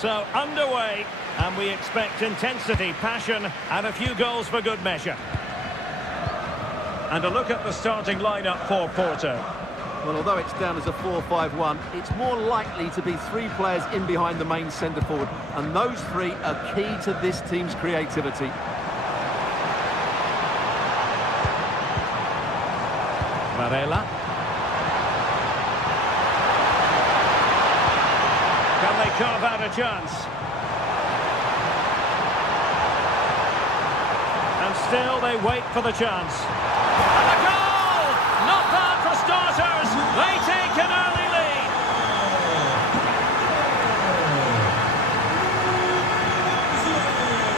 So, underway, and we expect intensity, passion, and a few goals for good measure. And a look at the starting lineup for Porto. Well, although it's down as a 4-5-1, it's more likely to be three players in behind the main centre-forward, and those three are key to this team's creativity. Varela. Can they carve out a chance? And still they wait for the chance. And a goal! Not bad for starters. They take an early lead.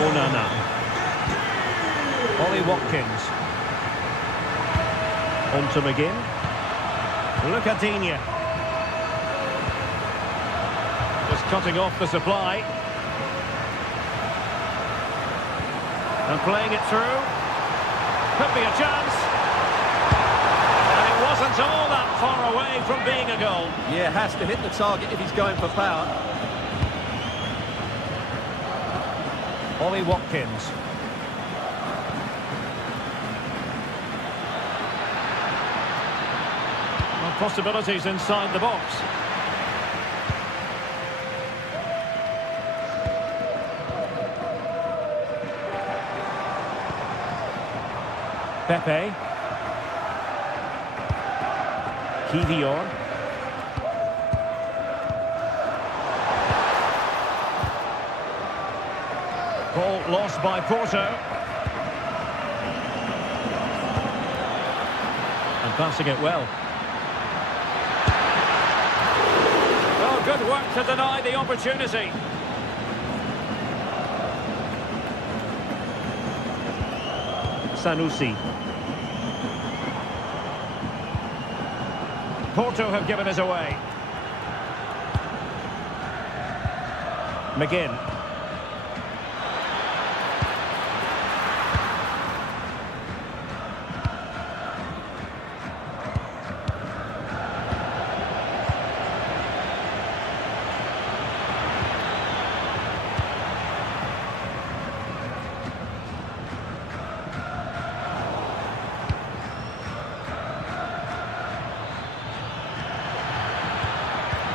Onana. Ollie Watkins. On to McGinn. Look at Digne. Just cutting off the supply. And playing it through. Could be a chance. And it wasn't all that far away from being a goal. Yeah, has to hit the target if he's going for power. Ollie Watkins. Well, possibilities inside the box. Pepe. Kivior. Ball lost by Porto. And passing it well. Oh, good work to deny the opportunity. Sanusi. Porto have given us away. McGinn.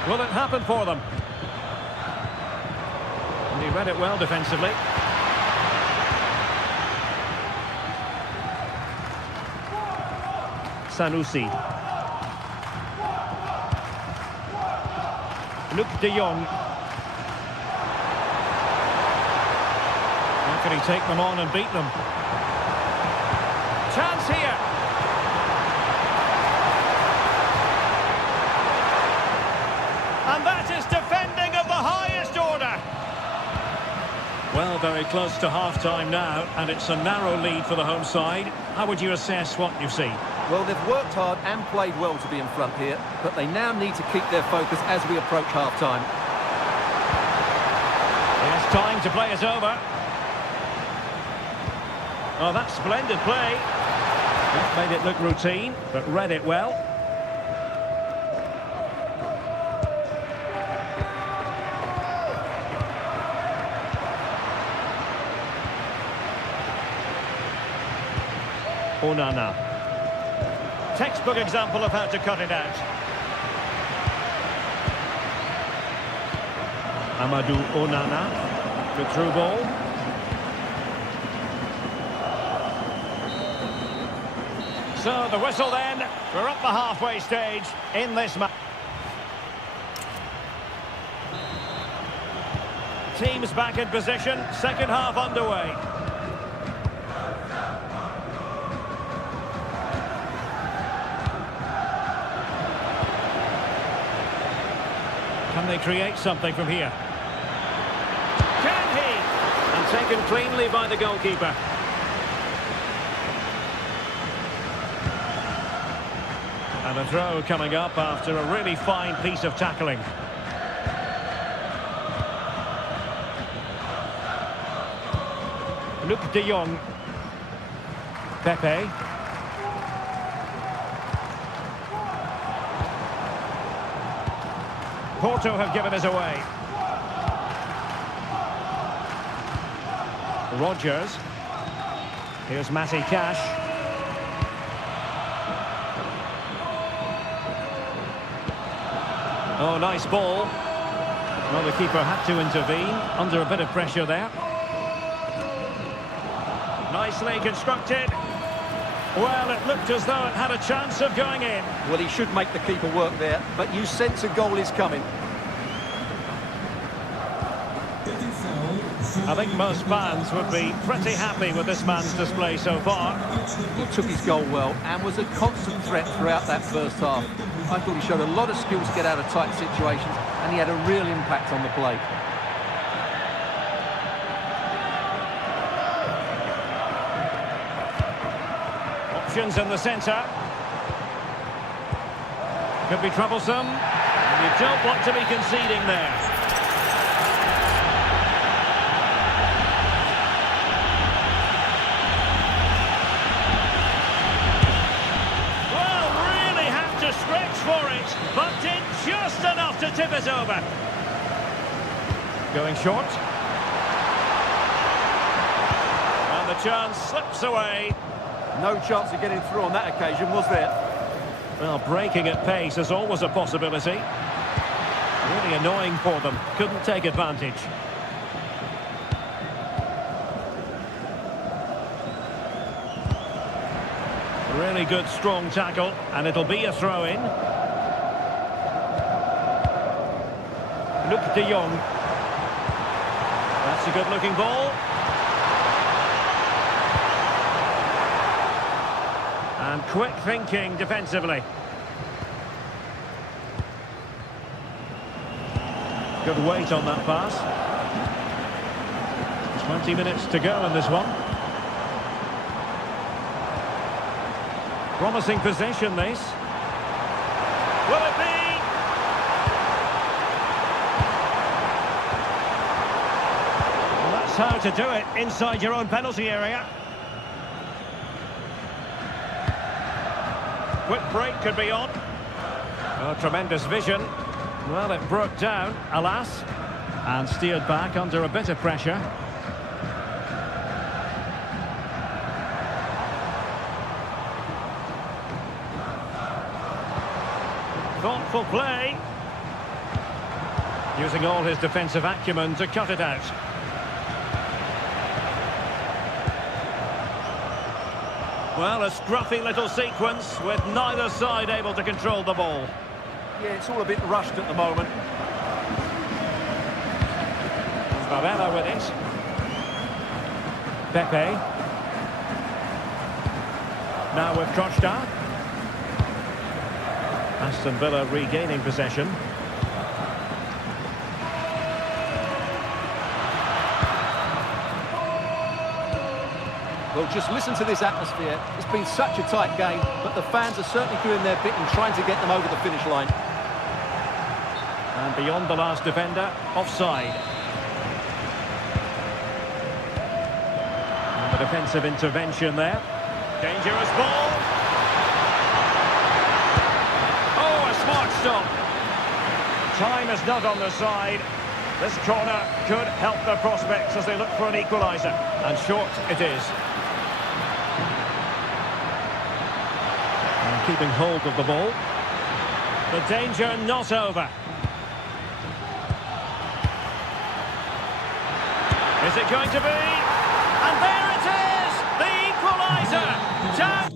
Will it happen for them? And he read it well defensively. Sanusi. Luc de Jong. How can he take them on and beat them? Chance here. And that is defending of the highest order. Well, very close to half-time now, and it's a narrow lead for the home side. How would you assess what you've seen? Well, they've worked hard and played well to be in front here, but they now need to keep their focus as we approach half-time. Yes, time to play is over. Oh, that's splendid play. That made it look routine, but read it well. Onana. Textbook example of how to cut it out. Amadou Onana. Good through ball. So the whistle then. We're up the halfway stage in this match. Teams back in position. Second half underway. Can they create something from here? Can he? And taken cleanly by the goalkeeper. And a throw coming up after a really fine piece of tackling. Luc de Jong. Pepe. Porto have given us away. Rogers. Here's Matty Cash. Oh, nice ball. Well, the keeper had to intervene, under a bit of pressure there. Nicely constructed. Well, it looked as though it had a chance of going in. Well, he should make the keeper work there, but you sense a goal is coming. I think most fans would be pretty happy with this man's display so far. He took his goal well and was a constant threat throughout that first half. I thought he showed a lot of skills to get out of tight situations, and he had a real impact on the play. Options in the centre. Could be troublesome. And you don't want to be conceding there. Well, really had to stretch for it, but did just enough to tip it over. Going short. And the chance slips away. No chance of getting through on that occasion, was there? Well, breaking at pace is always a possibility. Really annoying for them. Couldn't take advantage. Really good, strong tackle, and it'll be a throw-in. Luke de Jong. That's a good-looking ball. And quick thinking defensively. Good weight on that pass. 20 minutes to go in this one. Promising possession, this. Will it be? Well, that's how to do it inside your own penalty area. Quick break could be on. Oh, tremendous vision. Well, it broke down, alas, and steered back under a bit of pressure. Thoughtful play. Using all his defensive acumen to cut it out. Well, a scruffy little sequence with neither side able to control the ball. Yeah, it's all a bit rushed at the moment. Varela with it. Pepe. Now with Costa. Aston Villa regaining possession. Well, just listen to this atmosphere. It's been such a tight game, but the fans are certainly doing their bit in trying to get them over the finish line. And beyond the last defender, offside. And the defensive intervention there. Dangerous ball. Oh, a smart stop. Time is not on the side. This corner could help their prospects as they look for an equaliser. And short it is. And keeping hold of the ball. The danger not over. Is it going to be? And there it is! The equaliser! Down!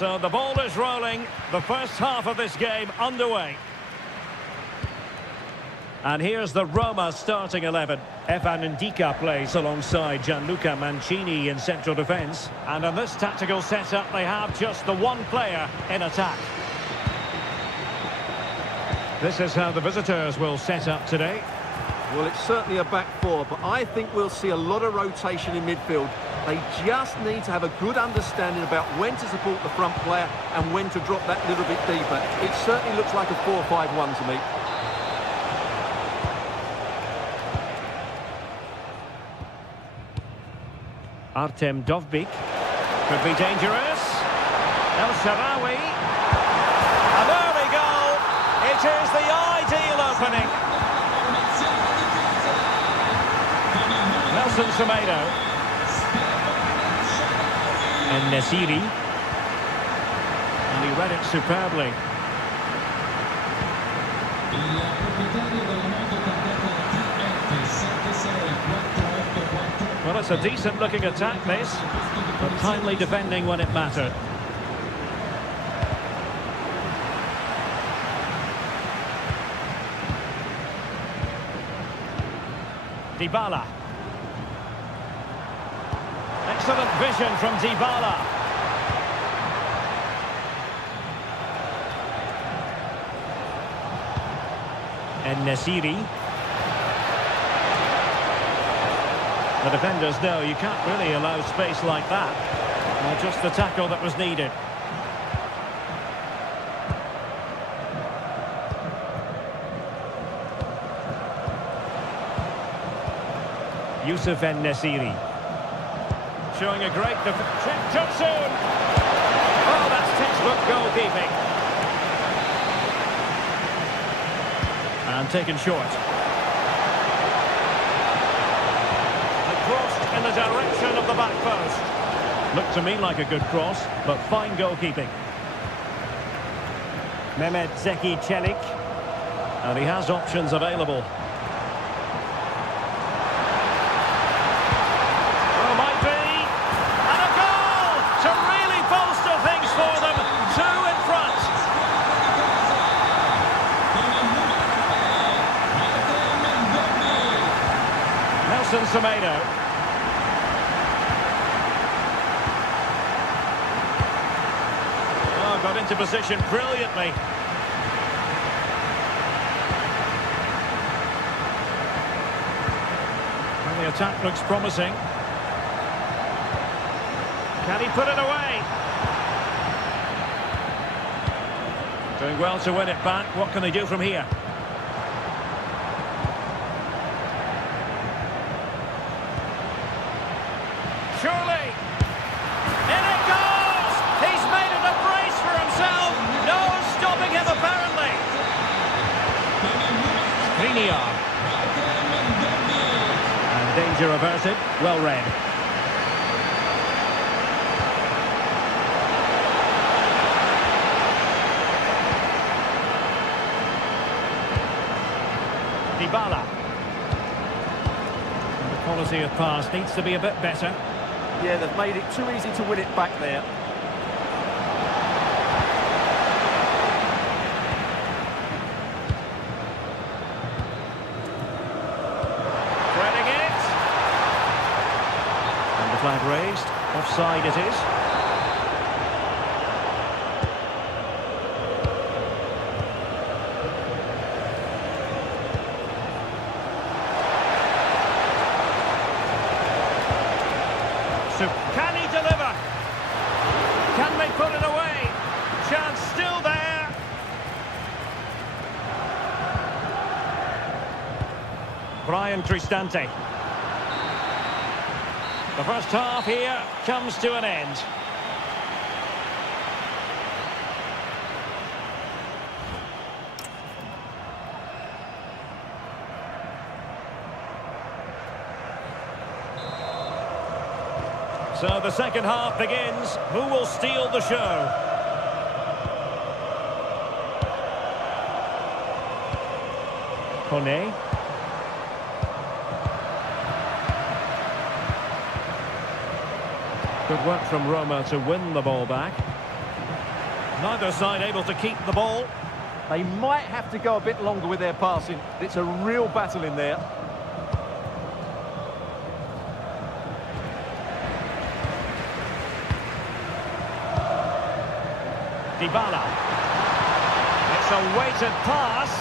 So the ball is rolling. The first half of this game underway. And here's the Roma starting 11. Evan Ndika plays alongside Gianluca Mancini in central defence. And in this tactical setup, they have just the one player in attack. This is how the visitors will set up today. Well, it's certainly a back four, but I think we'll see a lot of rotation in midfield. They just need to have a good understanding about when to support the front player and when to drop that little bit deeper. It certainly looks like a 4-5-1 to me. Artem Dovbyk could be dangerous. El Shaarawy. An early goal. It is the ideal opening. Nelson Semedo. And Nesiri. And he read it superbly. Well, it's a decent-looking attack, this, but timely defending when it mattered. Dybala. Excellent vision from Dybala. And Nesiri. The defenders know you can't really allow space like that. Well, just the tackle that was needed. Youssef En-Nesyri. Showing a great defense. Too soon! Oh, that's textbook goalkeeping. And taken short. In the direction of the back post. Looked to me like a good cross, but fine goalkeeping. Mehmet Zeki Çelik. And he has options available. Oh, might be. And a goal to really bolster things for them. Two in front. Nelson Semedo. Got into position brilliantly. And the attack looks promising. Can he put it away? Doing well to win it back. What can they do from here? Surely! In it goes! He's made it a brace for himself! No stopping him, apparently! Skriniar. And danger averted. Well read. Dybala. And the quality of pass needs to be a bit better. Yeah, they've made it too easy to win it back there. Threading it. And the flag raised. Offside it is. Can he deliver? Can they put it away? Chance still there. Brian Cristante. The first half here comes to an end. So the second half begins. Who will steal the show? Kone. Good work from Roma to win the ball back. Neither side able to keep the ball. They might have to go a bit longer with their passing. It's a real battle in there. Dybala. It's a weighted pass.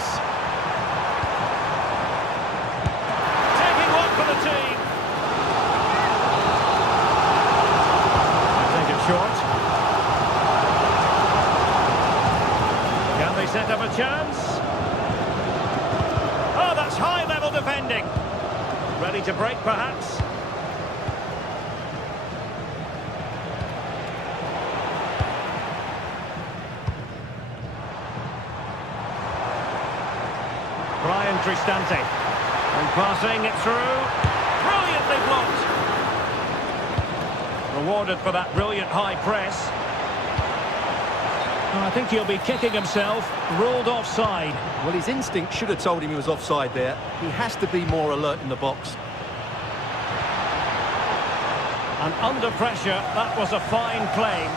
Taking one for the team. Take it short. Can they set up a chance? Oh, that's high-level defending. Ready to break, perhaps? Cristante, and passing it through, brilliantly blocked. Rewarded for that brilliant high press. Oh, I think he'll be kicking himself, ruled offside. Well, his instinct should have told him he was offside there. He has to be more alert in the box. And under pressure, that was a fine claim.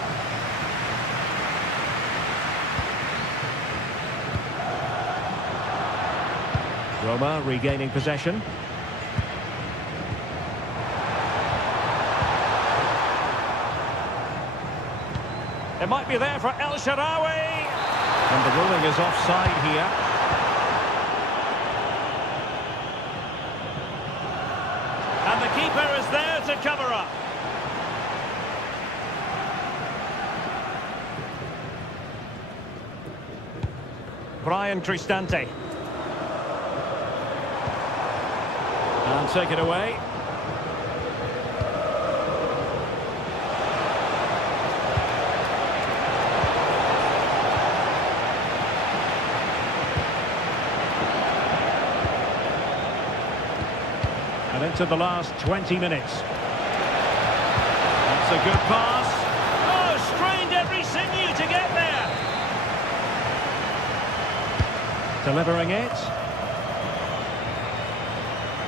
Roma regaining possession. It might be there for El Shaarawy. And the ruling is offside here. And the keeper is there to cover up. Cristante. And take it away. And into the last 20 minutes. That's a good pass. Oh, strained every sinew to get there. Delivering it.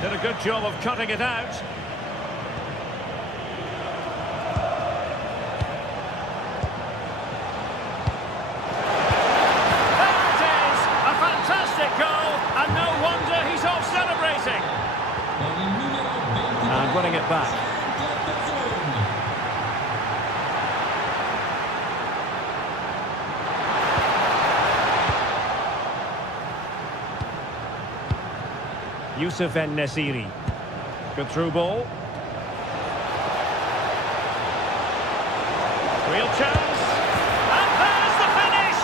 Did a good job of cutting it out. There it is! A fantastic goal, and no wonder he's off celebrating. And winning it back. Youssef En-Nesyri. Good through ball. Real chance. And there's the finish.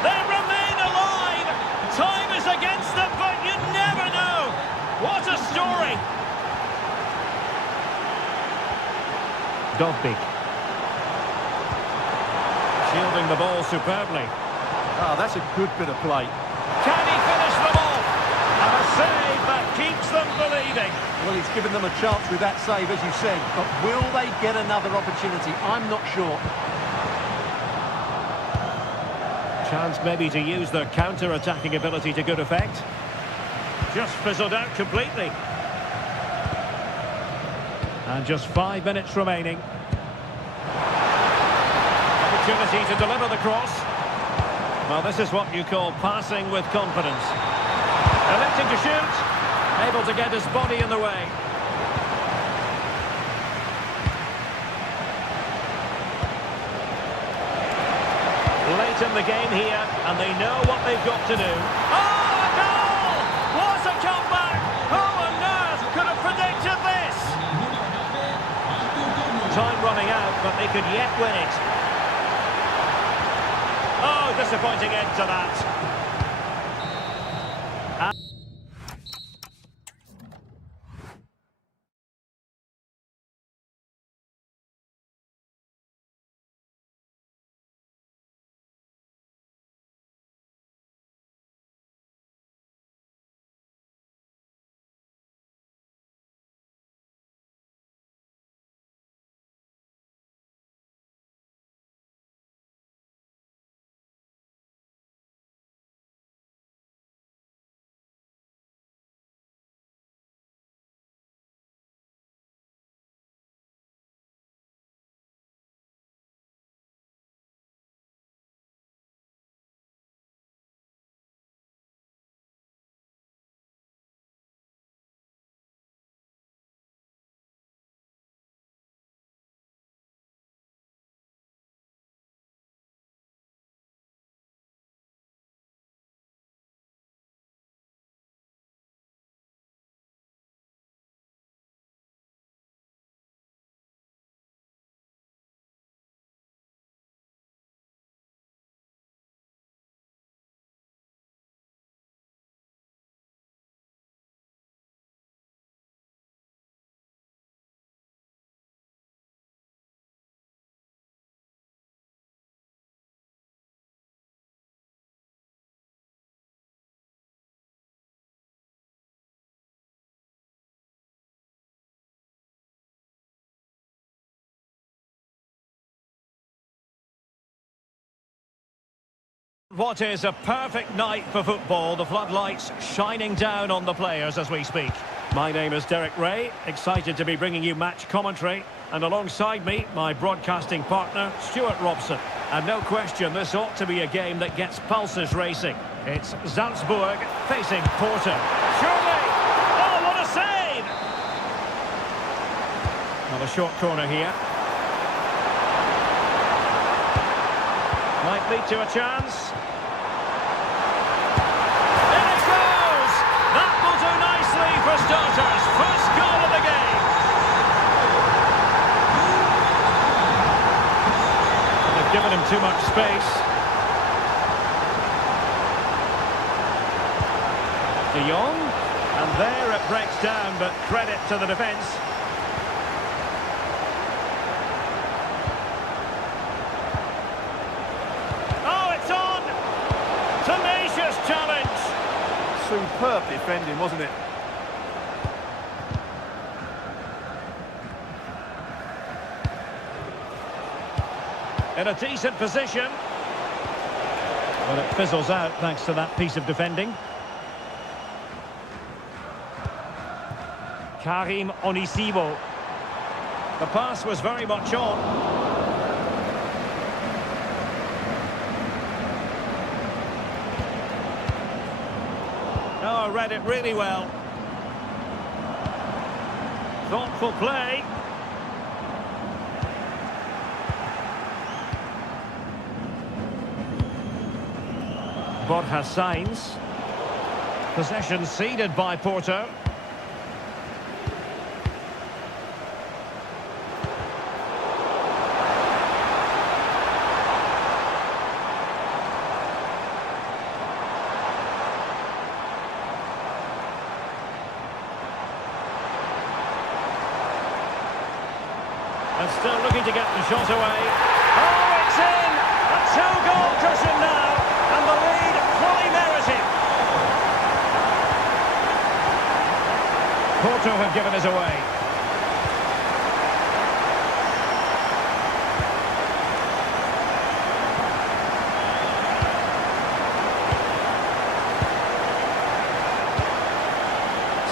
They remain alive. Time is against them, but you never know. What a story. Dobbik. Shielding the ball superbly. Oh, that's a good bit of play. Can he finish the ball? And a save that keeps them believing. Well, he's given them a chance with that save, as you said, but will they get another opportunity? I'm not sure. Chance maybe to use their counter-attacking ability to good effect. Just fizzled out completely. And just 5 minutes remaining. Opportunity to deliver the cross. Well, this is what you call passing with confidence. Electing to shoot. Able to get his body in the way. Late in the game here, and they know what they've got to do. Oh, a goal! What a comeback! Who on earth could have predicted this? Time running out, but they could yet win it. Oh, disappointing end to that. what is a perfect night for football. The floodlights shining down on the players as we speak. My name is Derek Ray, excited to be bringing you match commentary. And alongside me, my broadcasting partner, Stuart Robson. And no question, this ought to be a game that gets pulses racing. It's Salzburg facing Porto. Surely! Oh, what a save! Well, a short corner here. Might lead to a chance. In it goes! That will do nicely for starters. First goal of the game. They've given him too much space. De Jong. And there it breaks down, but credit to the defence. Challenge. Superb defending, wasn't it? In a decent position. But it fizzles out thanks to that piece of defending. Karim Onisivo. The pass was very much on. Oh, read it really well. Thoughtful play. Borja Sainz. Possession ceded by Porto. And still looking to get the shot away. Oh, it's in! A two-goal cushion now, and the lead fully merited. Porto have given us away.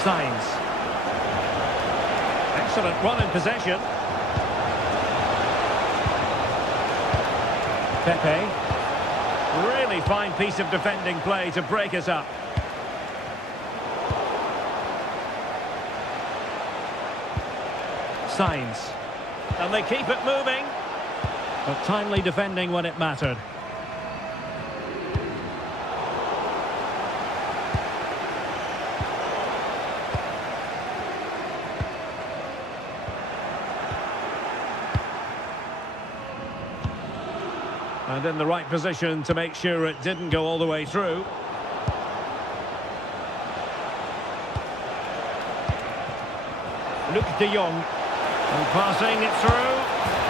Sainz. Excellent run in possession. Pepe. Really fine piece of defending play to break us up. Sainz. And they keep it moving. But timely defending when it mattered. And in the right position to make sure it didn't go all the way through. Luc de Jong. And passing it through.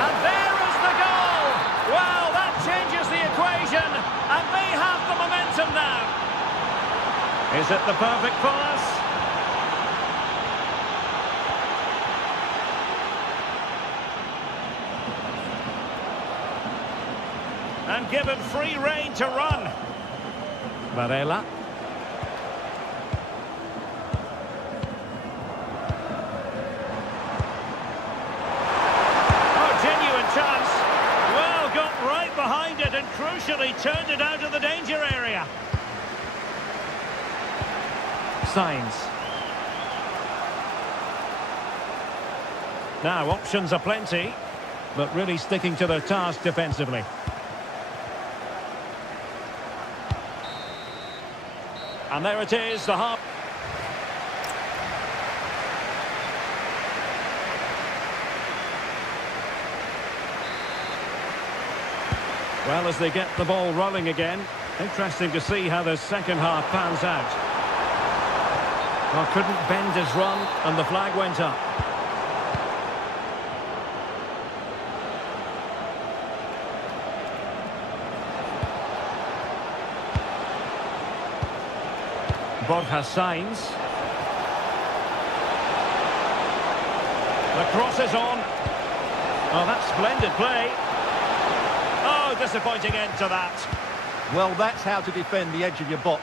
And there is the goal! Well, that changes the equation. And they have the momentum now. Is it the perfect pass? And given free rein to run. Varela. Oh, genuine chance. Well, got right behind it and crucially turned it out of the danger area. Sainz. Now, options are plenty, but really sticking to their task defensively. And there it is, the half. Well, as they get the ball rolling again, interesting to see how the second half pans out. Well, couldn't bend his run, and the flag went up. Borja Sainz. The cross is on. Oh, that's splendid play. Oh, disappointing end to that. Well, that's how to defend the edge of your box.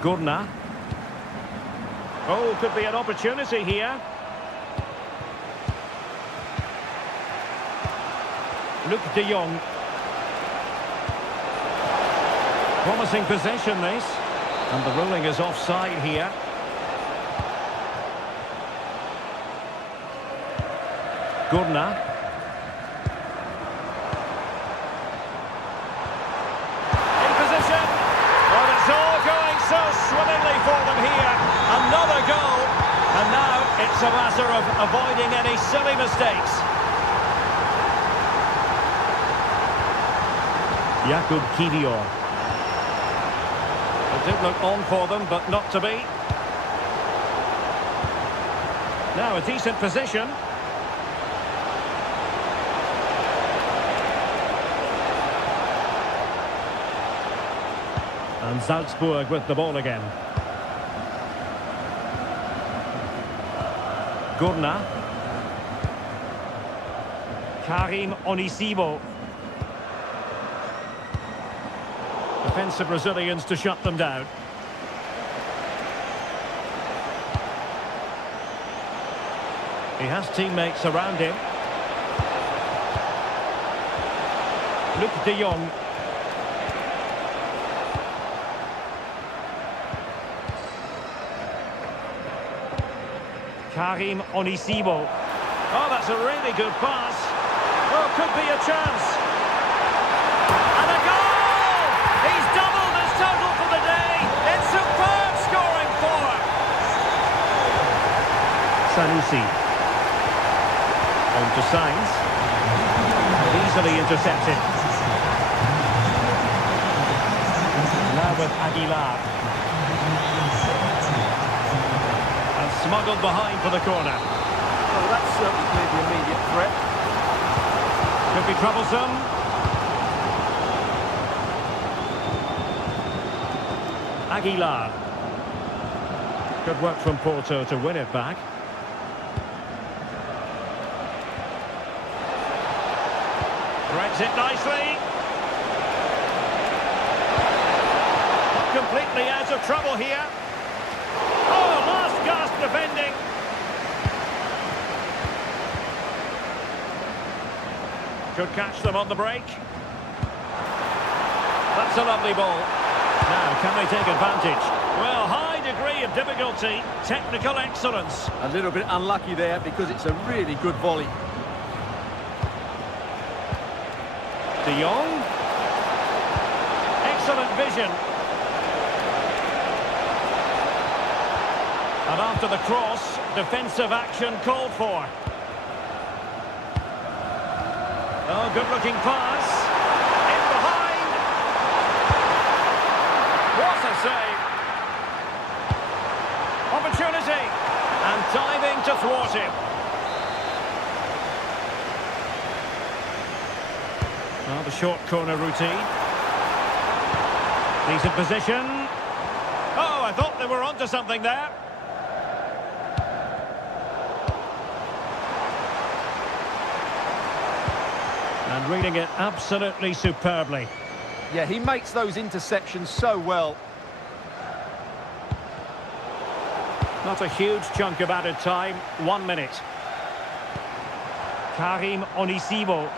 Gurna. Oh, could be an opportunity here. Luc de Jong. Promising possession, this. And the ruling is offside here. Gurna. In position. Well, it's all going so swimmingly for them here. Another goal. And now it's a matter of avoiding any silly mistakes. Jakub Kivior. It did look on for them, but not to be. Now a decent position. And Salzburg with the ball again. Gurna. Karim Onisivo. Defensive Brazilians to shut them down. He has teammates around him. Luc de Jong. Karim Onisivo. Oh, that's a really good pass. Oh, could be a chance. And a goal! He's doubled his total for the day. It's superb scoring form. Sanusi. On to Sainz. Easily intercepted. Now with Aguilar. And smuggled behind for the corner. Well, that's certainly cleared the immediate threat. Could be troublesome. Aguilar. Good work from Porto to win it back. Threads it nicely. Not completely out of trouble here. Oh, last gasp defending. Could catch them on the break. That's a lovely ball. Now, can they take advantage? Well, high degree of difficulty, technical excellence. A little bit unlucky there because it's a really good volley. De Jong. Excellent vision. And after the cross, defensive action called for. Oh, good-looking pass. In behind. What a save. Opportunity. And diving to thwart him. Oh, the short corner routine. Decent position. Oh, I thought they were onto something there. And reading it absolutely superbly. Yeah, he makes those interceptions so well. Not a huge chunk of added time. 1 minute. Karim Onisivo.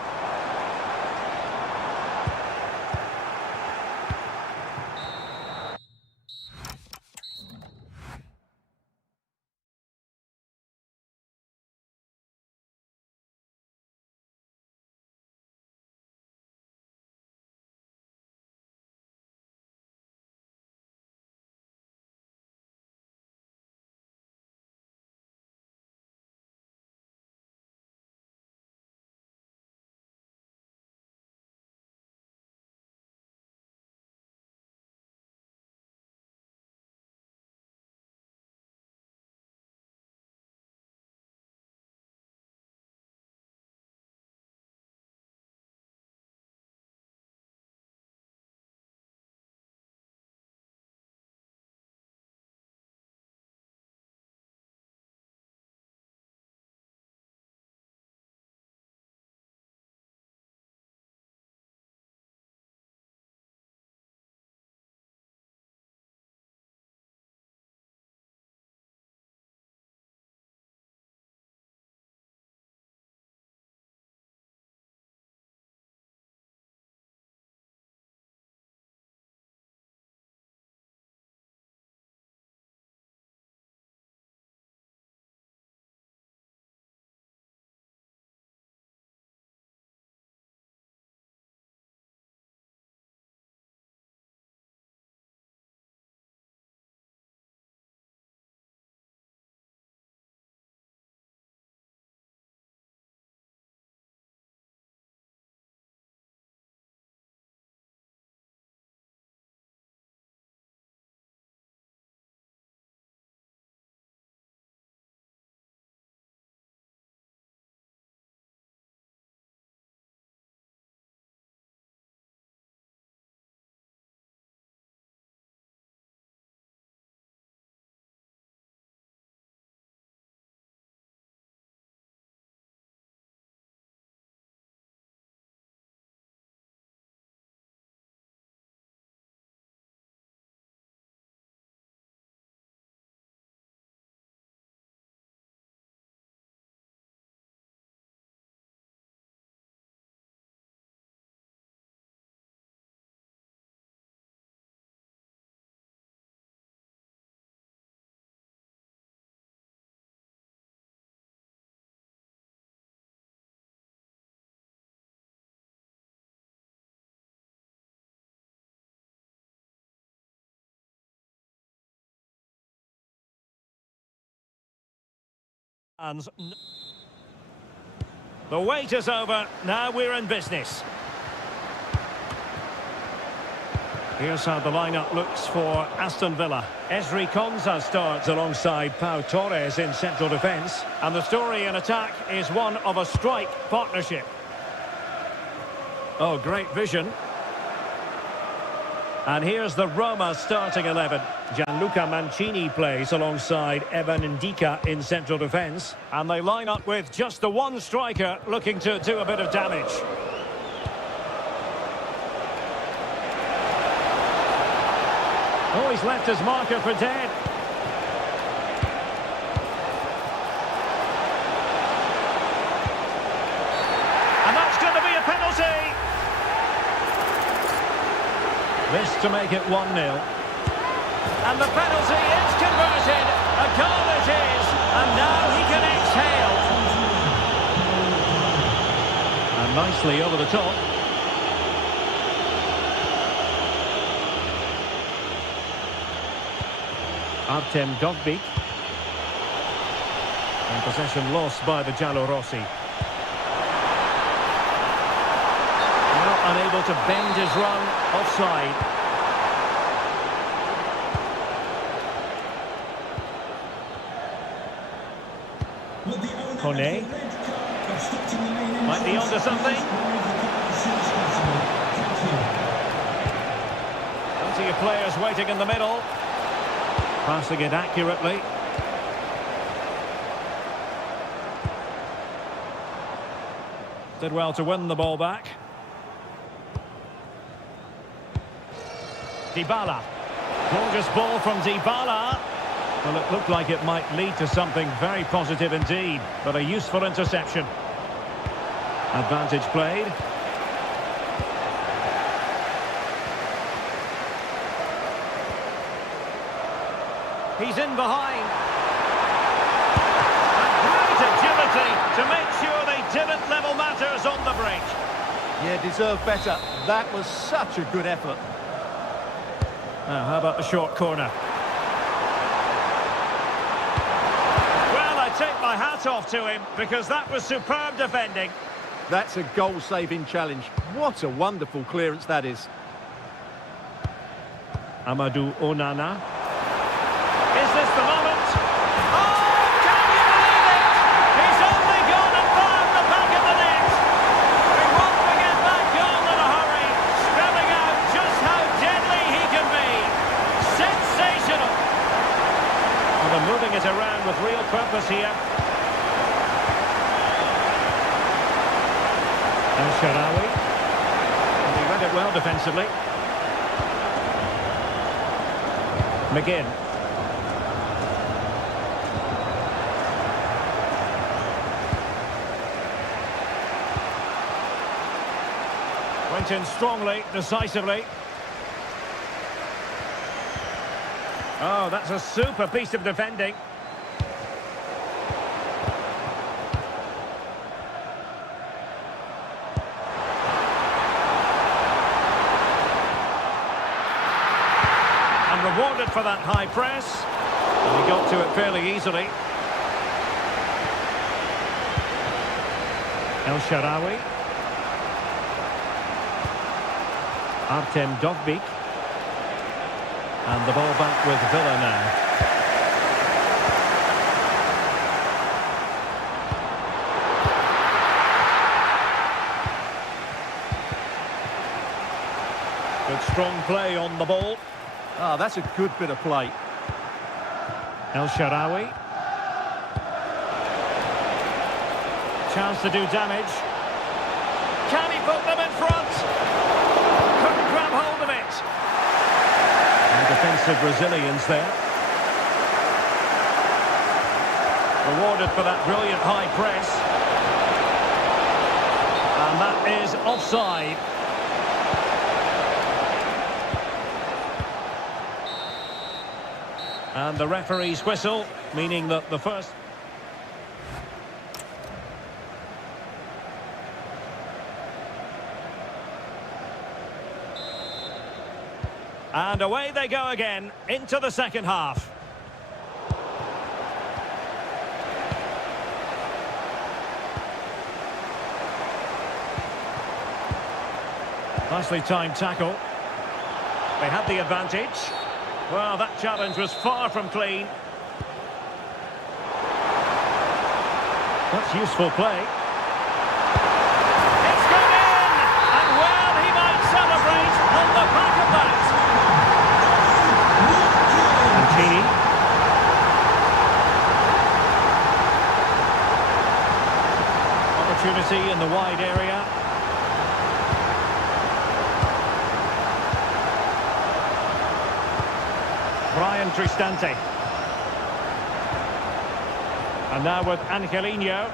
And the wait is over. Now we're in business. Here's how the lineup looks for Aston Villa. Ezri Konsa starts alongside Pau Torres in central defence. And the story in attack is one of a strike partnership. Oh, great vision. And here's the Roma starting 11. Gianluca Mancini plays alongside Evan Ndika in central defence. And they line up with just the one striker looking to do a bit of damage. Oh, he's left his marker for dead. And that's going to be a penalty. This to make it 1-0. And the penalty is converted. A goal it is. And now he can exhale. And nicely over the top. Artem Dovbyk. And possession lost by the Giallorossi. Now unable to bend his run, offside. Kone. Might be onto something. Plenty of players waiting in the middle. Passing it accurately. Did well to win the ball back. Dybala. Gorgeous ball from Dybala. Well, it looked like it might lead to something very positive indeed, but a useful interception. Advantage played. He's in behind. And great agility to make sure they didn't level matters on the break. Yeah, deserved better. That was such a good effort. Now, how about the short corner? Well, I take my hat off to him because that was superb defending. That's a goal-saving challenge. What a wonderful clearance that is. Amadou Onana. Is this the moment? Oh, can you believe it? He's only gone and found the back of the net. We won't forget that goal in a hurry, spelling out just how deadly he can be. Sensational. Well, they're moving it around with real purpose here. El Shaarawy. And he read it well defensively. McGinn. Went in strongly, decisively. Oh, that's a super piece of defending. And rewarded for that high press. And he got to it fairly easily. El Shaarawy. Artem Dovbyk. And the ball back with Villa now. Good strong play on the ball. Ah, that's a good bit of play. El Shaarawy. Chance to do damage. Can he put them in front? Couldn't grab hold of it. And defensive resilience there. Rewarded for that brilliant high press. And that is offside. And the referee's whistle, meaning that the first... And away they go again, into the second half. Nicely timed tackle. They had the advantage. Well, that challenge was far from clean. That's useful play. It's gone in! And well, he might celebrate on the back of that. Mancini. Opportunity in the wide area. Brian Cristante. And now with Angelino.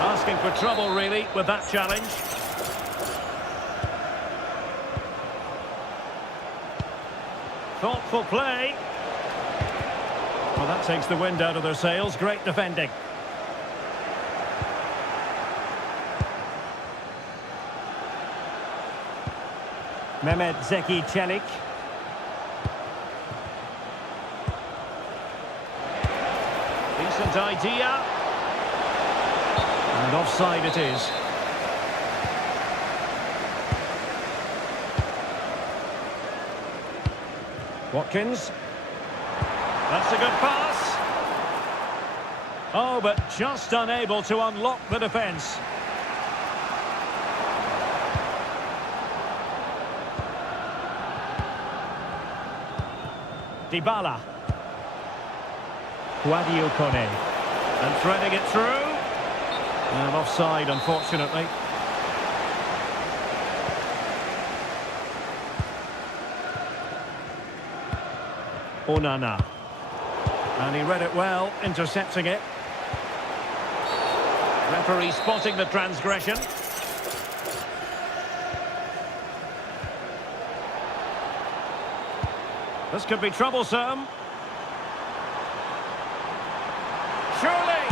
Asking for trouble, really, with that challenge. Thoughtful play. Well, that takes the wind out of their sails. Great defending. Mehmet Zeki Çelik. Decent idea. And offside it is. Watkins. That's a good pass. Oh, but just unable to unlock the defence. Dybala. Guadio Kone. And threading it through. And offside, unfortunately. Onana. And he read it well, intercepting it. Referee spotting the transgression. This could be troublesome. Surely!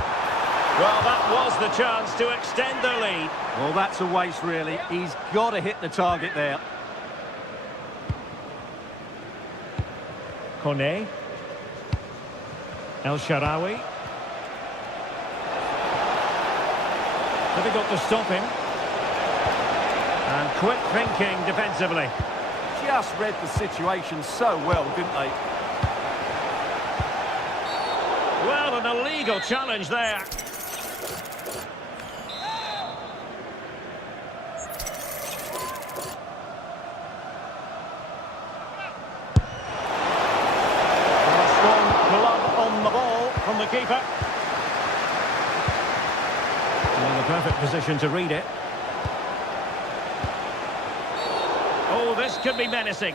Well, that was the chance to extend their lead. Well, that's a waste, really. He's got to hit the target there. Kone. El Shaarawy. Difficult to stop him. And quick thinking defensively. Just read the situation so well, didn't they? Well, an illegal challenge there. A strong glove on the ball from the keeper. In the perfect position to read it. Oh, this could be menacing.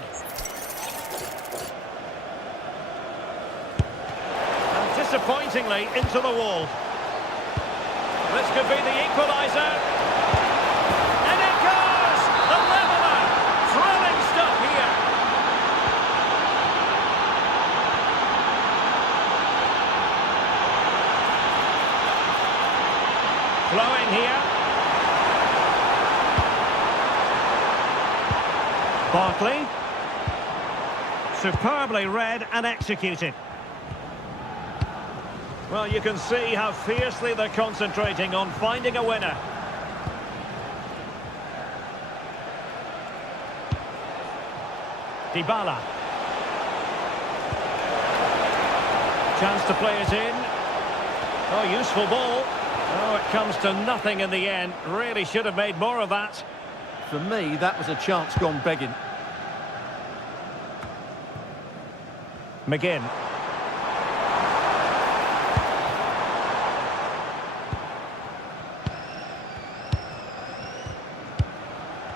And disappointingly into the wall. This could be the equaliser. And it goes! The leveller! Thrilling stuff here. Flowing here. Barkley. Superbly read and executed. Well, you can see how fiercely they're concentrating on finding a winner. Dybala. Chance to play it in. Oh, useful ball. Oh, it comes to nothing in the end. Really should have made more of that. For me, that was a chance gone begging. McGinn.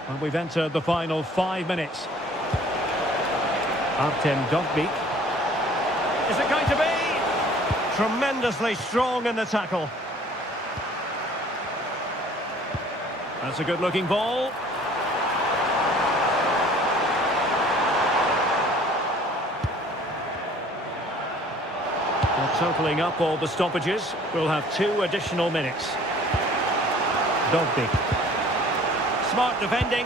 And we've entered the final 5 minutes. Artem Dovbyk. Is it going to be? Tremendously strong in the tackle. That's a good-looking ball. Well, totalling up all the stoppages, we'll have 2 additional minutes. Dovbyk. Smart defending.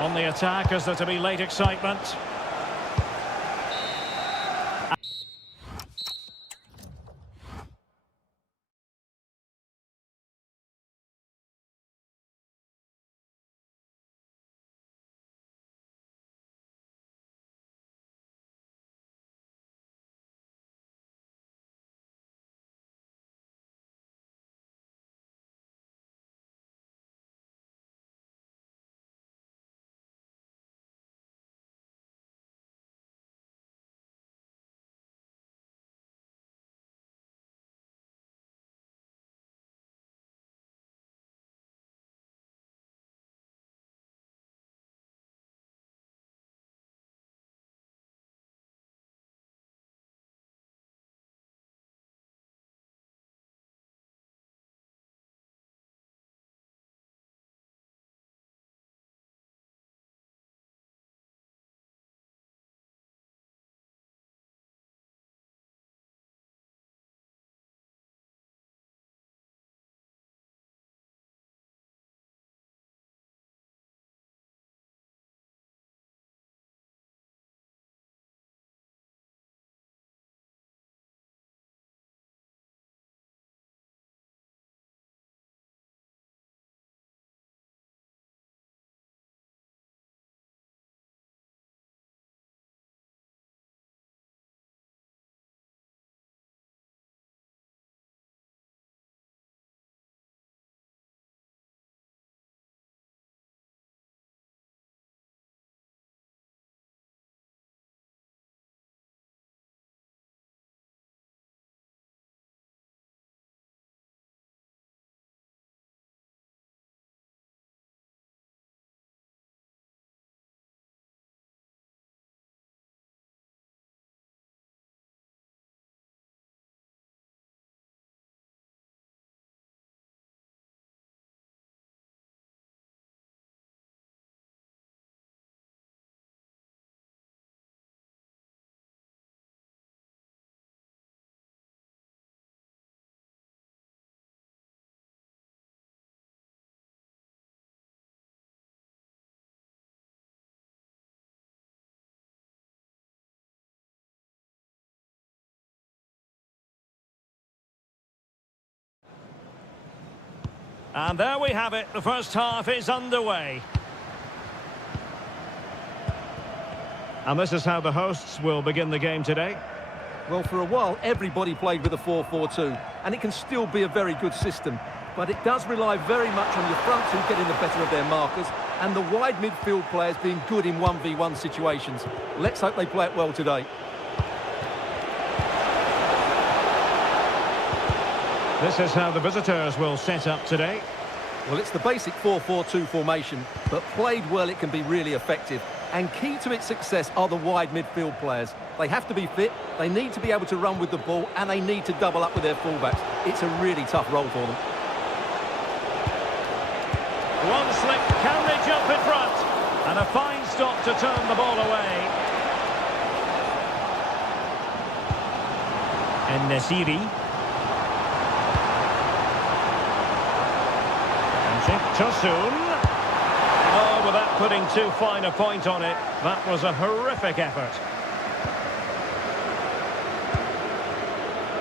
On the attack, as there to be late excitement. And there we have it. The first half is underway. And this is how the hosts will begin the game today. Well, for a while, everybody played with a 4-4-2, and it can still be a very good system. But it does rely very much on your front two getting the better of their markers and the wide midfield players being good in 1v1 situations. Let's hope they play it well today. This is how the visitors will set up today. Well, it's the basic 4-4-2 formation, but played well it can be really effective. And key to its success are the wide midfield players. They have to be fit, they need to be able to run with the ball, and they need to double up with their fullbacks. It's a really tough role for them. One slip, can they jump in front? And a fine stop to turn the ball away. And Nesiri. And Tosun. Oh, without putting too fine a point on it, that was a horrific effort.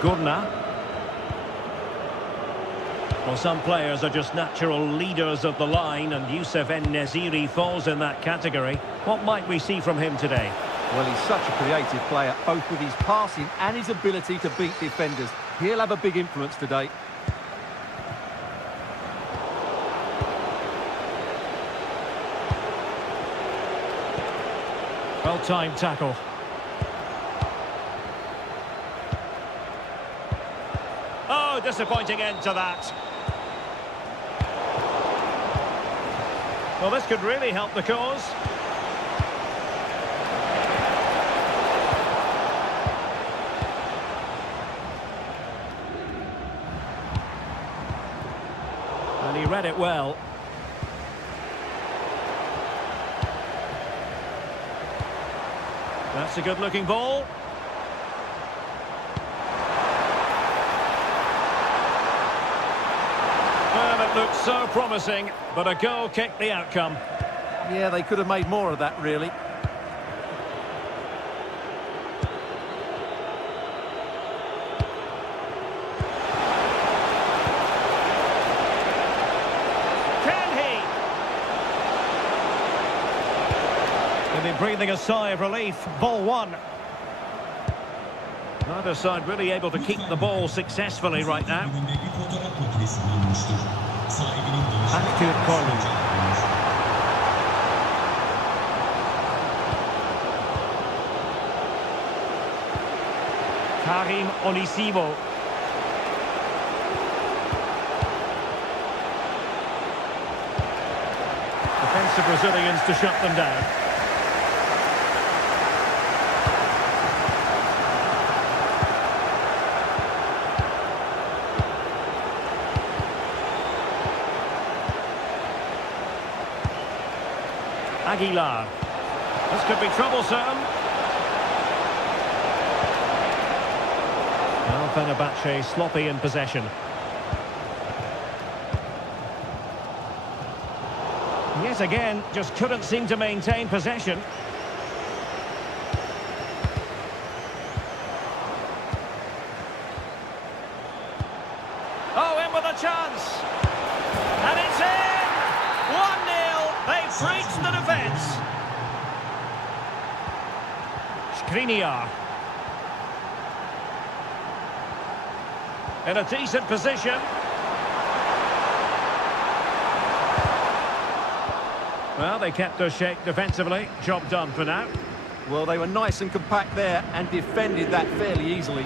Gurna. Well, some players are just natural leaders of the line, and Youssef En-Nesyri falls in that category. What might we see from him today? Well, he's such a creative player, both with his passing and his ability to beat defenders. He'll have a big influence today. Well-timed tackle. Oh, disappointing end to that. Well, this could really help the cause. And he read it well. That's a good-looking ball. Well, it looked so promising, but a goal kicked the outcome. Yeah, they could have made more of that, really. They've been breathing a sigh of relief. Ball one. Neither side really able to keep the ball successfully right now. Active corner. Karim Onisivo. Defensive Brazilians to shut them down. Aguilar. This could be troublesome. Now Fenerbahce sloppy in possession. Yet again, just couldn't seem to maintain possession. Oh, in with a chance. And it's in! 1-0. They've breached the defence. Skriniar. In a decent position. Well, they kept their shape defensively. Job done for now. Well, they were nice and compact there and defended that fairly easily.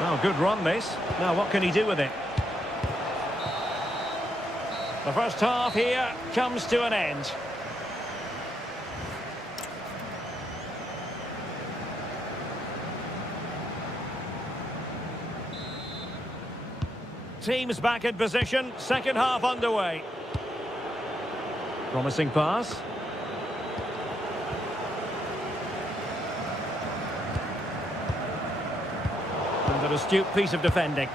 Oh, good run this. Now what can he do with it? The first half here comes to an end. Teams back in position, second half underway. Promising pass. And an astute piece of defending.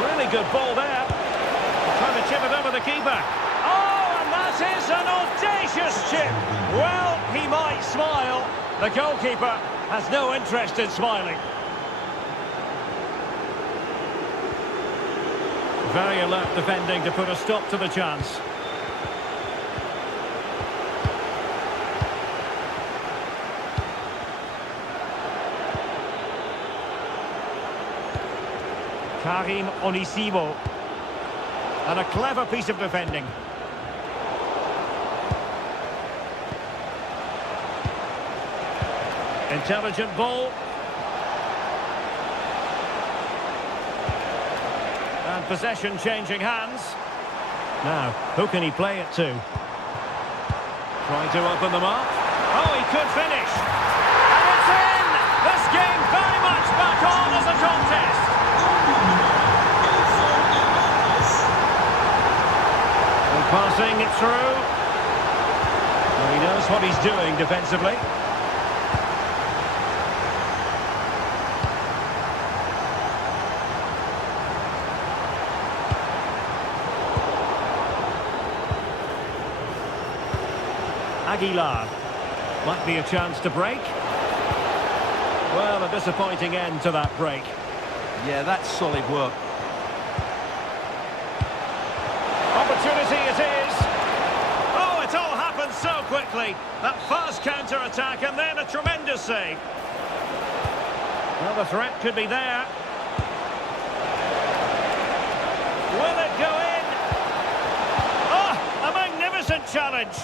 Really good ball there. Trying to chip it over the keeper. Oh, and that's This is an audacious chip. Well, he might smile. The goalkeeper has no interest in smiling. Very alert defending to put a stop to the chance. Karim Onisivo. And a clever piece of defending. Intelligent ball. And possession changing hands. Now, who can he play it to? Trying to open them up. Oh, he could finish. And it's in! This game very much back on as a contest. And passing it through. Well, he knows what he's doing defensively. Aguilar. Might be a chance to break. Well, a disappointing end to that break. Yeah, that's solid work. Opportunity it is. Oh, it all happened so quickly. That fast counter-attack and then a tremendous save. Well, the threat could be there. Will it go in? Oh, a magnificent challenge.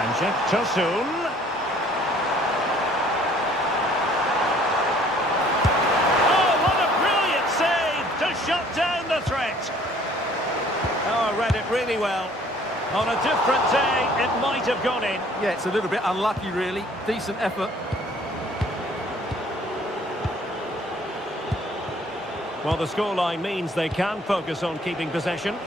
And Jeff Tosun. Oh, what a brilliant save to shut down the threat. Oh, I read it really well. On a different day, it might have gone in. Yeah, it's a little bit unlucky, really. Decent effort. Well, the scoreline means they can focus on keeping possession.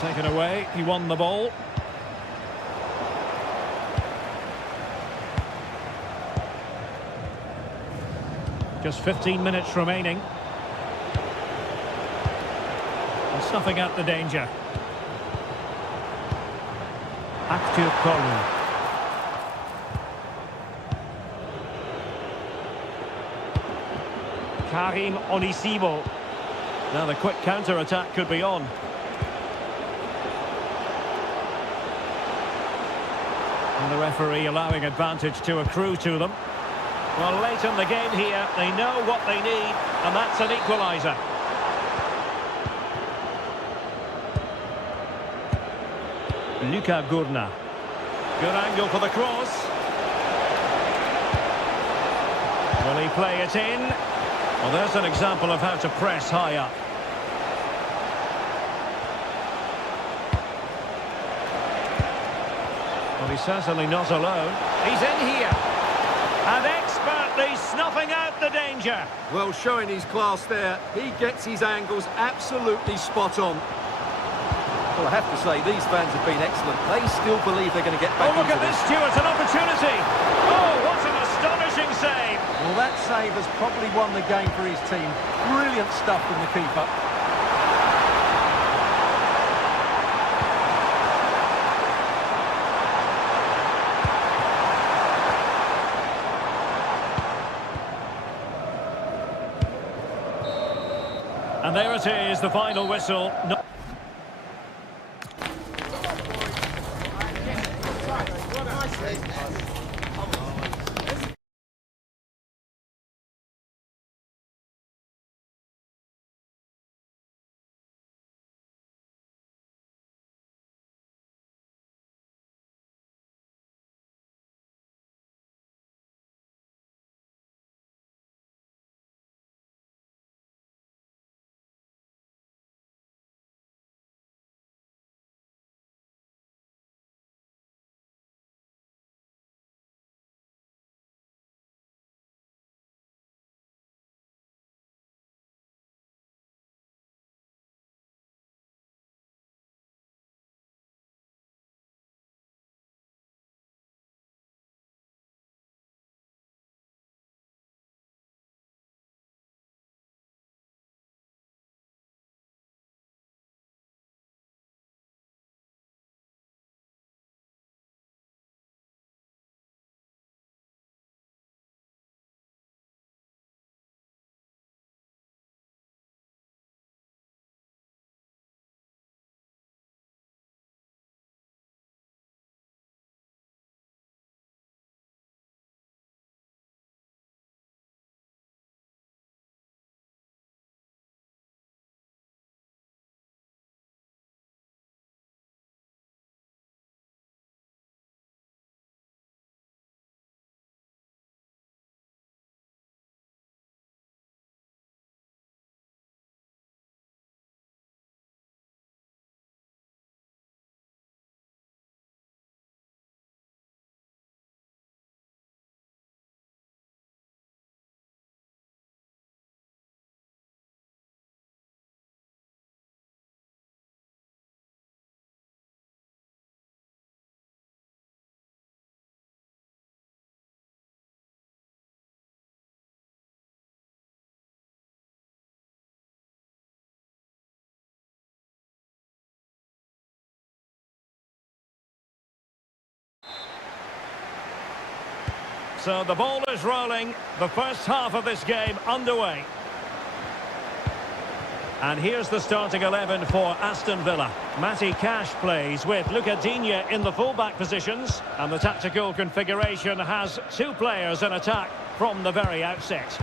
Taken away, he won the ball. Just 15 minutes remaining. And snuffing out the danger. Kolu. Karim Onisivo. Now the quick counter-attack could be on. And the referee allowing advantage to accrue to them. Well, late in the game here, they know what they need, and that's an equaliser. Luka Gurna. Good angle for the cross. Will he play it in? Well, there's an example of how to press high up. Well, he's certainly not alone. He's in here. And expertly snuffing out the danger. Well, showing his class there. He gets his angles absolutely spot on. Well, I have to say, these fans have been excellent. They still believe they're going to get back into this. Oh, look at this, Stuart, an opportunity. Oh, what an astonishing save. Well, that save has probably won the game for his team. Brilliant stuff from the keeper. And there it is, the final whistle. No So the ball is rolling. The first half of this game underway. And here's the starting 11 for Aston Villa. Matty Cash plays with Luca Digne in the full-back positions. And the tactical configuration has two players in attack from the very outset.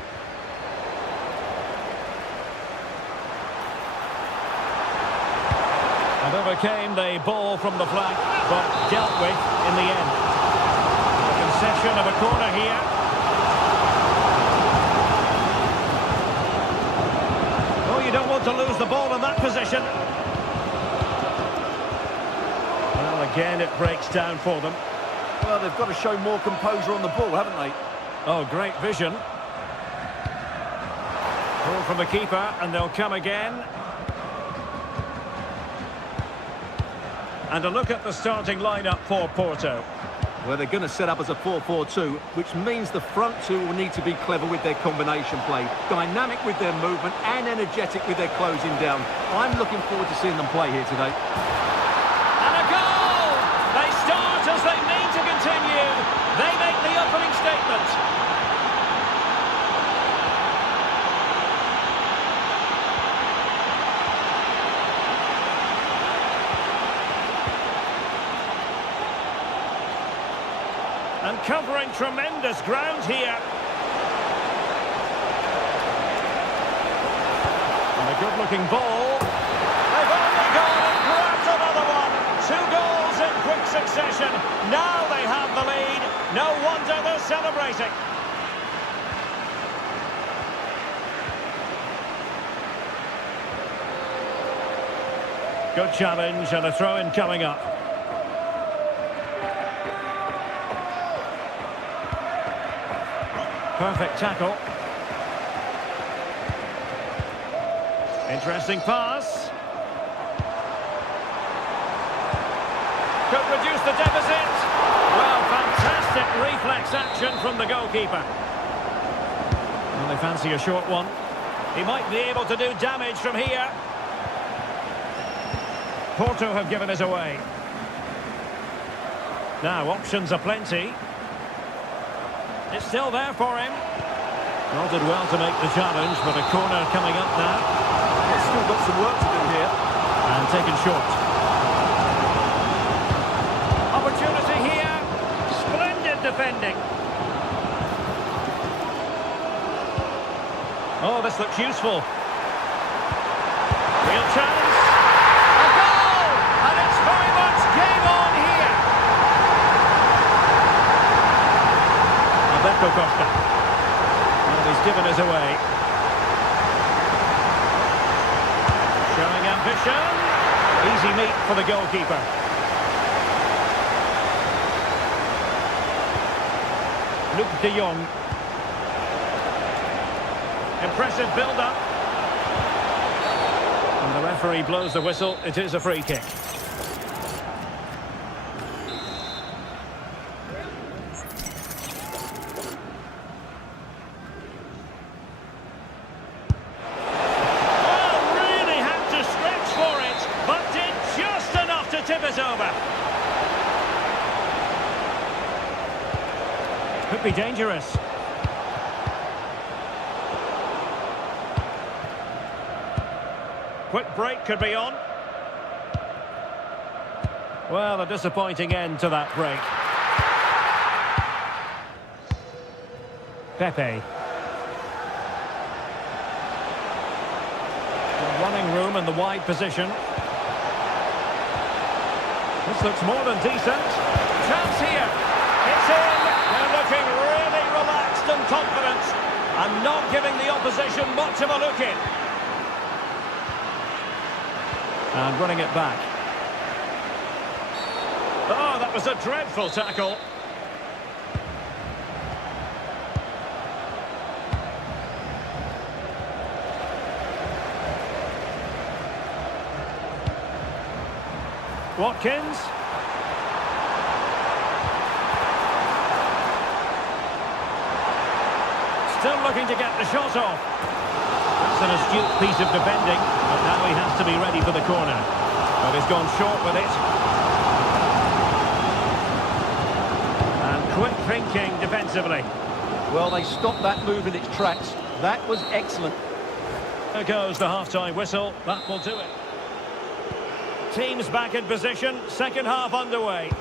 And overcame the ball from the flank, but dealt with in the end. A concession of a corner here. Oh, you don't want to lose the ball in that position. Well, again, it breaks down for them. Well, they've got to show more composure on the ball, haven't they? Oh, great vision. Ball from the keeper, and they'll come again. And a look at the starting lineup for Porto. Well, they're going to set up as a 4-4-2, which means the front two will need to be clever with their combination play, dynamic with their movement and energetic with their closing down. I'm looking forward to seeing them play here today. And a goal! They start as they mean to continue. They make the opening statement. And covering tremendous ground here. And a good-looking ball. They've only gone and grabbed another one. 2 goals in quick succession. Now they have the lead. No wonder they're celebrating. Good challenge and a throw-in coming up. Perfect tackle. Interesting pass. Could reduce the deficit. Well, fantastic reflex action from the goalkeeper. Well, they fancy a short one. He might be able to do damage from here. Porto have given us away. Now, options are plenty. It's still there for him. Well, did well to make the challenge, but a corner coming up now. They've still got some work to do here. And taken short. Opportunity here. Splendid defending. Oh, this looks useful. Real chance. A goal! And it's very much game on here. Alberto Costa. Well, he's given us away. Showing ambition. Easy meet for the goalkeeper. Luke de Jong. Impressive build-up. And the referee blows the whistle. It is a free kick. Could be dangerous. Quick break could be on. Well, a disappointing end to that break. Pepe. The running room in the wide position. This looks more than decent. Chance here. It's in. They're looking really relaxed and confident and not giving the opposition much of a look in. And running it back. Oh, that was a dreadful tackle. Watkins. Still looking to get the shot off. That's an astute piece of defending, but now he has to be ready for the corner. But he's gone short with it. And Quick thinking defensively. Well, they stopped that move in its tracks. That was excellent. There goes the half-time whistle. That will do it. Teams back in position. Second half underway.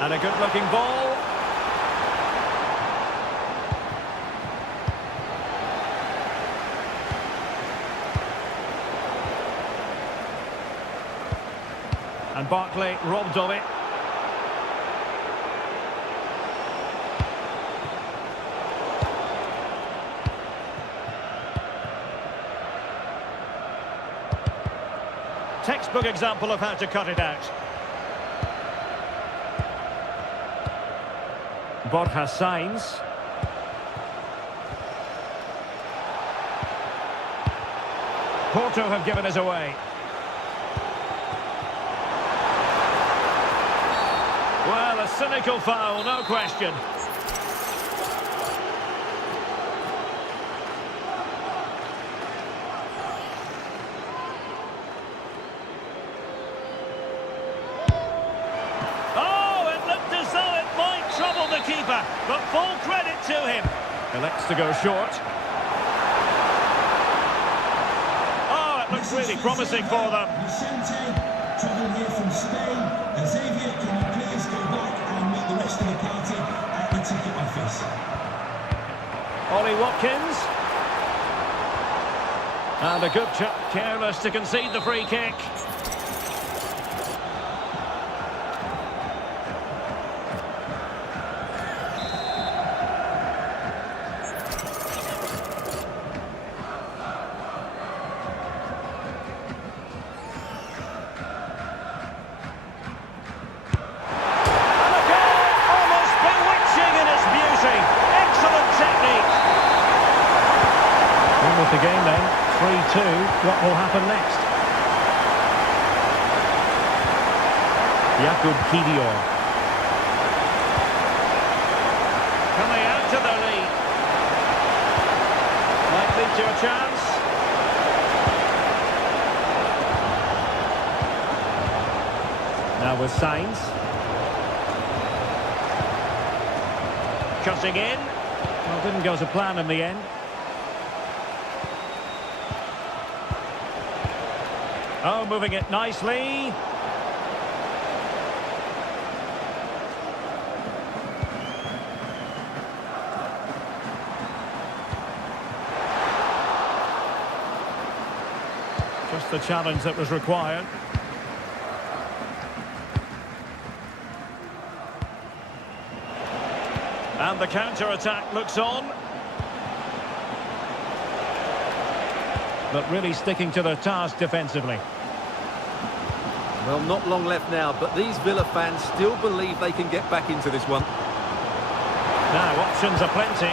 And a good-looking ball. And Barkley robbed of it. Textbook example of how to cut it out. Borja Sainz. Porto have given us away. Well, a cynical foul, no question. Keeper, but full credit to him. Elects to go short. Oh, it looks really promising for them. Travel here from Spain. Xavier, can you please go back and meet the rest of the party at the ticket office? Ollie Watkins. And a good chip, careless to concede the free kick. The game then, 3-2. What will happen next? Jakub Kivior. Can they add to their lead? Might lead to a chance. Now with Sainz. Cutting in. Well, didn't go to plan in the end. Oh, moving it nicely. Just the challenge that was required. And the counter-attack looks on. But really sticking to their task defensively. Well, not long left now, but these Villa fans still believe they can get back into this one. Now, options are plenty.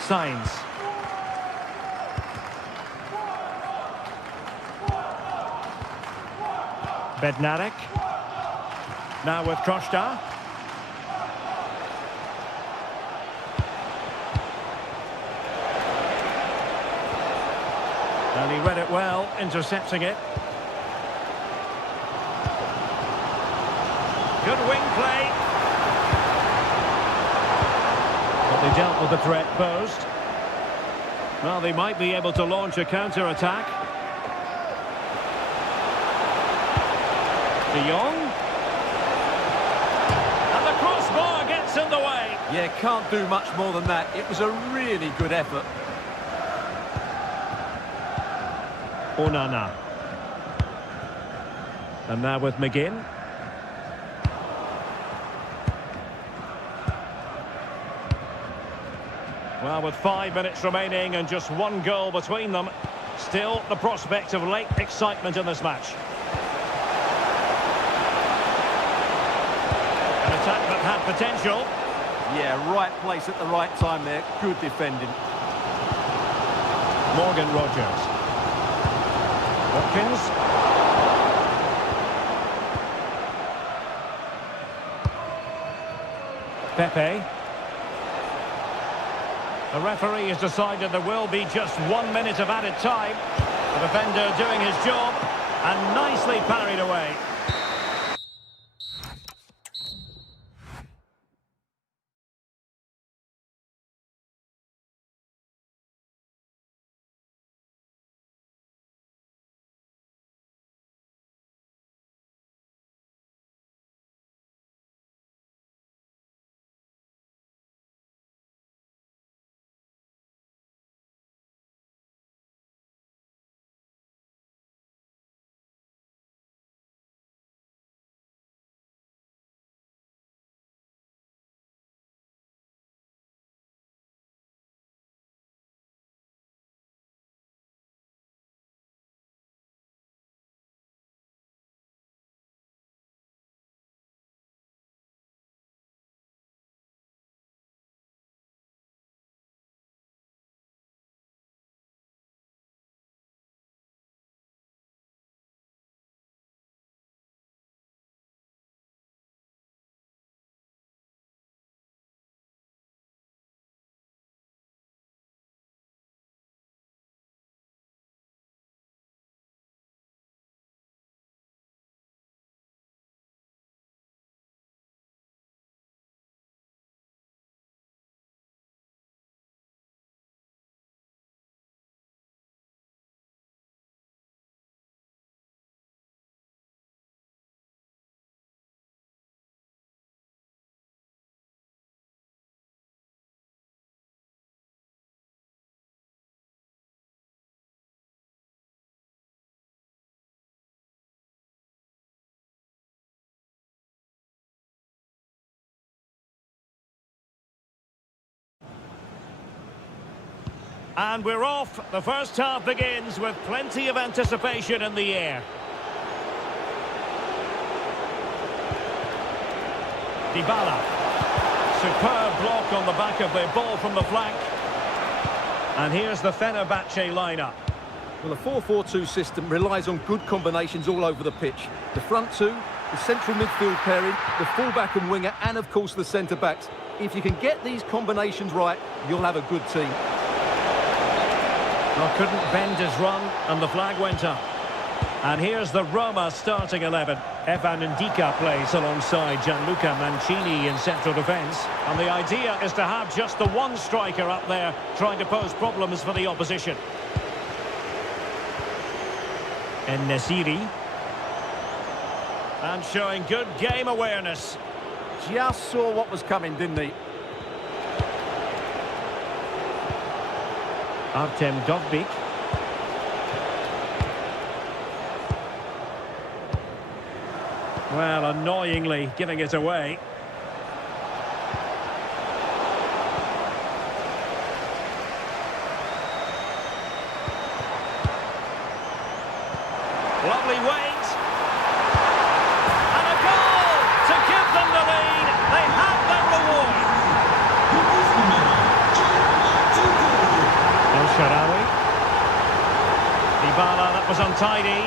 Sainz. Bednarek. Now with Costa. And he read it well, intercepting it. Good wing play. But they dealt with the threat posed. Well, they might be able to launch a counter-attack. De Jong. And the crossbar gets in the way. Yeah, can't do much more than that. It was a really good effort. Onana. And now with McGinn. Well, with 5 minutes remaining and just one goal between them, still the prospect of late excitement in this match. An attack that had potential. Yeah, right place at the right time there. Good defending. Morgan Rogers. Watkins. Pepe. The referee has decided there will be just 1 minute of added time. The defender doing his job. And nicely parried away. And we're off. The first half begins with plenty of anticipation in the air. Dybala. Superb block on the back of the ball from the flank. And here's the Fenerbahce lineup. Well, the 4-4-2 system relies on good combinations all over the pitch. The front two, the central midfield pairing, the fullback and winger, and of course the centre-backs. If you can get these combinations right, you'll have a good team. Well, couldn't bend his run, and the flag went up. And here's the Roma starting 11. Evan Ndika plays alongside Gianluca Mancini in central defence. And the idea is to have just the one striker up there trying to pose problems for the opposition. En-Nesyri. And showing good game awareness. Just saw what was coming, didn't he? Artem Dovbyk. Well, annoyingly giving it away. Lovely weight. And a goal to give them the lead. They have their reward. El-Shaarawy. Dybala, that was untidy.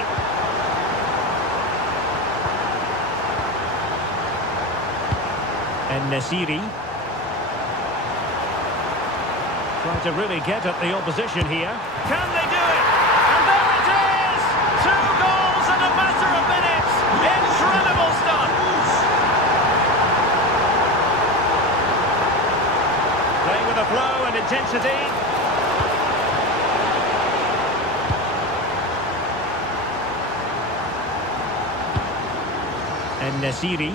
En-Nesyri. Trying to really get at the opposition here. Can they do it? And there it is! 2 goals in a matter of minutes. Incredible stuff. Playing with a flow and intensity. En-Nesyri.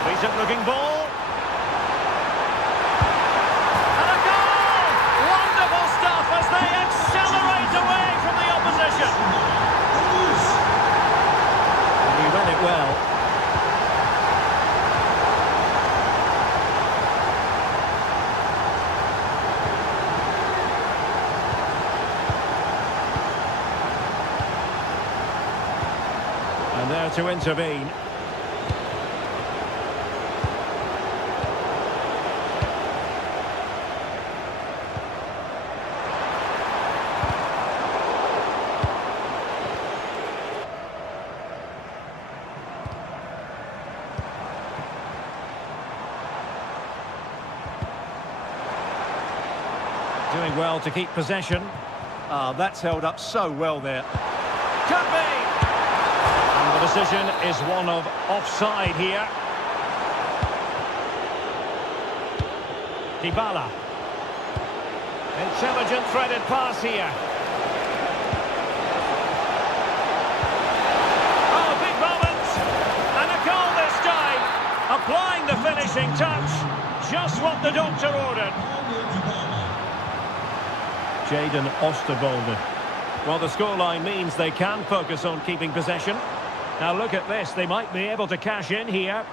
Decent-looking ball. And a goal! Wonderful stuff as they accelerate away from the opposition. He read it well. And there to intervene. Doing well to keep possession. Ah, that's held up so well there. Could be! And the decision is one of offside here. Dybala. Intelligent threaded pass here. Oh, big moment! And a goal this time! Applying the finishing touch. Just what the doctor ordered. Jaden Osterbolde. Well, the scoreline means they can focus on keeping possession. Now look at this, they might be able to cash in here.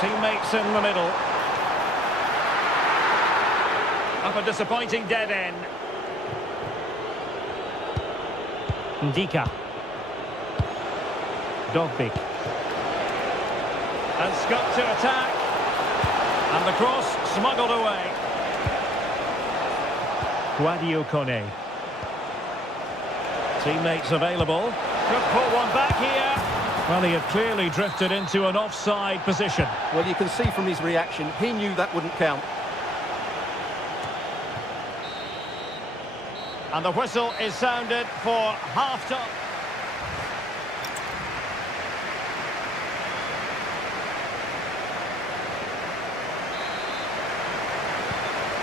Teammates in the middle. Up a disappointing dead end. Ndika. Dovbik. And Scott to attack. And the cross smuggled away. Guadio Kone. Teammates available. Could pull one back here. Well, he had clearly drifted into an offside position. Well, you can see from his reaction, he knew that wouldn't count. And the whistle is sounded for half-time.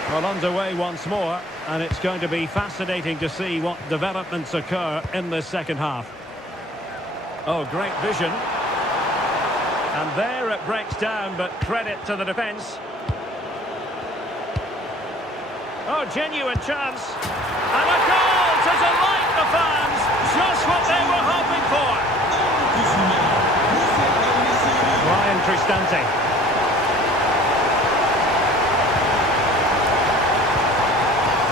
Well, underway once more, and it's going to be fascinating to see what developments occur in this second half. Oh, great vision. And there it breaks down, but credit to the defence. Oh, genuine chance. And a goal to delight the fans. Just what they were hoping for. Ryan Cristante.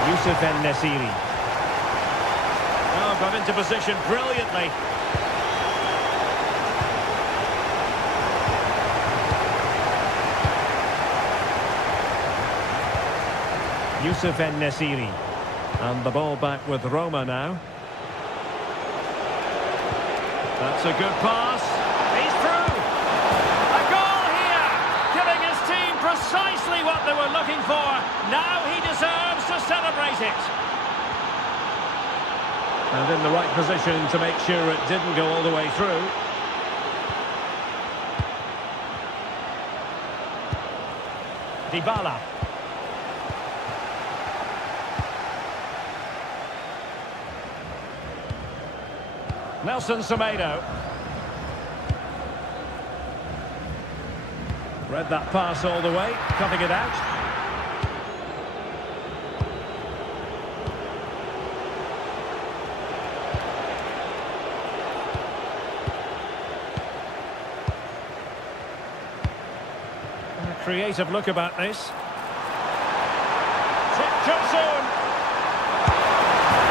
Youssef En-Nesyri. Oh, got into position brilliantly. Youssef En-Nesyri. And the ball back with Roma now. That's a good pass. He's through. A goal here. Giving his team precisely what they were looking for. Now he deserves to celebrate it. And in the right position to make sure it didn't go all the way through. Dybala. Nelson Semedo. Read that pass all the way, cutting it out. A creative look about this. Johnson.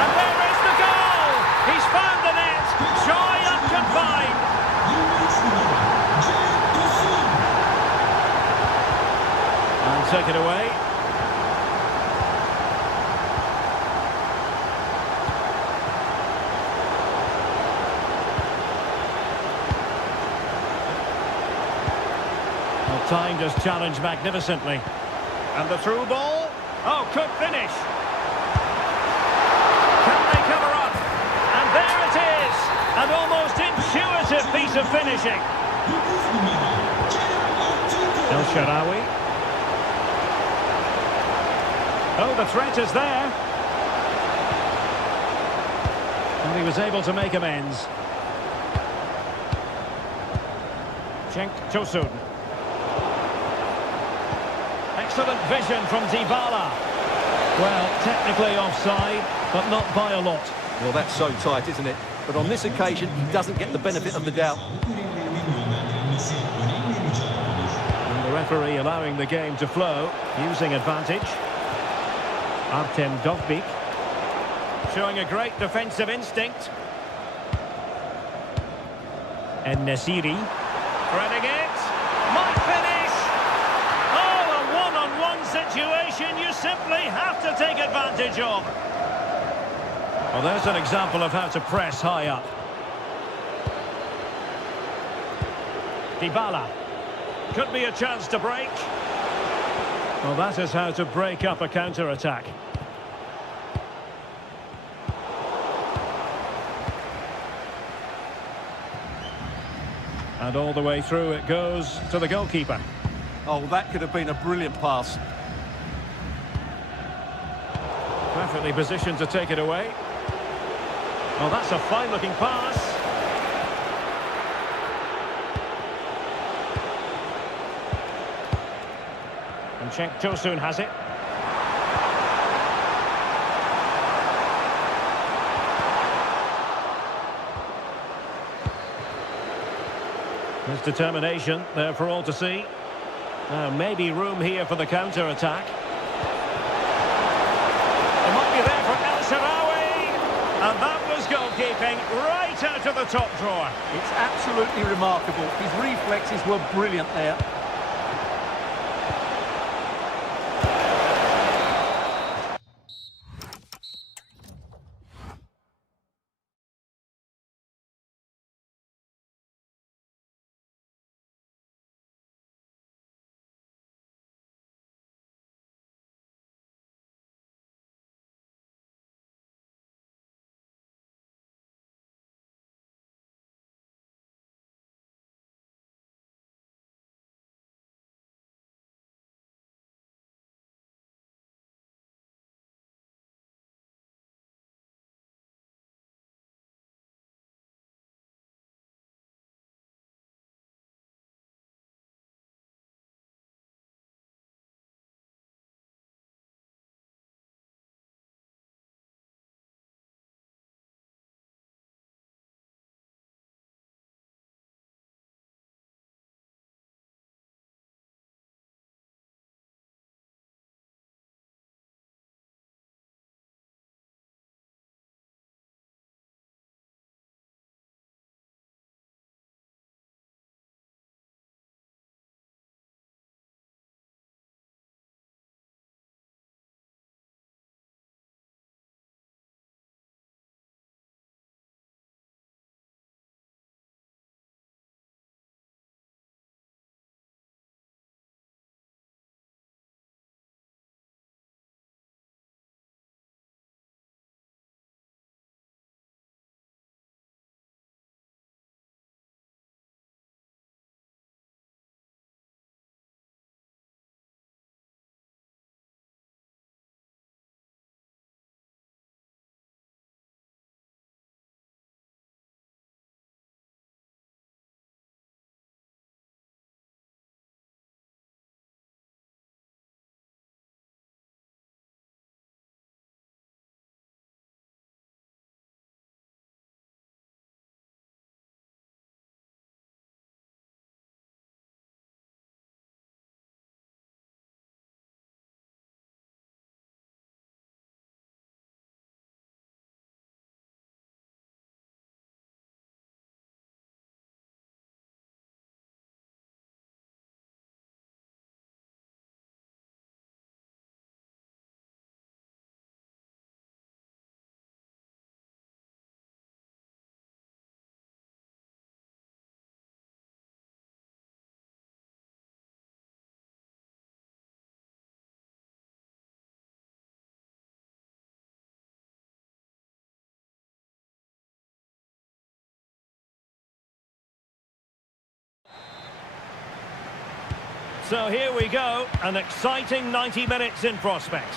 And there is the goal! He's found the net! Joy unconfined! And take it away. Well, timed his challenge magnificently. And the through ball. Oh, could finish. Can they cover up? And there it is. An almost intuitive piece of finishing. El Shaarawy. Oh, the threat is there. And he was able to make amends. Cenk Tosun. Excellent vision from Dybala. Well, technically offside, but not by a lot. Well, that's so tight, isn't it? But on this occasion, he doesn't get the benefit of the doubt. And the referee allowing the game to flow, using advantage. Artem Dovbik. Showing a great defensive instinct. En-Nesyri. Threading it. Might finish. Oh, a one-on-one situation you simply have to take advantage of. Well, there's an example of how to press high up. Dybala. Could be a chance to break. Well, that is how to break up a counter-attack. And all the way through it goes to the goalkeeper. Oh, that could have been a brilliant pass. Perfectly positioned to take it away. Well, that's a fine-looking pass. And Cenk Tosun has it. His determination there for all to see. Maybe room here for the counter-attack. It might be there for El Shaarawy. And that was goalkeeping right out of the top drawer. It's absolutely remarkable. His reflexes were brilliant there. So here we go, an exciting 90 minutes in prospect.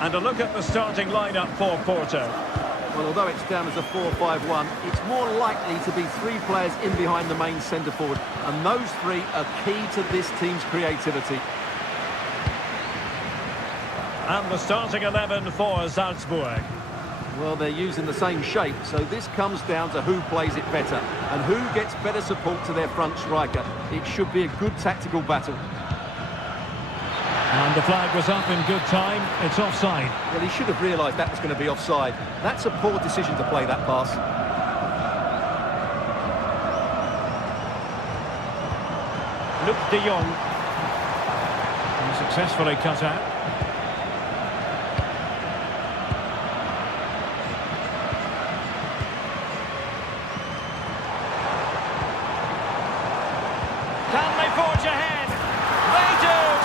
And a look at the starting lineup for Porto. Well, although it's down as a 4-5-1, it's more likely to be three players in behind the main centre forward, and those three are key to this team's creativity. And the starting 11 for Salzburg. Well, they're using the same shape, so this comes down to who plays it better and who gets better support to their front striker. It should be a good tactical battle. And the flag was up in good time. It's offside. Well, he should have realised that was going to be offside. That's a poor decision to play that pass. Luc de Jong. And successfully cut out. Can they forge ahead? They do!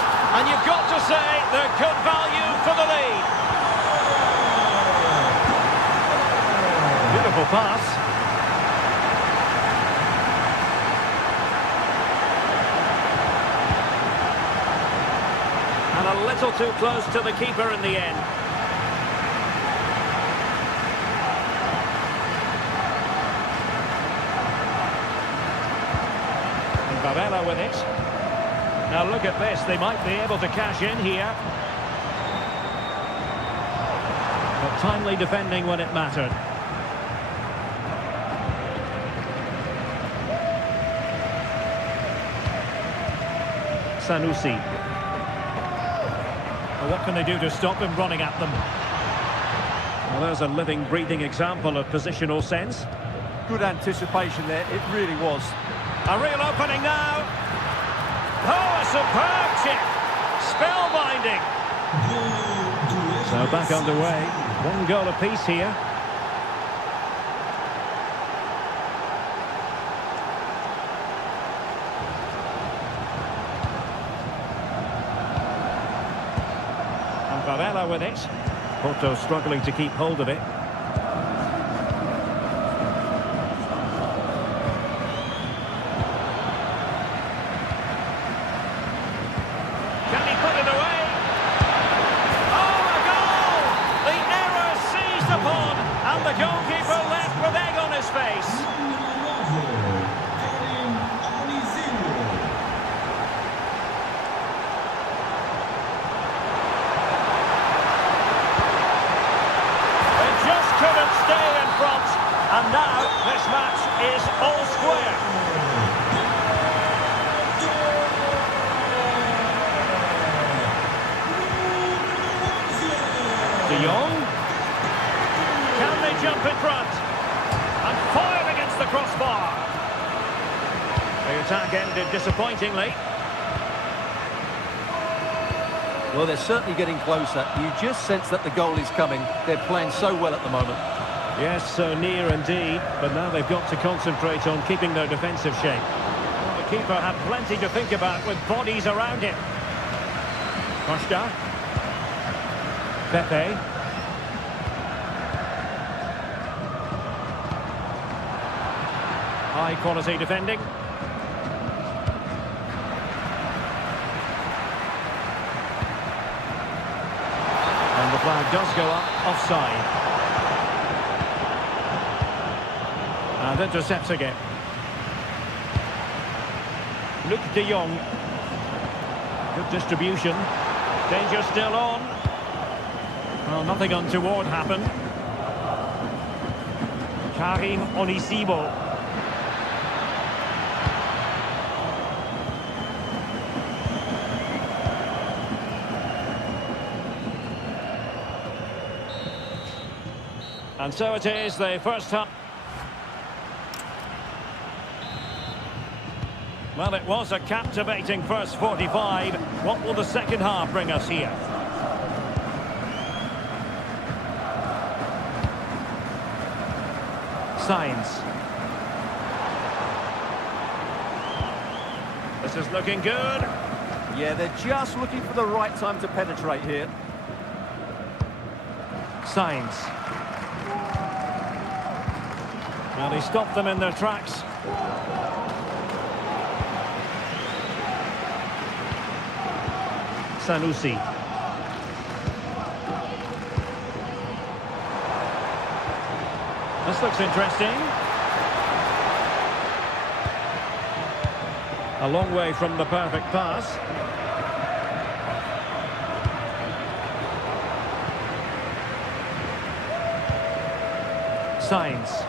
pass. And a little too close to the keeper in the end. And Varela with it. Now look at this, they might be able to cash in here. But timely defending when it mattered. Sanusi. Well, what can they do to stop him running at them? Well, there's a living, breathing example of positional sense. Good anticipation there, it really was. A real opening now. Oh, a superb chip. Spellbinding. So back underway. One goal apiece here. And Varela with it. Porto struggling to keep hold of it. The goalkeeper left with egg on his face. They just couldn't stay in front. And now this match is all square. De Jong. Can they jump in front? And fire against the crossbar. The attack ended disappointingly. Well, they're certainly getting closer. You just sense that the goal is coming. They're playing so well at the moment. Yes, so near indeed. But now they've got to concentrate on keeping their defensive shape. Well, the keeper had plenty to think about with bodies around him. Costa. Pepe. High quality defending. And the flag does go up, offside. And intercepts again. Luc de Jong. Good distribution. Danger still on. Well, nothing untoward happened. Karim Onisibo. And so it is, the first half. Well, it was a captivating first 45. What will the second half bring us here? Signs. This is looking good. Yeah, they're just looking for the right time to penetrate here. Signs. Well, he stopped them in their tracks. Sanusi. This looks interesting. A long way from the perfect pass. Signs.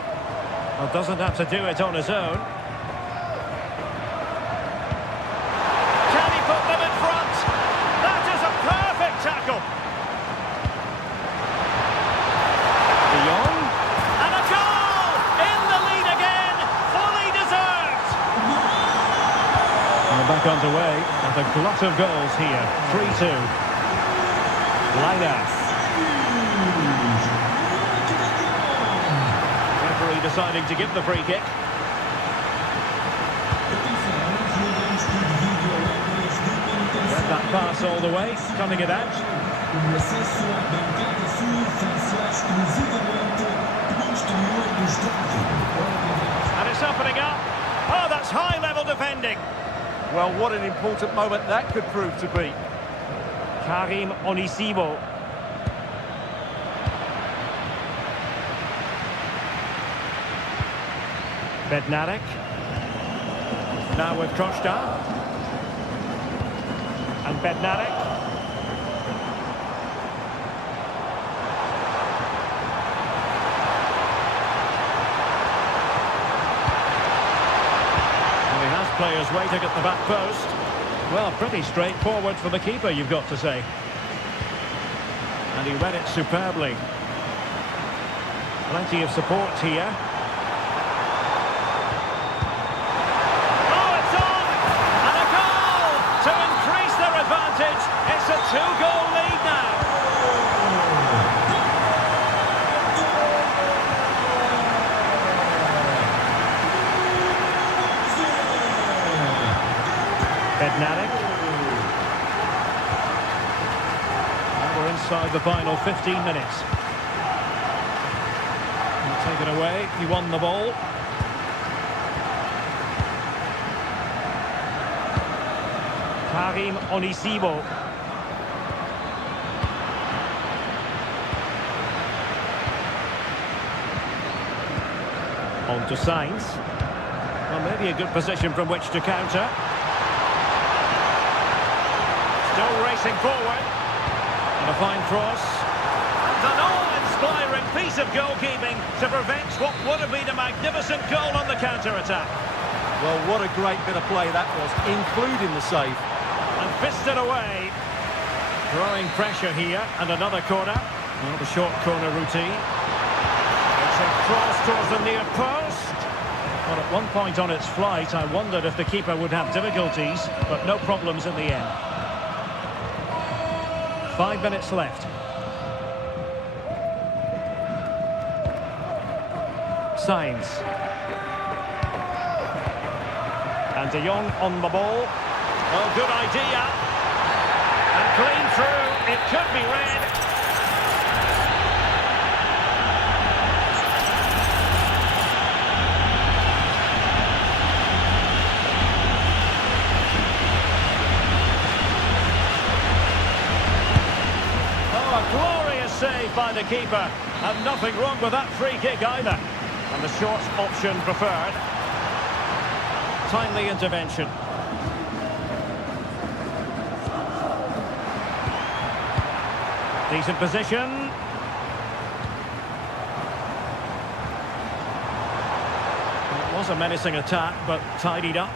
Well, doesn't have to do it on his own. Can he put them in front? That is a perfect tackle. De Jong. And a goal! In the lead again. Fully deserved. And we're back underway. And a glut of goals here. 3-2. Liner. Deciding to give the free kick. Get that pass all the way, coming it out. much and lightning strategy. And it's opening up. Oh, that's high-level defending. Well, what an important moment that could prove to be. Karim Onisivo. Bednarek. Now with Kroshta. And Bednarek. Players waiting at the back post. Well, pretty straightforward for the keeper, you've got to say. And he read it superbly. Plenty of support here. Oh, it's on! And a goal! To increase their advantage. It's a two-goal lead now. Bednarek. And we're inside the final 15 minutes. He'll take it away. He won the ball. Karim Onisivo. On to Sainz. Well, maybe a good position from which to counter. Still racing forward. And a fine cross. And an awe-inspiring piece of goalkeeping to prevent what would have been a magnificent goal on the counter-attack. Well, what a great bit of play that was, including the save. And fisted away. Growing pressure here. And another corner. Well, the short corner routine. It's a cross towards the near post. Well, at one point on its flight, I wondered if the keeper would have difficulties, but no problems in the end. 5 minutes left. Sainz. And De Jong on the ball. Oh, good idea. And clean through. It could be red. Glorious save by the keeper, and nothing wrong with that free kick either. And the short option preferred. Timely intervention. Decent position. It was a menacing attack, but tidied up.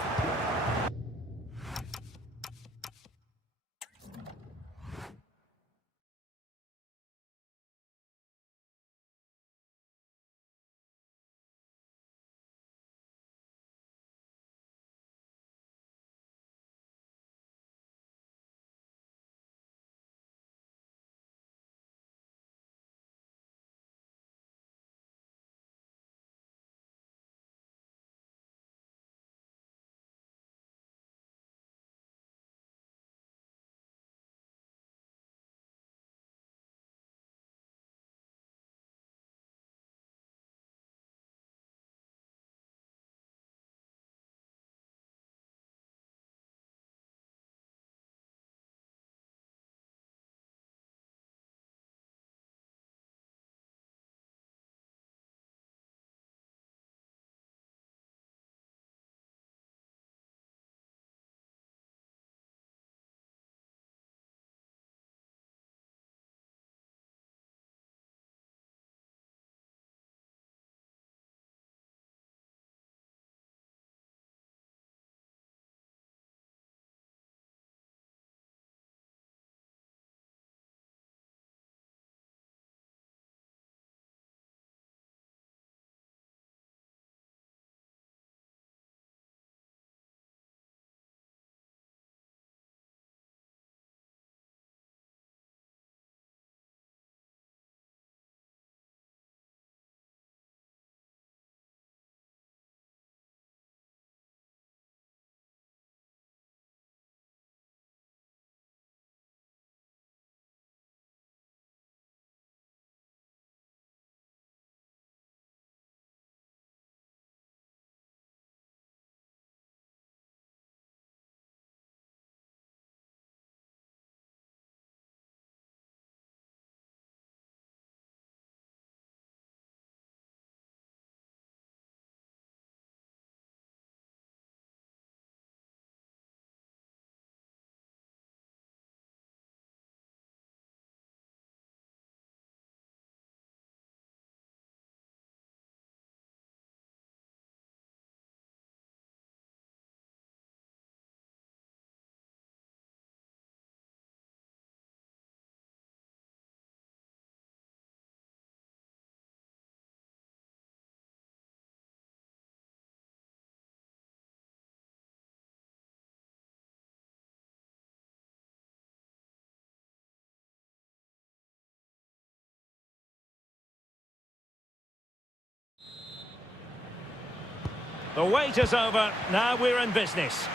The wait is over. Now we're in business.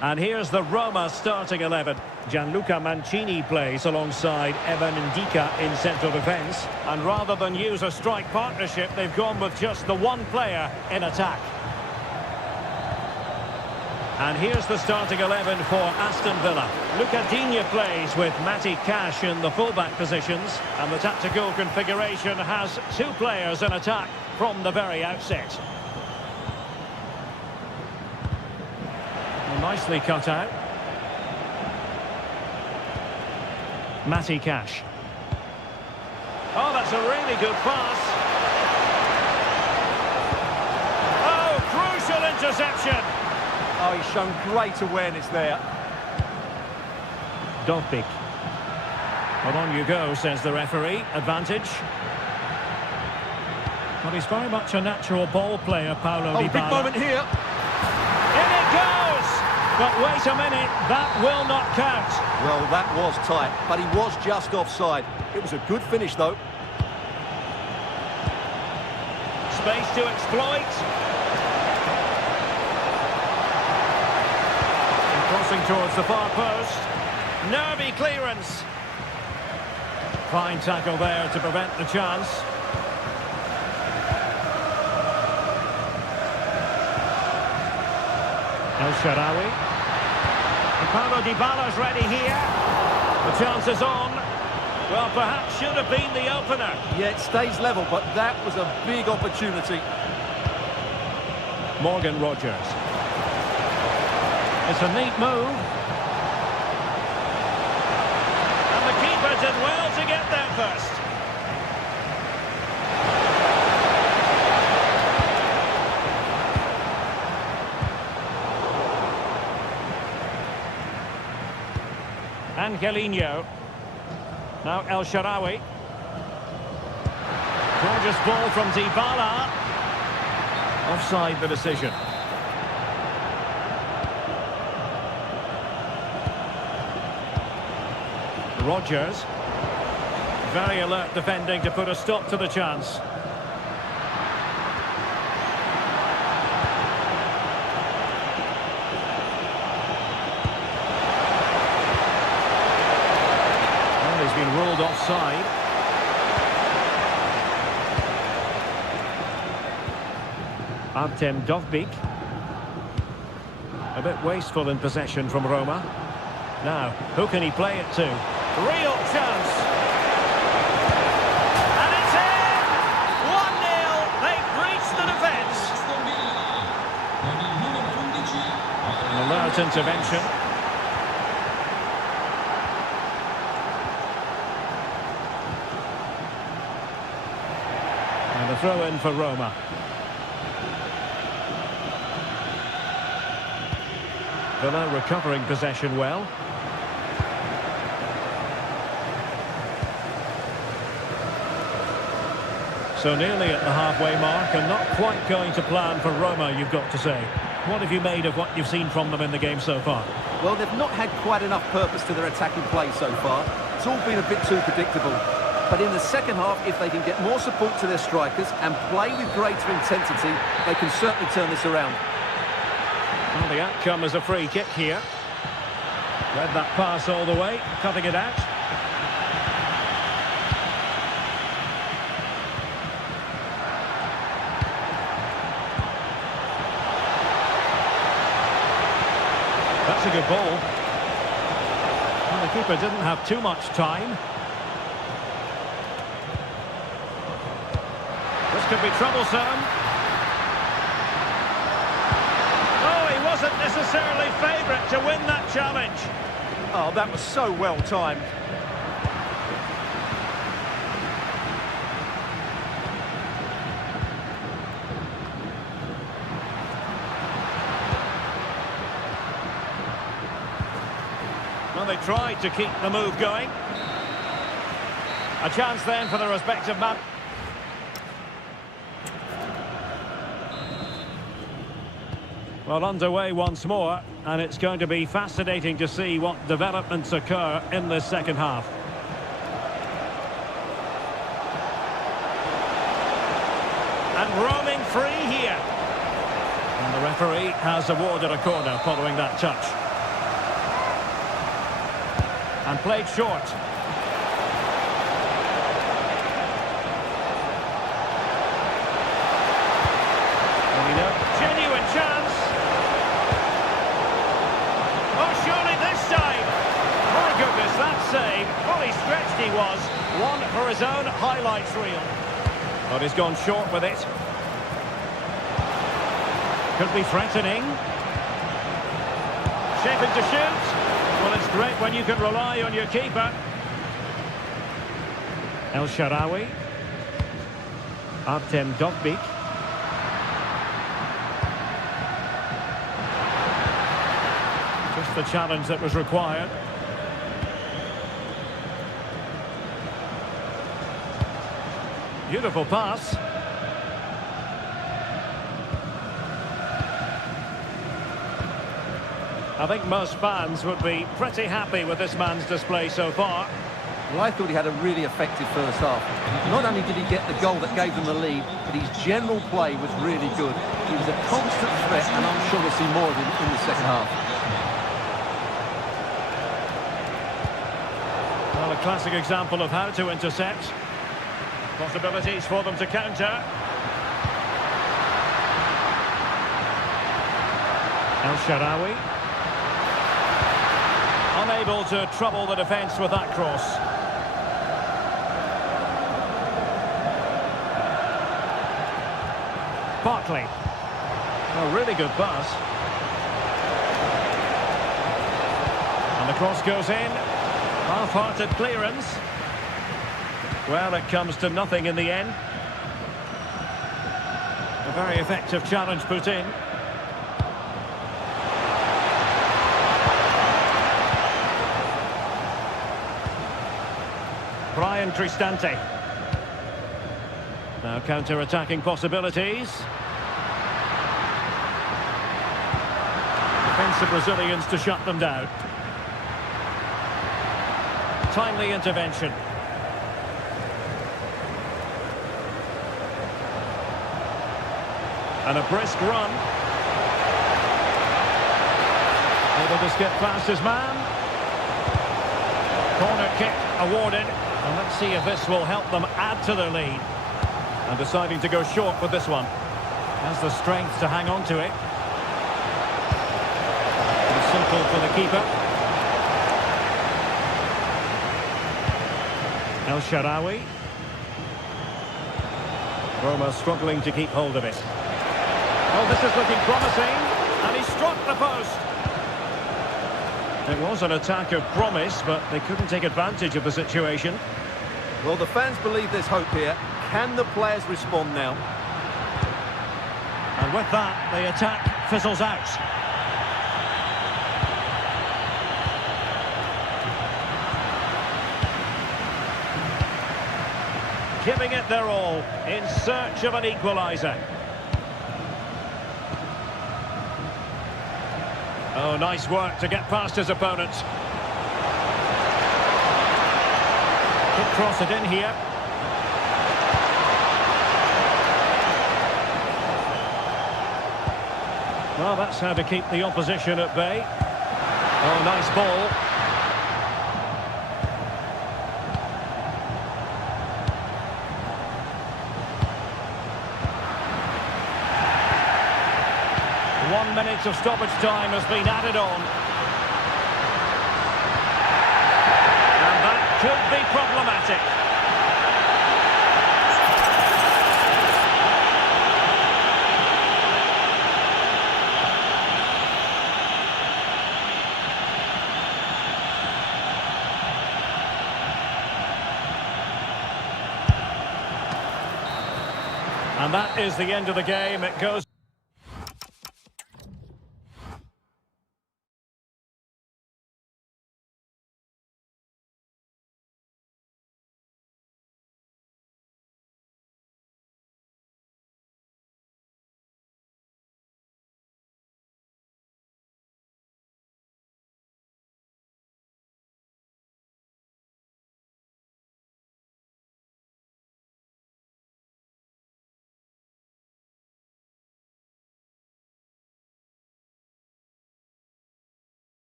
And here's the Roma starting 11. Gianluca Mancini plays alongside Evan Ndika in central defence. And rather than use a strike partnership, they've gone with just the one player in attack. And here's the starting 11 for Aston Villa. Luca Digne plays with Matty Cash in the fullback positions. And the tactical configuration has two players in attack from the very outset. Nicely cut out. Matty Cash. Oh, that's a really good pass. Oh, crucial interception. Oh, he's shown great awareness there. Dovbik. Well, on you go, says the referee. Advantage. Well, he's very much a natural ball player, Paulo Dybala. Big moment here. In it goes! But wait a minute, that will not count. Well, that was tight, but he was just offside. It was a good finish, though. Space to exploit. And crossing towards the far post. Nervy clearance. Fine tackle there to prevent the chance. El Shaarawy. Paulo Dybala's ready here. The chance is on. Well, perhaps should have been the opener. Yeah, it stays level, but that was a big opportunity. Morgan Rogers. It's a neat move. And the keeper did well to get there first. Angelino. Now El Shaarawy. Gorgeous ball from Dybala. Offside the decision. Rogers. Very alert defending to put a stop to the chance. Been ruled offside. Artem Dovbik. A bit wasteful in possession from Roma. Now, who can he play it to? Real chance. And it's in! 1-0. They've breached the defence. An alert intervention. A throw in for Roma. Villa recovering possession well. So nearly at the halfway mark and not quite going to plan for Roma, you've got to say. What have you made of what you've seen from them in the game so far? Well, they've not had quite enough purpose to their attacking play so far. It's all been a bit too predictable. But in the second half, if they can get more support to their strikers and play with greater intensity, they can certainly turn this around. Well, the outcome is a free kick here. Read that pass all the way, cutting it out. That's a good ball. Well, the keeper didn't have too much time. This could be troublesome. Oh, he wasn't necessarily favourite to win that challenge. Oh, that was so well timed. Well, they tried to keep the move going. A chance then for the respective man. Well, underway once more, and it's going to be fascinating to see what developments occur in this second half. roaming free here. And the referee has awarded a corner following that touch. And played short. Genuine chance. Oh, surely this time. My goodness, that save. Fully stretched he was. One for his own highlights reel. But he's gone short with it. Could be threatening. Shaping to shoot. Well, it's great when you can rely on your keeper. El Shaarawy. Artem Dovbyk. Just the challenge that was required. Beautiful pass. I think most fans would be pretty happy with this man's display so far. Well, I thought he had a really effective first half. Not only did he get the goal that gave them the lead, but his general play was really good. He was a constant threat, and I'm sure we'll see more of him in the second half. Well, a classic example of how to intercept. Possibilities for them to counter. El Shaarawy. Unable to trouble the defence with that cross. Barkley. A really good pass. And the cross goes in. Half-hearted clearance. Well, it comes to nothing in the end. A very effective challenge put in. Brian Cristante. Now counter-attacking possibilities. Defensive Brazilians to shut them down. Timely intervention. And a brisk run. Able to skip past his man. Corner kick awarded. And let's see if this will help them add to their lead. And deciding to go short with this one. Has the strength to hang on to it. And simple for the keeper. El Shaarawy. Roma struggling to keep hold of it. Oh, this is looking promising. And he struck the post. It was an attack of promise, but they couldn't take advantage of the situation. Well, the fans believe there's hope here. Can the players respond now? And with that, the attack fizzles out. Giving it their all in search of an equaliser. Oh, nice work to get past his opponent. Could cross it in here. Well, that's how to keep the opposition at bay. Oh, nice ball. One minute of stoppage time has been added on. And that could be problematic. And that is the end of the game. It goes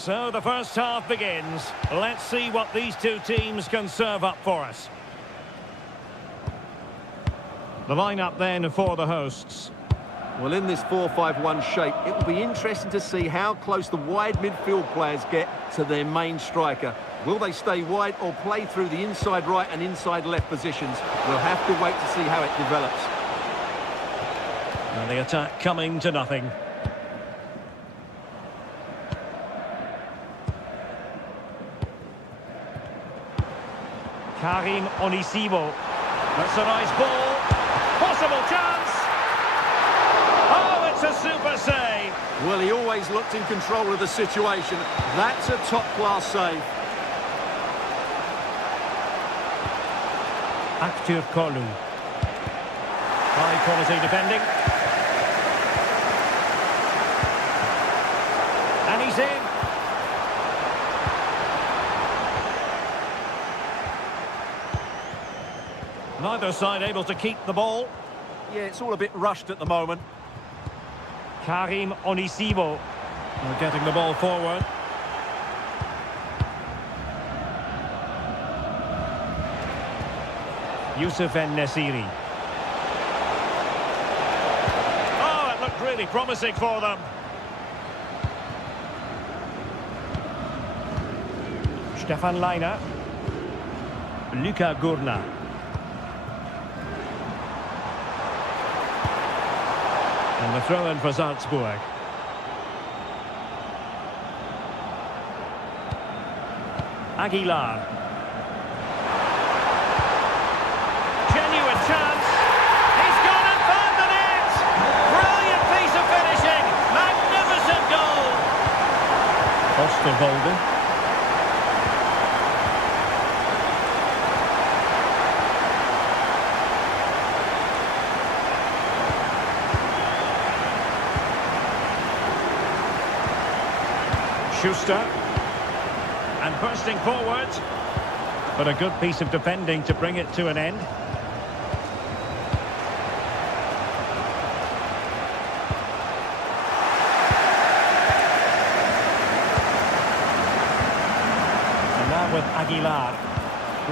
So the first half begins. Let's see what these two teams can serve up for us. The lineup then for the hosts. Well, in this 4-5-1 shape, it will be interesting to see how close the wide midfield players get to their main striker. Will they stay wide or play through the inside right and inside left positions? We'll have to wait to see how it develops. And the attack coming to nothing. Karim Onisivo. That's a nice ball. Possible chance. Oh, it's a super save. Well, he always looked in control of the situation. That's a top-class save. Aktür Kolu. High quality defending. And he's in. Neither side able to keep the ball. Yeah, it's all a bit rushed at the moment. Karim Onisivo. They're getting the ball forward. Youssef En-Nesyri. Oh, it looked really promising for them. Stefan Leiner. Luka Gurna. And the throw-in for Salzburg. Aguilar. Genuine chance. He's gone and found the net. Brilliant piece of finishing. Magnificent goal. Osterwolde. Schuster, and bursting forward, but a good piece of defending to bring it to an end. And now with Aguilar,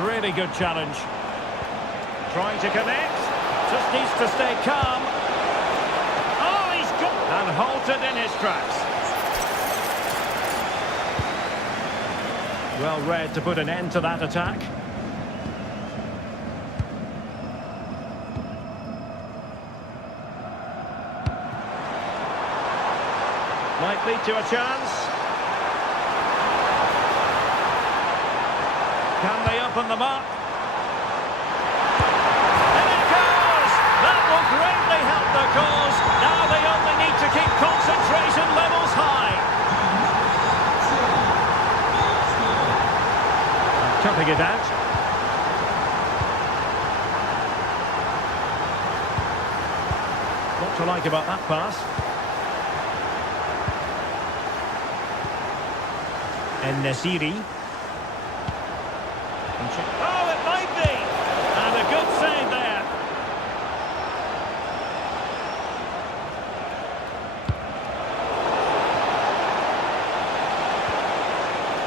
really good challenge. Trying to connect, just needs to stay calm. Oh, he's got and halted in his tracks. Well read to put an end to that attack. Might lead to a chance. Can they open them up? And it goes! That will greatly help their cause. Now they only need to keep concentration levels high. Chopping it out. What to like about that pass? En-Nesyri. Oh, it might be! And a good save there.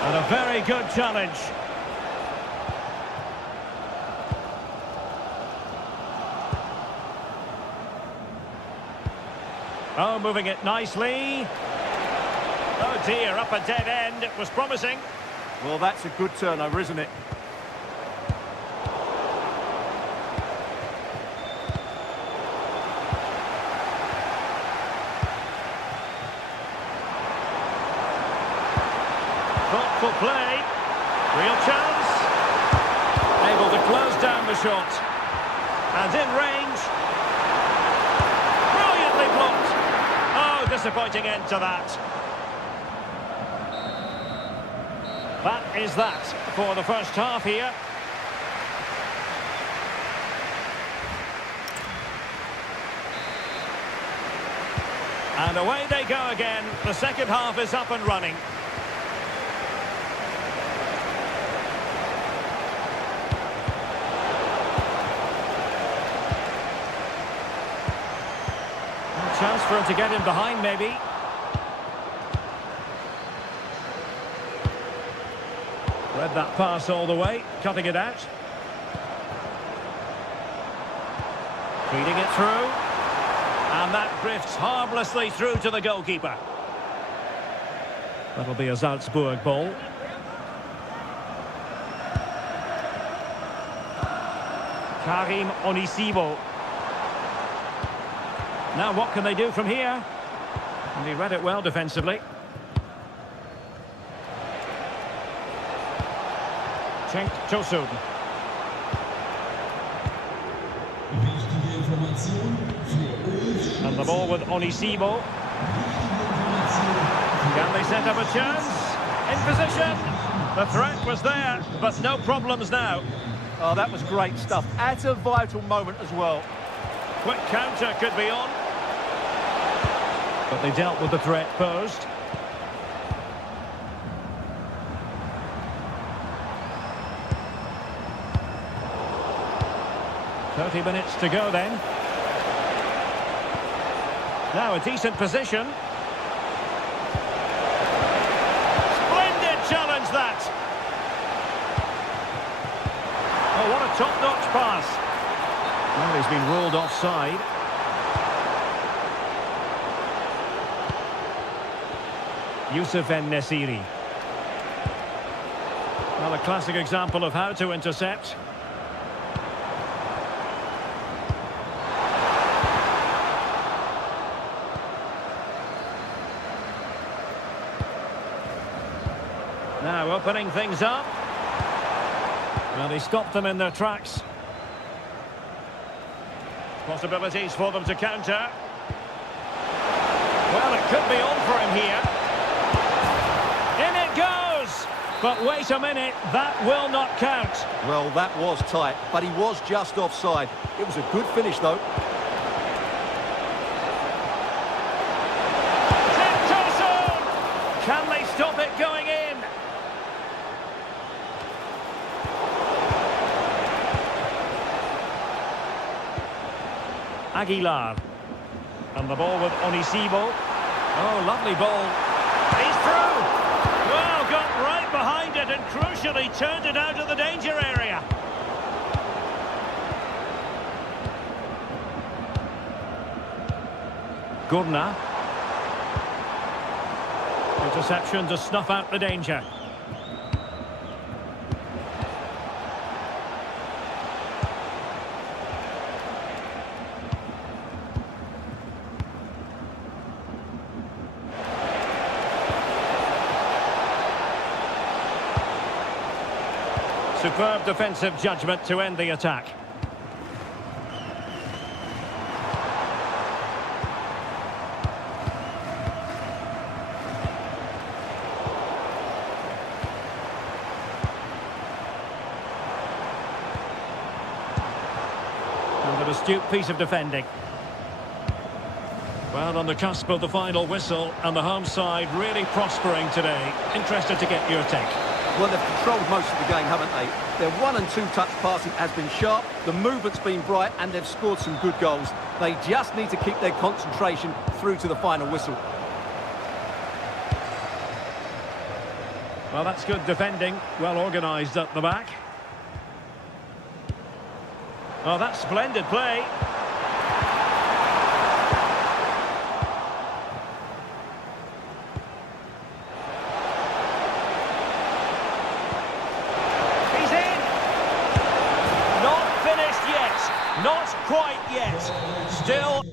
And a very good challenge. Oh, moving it nicely. Oh dear, up a dead end. It was promising. Well, that's a good turnover, isn't it? Thoughtful play. Real chance. Able to close down the shot. And in range. Brilliantly blocked. Oh, disappointing end to that. That is that for the first half here. And away they go again. The second half is up and running. A chance for him to get him behind, maybe. read that pass all the way, cutting it out. Feeding it through. And that drifts harmlessly through to the goalkeeper. That'll be a Salzburg ball. Karim Onisivo. Now what can they do from here? And he read it well defensively. Cenk Tosun. And the ball with Onisivo. Can they set up a chance? In position. The threat was there, but no problems now. Oh, that was great stuff. At a vital moment as well. Quick counter could be on. But they dealt with the threat posed. "30 minutes to go then. Now a decent position. Splendid challenge that. Oh, what a top-notch pass. Well, he's been ruled offside. Youssef En-Nesyri. Well, a classic example of how to intercept. Now opening things up. Well, he stopped them in their tracks. Possibilities for them to counter. Well, it could be on for him here. In it goes! But wait a minute, that will not count. Well, that was tight, but he was just offside. It was a good finish, though. Cenk Tosun! Can they stop it going in? Aguilar. And the ball with Onisivo. Oh, lovely ball. He's through! Well, got right behind it and crucially turned it out of the danger area. Gurna. Interception to snuff out the danger. Superb defensive judgment to end the attack. And an astute piece of defending. Well, on the cusp of the final whistle, and the home side really prospering today. Interested to get your take. Well, they've controlled most of the game, haven't they? Their 1- and 2-touch passing has been sharp, the movement's been bright, and they've scored some good goals. They just need to keep their concentration through to the final whistle. Well, that's good defending, well organised at the back. Oh, that's splendid play. Not quite yet. Still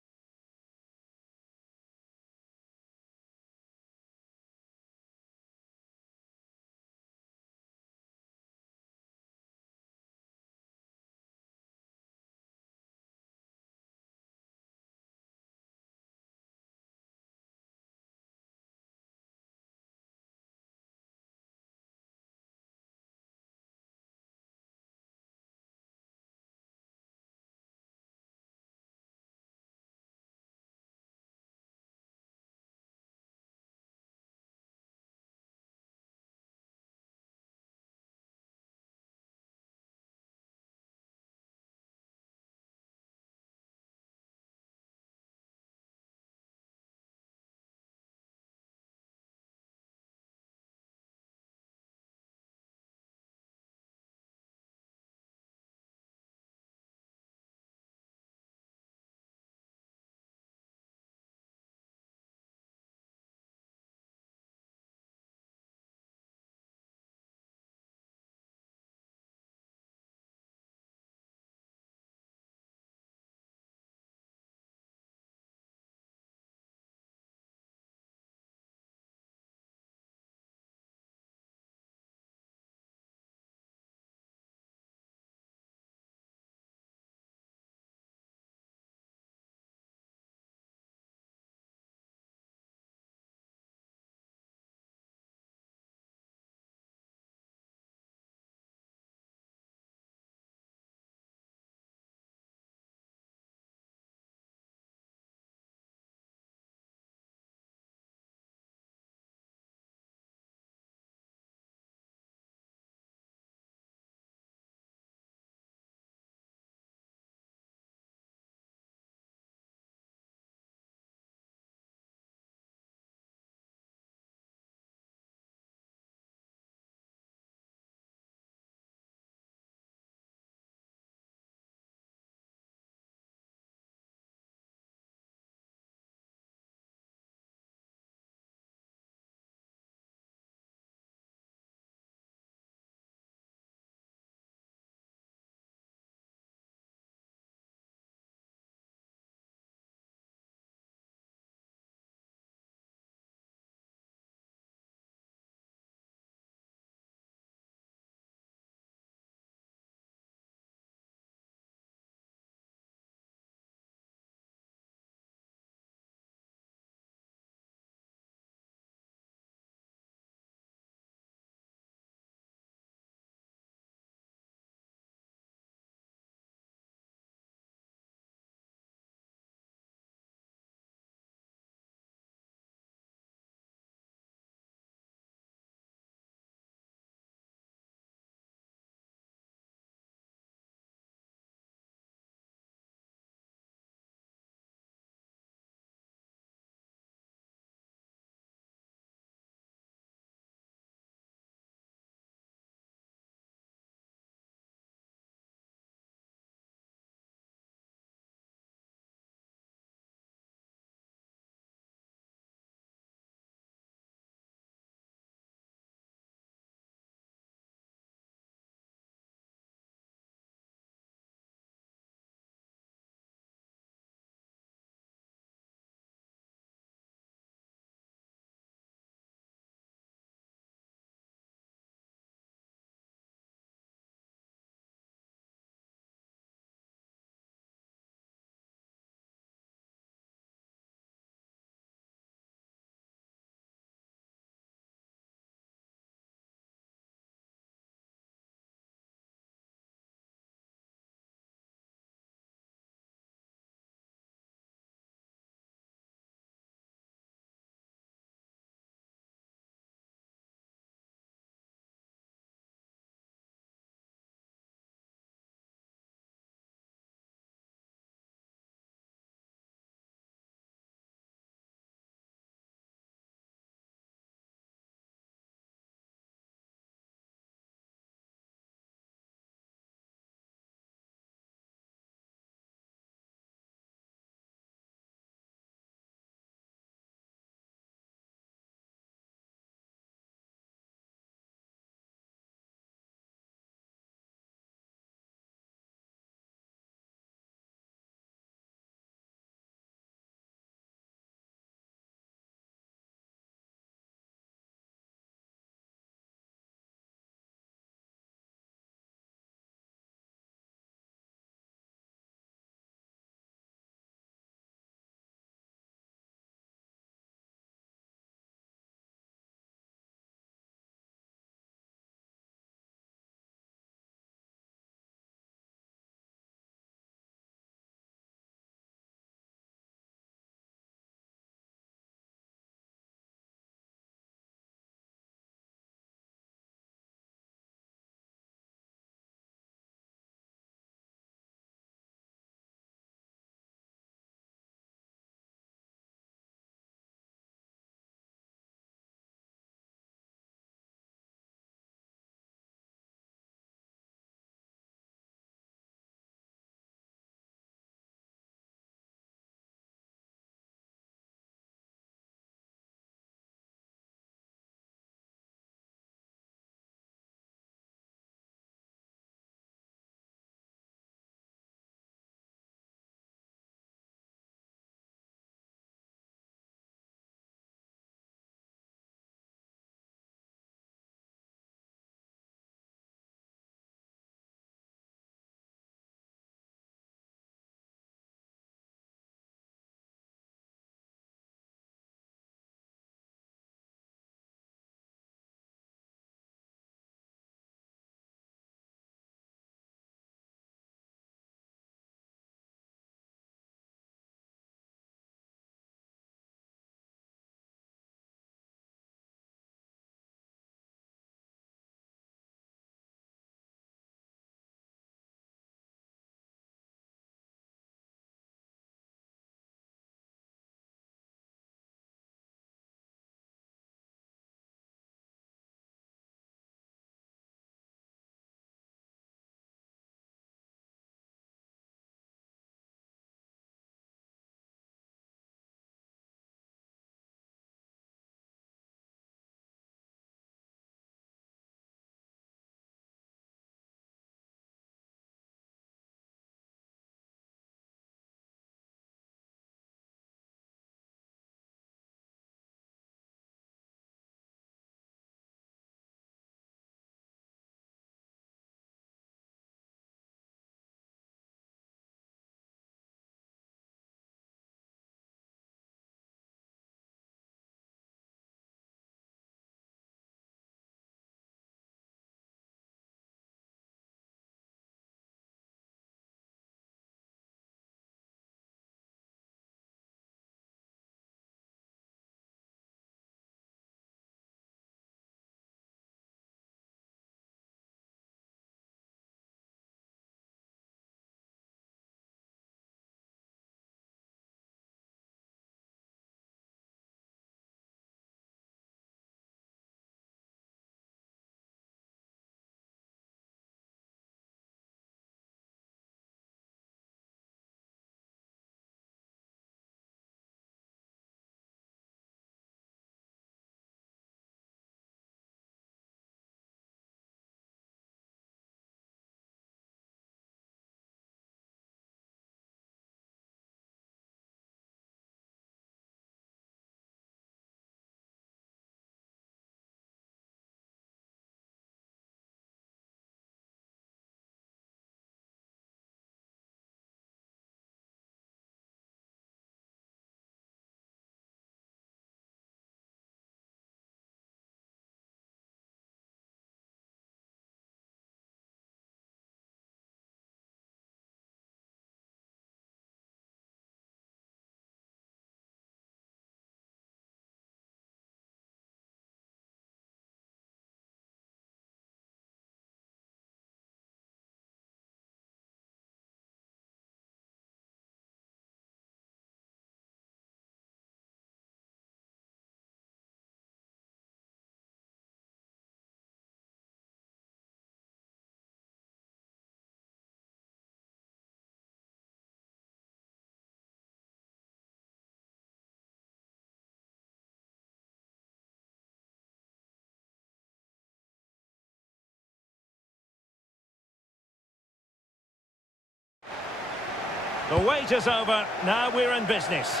The wait is over. Now we're in business.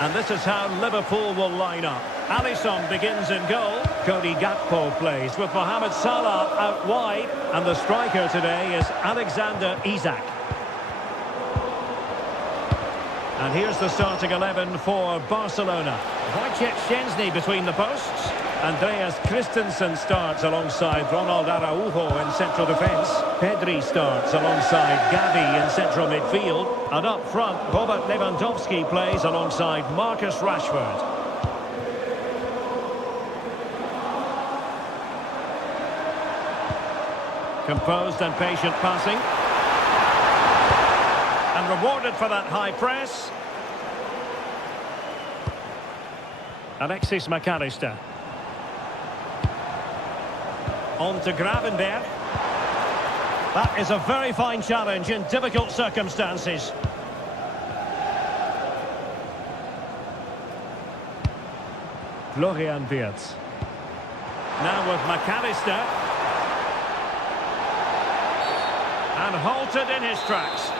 And this is how Liverpool will line up. Alisson begins in goal. Cody Gakpo plays with Mohamed Salah out wide. And the striker today is Alexander Isak. And here's the starting 11 for Barcelona. Wojciech Szczęsny between the posts. Andreas Christensen starts alongside Ronald Araujo in central defence. Pedri starts alongside Gavi in central midfield. And up front, Robert Lewandowski plays alongside Marcus Rashford. Composed and patient passing. And rewarded for that high press. Alexis McAllister. On to Gravenberg. That is a very fine challenge in difficult circumstances. Florian Wirtz. Now with McAllister. And halted in his tracks.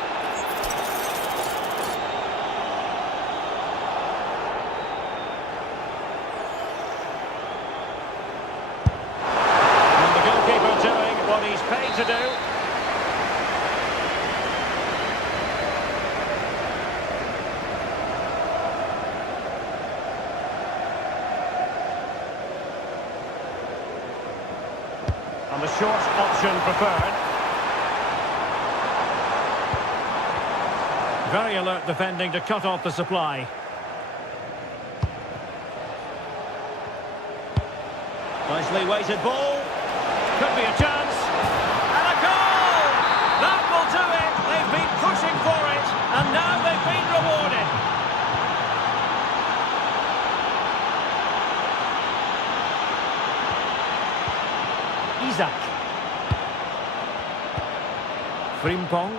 He's paid to do. And the short option preferred. Very alert defending to cut off the supply. Nicely weighted ball. Could be a chance. They've been pushing for it, and now they've been rewarded. Isak. Frimpong.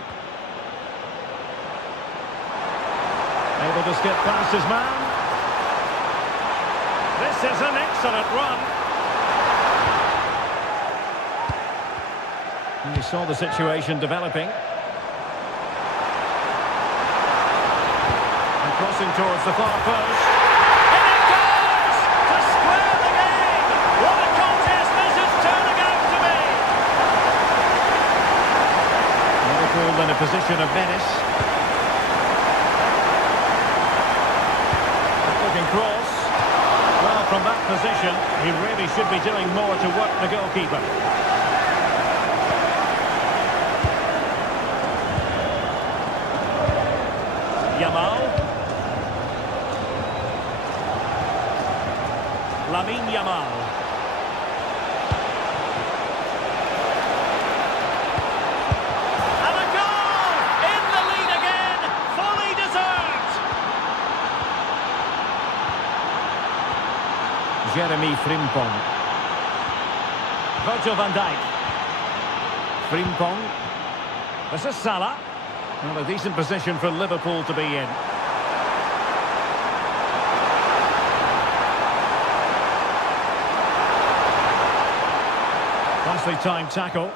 Able to skip past his man. This is an excellent run. And he saw the situation developing. Crossing towards the far post. And it goes! To square the game! What a contest this is turning out to be! Liverpool in a position of menace. Looking cross. Well, from that position, he really should be doing more to work the goalkeeper. Yamal. Lamine Yamal. And a goal! In the lead again! Fully deserved! Jeremy Frimpong. Virgil van Dijk. Frimpong. This is Salah. Well, a decent position for Liverpool to be in. Nicely timed tackle.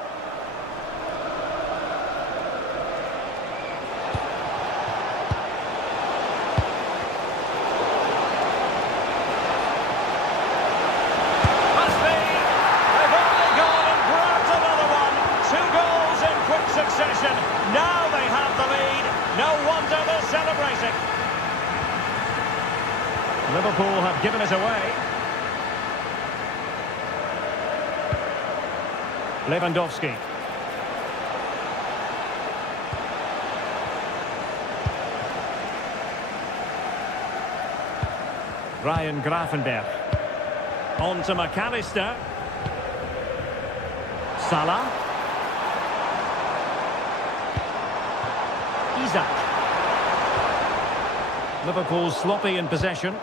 Must be. They've only gone and grabbed another one. 2 goals in quick succession. Now they have the lead. No wonder they're celebrating. Liverpool have given it away. Lewandowski. Ryan Gravenberg. On to McAllister. Salah. Isak. Liverpool sloppy in possession.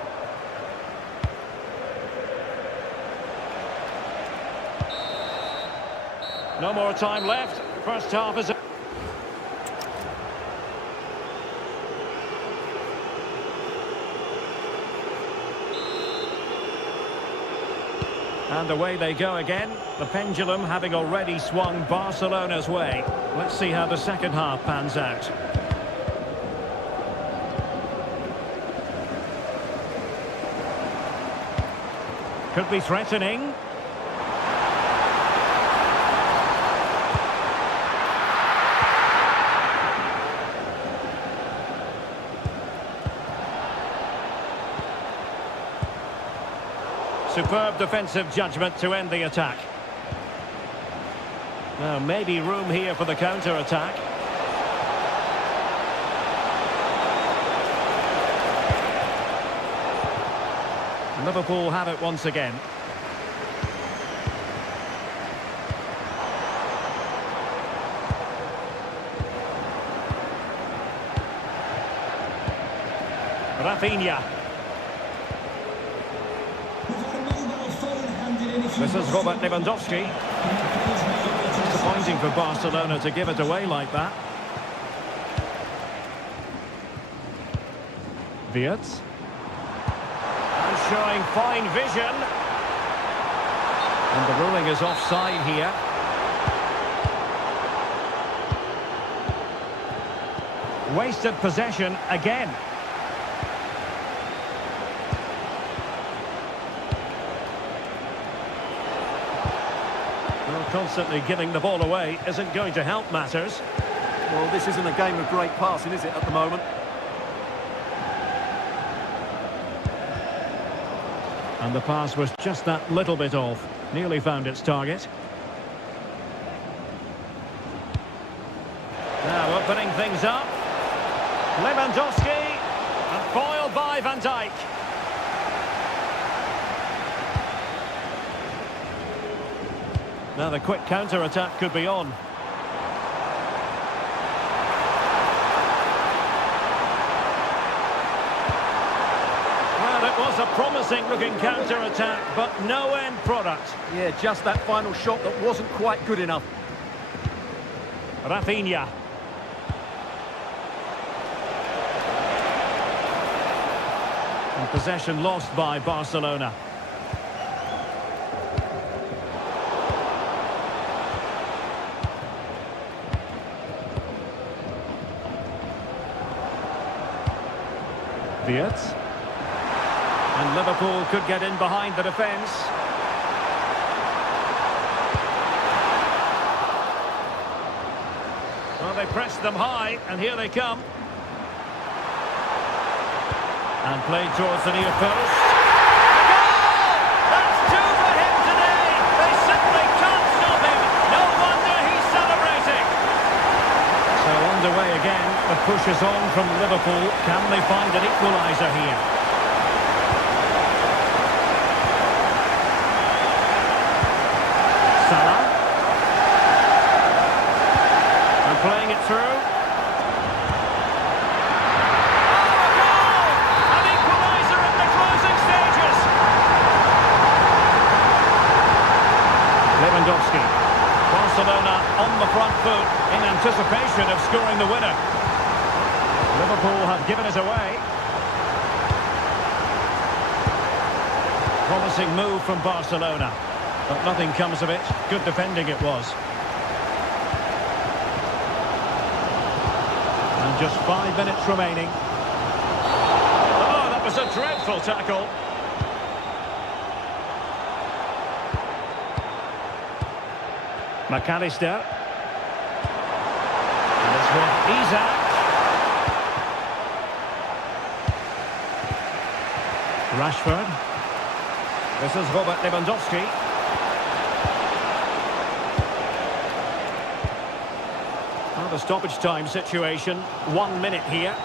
No more time left. First half is... And away they go again. The pendulum having already swung Barcelona's way. Let's see how the second half pans out. Could be threatening. Superb defensive judgment to end the attack. Now maybe room here for the counter-attack. Liverpool have it once again. Rafinha. This is Robert Lewandowski. Disappointing for Barcelona to give it away like that. Wirtz. And showing fine vision. And the ruling is offside here. Wasted possession again. Constantly giving the ball away isn't going to help matters. Well, this isn't a game of great passing, is it, at the moment? And the pass was just that little bit off. Nearly found its target. Now opening things up. Lewandowski. And foiled by Van Dijk. Now the quick counter-attack could be on. Well, it was a promising-looking counter-attack, but no end product. Yeah, just that final shot that wasn't quite good enough. Rafinha. And possession lost by Barcelona. Wirtz. And Liverpool could get in behind the defence. Well, they pressed them high, and here they come. And played towards the near post. Goal! That's two for him today! They simply can't stop him! No wonder he's celebrating! So underway again. The push is on from Liverpool. Can they find an equaliser here? Salah. And playing it through. Oh, a goal! An equaliser in the closing stages. Lewandowski. Barcelona on the front foot in anticipation of scoring the winner. Liverpool have given it away. Promising move from Barcelona, but nothing comes of it. Good defending it was. And just 5 minutes remaining. Oh, that was a dreadful tackle. McAllister. And it's with Isaac. Rashford. This is Robert Lewandowski. Well, the stoppage time situation. 1 minute here.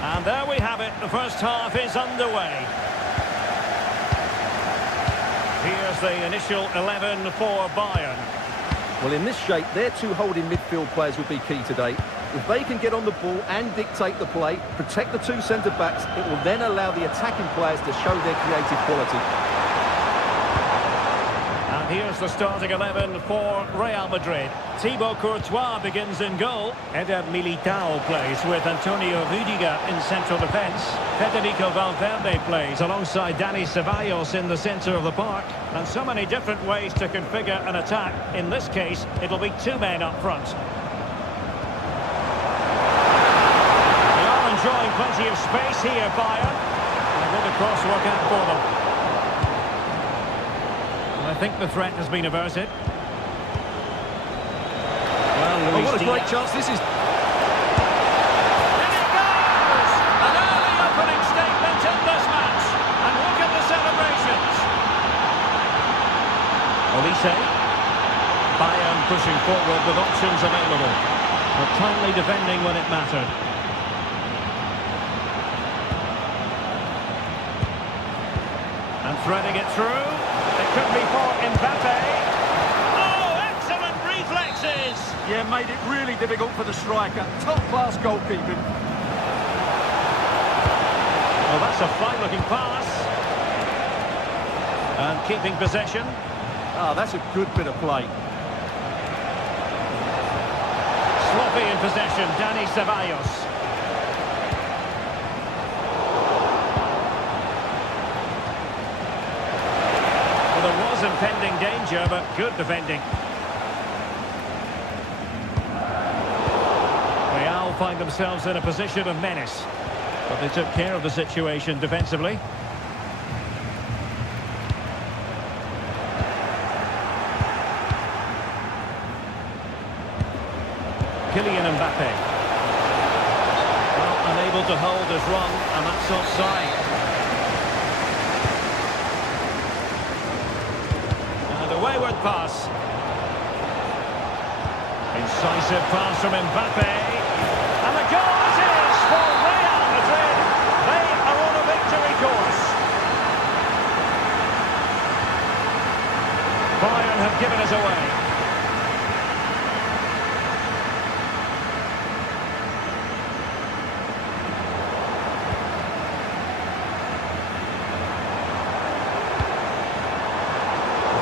And there we have it. The first half is underway. Here's the initial 11 for Bayern. Well, in this shape, their two holding midfield players will be key today. If they can get on the ball and dictate the play, protect the two centre-backs, it will then allow the attacking players to show their creative quality. And here's the starting 11 for Real Madrid. Thibaut Courtois begins in goal. Eder Militao plays with Antonio Rudiger in central defence. Federico Valverde plays alongside Dani Ceballos in the centre of the park. And so many different ways to configure an attack. In this case, it'll be two men up front. They are enjoying plenty of space here, Bayern. And will the cross work out for them? I think the threat has been averted. Well, Oh, what a great chance this is. In it goes! An early opening statement in this match. And look at the celebrations. Olise. Bayern pushing forward with options available. But timely defending when it mattered. And threading it through. It could be for Mbappe. Oh, excellent reflexes! Yeah, made it really difficult for the striker. Top-class goalkeeping. Well, that's a fine-looking pass. And keeping possession. Ah, that's a good bit of play. Sloppy in possession, Dani Ceballos. Well, there was impending danger, but good defending. Real find themselves in a position of menace, but they took care of the situation defensively. Kylian Mbappe. Well, unable to hold his run, and that's offside. And a wayward pass. Incisive pass from Mbappe. And the goal it is for Real Madrid. They are on a victory course. Bayern have given us away.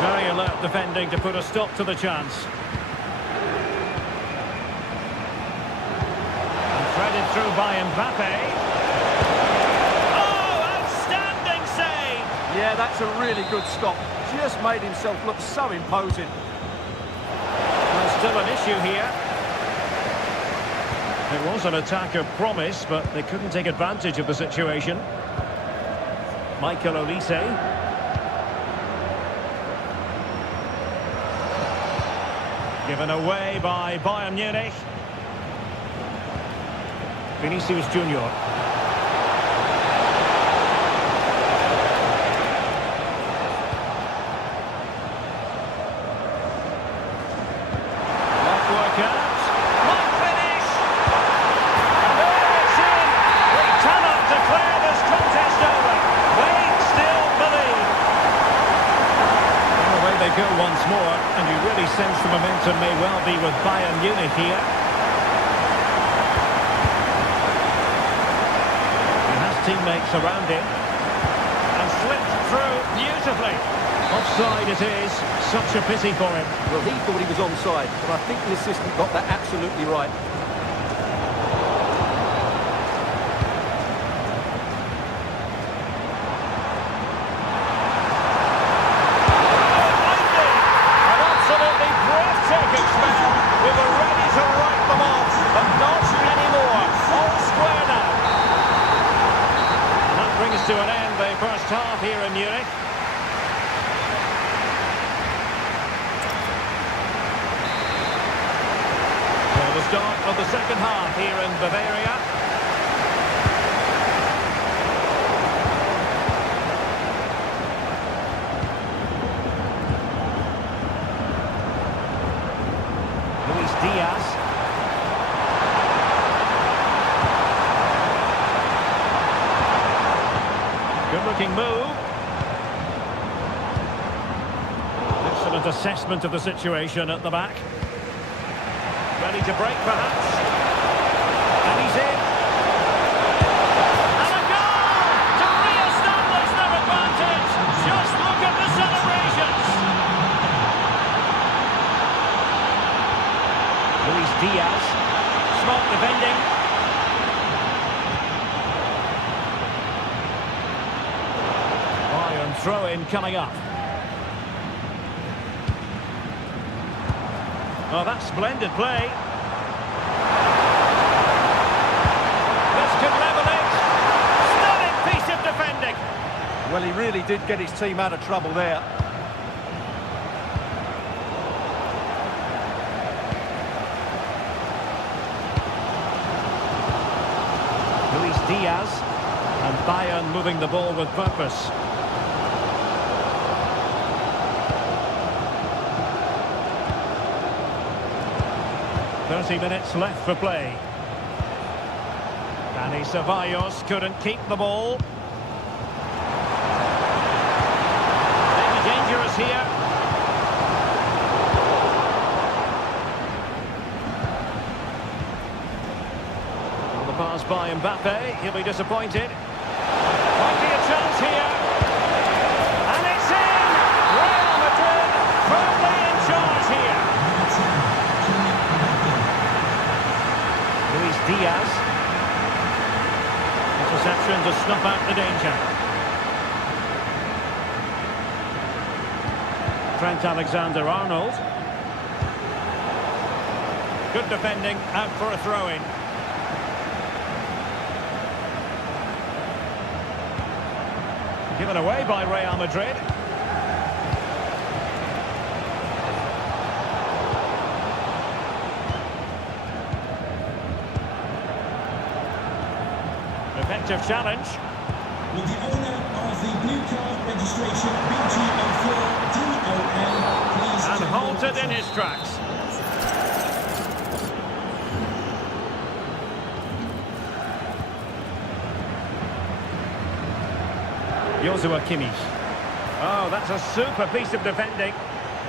Very alert defending to put a stop to the chance. And threaded through by Mbappe. Oh, outstanding save! Yeah, that's a really good stop. Just made himself look so imposing. Well, still an issue here. It was an attack of promise, but they couldn't take advantage of the situation. Michael Olise. Given away by Bayern Munich. Vinicius Junior. Might work out. Might finish. And there it's in. We cannot declare this contest over. We still believe. Away they go once more, and you really sense the momentum may well be with Bayern Munich here. He has teammates around him, and slipped through beautifully. Offside it is, such a pity for him. Well, he thought he was onside, but I think the assistant got that absolutely right. An absolutely breathtaking spell. We were ready to write them off, but not anymore. All square now. And that brings to an end the first half here in Munich. So the start of the second half here in Bavaria. Luis Diaz. looking move. Excellent assessment of the situation at the back. Ready to break, perhaps. And he's in. And a goal to re-establish their advantage. Just look at the celebrations. Luis Diaz. Smart defending. Bayern throw-in coming up. Oh, that's splendid play. This could level it. Stunning piece of defending. Well, he really did get his team out of trouble there. Luis Diaz. And Bayern moving the ball with purpose. .30 minutes left for play. Dani Ceballos couldn't keep the ball. Maybe dangerous here. On the pass by Mbappe, he'll be disappointed. Might be a chance here. And it's in! Real Madrid firmly in charge here. Luis Diaz. Interception to snuff out the danger. Trent Alexander-Arnold. Good defending, out for a throw-in. Given away by Real Madrid. Effective challenge. With the owner of the blue card registration, BG04DON, please... And halted in his tracks. Joshua Kimmich. Oh, that's a super piece of defending.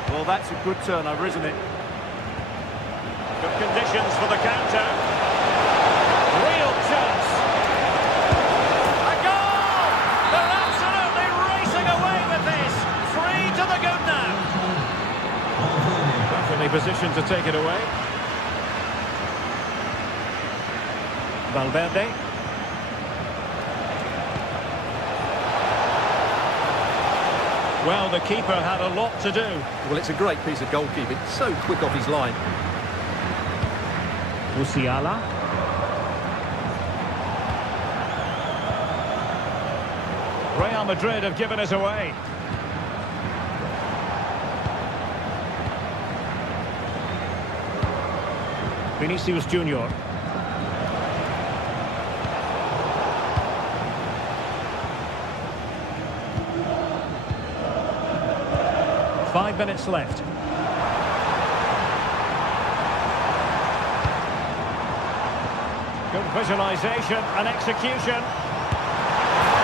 Well, that's a good turnover, isn't it? Good conditions for the counter. Real chance. A goal! They're absolutely racing away with this. 3 to the good now. Perfectly positioned to take it away. Valverde. Well, the keeper had a lot to do. Well, it's a great piece of goalkeeping. So quick off his line. Musiala. Real Madrid have given us away. Vinicius Junior. Five minutes left. Good visualisation and execution.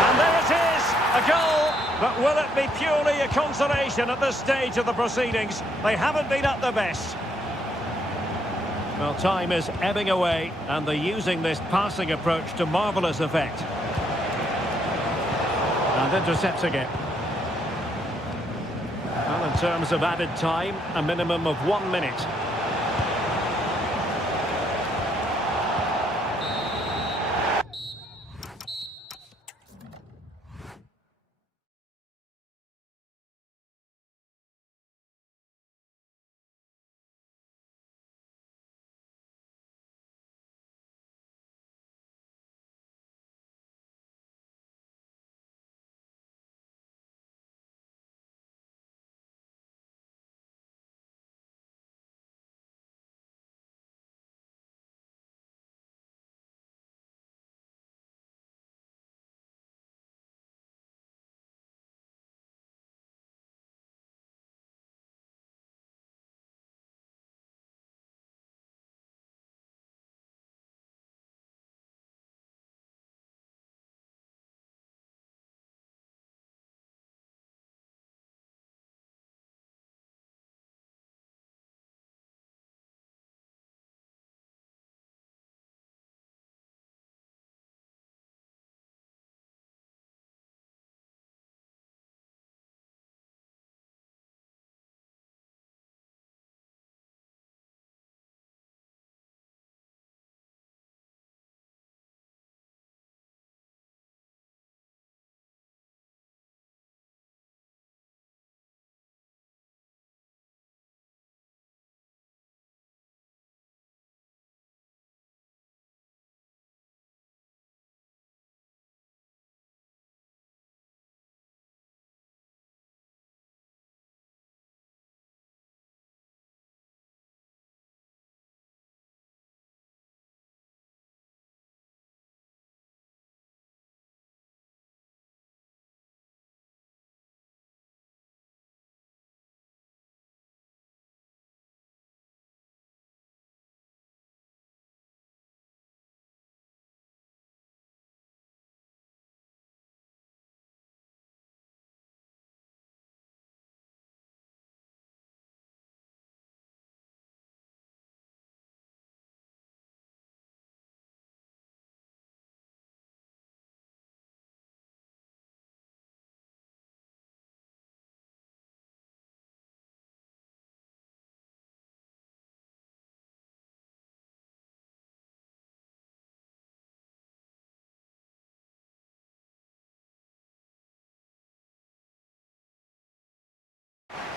And there it is, a goal. But will it be purely a consolation at this stage of the proceedings? They haven't been at their best. Well, time is ebbing away, and they're using this passing approach to marvellous effect. And intercepting it. Well, in terms of added time, a minimum of 1 minute.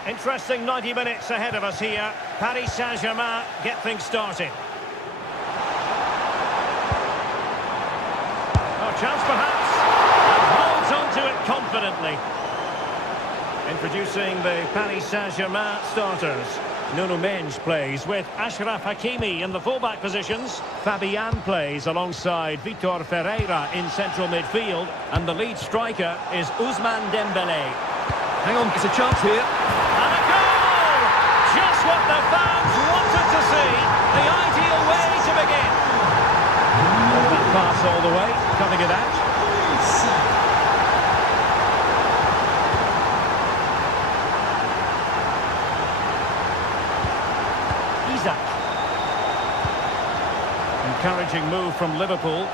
Interesting 90 minutes ahead of us here. Paris Saint-Germain get things started. Oh, chance perhaps. And holds onto it confidently. Introducing the Paris Saint-Germain starters. Nuno Mendes plays with Achraf Hakimi in the fullback positions. Fabian plays alongside Vitor Ferreira in central midfield. And the lead striker is Ousmane Dembélé. Hang on, it's a chance here. And a goal! Just what the fans wanted to see. The ideal way to begin. That pass all the way, cutting it out. Isaac. Encouraging move from Liverpool.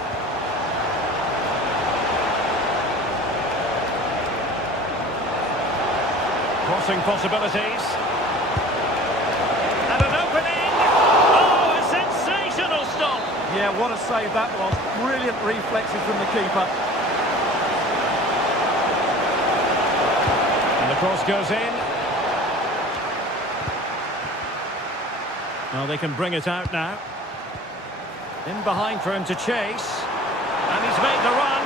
Crossing possibilities. And an opening. Oh, a sensational stop. Yeah, what a save that was. Brilliant reflexes from the keeper. And the cross goes in. Well, they can bring it out now. In behind for him to chase. And he's made the run.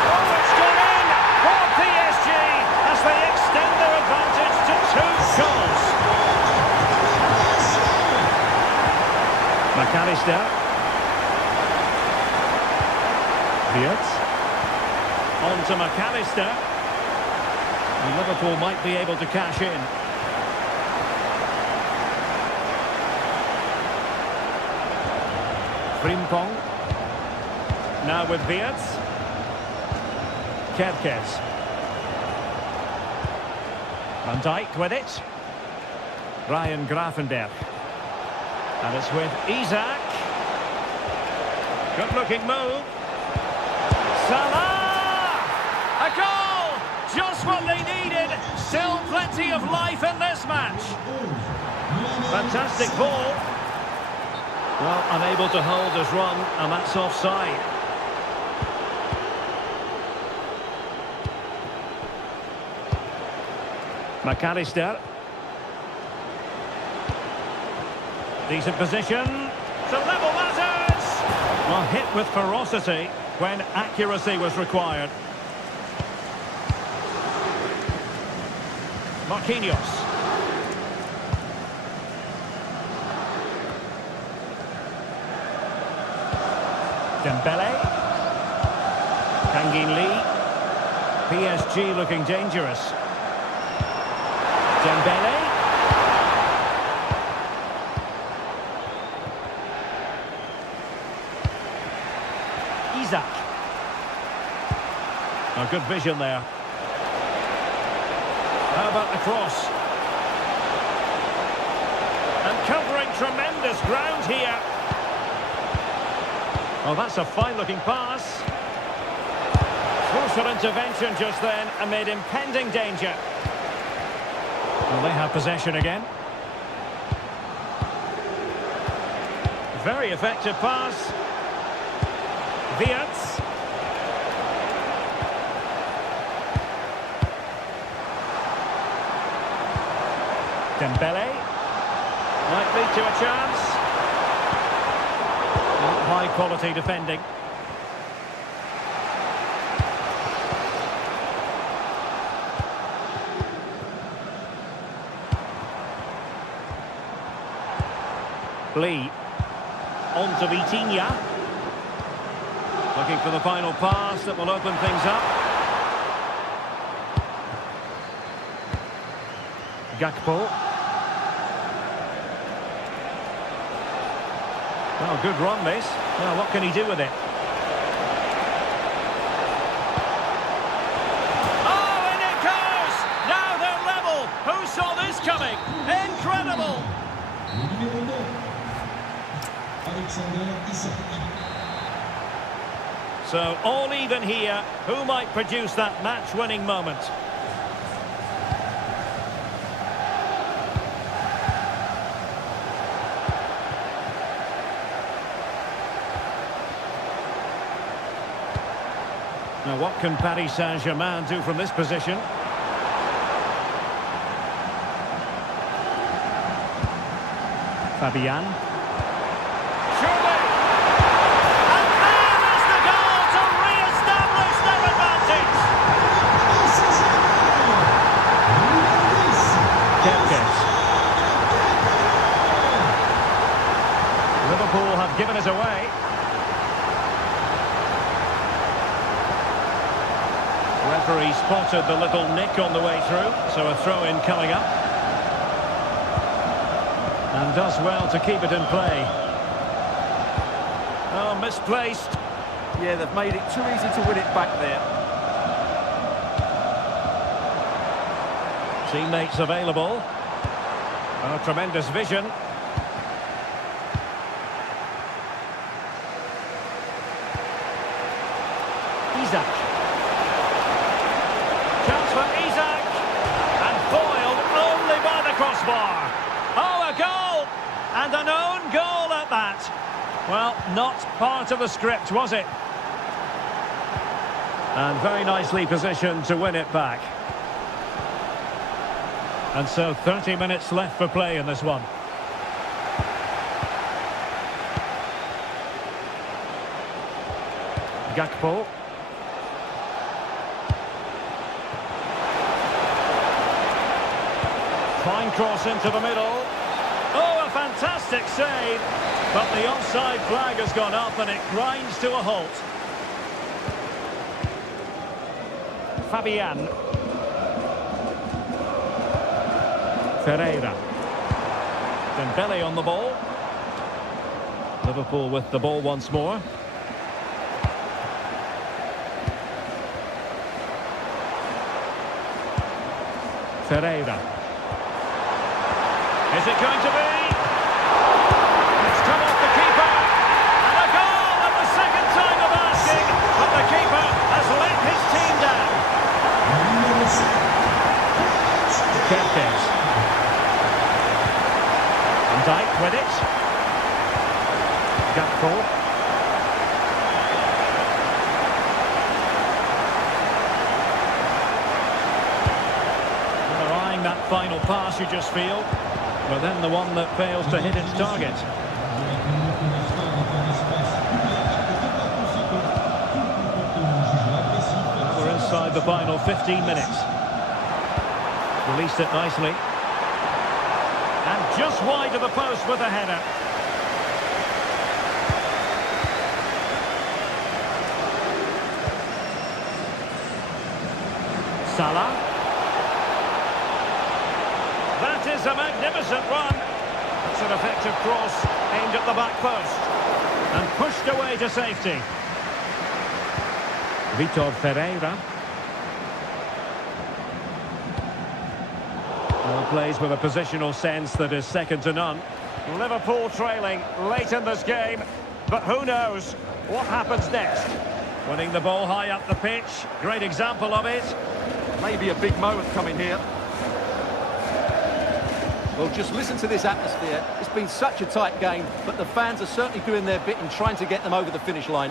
Oh, it's gone in for PSG as they extend their advantage to 2 goals. McAllister. Wirtz. On to McAllister. And Liverpool might be able to cash in. Frimpong. Now with Wirtz. Kerkez. Van Dijk with it. Ryan Gravenberg. And it's with Isaac. Good looking move. Salah! A goal! Just what they needed. Still plenty of life in this match. Fantastic ball. Well, unable to hold his run, and that's offside. McAllister. Decent position. To level matters! Well, hit with ferocity when accuracy was required. Marquinhos. Dembélé. Kangin Lee. PSG looking dangerous. Dembélé. Isaac. Oh, good vision there. How about the cross? And covering tremendous ground here. Oh, that's a fine-looking pass. Crucial intervention just then amid impending danger. Well, they have possession again. Very effective pass. Wirtz. Dembélé. Might lead to a chance. High quality defending. Lee. On to Vitinha. Looking for the final pass that will open things up. Gakpo. Well, good run this. Now, what can he do with it? Oh, and it goes! Now they're level! Who saw this coming? Incredible! So, all even here. Who might produce that match-winning moment? Now, what can Paris Saint-Germain do from this position? Fabian. Surely! And there is the goal to re-establish their advantage! Kempkins. Liverpool have given us away. Referee spotted the little nick on the way through, so a throw-in coming up. And does well to keep it in play. Oh, misplaced. Yeah, they've made it too easy to win it back there. Teammates available. Oh, tremendous vision. Isak. Chance for Isak. And foiled only by the crossbar. Oh, a goal! And an own goal at that. Well, not part of the script, was it? And very nicely positioned to win it back. And so 30 minutes left for play in this one. Gakpo. Fine cross into the middle. Oh, a fantastic save. But the offside flag has gone up and it grinds to a halt. Fabian. Ferreira. Dembele on the ball. Liverpool with the ball once more. Ferreira. Is it going to be? It's come off the keeper. And a goal at the second time of asking. But the keeper has let his team down. Kempkins. Van Dijk with it. Gakpo. They're eyeing that final pass, you just feel. But then the one that fails to hit its target. We're inside the final 15 minutes. Released it nicely. And just wide of the post with a header. Salah. That is a magnificent run. It's an effective cross aimed at the back post. And pushed away to safety. Vitor Ferreira. Well, plays with a positional sense that is second to none. Liverpool trailing late in this game. But who knows what happens next. Winning the ball high up the pitch. Great example of it. Maybe a big moment coming here. Well, just listen to this atmosphere. It's been such a tight game, but the fans are certainly doing their bit in trying to get them over the finish line.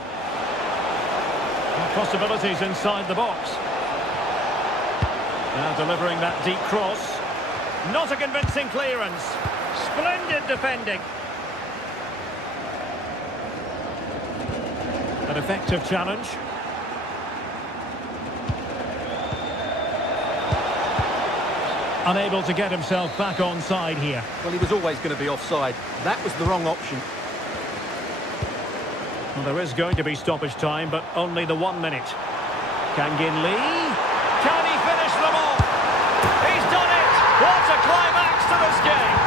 Possibilities inside the box. Now delivering that deep cross. Not a convincing clearance. Splendid defending. An effective challenge. Unable to get himself back on side here. Well, he was always going to be offside. That was the wrong option. Well, there is going to be stoppage time, but only the 1 minute. Kangin Lee. Can he finish them off? He's done it! What a climax to this game!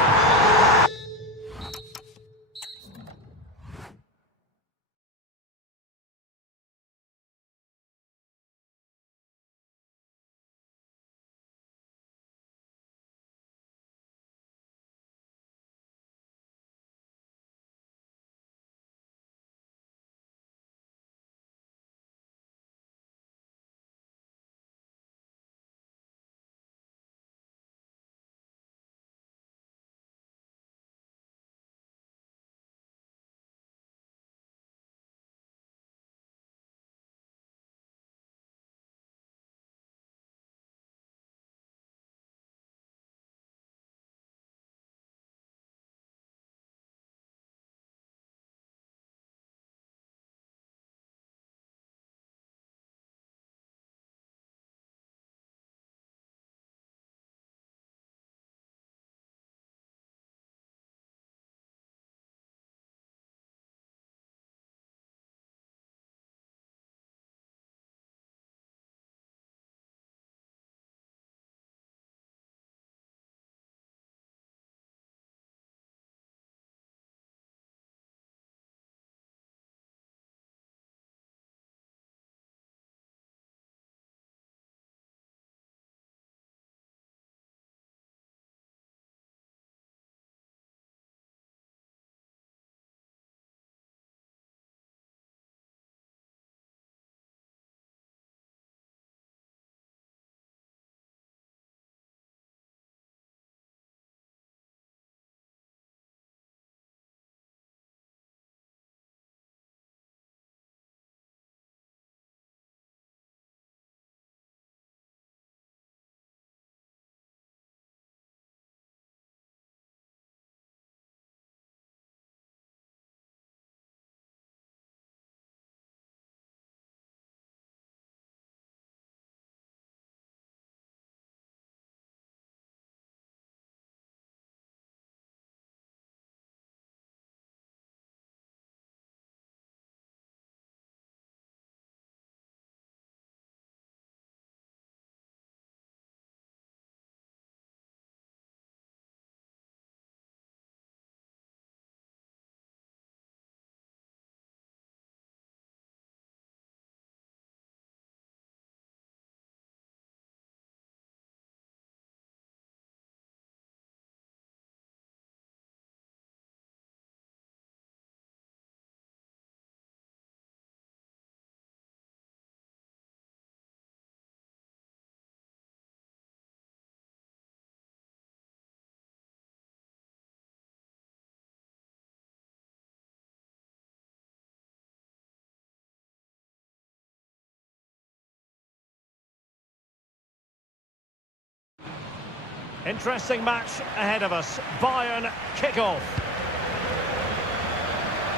Interesting match ahead of us. Bayern kick-off.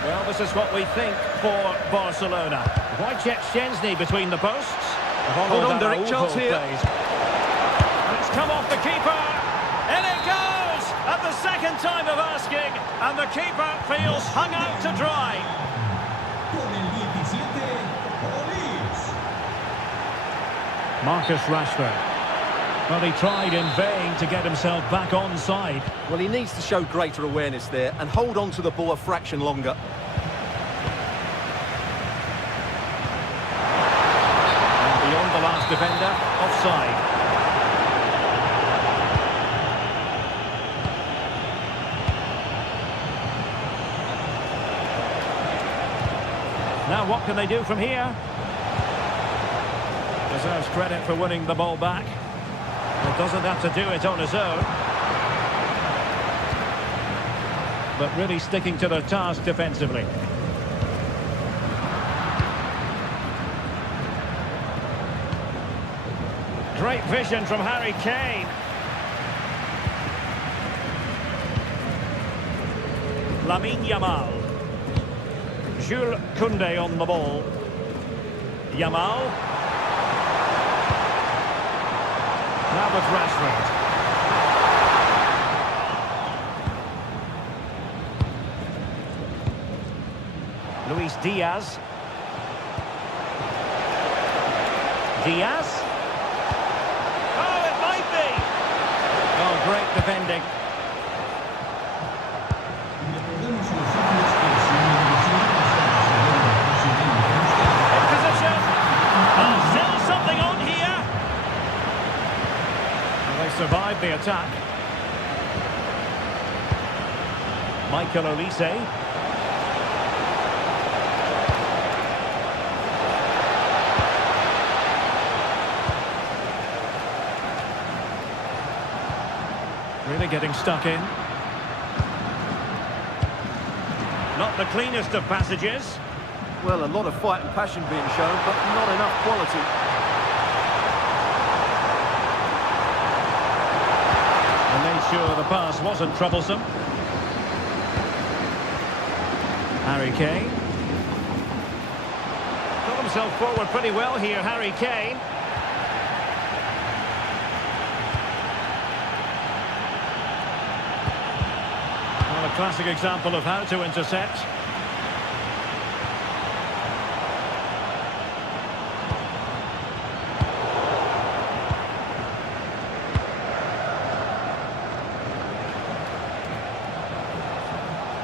Well, this is what we think for Barcelona. Wojciech Szczęsny between the posts. Hold on, Derek, chance here. And it's come off the keeper. In it goes! At the second time of asking. And the keeper feels hung out to dry. Con el 17, Olís. Marcus Rashford. Well, he tried in vain to get himself back onside. Well, he needs to show greater awareness there and hold on to the ball a fraction longer. And beyond the last defender, offside. Now what can they do from here? Deserves credit for winning the ball back. But doesn't have to do it on his own. But really sticking to their task defensively. Great vision from Harry Kane. Lamine Yamal. Jules Koundé on the ball. Yamal. Now with Rashford. Luis Diaz. Diaz. Oh, it might be. Oh, great defending. In position. Oh, still something on here. Well, they survived the attack. Michael Olise. Really getting stuck in. Not the cleanest of passages. Well, a lot of fight and passion being shown, but not enough quality. And made sure the pass wasn't troublesome. Harry Kane. Got himself forward pretty well here, Harry Kane. Well, a classic example of how to intercept.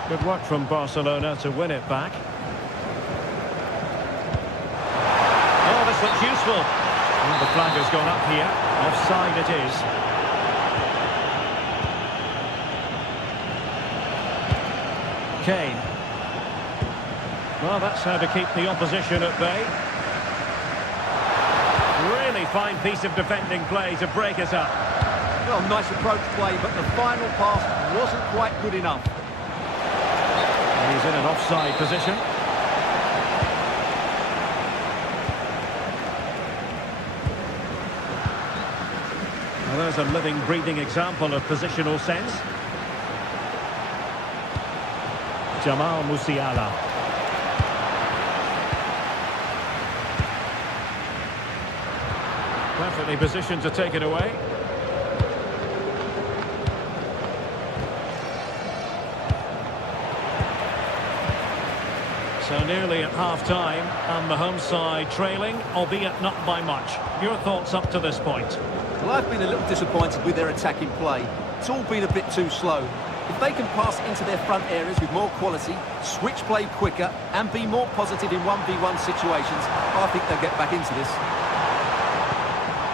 Good work from Barcelona to win it back. Oh, this looks useful. And the flag has gone up here. Offside it is. Kane. Well, that's how to keep the opposition at bay. Really fine piece of defending play to break us up. Well, nice approach play, but the final pass wasn't quite good enough. He's in an offside position. Well, there's a living, breathing example of positional sense. Jamal Musiala. Perfectly positioned to take it away. So nearly at half-time, and the home side trailing, albeit not by much. Your thoughts up to this point? Well, I've been a little disappointed with their attacking play. It's all been a bit too slow. If they can pass into their front areas with more quality, switch play quicker, and be more positive in 1v1 situations, I think they'll get back into this.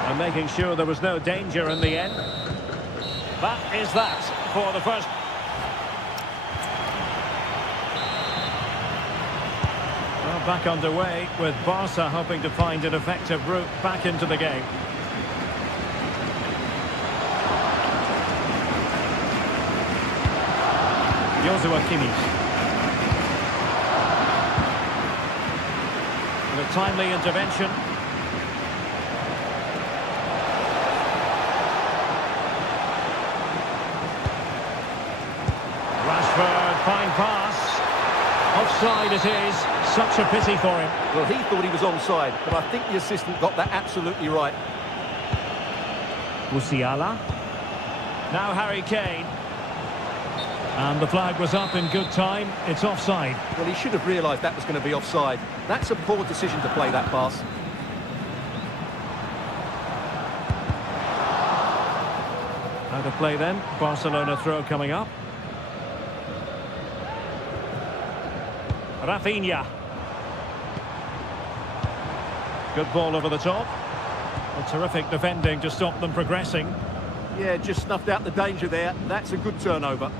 And making sure there was no danger in the end. That is that for the first. Well, back underway with Barca hoping to find an effective route back into the game. Joshua Kimmich. And a timely intervention. Offside it is. Such a pity for him. Well, he thought he was onside, but I think the assistant got that absolutely right. Musiala. Now Harry Kane. And the flag was up in good time. It's offside. Well, he should have realised that was going to be offside. That's a poor decision to play that pass. How to play then? Barcelona throw coming up. Rafinha. Good ball over the top. Well, terrific defending to stop them progressing. Yeah, just snuffed out the danger there. That's a good turnover.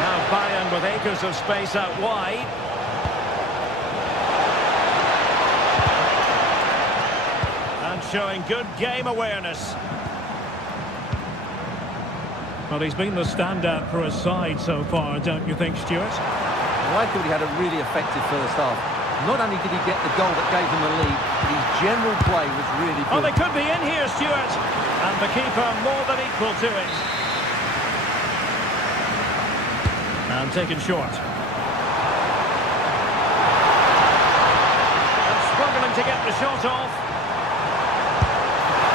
Now Bayern with acres of space out wide. And showing good game awareness. Well, he's been the standout for his side so far, don't you think, Stuart? Well, I thought he had a really effective first half. Not only did he get the goal that gave him the lead, but his general play was really good. Oh, they could be in here, Stuart. And the keeper more than equal to it. And taken short. And struggling to get the shot off.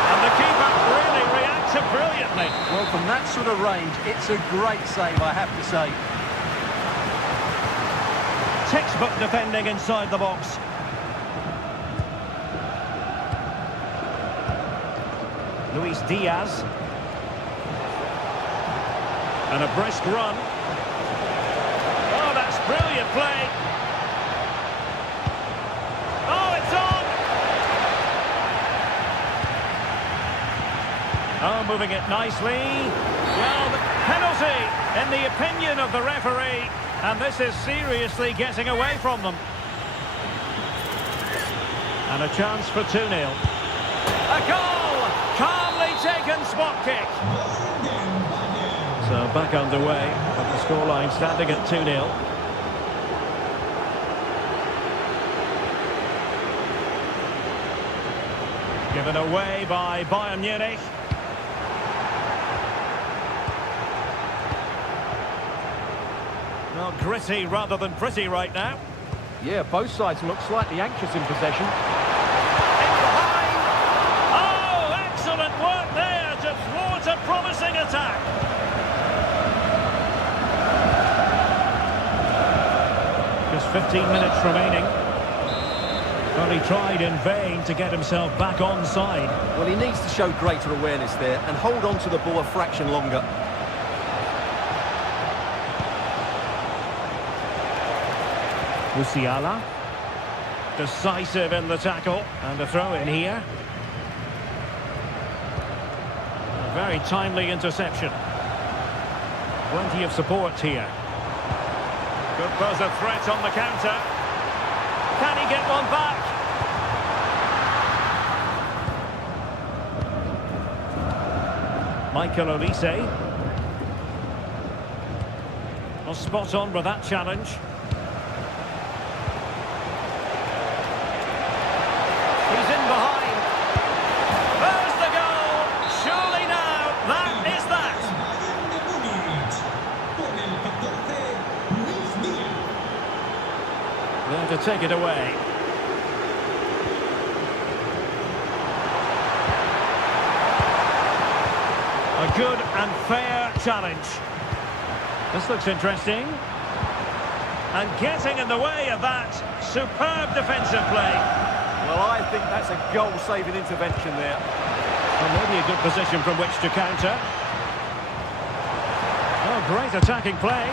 And the keeper really reacted brilliantly. Well, from that sort of range, it's a great save, I have to say. Textbook defending inside the box. Luis Diaz. And a brisk run. Oh, that's brilliant play. Oh, it's on! Oh, moving it nicely. Well, the penalty, in the opinion of the referee. And this is seriously getting away from them. And a chance for 2-0. A goal! Calmly taken spot kick. So back underway, but the scoreline standing at 2-0. Given away by Bayern Munich. Well, gritty rather than pretty right now. Yeah, both sides look slightly anxious in possession. In behind! Oh, excellent work there to thwart a promising attack. Just 15 minutes remaining. Well, he tried in vain to get himself back on side. Well, he needs to show greater awareness there and hold on to the ball a fraction longer. Musiala. Decisive in the tackle. And a throw in here. A very timely interception. Plenty of support here. Could pose a threat on the counter. Can he get one back? Michael Olise. Well, spot on with that challenge. He's in behind. There's the goal. Surely now, that is that. There to take it away. A good and fair challenge. This looks interesting. And getting in the way of that superb defensive play. Well, I think that's a goal-saving intervention there. Well, maybe a good position from which to counter. Oh, great attacking play.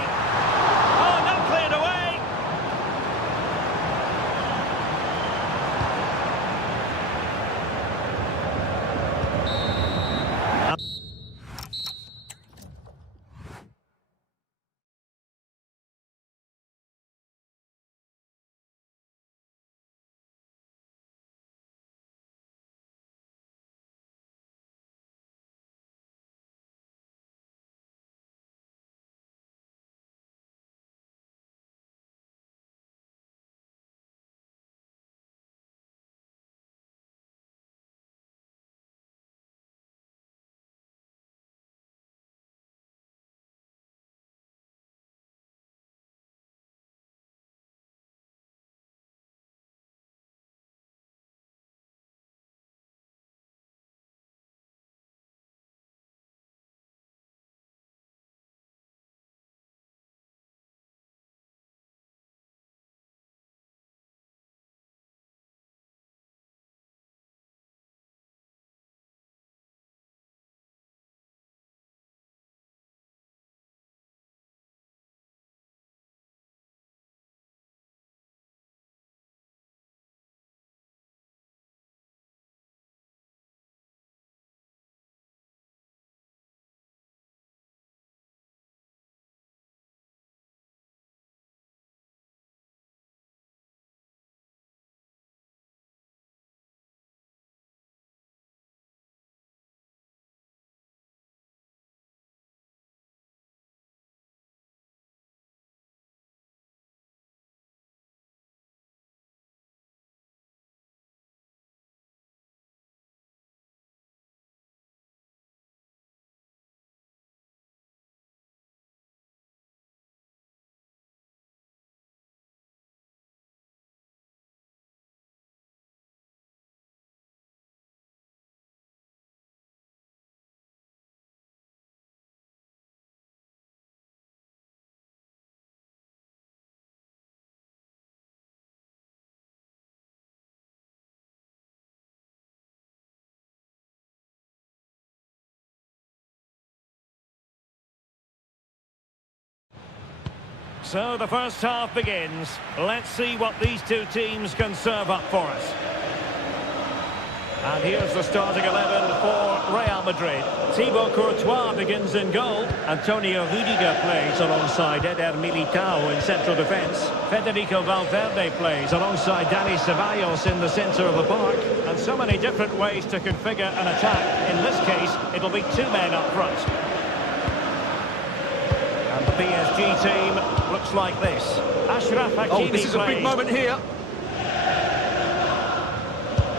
So the first half begins. Let's see what these two teams can serve up for us. And here's the starting 11 for Real Madrid. Thibaut Courtois begins in goal. Antonio Rudiger plays alongside Eder Militao in central defence. Federico Valverde plays alongside Dani Ceballos in the centre of the park. And so many different ways to configure an attack. In this case, it'll be two men up front. And the PSG team looks like this. Ashraf Hakimi Oh, this is a big moment here.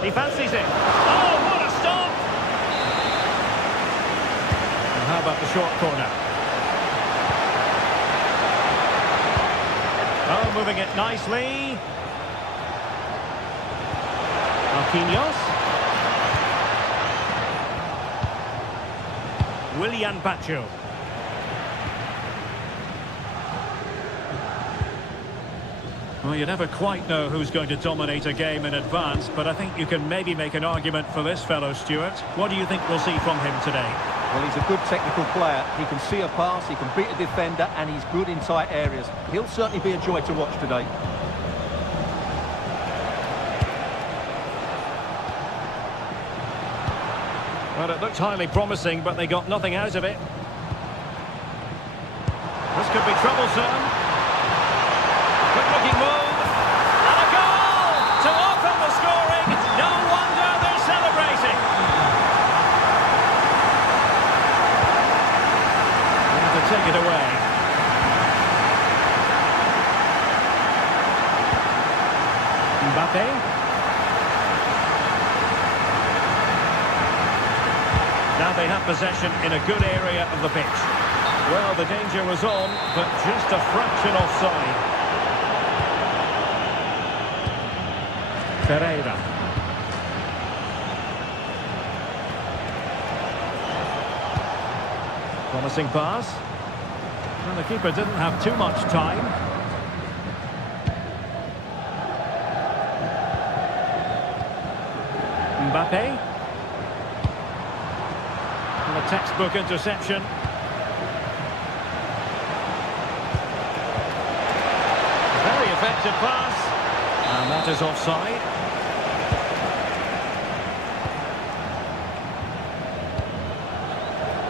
He fancies it. Oh, what a stop! And how about the short corner? Oh, moving it nicely. Marquinhos. Willian Pacho. Well, you never quite know who's going to dominate a game in advance, but I think you can maybe make an argument for this fellow, Stuart. What do you think we'll see from him today? Well, he's a good technical player. He can see a pass, he can beat a defender, and he's good in tight areas. He'll certainly be a joy to watch today. Well, it looked highly promising, but they got nothing out of it. This could be troublesome. Quick-looking move, and a goal to open the scoring. No wonder they're celebrating. And to take it away. Mbappe. Now they have possession in a good area of the pitch. Well, the danger was on, but just a fraction offside. Pereira. Promising pass. Well, the keeper didn't have too much time. Mbappe. And a textbook interception. Very effective pass. And that is offside.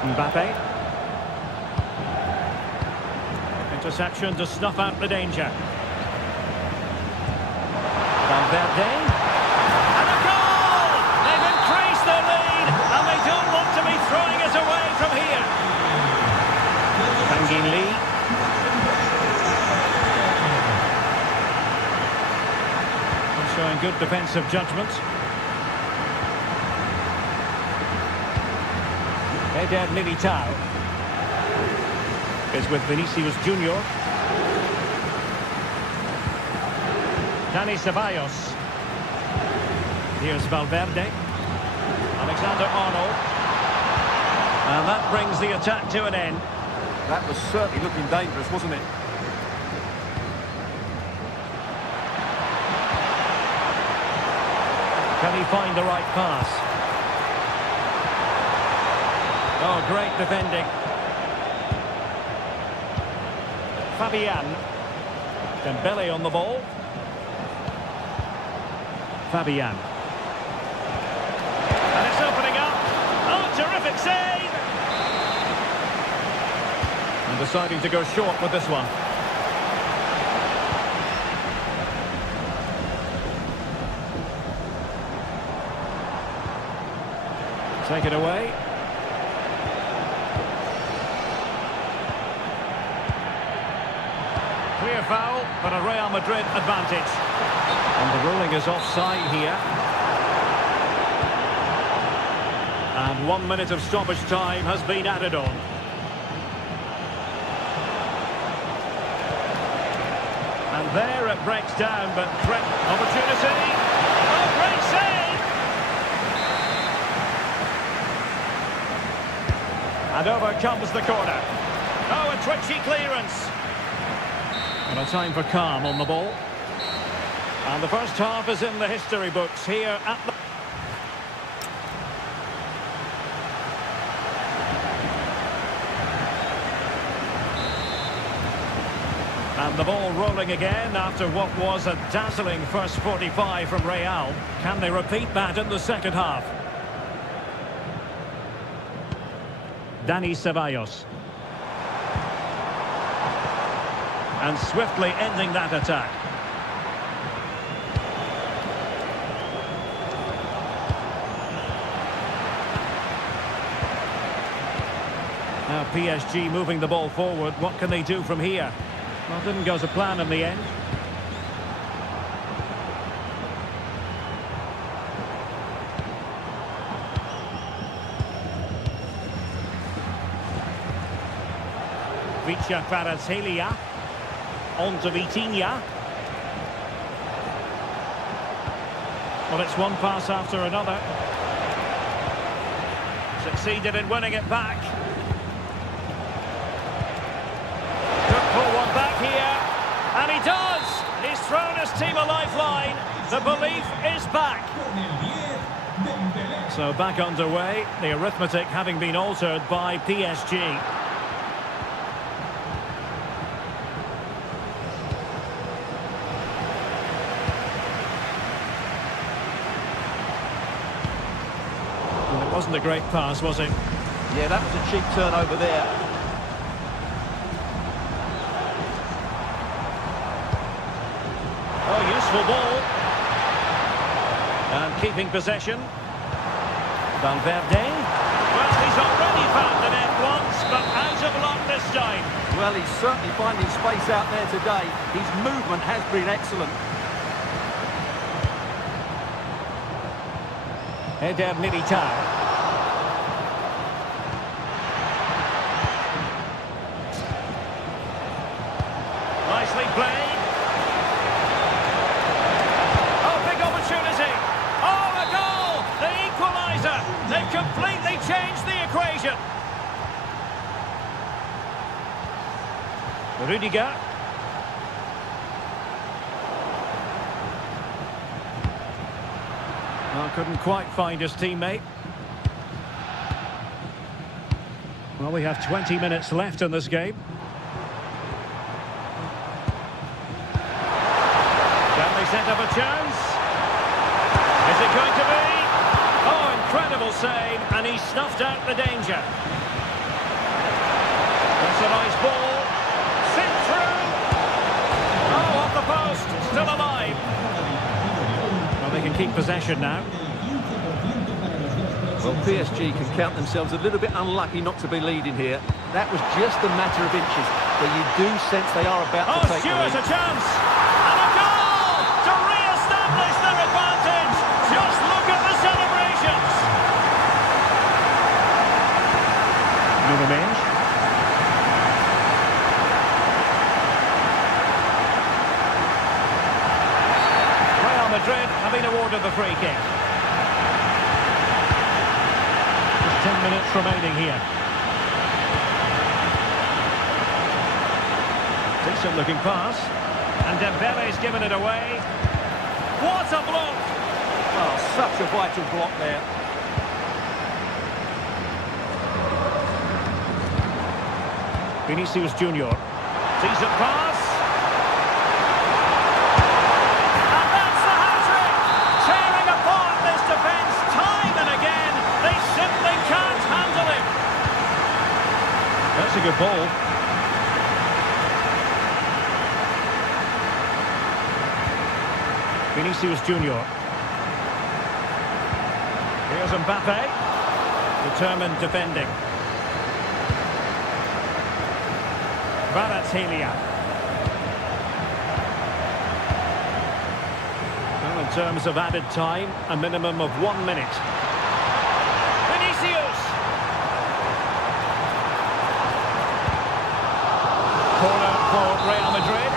Mbappe. Interception to snuff out the danger. Valverde. And a goal! They've increased their lead, and they don't want to be throwing it away from here. Kangin Lee. Showing good defensive judgment. Eder Militao is with Vinicius Junior. Dani Ceballos. Here's Valverde. Alexander-Arnold. And that brings the attack to an end. That was certainly looking dangerous, wasn't it? Can he find the right pass? Oh, great defending. Fabian. Dembele on the ball. Fabian. And it's opening up. Oh, terrific save! And deciding to go short with this one. Take it away. Clear foul, but a Real Madrid advantage. And the ruling is offside here. And 1 minute of stoppage time has been added on. And there it breaks down, but great opportunity. Oh, great save! And over comes the corner. Oh, a twitchy clearance. And a time for calm on the ball. And the first half is in the history books here at the... And And the ball rolling again after what was a dazzling first 45 from Real. Can they repeat that in the second half? Dani Ceballos. And swiftly ending that attack. Now PSG moving the ball forward. What can they do from here? Well, didn't go to plan in the end. Vicha Kvaratskhelia. On to Vitinha. Well, it's one pass after another. Succeeded in winning it back. Could pull one back here. And he does! He's thrown his team a lifeline. The belief is back. So back underway. The arithmetic having been altered by PSG. Wasn't a great pass, was it? Yeah, that was a cheap turnover there. Oh, useful ball. And keeping possession. Valverde. Well, he's already found the net once, but out of luck this time. Well, he's certainly finding space out there today. His movement has been excellent. Eder Militao. Nicely played. Oh, big opportunity. Oh, a goal! The equaliser. They've completely changed the equation. Rudiger. Well, couldn't quite find his teammate. Well, we have 20 minutes left in this game. Set up a chance. Is it going to be? Oh, incredible save, and he snuffed out the danger. That's a nice ball. Sent through. Oh, off the post. Still alive. Well, they can keep possession now. Well, PSG can count themselves a little bit unlucky not to be leading here. That was just a matter of inches, but you do sense they are about to take the lead. Oh, Stewart's a chance. And a goal! To re-establish their advantage. Just look at the celebrations. Nuno Mendes. Real Madrid have been awarded the free kick. Just 10 minutes remaining here. Decent looking pass. And Dembele's given it away. What a block! Oh, such a vital block there. Vinicius Junior. Decent pass. And that's the hat-trick! Tearing apart this defence time and again. They simply can't handle him. That's a good ball. Vinicius Junior. Here's Mbappe. Determined defending. Kvaratskhelia. Well, in terms of added time, a minimum of 1 minute. Vinicius! Corner for Real Madrid.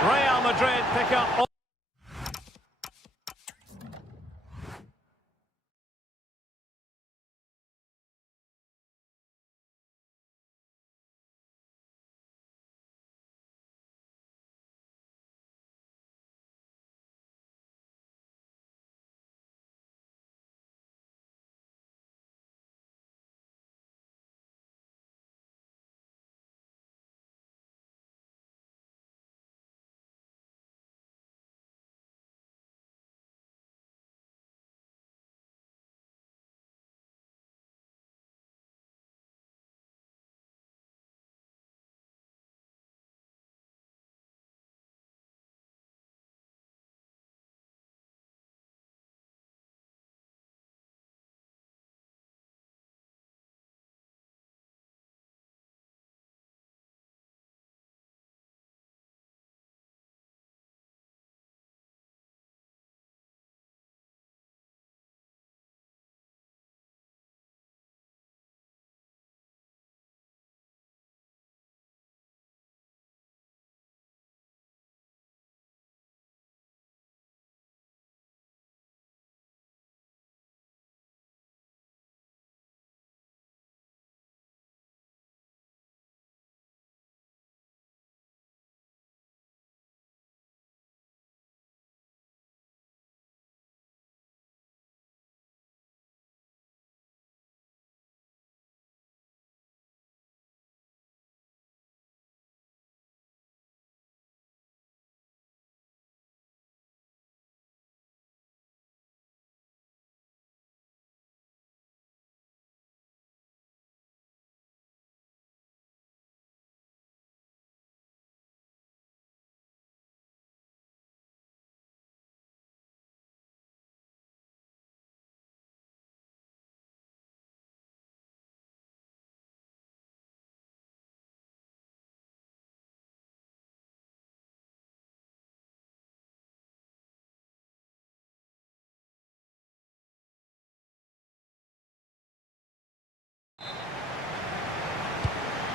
Real Madrid pick up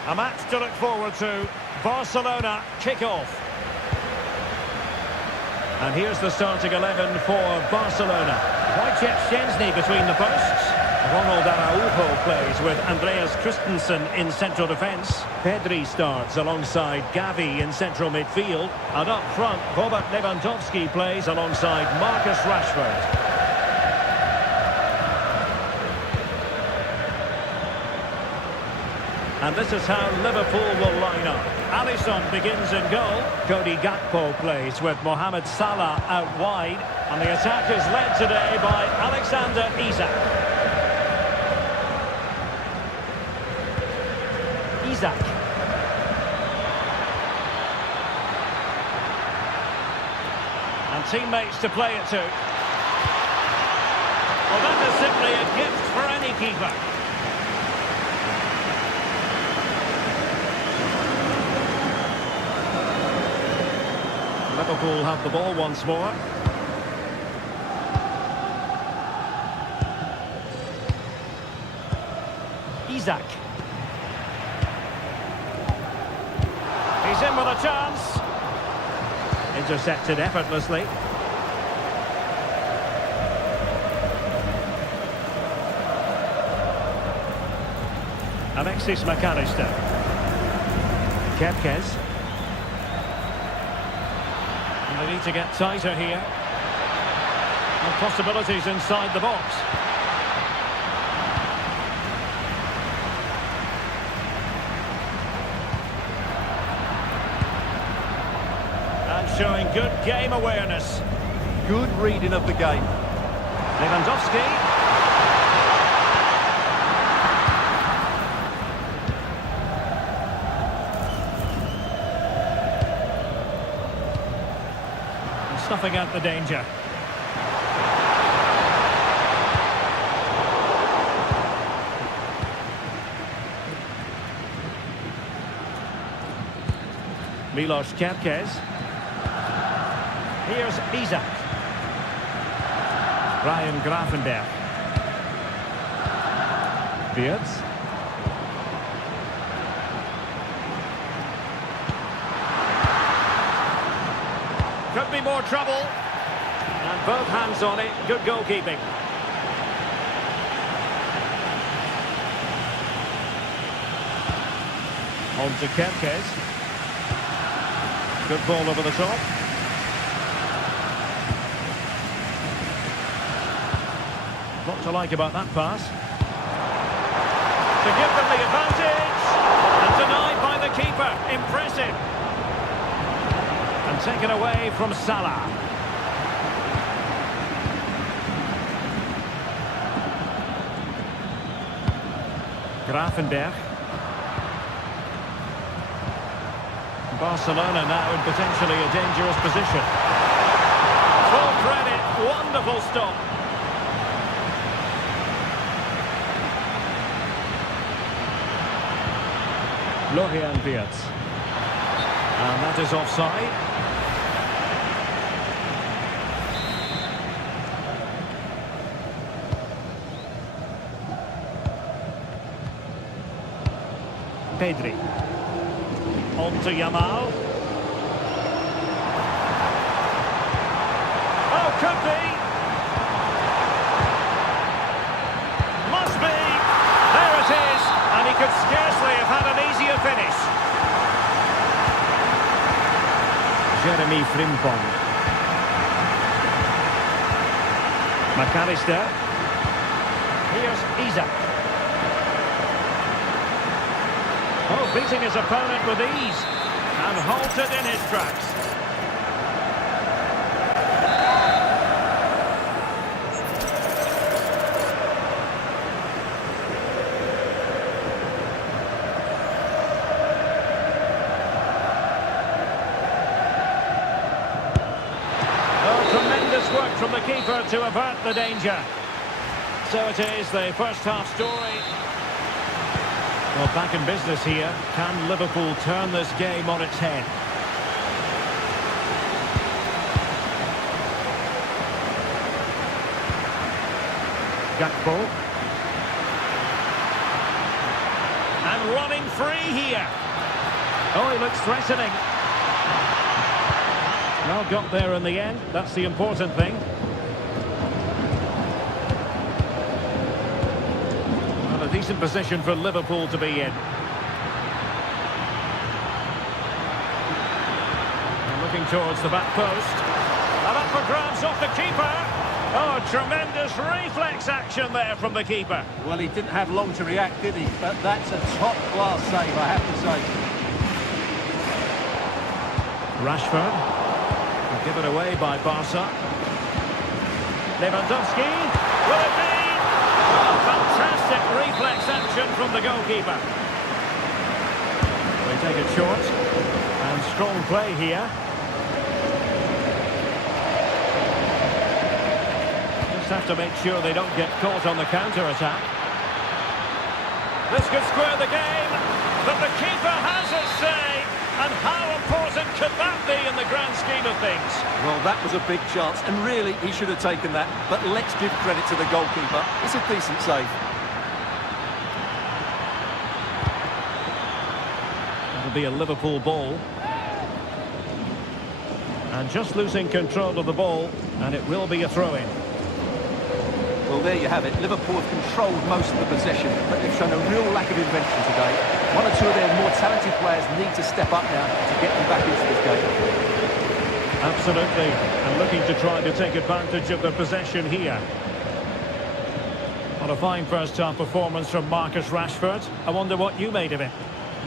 A match to look forward to. Barcelona kick-off. And here's the starting 11 for Barcelona. Wojciech Szczęsny between the posts. Ronald Araujo plays with Andreas Christensen in central defence. Pedri starts alongside Gavi in central midfield. And up front, Robert Lewandowski plays alongside Marcus Rashford. And this is how Liverpool will line up. Alisson begins in goal. Cody Gakpo plays with Mohamed Salah out wide. And the attack is led today by Alexander Isak. Isak. And teammates to play it to. Well, that is simply a gift for any keeper. Liverpool have the ball once more. Isak. He's in with a chance. Intercepted effortlessly. Alexis McAllister. Kepkes. They need to get tighter here. And possibilities inside the box. And showing good game awareness. Good reading of the game. Lewandowski. Snuffing out the danger. Milos Kepkes. Here's Isak. Ryan Gravenberch. Beards. Could be more trouble. And both hands on it. Good goalkeeping. On to Kepkes. Good ball over the top. Lot to like about that pass. To give them the advantage. And denied by the keeper. Impressive. And taken away from Salah. Gravenberch. Barcelona now in potentially a dangerous position. Full credit, wonderful stop. Florian Wirtz. And that is offside. Pedri. On to Yamal. Oh, could be. Must be. There it is. And he could scarcely have had an easier finish. Jeremy Frimpong. McAllister. Here's Isak. Oh, beating his opponent with ease and halted in his tracks. Oh, tremendous work from the keeper to avert the danger. So it is the first half story. Well, back in business here. Can Liverpool turn this game on its head? Gakpo. And running free here. Oh, he looks threatening. Well, got there in the end. That's the important thing. Well, a decent position for Liverpool to be in. And looking towards the back post. And up for grabs off the keeper. Oh, tremendous reflex action there from the keeper. Well, he didn't have long to react, did he? But that's a top-class save, I have to say. Rashford. Given away by Barca. Lewandowski. Will it be? Oh, fantastic reflex action from the goalkeeper. They take it short. And strong play here. Just have to make sure they don't get caught on the counter-attack. This could square the game, but the keeper has his say. And how important could that be in the grand scheme of things? Well, that was a big chance, and really, he should have taken that. But let's give credit to the goalkeeper. It's a decent save. It'll be a Liverpool ball. And just losing control of the ball, and it will be a throw-in. Well, there you have it. Liverpool have controlled most of the possession, but they've shown a real lack of invention today. One or two of their more talented players need to step up now to get them back into this game. Absolutely. And looking to try to take advantage of the possession here. What a fine first-half performance from Marcus Rashford. I wonder what you made of it.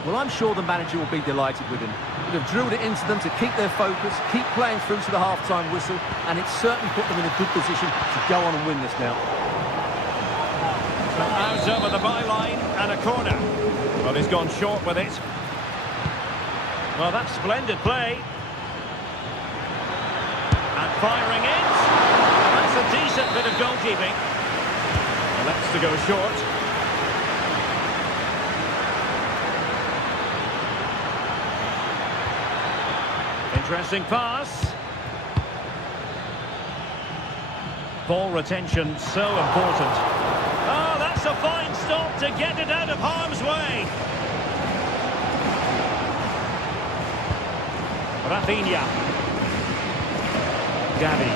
Well, I'm sure the manager will be delighted with him. They've drilled it into them to keep their focus, keep playing through to the half-time whistle, and it's certainly put them in a good position to go on and win this now. Out over the byline and a corner. Well, he's gone short with it. Well, that's splendid play. And firing in. Well, that's a decent bit of goalkeeping. Elects to go short. Interesting pass. Ball retention so important. Oh, that's a fine stop to get it out of harm's way. Rafinha. Gavi.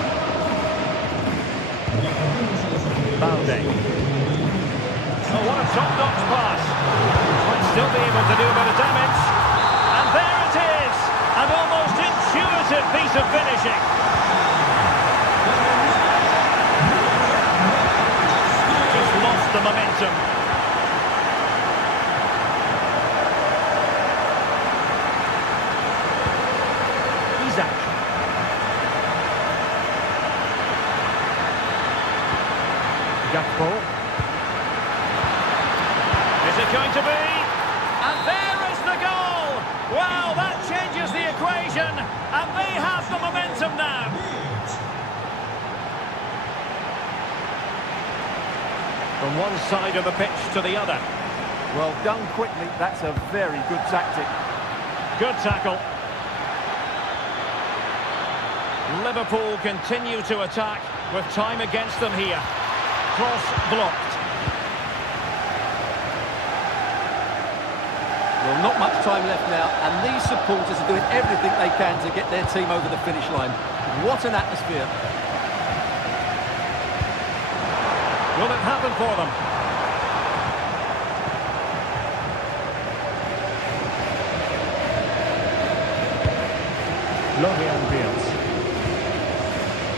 Balde. Oh, what a top-notch pass. Might still be able to do a bit of damage. And there it is. An almost intuitive piece of finishing. Just lost the momentum. Isaac. Gakpo. Is it going to be? And there is the goal! Wow, that changes the equation, and they have the momentum now. From one side of the pitch to the other. Well, done quickly, that's a very good tactic. Good tackle. Liverpool continue to attack with time against them here. Cross blocked. Well, not much time left now, and these supporters are doing everything they can to get their team over the finish line. What an atmosphere. Will it happen for them? Lovely ambience.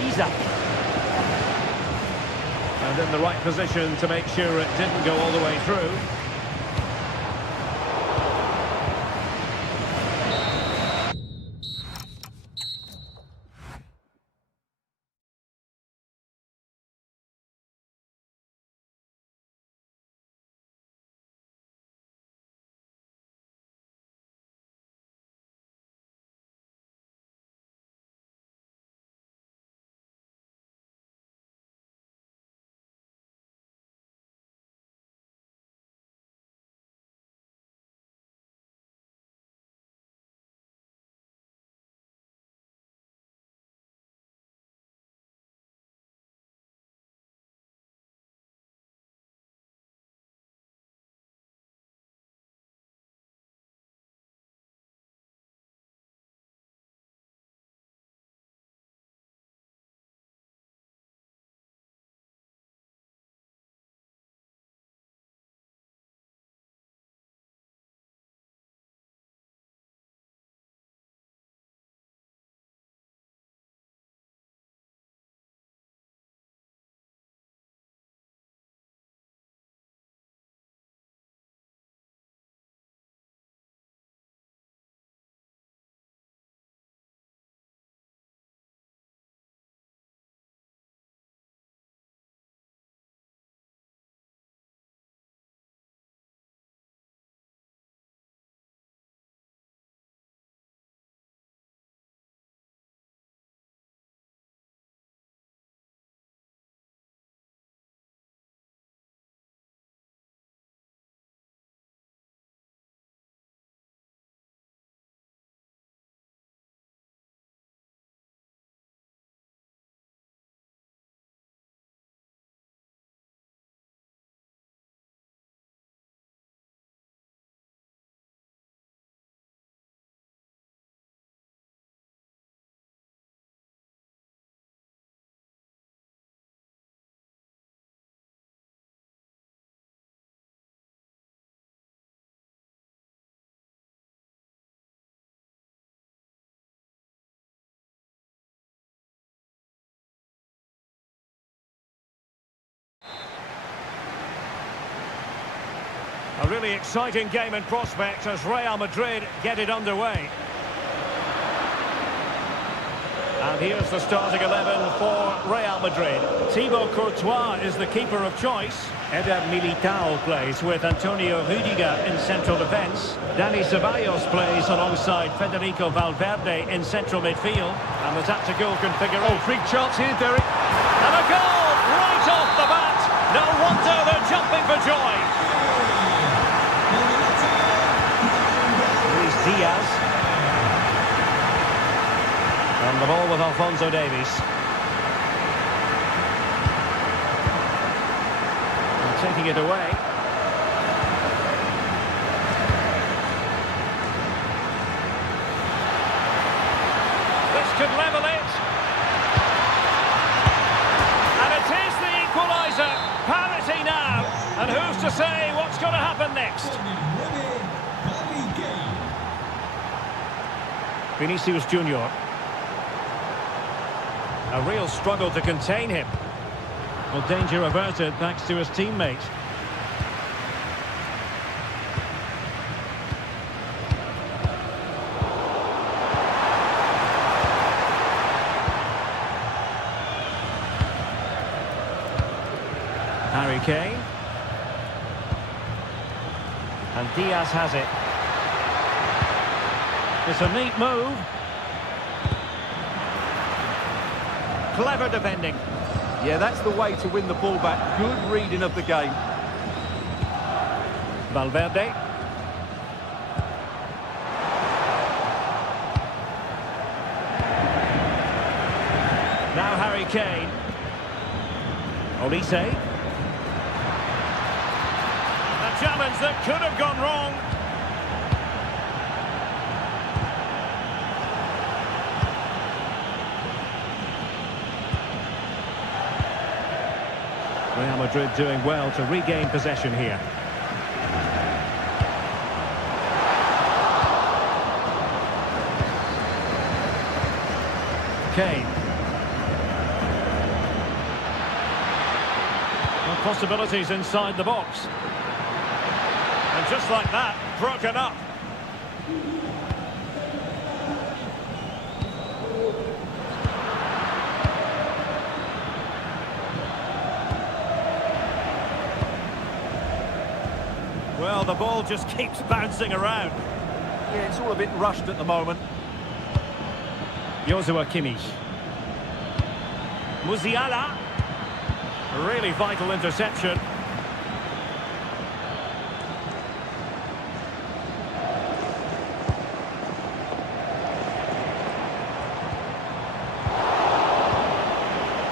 Isaac. And in the right position to make sure it didn't go all the way through. A really exciting game in prospect as Real Madrid get it underway. And here's the starting 11 for Real Madrid. Thibaut Courtois is the keeper of choice. Eder Militao plays with Antonio Rudiger in central defence. Dani Ceballos plays alongside Federico Valverde in central midfield. And the tactical configuration. Oh, big chance here, Derek. And a goal right off the bat. No wonder they're jumping for joy. Luis Diaz. And the ball with Alphonso Davies. And taking it away. This could level it. And it is the equaliser. Parity now. And who's to say what's going to happen next? Vinicius Junior. A real struggle to contain him. Well, danger averted thanks to his teammate. Harry Kane. And Diaz has it. It's a neat move. Clever defending. Yeah, that's the way to win the ball back. Good reading of the game. Valverde. Now Harry Kane. Olise. A challenge that could have gone wrong. Real Madrid doing well to regain possession here. Kane. Well, possibilities inside the box. And just like that, broken up. Well, the ball just keeps bouncing around. Yeah, it's all a bit rushed at the moment. Joshua Kimmich. Musiala. A really vital interception.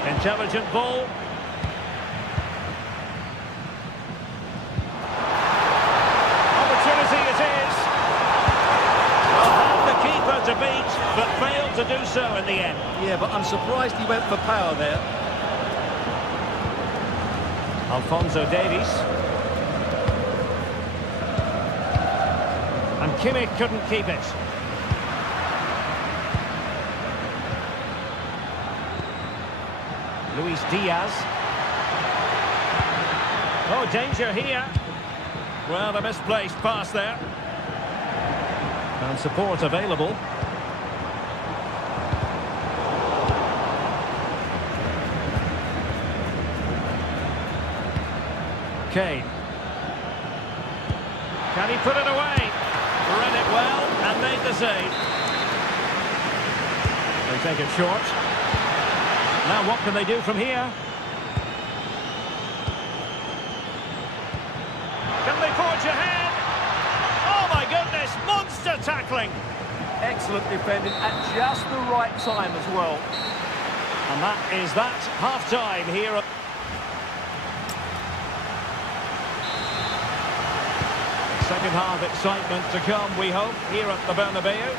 Intelligent ball. Opportunity it is. Well, had the keeper to beat, but failed to do so in the end. Yeah, but I'm surprised he went for power there. Alphonso Davies. And Kimmich couldn't keep it. Luis Diaz. Oh, danger here. Well, a misplaced pass there. And support available. Kane. Can he put it away? Read it well and made the save. They take it short. Now what can they do from here? Can they forge ahead? Oh my goodness, monster tackling! Excellent defending at just the right time as well. And that is that half-time here. Second half excitement to come, we hope, here at the Bernabeu.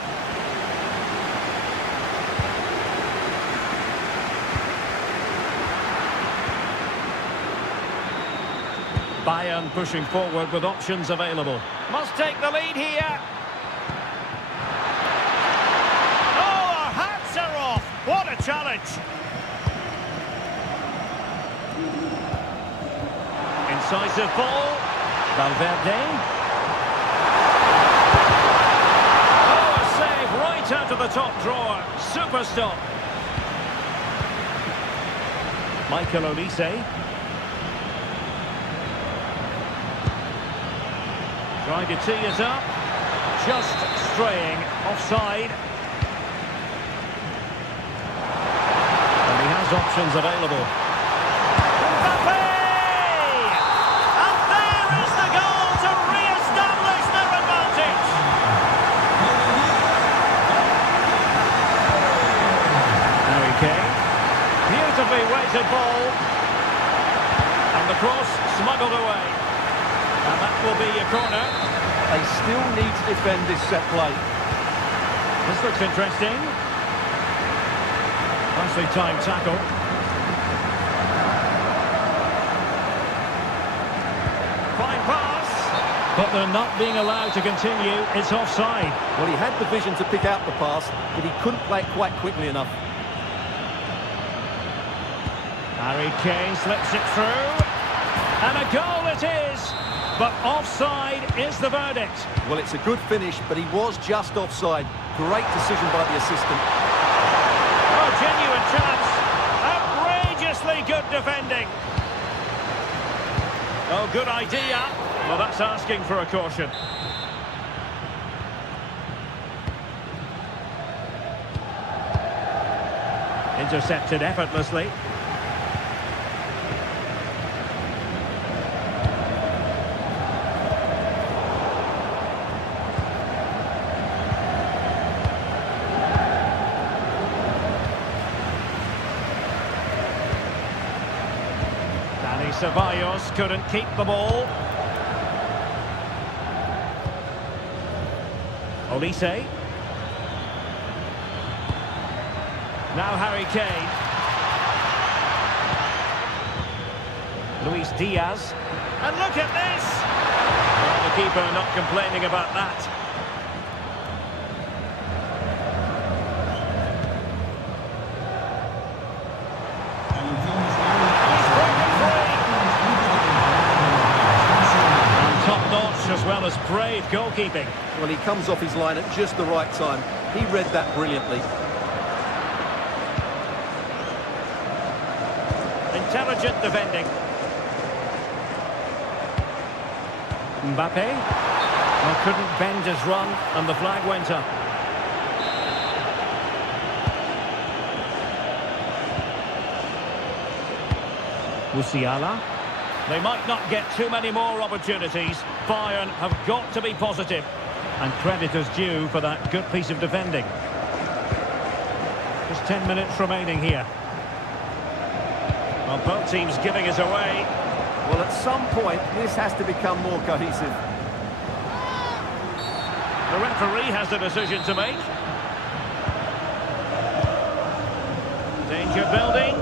Bayern pushing forward with options available. Must take the lead here. Oh, our hats are off. What a challenge. Incisive ball. Valverde. Oh, a save right out of the top drawer. Super stop. Michael Olise. Trying to tee it up. Just straying offside. And he has options available. Mbappe! And there is the goal to re-establish their advantage. Harry Kane. Beautifully weighted ball. And the cross smuggled away. And that will be your corner. They still need to defend this set play. This looks interesting. Nicely timed tackle. Fine pass. But they're not being allowed to continue. It's offside. Well, he had the vision to pick out the pass, but he couldn't play it quite quickly enough. Harry Kane slips it through. And a goal it is. But offside is the verdict. Well, it's a good finish, but he was just offside. Great decision by the assistant. Oh, genuine chance. Outrageously good defending. Oh, good idea. Well, that's asking for a caution. Intercepted effortlessly. Ceballos couldn't keep the ball. Olise. Now Harry Kane. Luis Diaz. And look at this! Well, the keeper not complaining about that. As well as brave goalkeeping. Well, he comes off his line at just the right time. He read that brilliantly. Intelligent defending. Mbappe. Well, couldn't bend his run and the flag went up. Musiala. They might not get too many more opportunities. Bayern have got to be positive. And credit is due for that good piece of defending. Just 10 minutes remaining here. Well, both teams giving us away. Well, at some point, this has to become more cohesive. The referee has the decision to make. Danger building.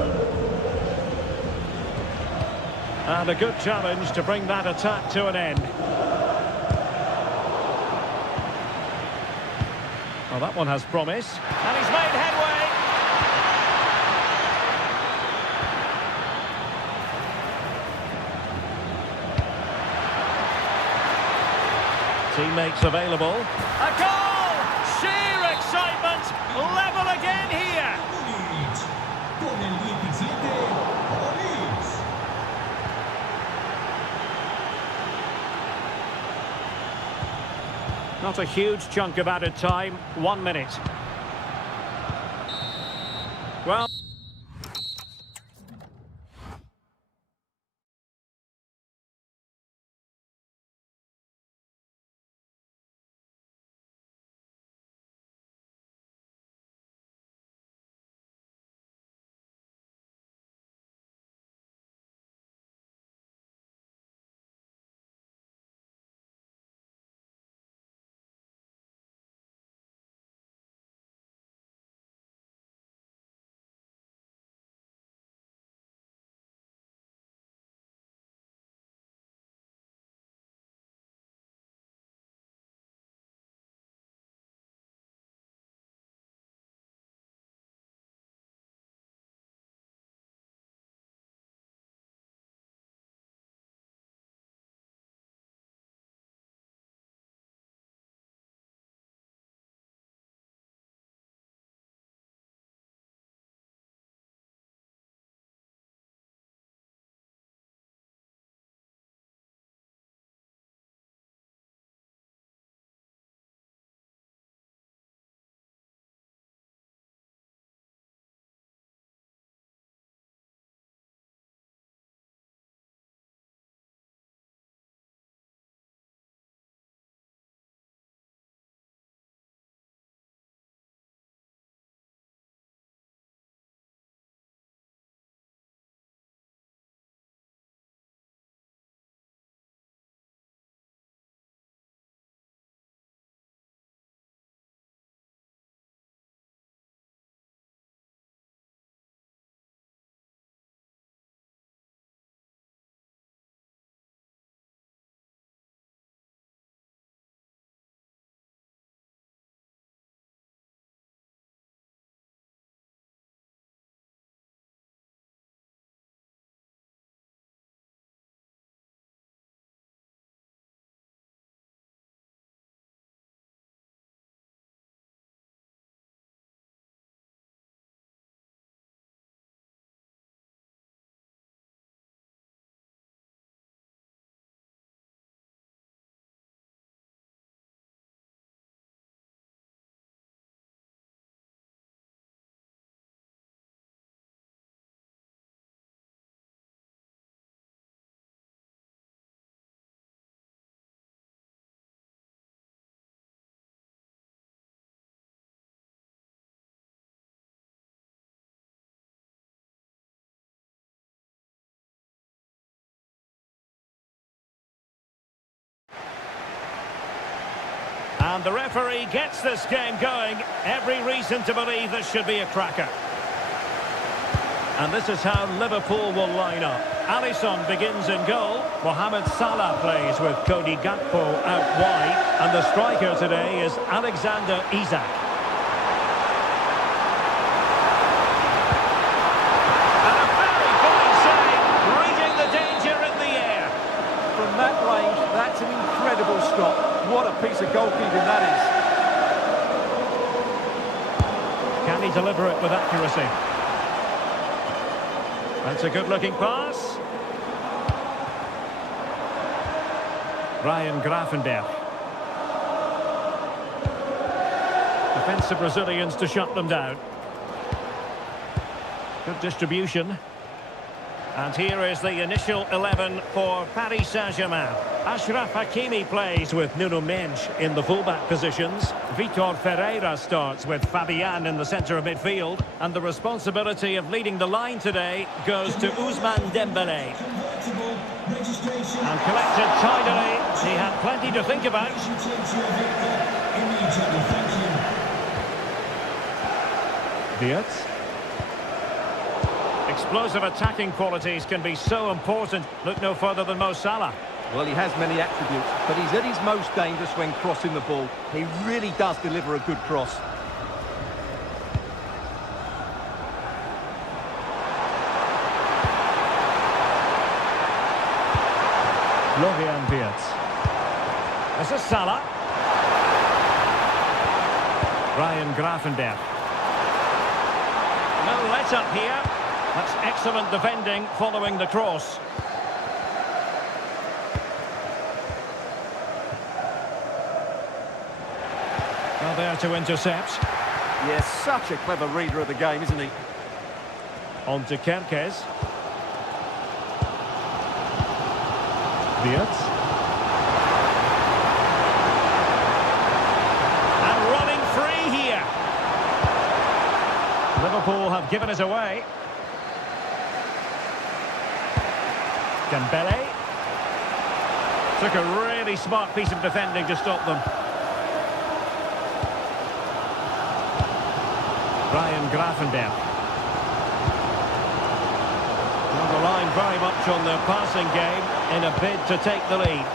And a good challenge to bring that attack to an end. Well, that one has promise. And he's made headway. Teammates available. A goal! Sheer excitement! Level again here! Con el 17, Not a huge chunk of added time. 1 minute. Well... And the referee gets this game going. Every reason to believe this should be a cracker. And this is how Liverpool will line up. Alisson begins in goal. Mohamed Salah plays with Cody Gakpo out wide. And the striker today is Alexander Isak. And a very fine save, reading the danger in the air. From that range, that's an incredible stop. What a piece of goalkeeping that is. Can he deliver it with accuracy? That's a good-looking pass. Ryan Gravenberch. Defensive Brazilians to shut them down. Good distribution. And here is the initial 11 for Paris Saint-Germain. Achraf Hakimi plays with Nuno Mendes in the fullback positions. Vitor Ferreira starts with Fabian in the centre of midfield. And the responsibility of leading the line today goes to Ousmane Dembélé. And collected tidily. He had plenty to think about. Diaz. Explosive attacking qualities can be so important. Look no further than Mo Salah. Well, he has many attributes, but he's at his most dangerous when crossing the ball. He really does deliver a good cross. Florian Wirtz. This is Salah. Ryan Gravenberch. No let-up here. That's excellent defending following the cross. Well, there to intercept. Yes, such a clever reader of the game, isn't he? On to Kerkez. Wirtz. And running free here. Liverpool have given it away. Dembele. Took a really smart piece of defending to stop them. Ryan Gravenberch. Well, relying very much on their passing game in a bid to take the lead.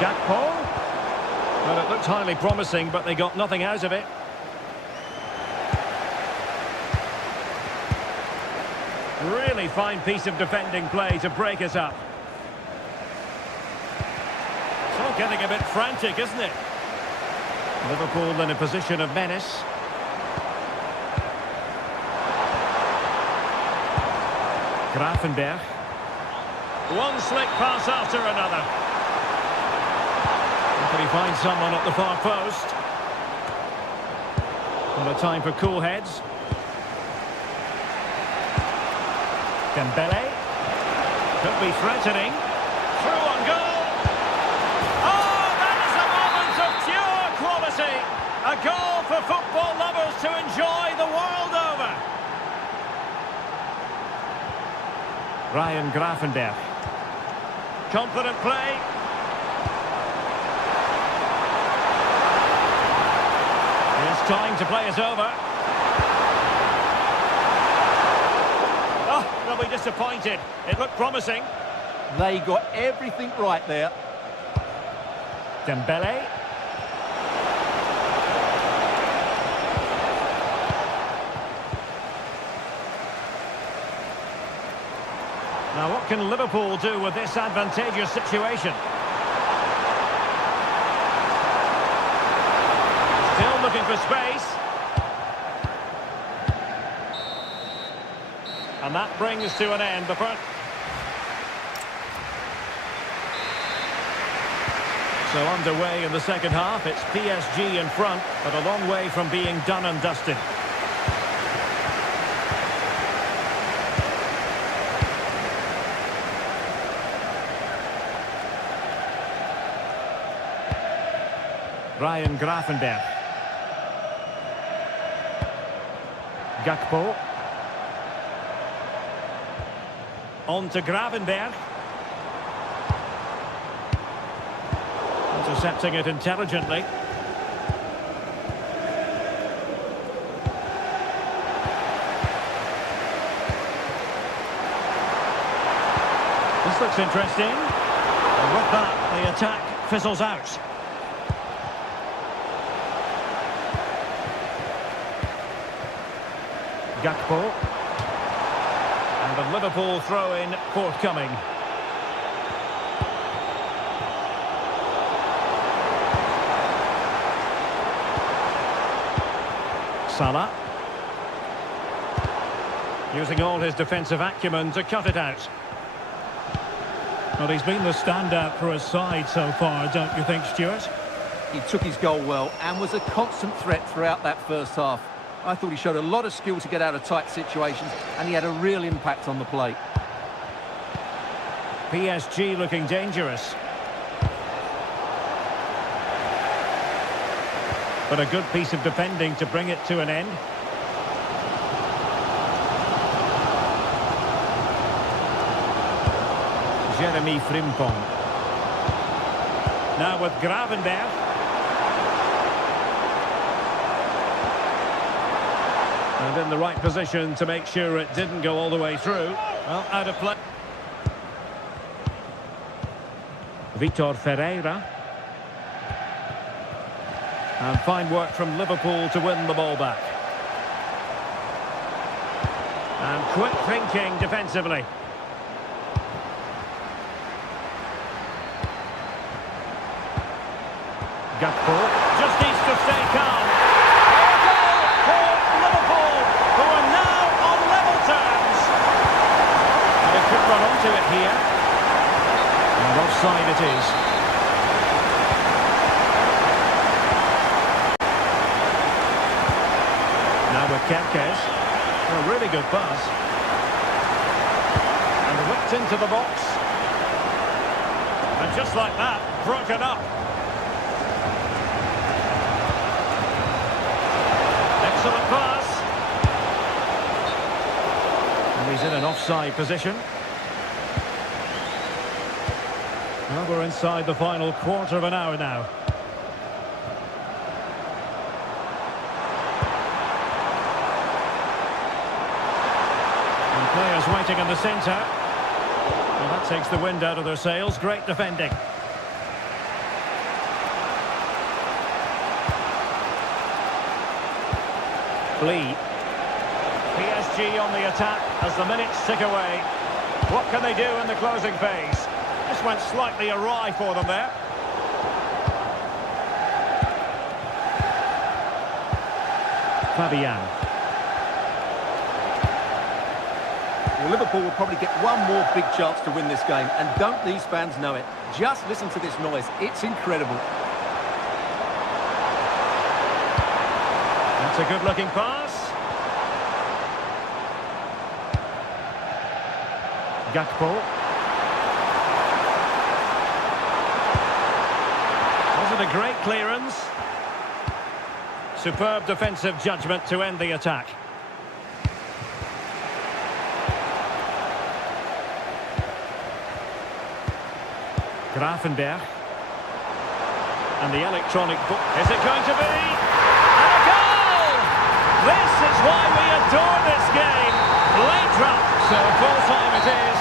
Gakpo. Well, it looked highly promising, but they got nothing out of it. Really fine piece of defending play to break us up. It's all getting a bit frantic, isn't it? Liverpool in a position of menace. Gravenberch. One slick pass after another. Can he find someone at the far post? And a time for cool heads. Dembele. Could be threatening. Through on goal. Oh, that is a moment of pure quality. A goal for football lovers to enjoy the world over. Ryan Gravenberch. Confident play. It's time to play it over. Oh, they'll be disappointed. It looked promising. They got everything right there. Dembele. Now, what can Liverpool do with this advantageous situation? Still looking for space. And that brings to an end the first. So underway in the second half, it's PSG in front, but a long way from being done and dusted. Ryan Gravenberch. Gakpo. On to Gravenberch. Intercepting it intelligently. This looks interesting. And with that, the attack fizzles out. Gakpo. And the Liverpool throw-in forthcoming. Salah. Using all his defensive acumen to cut it out. Well, he's been the standout for his side so far, don't you think, Stuart? He took his goal well and was a constant threat throughout that first half. I thought he showed a lot of skill to get out of tight situations, and he had a real impact on the play. PSG looking dangerous. But a good piece of defending to bring it to an end. Jeremy Frimpong. Now with Gravenberg. And in the right position to make sure it didn't go all the way through. Well, out of play. Vitor Ferreira. And fine work from Liverpool to win the ball back. And quick thinking defensively. Gakpo just needs to stay calm. A goal for Liverpool, who are now on level terms. And they could run onto it here. And offside it is. Now with Kerkez. A really good pass. And whipped into the box. And just like that, broken up. Excellent pass. And he's in an offside position. Well, we're inside the final quarter of an hour now. And players waiting in the centre. Well, that takes the wind out of their sails. Great defending. Lee. PSG on the attack as the minutes tick away. What can they do in the closing phase? This went slightly awry for them there. Fabian. Well, Liverpool will probably get one more big chance to win this game, and don't these fans know it? Just listen to this noise. It's incredible. That's a good-looking pass. Gakpo. Was it a great clearance? Superb defensive judgment to end the attack. Gravenberg. And the electronic book. Is it going to be? And a goal! This is why we adore this game. Late drop, so full time it is.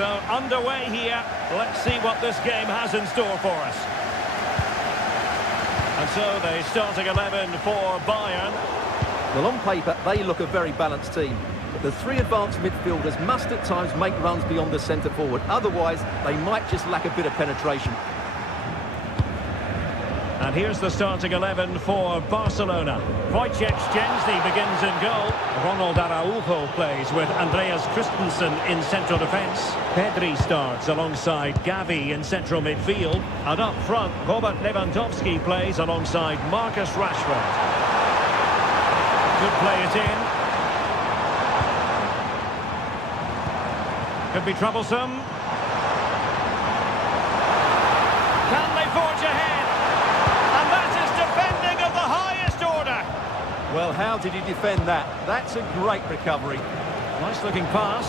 So, underway here. Let's see what this game has in store for us. And so, the starting 11 for Bayern. Well, on paper, they look a very balanced team. But the three advanced midfielders must at times make runs beyond the centre forward. Otherwise, they might just lack a bit of penetration. And here's the starting 11 for Barcelona. Wojciech Szczęsny begins in goal. Ronald Araujo plays with Andreas Christensen in central defence. Pedri starts alongside Gavi in central midfield. And up front, Robert Lewandowski plays alongside Marcus Rashford. Could play it in. Could be troublesome. Can they forge ahead? And that is defending of the highest order. Well, how did he defend that? That's a great recovery. Nice looking pass.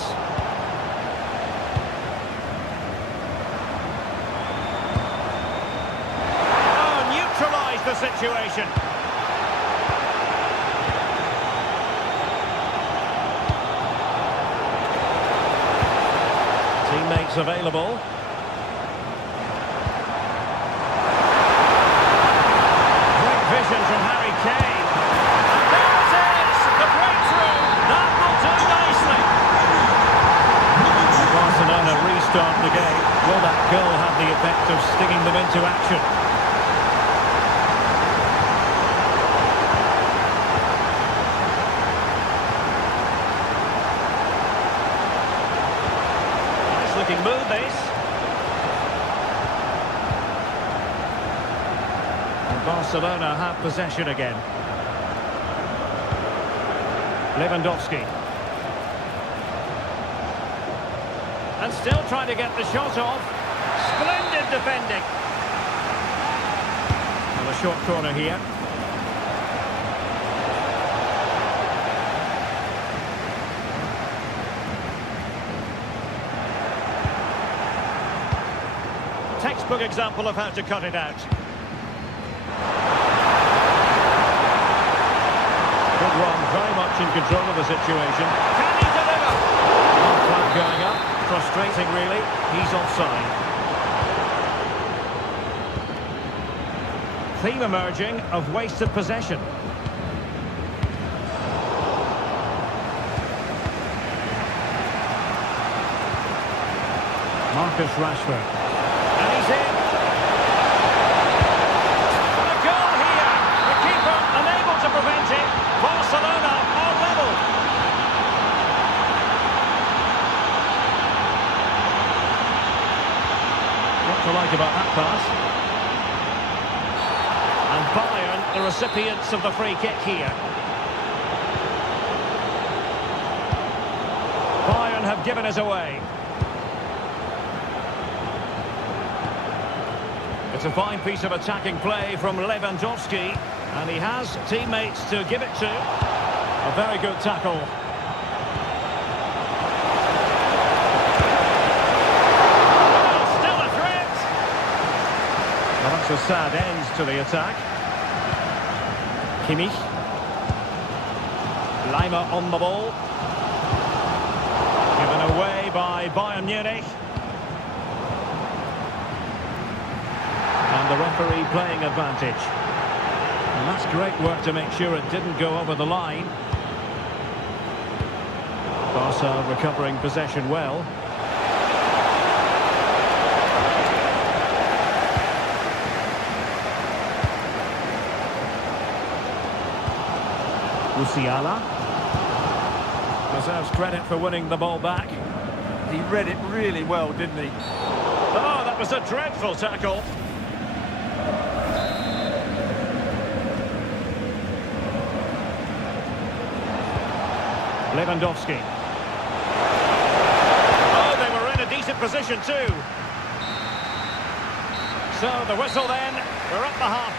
Oh, neutralised the situation. Teammates available. Great vision from Harry Kane. And there it is! The breakthrough! That will do nicely. Barcelona restart the game. Will that goal have the effect of stinging them into action? Looking move this. And Barcelona have possession again. Lewandowski. And still trying to get the shot off. Splendid defending. And a short corner here. Textbook example of how to cut it out. Good run, very much in control of the situation. Can he deliver? One flag going up, frustrating really. He's offside. Theme emerging of wasted possession. Marcus Rashford. And he's in. And a goal here. The keeper unable to prevent it. Barcelona are level. What to like about that pass? And Bayern, the recipients of the free kick here. Bayern have given us away. It's a fine piece of attacking play from Lewandowski, and he has teammates to give it to. A very good tackle. Well, still a threat. Well, that's a sad end to the attack. Kimmich. Lima on the ball. Given away by Bayern Munich. And the referee playing advantage. And that's great work to make sure it didn't go over the line. Barca recovering possession well. Musiala deserves credit for winning the ball back. He read it really well, didn't he? Oh, that was a dreadful tackle. Lewandowski. Oh, they were in a decent position too. So the whistle then, we're at the half.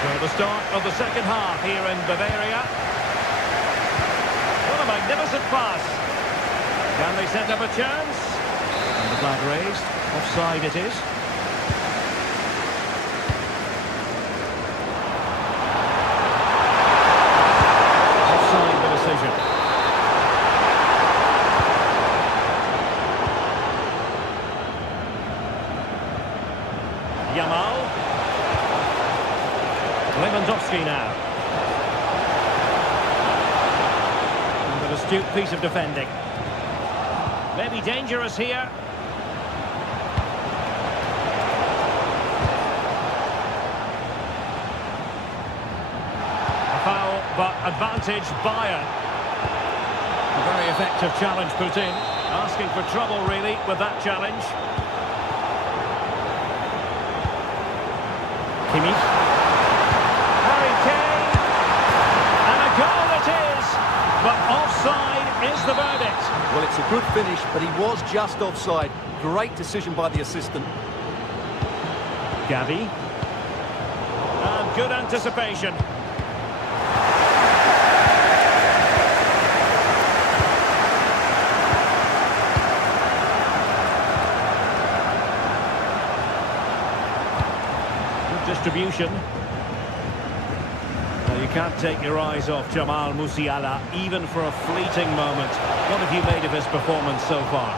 So the start of the second half here in Bavaria. What a magnificent pass. Can they set up a chance? And the flag raised. Offside it is. Yamal. Lewandowski now. And an astute piece of defending. Maybe dangerous here. A foul, but advantage Bayern. A very effective challenge put in. Asking for trouble, really, with that challenge. Kimmich. Harry Kane. And a goal it is. But offside is the verdict. Well, it's a good finish, but he was just offside. Great decision by the assistant. Gavi. And good anticipation. Distribution. Well, you can't take your eyes off Jamal Musiala, even for a fleeting moment. What have you made of his performance so far?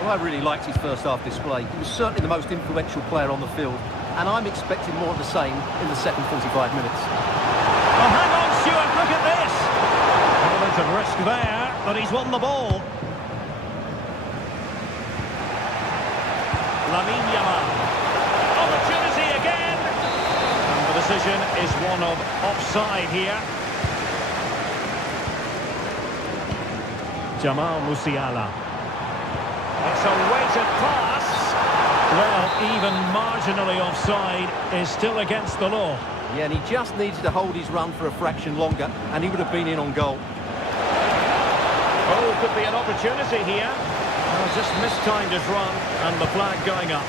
Well, I really liked his first half display. He was certainly the most influential player on the field, and I'm expecting more of the same in the second 45 minutes. Oh, hang on, Stuart, look at this! Element of risk there, but he's won the ball. Lamine Yamal. Opportunity again! And the decision is one of offside here. Jamal Musiala. It's a weighted pass. Well, even marginally offside is still against the law. Yeah, and he just needed to hold his run for a fraction longer, and he would have been in on goal. Oh, could be an opportunity here. Well, just mistimed his run, and the flag going up.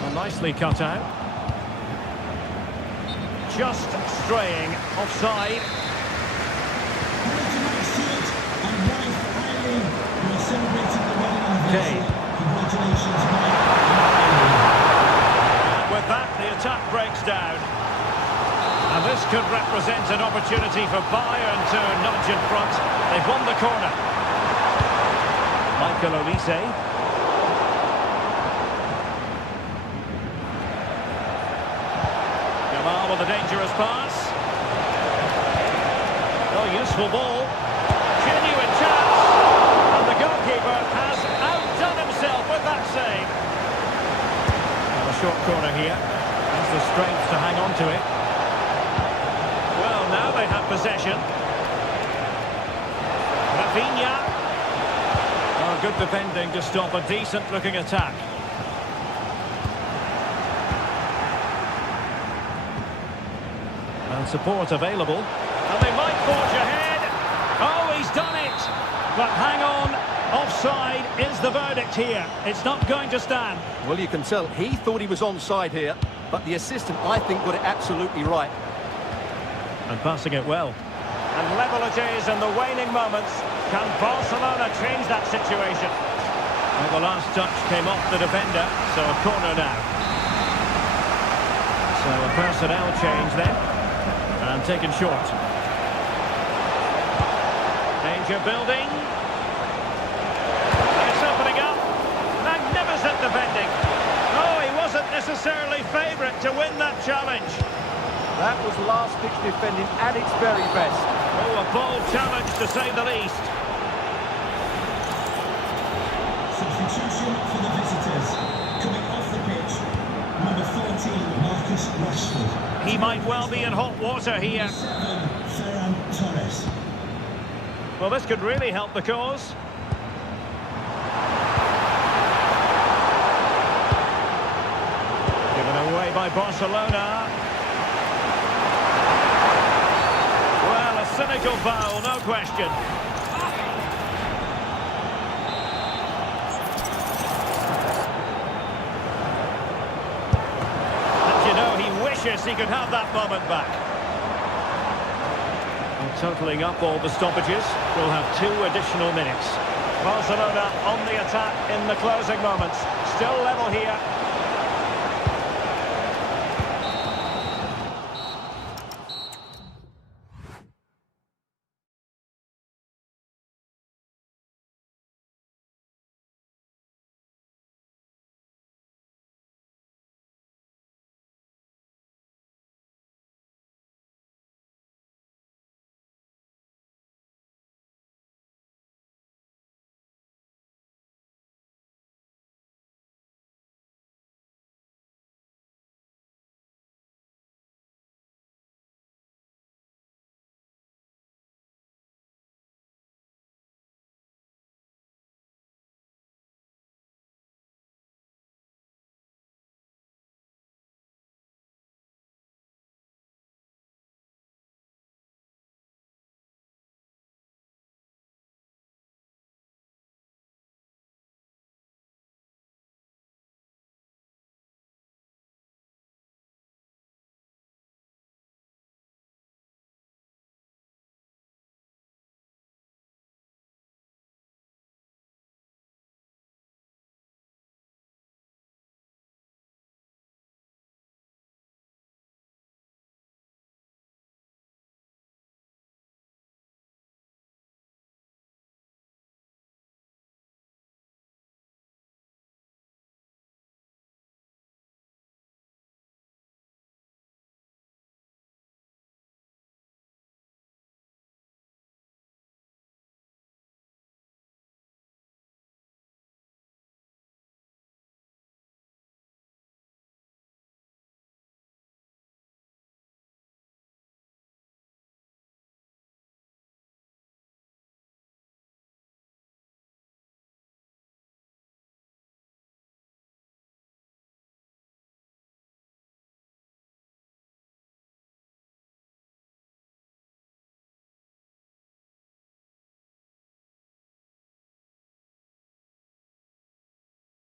Well, nicely cut out. Just straying offside. Okay. Congratulations, With that, the attack breaks down. And this could represent an opportunity for Bayern to nudge in front. They've won the corner. Michael Olise. Jamal with a dangerous pass. Oh, useful ball. Genuine chance. And the goalkeeper has outdone himself with that save. Well, a short corner here. Has the strength to hang on to it. Well, now they have possession. Rafinha. Oh, good defending to stop a decent-looking attack. And support available. And they might forge ahead. Oh, he's done it. But hang on. Offside is the verdict here. It's not going to stand. Well, you can tell he thought he was onside here, but the assistant, I think, got it absolutely right. And passing it well. And level it is in the waning moments. Can Barcelona change that situation? Well, the last touch came off the defender, so a corner now. So a personnel change then. And taken short. Danger building. And it's opening up. Magnificent defending. Oh, he wasn't necessarily favourite to win that challenge. That was last-ditch defending at its very best. Oh, a bold challenge to say the least. Substitution for the visitors. Coming off the pitch, number 14, Marcus Rashford. He might well be in hot water here. 7, Ferran Torres. Well, this could really help the cause. Given away by Barcelona. Well, a cynical foul, no question. And you know, he wishes he could have that moment back. And totalling up all the stoppages, we'll have 2 additional minutes. Barcelona on the attack in the closing moments. Still level here.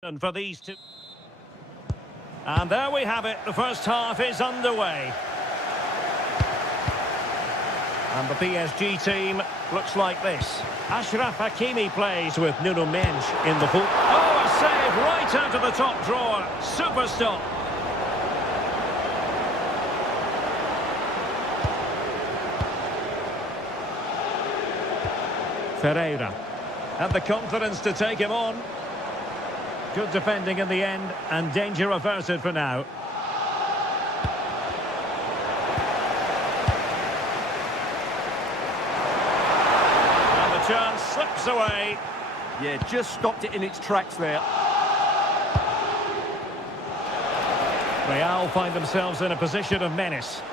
And for these two. And there we have it. The first half is underway. And the PSG team looks like this. Ashraf Hakimi plays with Nuno Mendes in the pool. Oh, a save right out of the top drawer. Super stop. Ferreira had the confidence to take him on. Good defending in the end, and danger averted for now. And the chance slips away. Yeah, just stopped it in its tracks there. Real find themselves in a position of menace.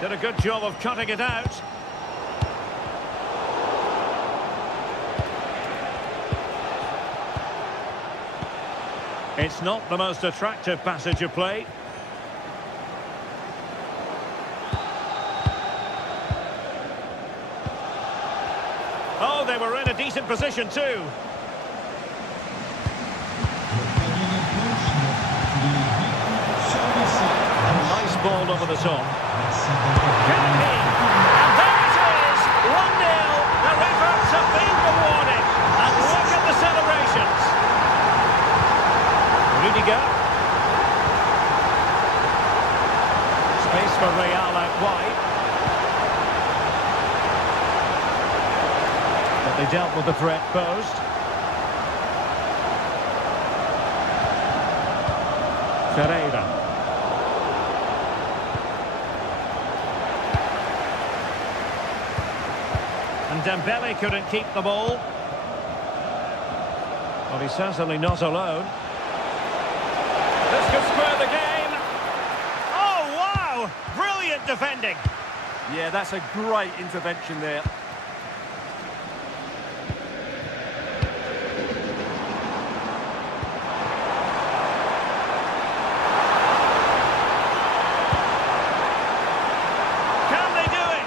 Did a good job of cutting it out. It's not the most attractive passage of play. Oh, they were in a decent position too. Nice ball over the top. And there it is! 1-0. Their efforts have been rewarded. And look at the celebrations. Rudiger. Space for Real out wide. But they dealt with the threat posed. Ferreira. And Dembele couldn't keep the ball. Well, he's certainly not alone. This could square the game. Oh, wow! Brilliant defending. Yeah, that's a great intervention there. Can they do it?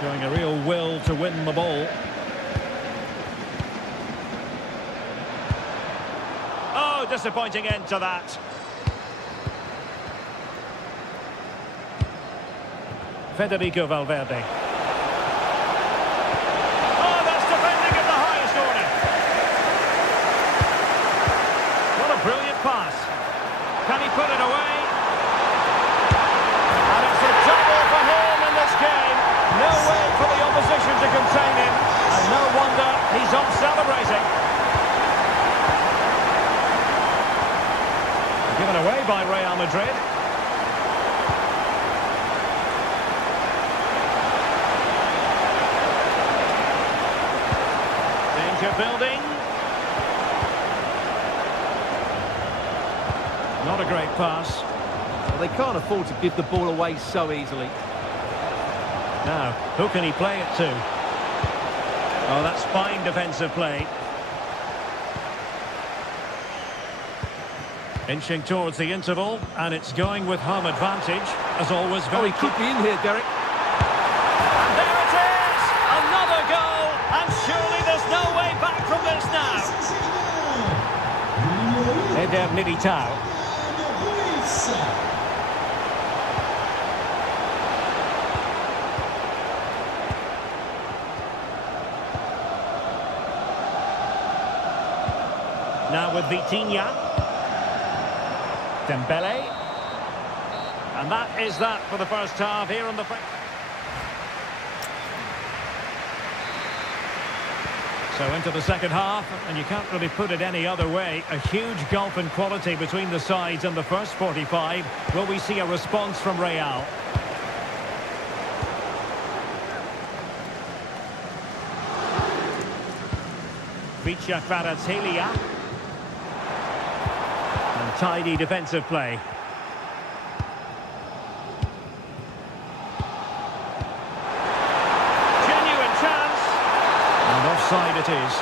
Showing a real will to win the ball. Oh, disappointing end to that. Federico Valverde. Oh, that's defending at the highest order. What a brilliant pass. Can he put it away? And it's a double for him in this game. No way for the opposition to contain him. And no wonder he's off celebrating. Given away by Real Madrid. Danger building. Not a great pass. Well, they can't afford to give the ball away so easily. Now, who can he play it to? Oh, that's fine defensive play. Inching towards the interval, and it's going with home advantage, as always. Oh, he could be in here, Derek. And there it is! Another goal, and surely there's no way back from this now. Eder Militao. Now with Vitinha. Dembele. And that is that for the first half here on the... So into the second half, and you can't really put it any other way. A huge gulf in quality between the sides in the first 45. Will we see a response from Real? Vicha Kvaratskhelia. And tidy defensive play. Genuine chance. And offside it is.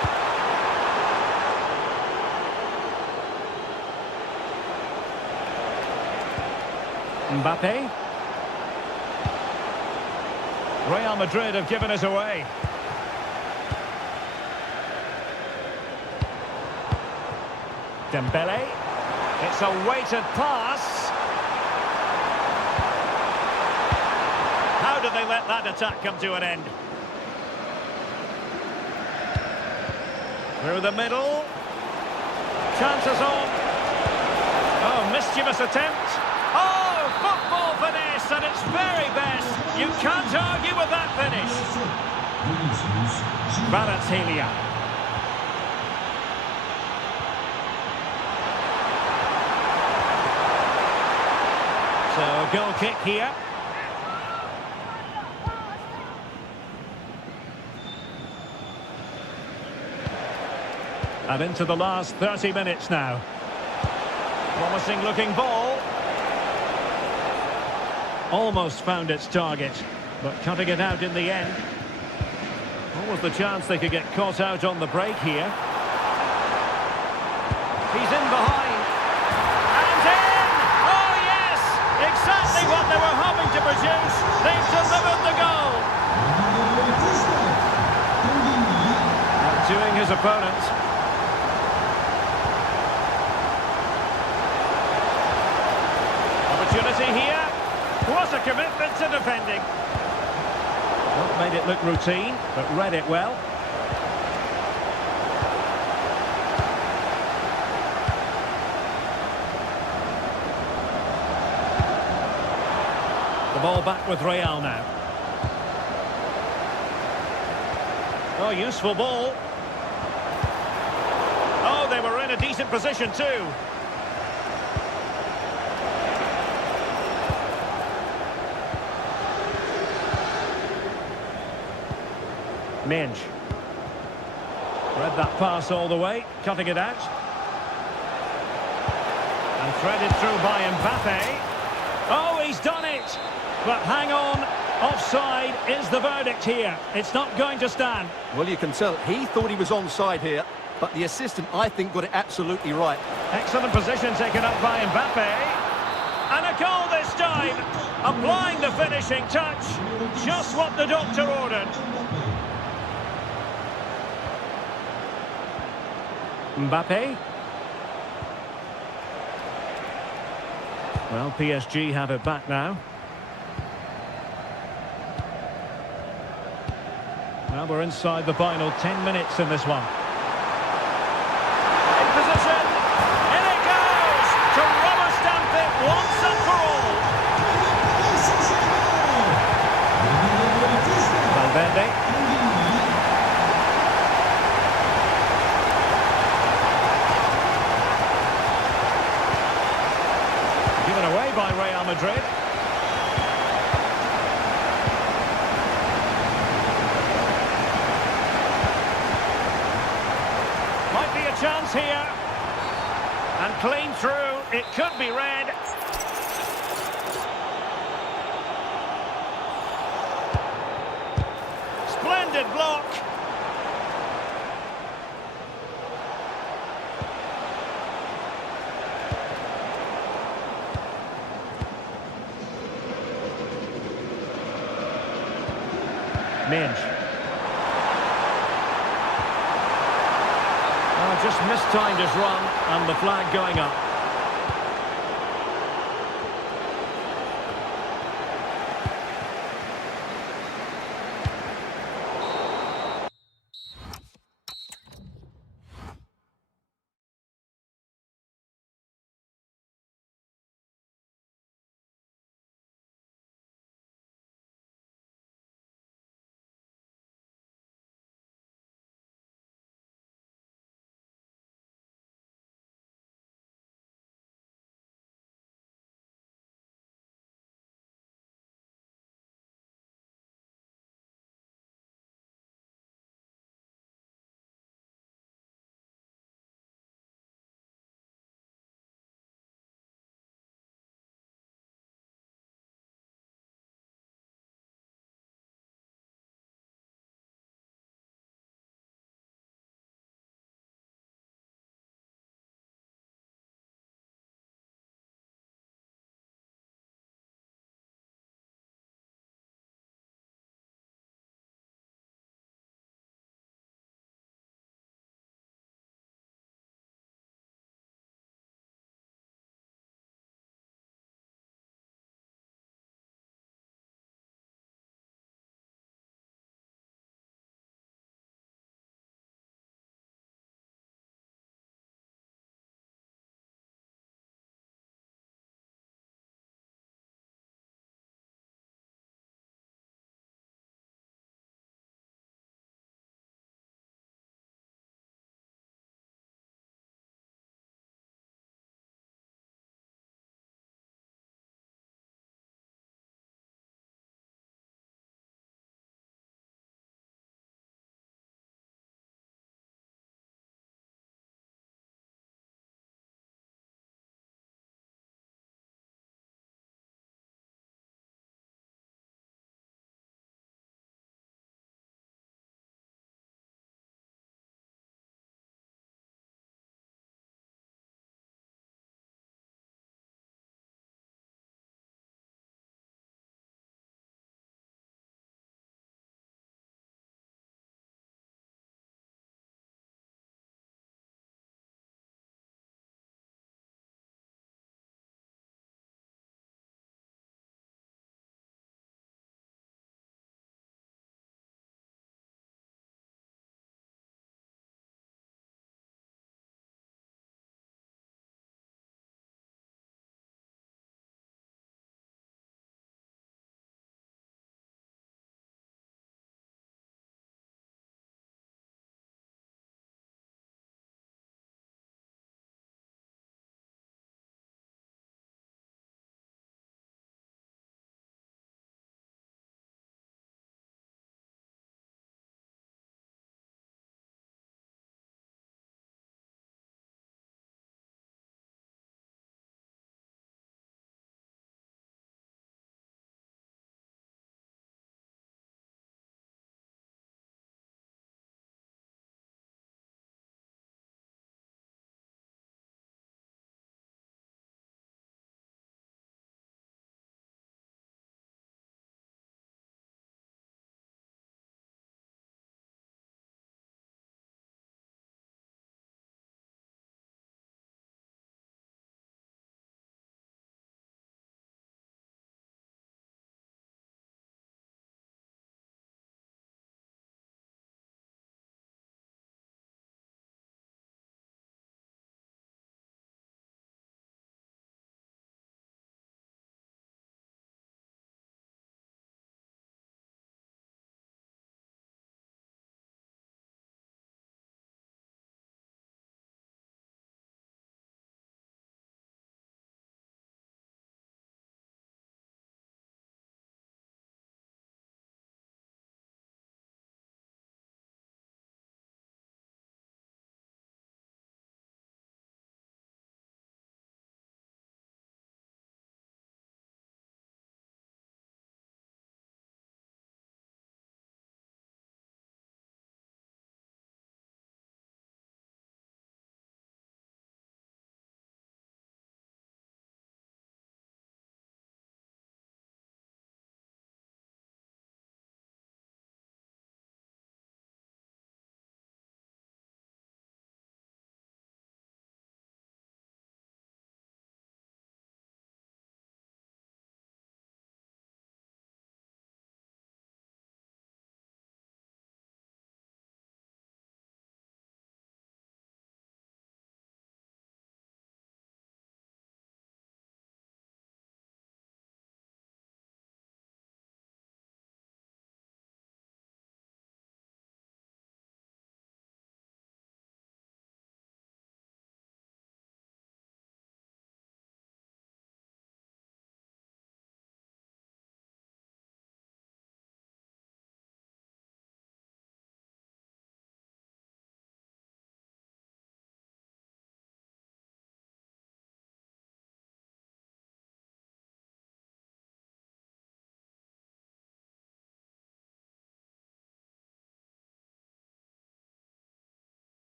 Mbappe. Real Madrid have given us away. Dembele. It's a weighted pass. How did they let that attack come to an end? Through the middle. Chances on. Oh, mischievous attempt. Oh, football finish at its very best. You can't argue with that finish. Kvaratskhelia. So a goal kick here. And into the last 30 minutes now. Promising looking ball. Almost found its target, but cutting it out in the end. What was the chance they could get caught out on the break here? He's in behind. And in! Oh yes! Exactly what they were hoping to produce. They've delivered the goal. Outdoing his opponent. Opportunity here. What a commitment to defending. Not made it look routine, but read it well. The ball back with Real now. Oh, useful ball. Oh, they were in a decent position too. Minge. Read that pass all the way, cutting it out. And threaded through by Mbappe. Oh, he's done it! But hang on, offside is the verdict here. It's not going to stand. Well, you can tell he thought he was onside here, but the assistant, I think, got it absolutely right. Excellent position taken up by Mbappe. And a goal this time! Applying the finishing touch. Just what the doctor ordered. Mbappe. Well, PSG have it back now. Well, we're inside the final 10 minutes in this one. In position. In it goes! To rubber stamp it once and for all. Valverde. Given away by Real Madrid. Might be a chance here. And clean through, it could be red. Splendid block. Minge. Oh, just mistimed his run and the flag going up.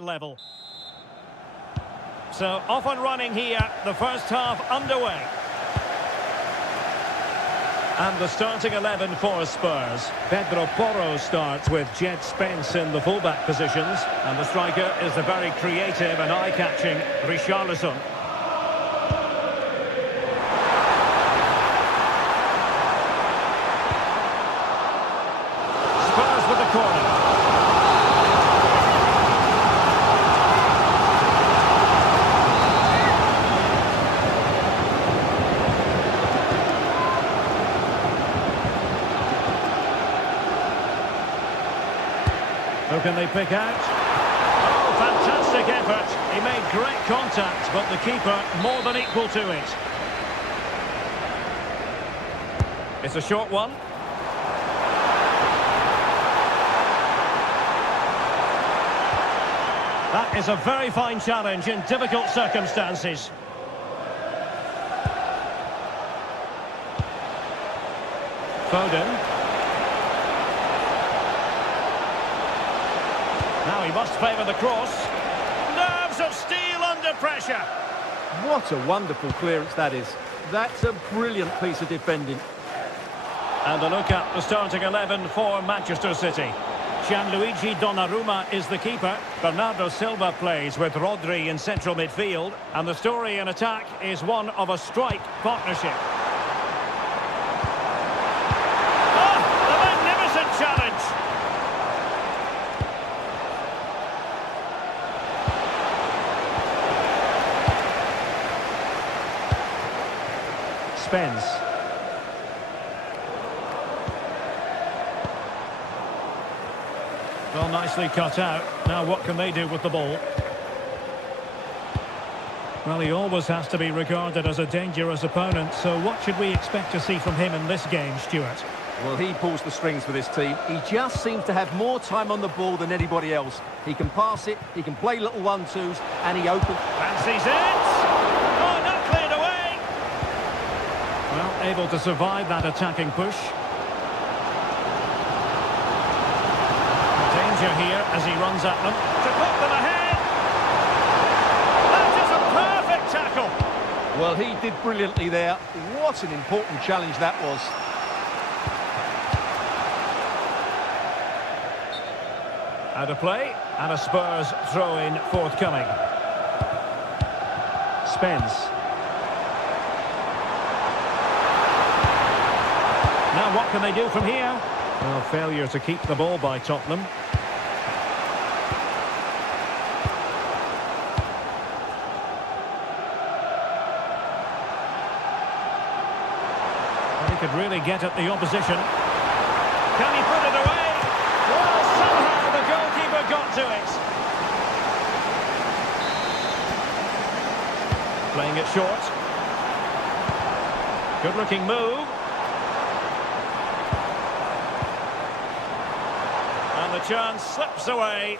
level. So off and running here, the first half underway. And the starting 11 for Spurs. Pedro Porro starts with Jed Spence in the fullback positions. And the striker is the very creative and eye-catching Richarlison. Spurs with the corner. Who can they pick out? Oh, fantastic effort. He made great contact, but the keeper more than equal to it. It's a short one. That is a very fine challenge in difficult circumstances. Foden. Now he must favour the cross. Nerves of steel under pressure. What a wonderful clearance that is. That's a brilliant piece of defending. And a look at the starting 11 for Manchester City. Gianluigi Donnarumma is the keeper. Bernardo Silva plays with Rodri in central midfield. And the story in attack is one of a strike partnership. Oh, a magnificent challenge. Spence. Well, nicely cut out. Now what can they do with the ball? Well, he always has to be regarded as a dangerous opponent, so what should we expect to see from him in this game, Stuart? Well, he pulls the strings for this team. He just seems to have more time on the ball than anybody else. He can pass it, he can play little 1-2s, and he opens... Fancies it! Oh, not cleared away! Well, able to survive that attacking push. Danger here as he runs at them. To put them ahead! That is a perfect tackle! Well, he did brilliantly there. What an important challenge that was. Out of play, and a Spurs throw-in forthcoming. Spence. Now what can they do from here? Well, failure to keep the ball by Tottenham. Well, he could really get at the opposition. Can he put it away? Well, somehow the goalkeeper got to it. Playing it short. Good-looking move. And the chance slips away.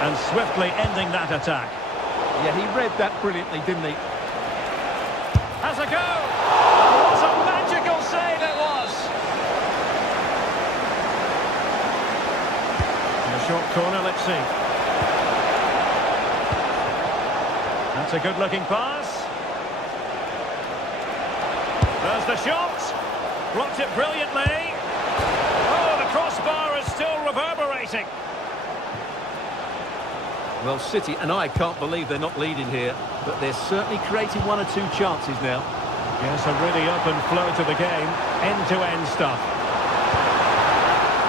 And swiftly ending that attack. Yeah, he read that brilliantly, didn't he? Has a go! What a magical save it was! In a short corner, let's see. That's a good-looking pass. There's the shot. Blocked it brilliantly. Oh, the crossbar is still reverberating. Well, City and I can't believe they're not leading here, but they're certainly creating one or two chances now. Yes, a really open flow to the game. End-to-end stuff.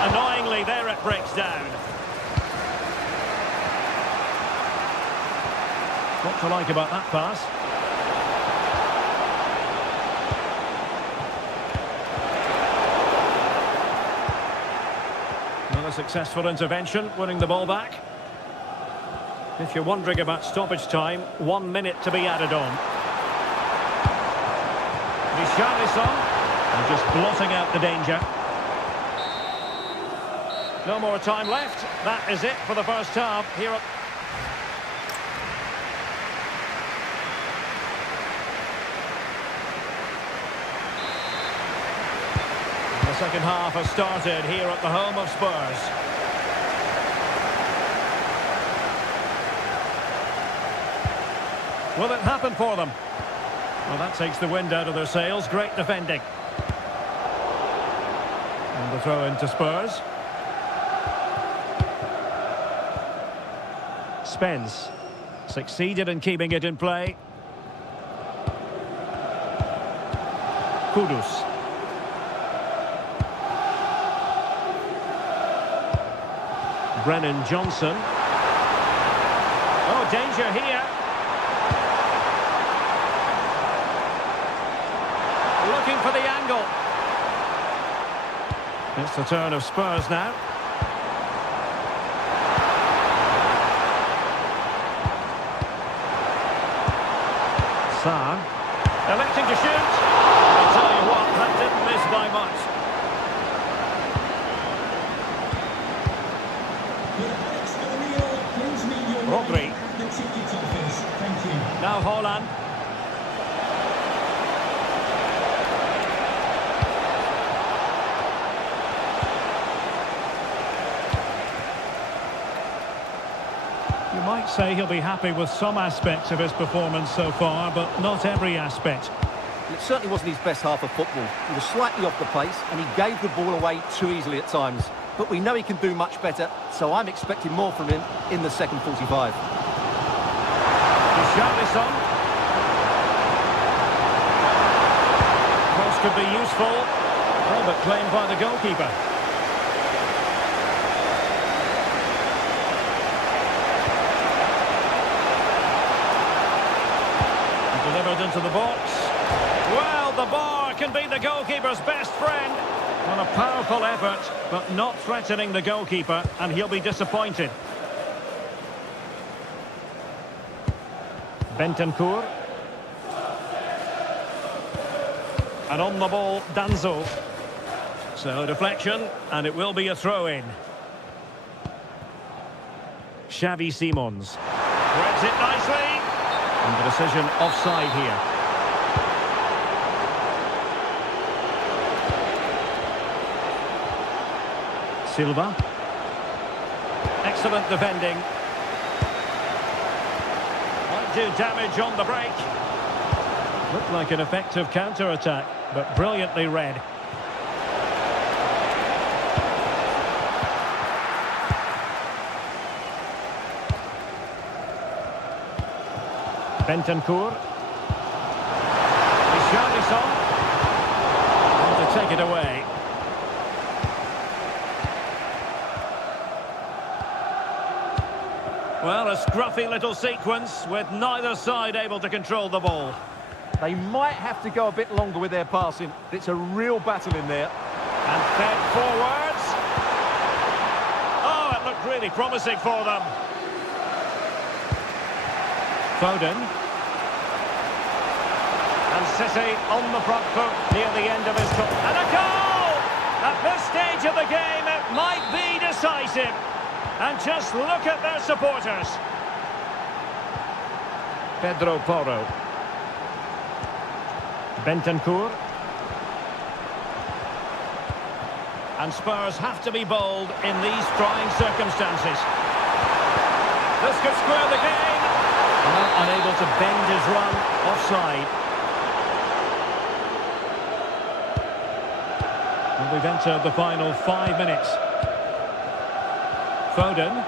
Annoyingly, there it breaks down. What to like about that pass? Another successful intervention, winning the ball back. If you're wondering about stoppage time, 1 minute to be added on. Richarlison, and just blotting out the danger. No more time left. That is it for the first half here at... second half has started here at the home of Spurs. Will it happen for them? Well, that takes the wind out of their sails. Great defending. And the throw into Spurs. Spence succeeded in keeping it in play. Kudus. Brennan Johnson. Oh, danger here. Looking for the angle. It's the turn of Spurs now. Sarr. Electing to shoot. I'll tell you what, that didn't miss by much. Rodri. Now Haaland. You might say he'll be happy with some aspects of his performance so far, but not every aspect. It certainly wasn't his best half of football. He was slightly off the pace and he gave the ball away too easily at times. But we know he can do much better, so I'm expecting more from him in the second 45. Richarlison. Cross could be useful. Oh, but claimed by the goalkeeper. Delivered into the box. Well, the bar can be the goalkeeper's best friend. Well, a powerful effort, but not threatening the goalkeeper, and he'll be disappointed. Bentancur. And on the ball, Danzo. So, deflection, and it will be a throw-in. Xavi Simons. Threads it nicely. And the decision offside here. Silva. Excellent defending. Might do damage on the break. Looked like an effective counter-attack, but brilliantly read. Bentancur. Richarlison. To take it away. Well, a scruffy little sequence with neither side able to control the ball. They might have to go a bit longer with their passing. It's a real battle in there. And fed forwards. Oh, it looked really promising for them. Foden. And City on the front foot near the end of his goal. And a goal! At this stage of the game, it might be decisive. And just look at their supporters. Pedro Porro. Bentancur. And Spurs have to be bold in these trying circumstances. This could square the game. Well, unable to bend his run, offside. And we've entered the final 5 minutes. Foden.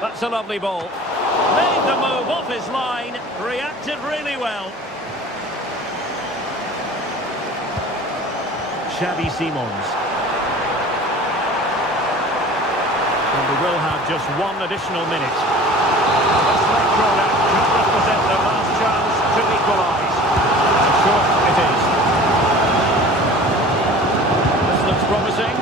That's a lovely ball. Made the move off his line, reacted really well. Xavi Simons. And we will have just one additional minute. This late product could represent their last chance to equalise. Short it is. This looks promising.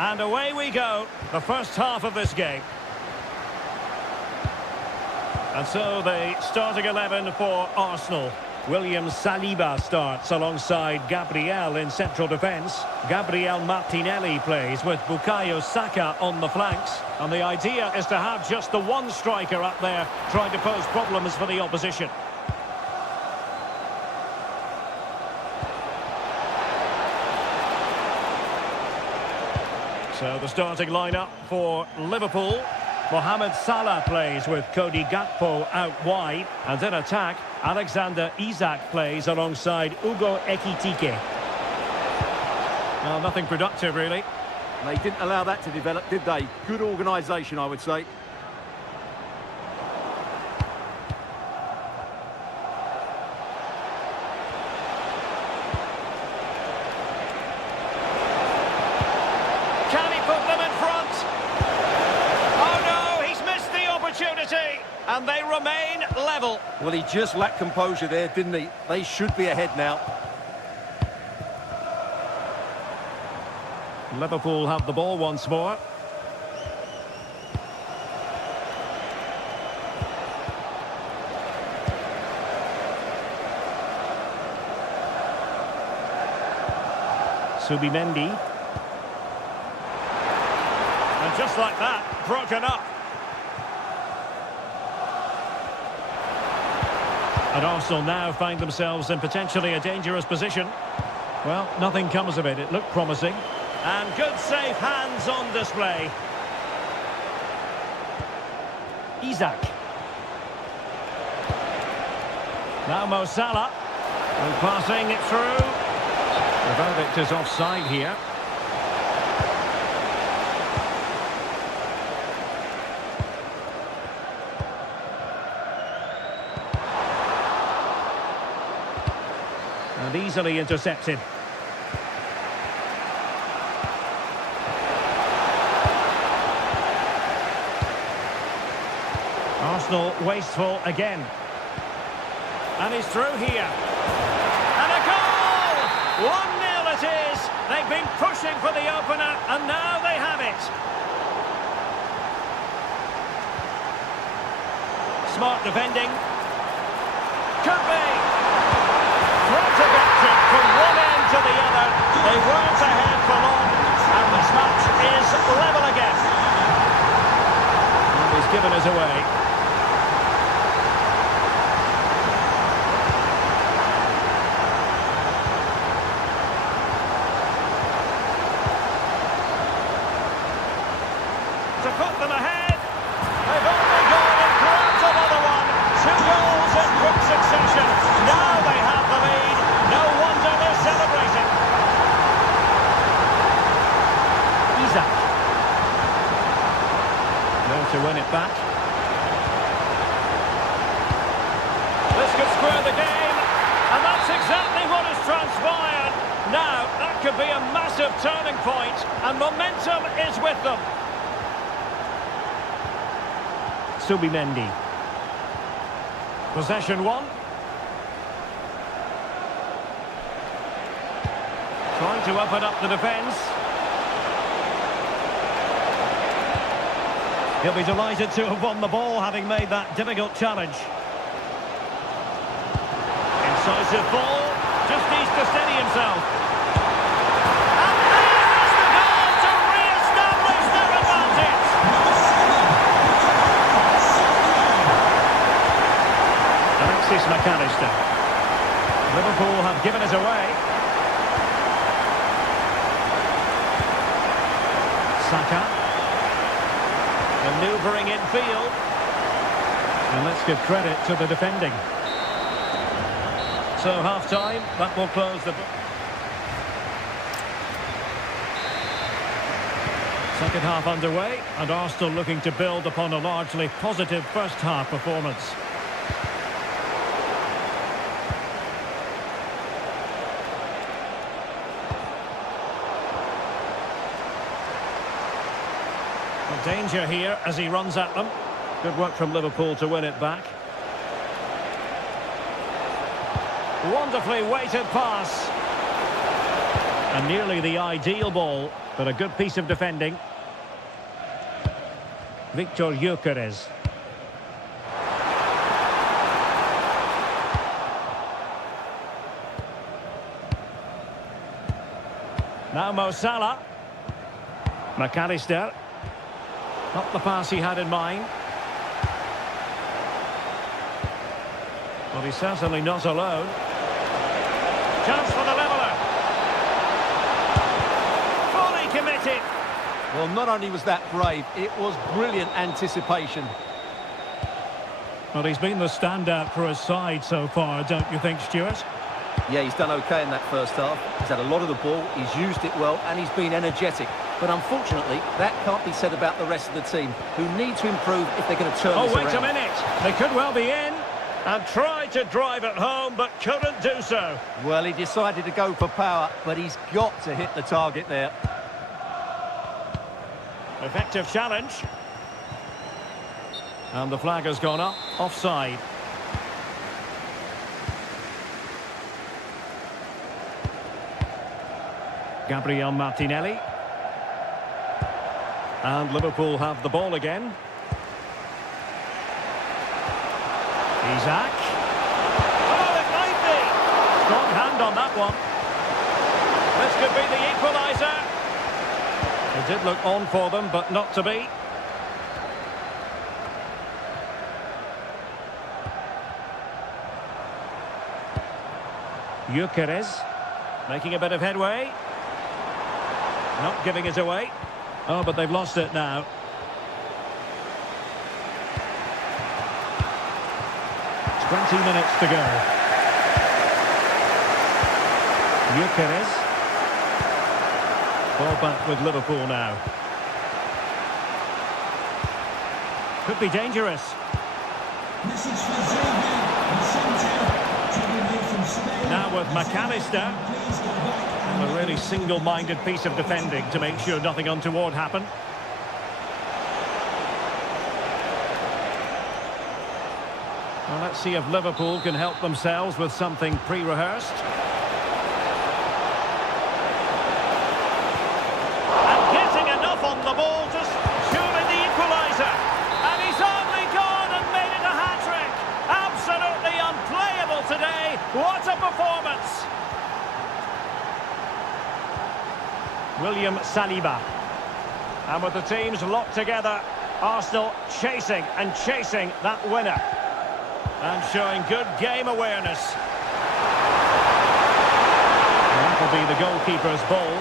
And away we go, the first half of this game. And so the starting 11 for Arsenal. William Saliba starts alongside Gabriel in central defence. Gabriel Martinelli plays with Bukayo Saka on the flanks. And the idea is to have just the one striker up there trying to pose problems for the opposition. So the starting lineup for Liverpool. Mohamed Salah plays with Cody Gakpo out wide. And in attack, Alexander Isak plays alongside Ugo Ekitike. Well, nothing productive, really. They didn't allow that to develop, did they? Good organisation, I would say. Can he put them in front? Oh no, he's missed the opportunity. And they remain level. Well, he just lacked composure there, didn't he? They should be ahead now. Liverpool have the ball once more. Subimendi. And just like that, broken up. And Arsenal now find themselves in potentially a dangerous position. Well, nothing comes of it. It looked promising. And good safe hands on display. Isak. Now Mo Salah. And passing it through. The verdict is offside here. And easily intercepted. Arsenal wasteful again. And he's through here. And a goal! 1-0 it is. They've been pushing for the opener, and now they have it. Smart defending. Could be. Frantic action from one end to the other. They weren't ahead for long, and this match is level again. And he's given us away. To put them ahead. They've only gone in front of other one. 2 goals in quick succession. Now they have the lead. No wonder they're celebrating. Isak. There to win it back. This could square the game. And that's exactly what has transpired. Now, that could be a massive turning point. And momentum is with them. Subimendi. Possession one. Trying to open up the defence. He'll be delighted to have won the ball, having made that difficult challenge. Incisive ball. Just needs to steady himself. And there's the goal to re-establish their advantage. Alexis McAllister. Liverpool have given it away. Saka. Manoeuvring in field. And let's give credit to the defending. So half-time, that will close the... Second half underway, and Arsenal looking to build upon a largely positive first half performance. Danger here as he runs at them. Good work from Liverpool to win it back. Wonderfully weighted pass. And nearly the ideal ball, But a good piece of defending. Victor Gyökeres. Now Mo Salah. McAllister. Not the pass he had in mind. Well, he's certainly not alone. Chance for the leveller. Fully committed. Well, not only was that brave, it was brilliant anticipation. Well, he's been the standout for his side so far, don't you think, Stuart? Yeah, he's done okay in that first half. He's had a lot of the ball, he's used it well, and he's been energetic. But unfortunately, that can't be said about the rest of the team, who need to improve if they're going to turn this around. Oh, wait a minute. They could well be in. And tried to drive it home, but couldn't do so. Well, he decided to go for power, but he's got to hit the target there. Effective challenge. And the flag has gone up. Offside. Gabriel Martinelli. And Liverpool have the ball again. Isaac. Oh, it might be. Strong hand on that one. This could be the equaliser. It did look on for them, but not to be. Gyökeres making a bit of headway. Not giving it away. Oh, but they've lost it now. Twenty minutes to go. Gyökeres. Ball back with Liverpool now. Could be dangerous. Message for Xavier and centre. Travelling here from Spain. Now with McAllister. Please go back and A really single-minded piece of defending to make sure nothing untoward happened. Well, let's see if Liverpool can help themselves with something pre-rehearsed. And getting enough on the ball to shoot in the equaliser. And he's only gone and made it a hat-trick. Absolutely unplayable today. What a performance. William Saliba. And with the teams locked together, Arsenal chasing and chasing that winner. And showing good game awareness. And that will be the goalkeeper's ball.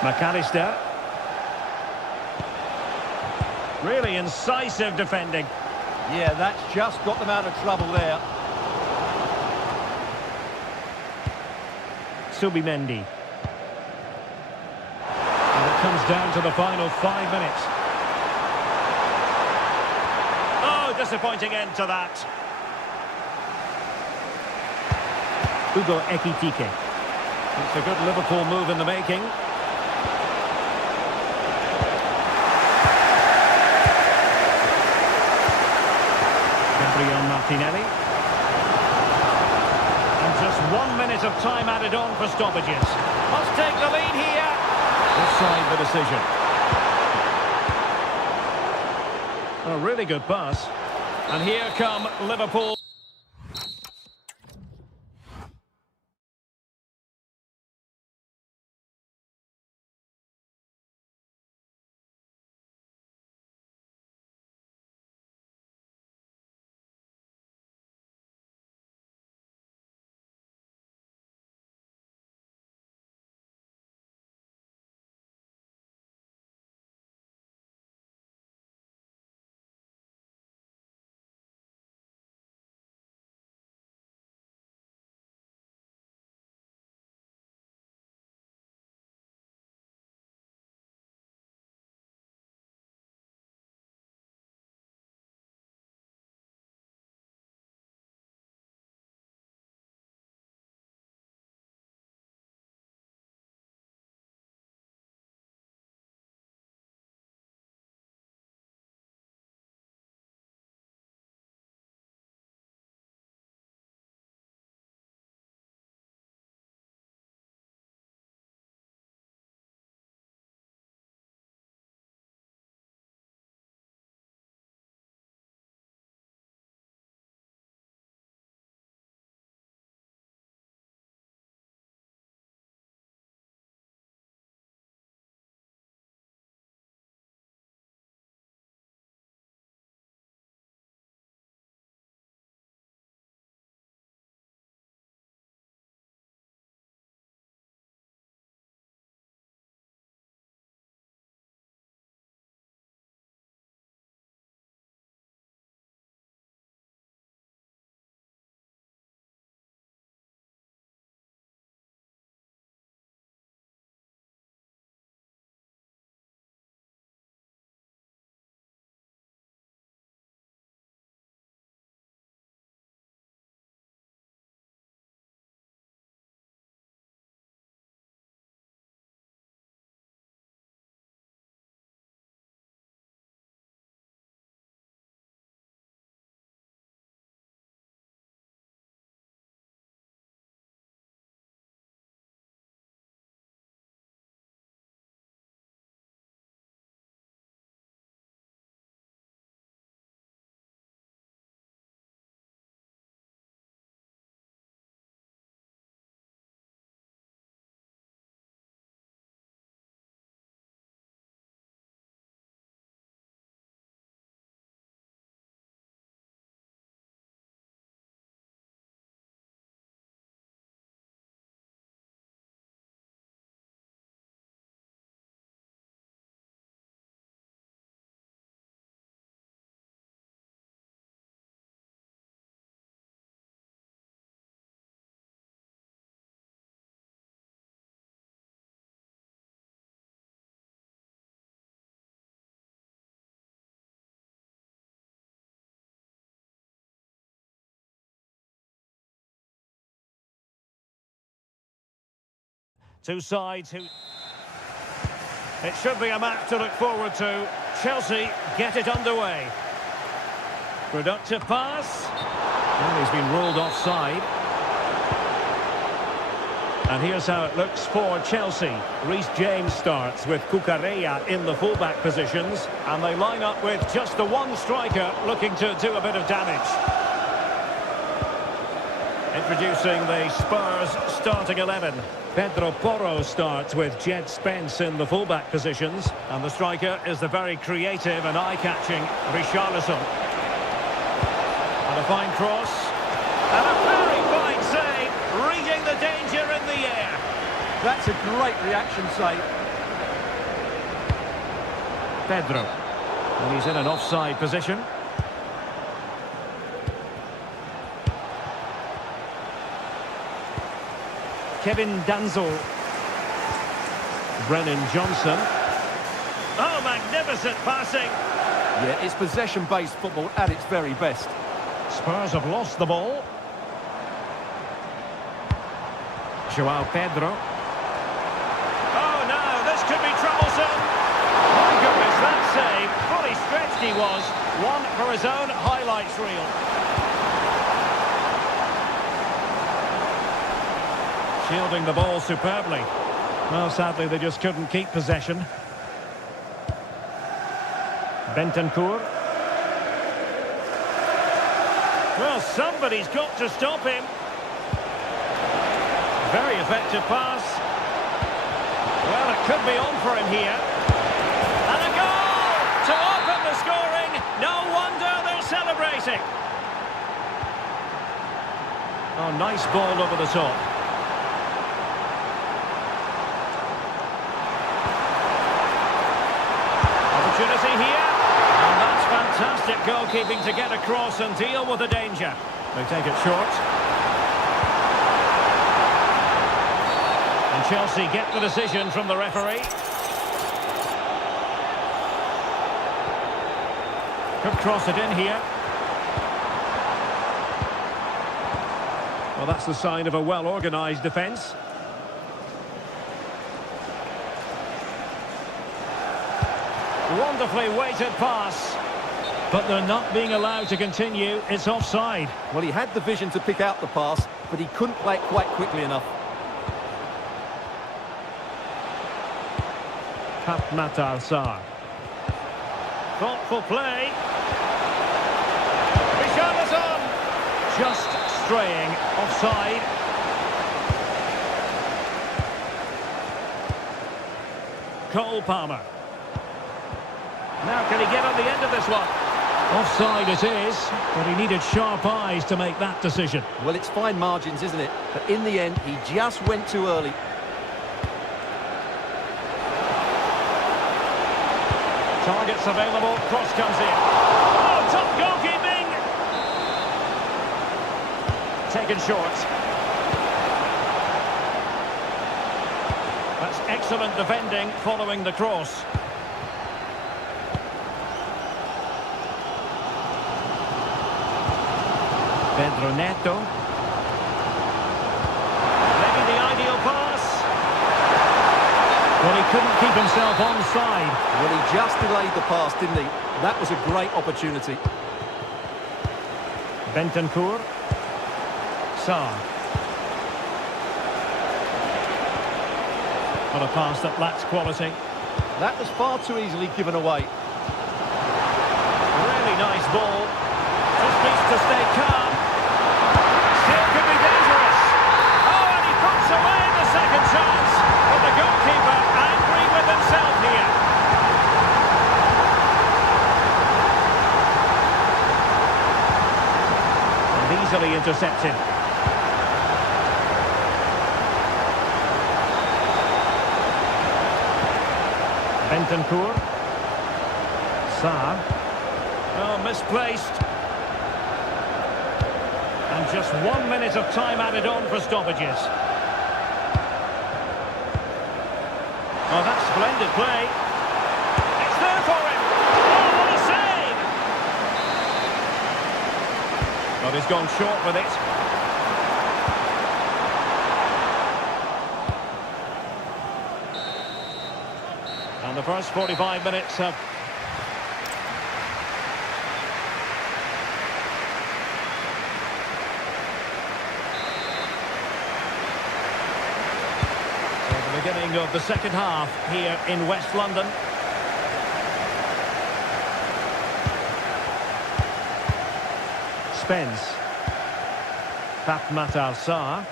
McAllister. Really incisive defending. Yeah, that's just got them out of trouble there. Subimendi. And it comes down to the final 5 minutes. Oh, disappointing end to that. Hugo Ekitike. It's a good Liverpool move in the making. Gabriel Martinelli. And just 1 minute of time added on for stoppages. Must take the lead here. Offside the decision. A really good pass. And here come Liverpool. Two sides who... It should be a match to look forward to. Chelsea get it underway. Productive pass. Well, he's been ruled offside. And here's how it looks for Chelsea. Reece James starts with Cucurella in the fullback positions. And they line up with just the one striker looking to do a bit of damage. Introducing the Spurs starting 11. Pedro Porro starts with Jed Spence in the fullback positions. And the striker is the very creative and eye-catching Richarlison. And a fine cross. And a very fine save, reading the danger in the air. That's a great reaction save. Pedro. And he's in an offside position. Kevin Danzel. Brennan Johnson. Oh, magnificent passing. Yeah, it's possession-based football at its very best. Spurs have lost the ball. Joao Pedro. Oh no, this could be troublesome. My goodness, that save. Fully stretched he was. One for his own highlights reel. Shielding the ball superbly. Well, sadly, they just couldn't keep possession. Bentancur. Well, somebody's got to stop him. Very effective pass. Well, it could be on for him here. And a goal to open the scoring. No wonder they're celebrating. Oh, nice ball over the top. Opportunity here. And that's fantastic goalkeeping to get across and deal with the danger. They take it short. And Chelsea get the decision from the referee. Could cross it in here. Well, that's the sign of a well-organised defence. Wonderfully weighted pass. But they're not being allowed to continue. It's offside. Well, he had the vision to pick out the pass, but he couldn't play it quite quickly enough. Matar Sarr. Thoughtful play. Richarlison. Just straying offside. Cole Palmer. Now can he get on the end of this one? Offside it is, but he needed sharp eyes to make that decision. Well, it's fine margins, isn't it? But in the end, he just went too early. Targets available, cross comes in. Oh, top goalkeeping! Taken short. That's excellent defending following the cross. Pedro Neto. Maybe the ideal pass. Well, he couldn't keep himself onside. Well, he just delayed the pass, didn't he? That was a great opportunity. Bentancur. Sarr. What a pass that lacks quality. That was far too easily given away. Really nice ball. Just needs to stay calm. Still could be dangerous. Oh, and he puts away the second chance. But the goalkeeper angry with himself here. And easily intercepted. Bentancur. Sarr. Oh, misplaced. And just 1 minute of time added on for stoppages. Oh, that's splendid play. It's there for him. Oh, what a save! Well, he's gone short with it. the first 45 minutes have... So the beginning of the second half here in West London. Spence. Fatmat Al-Sar.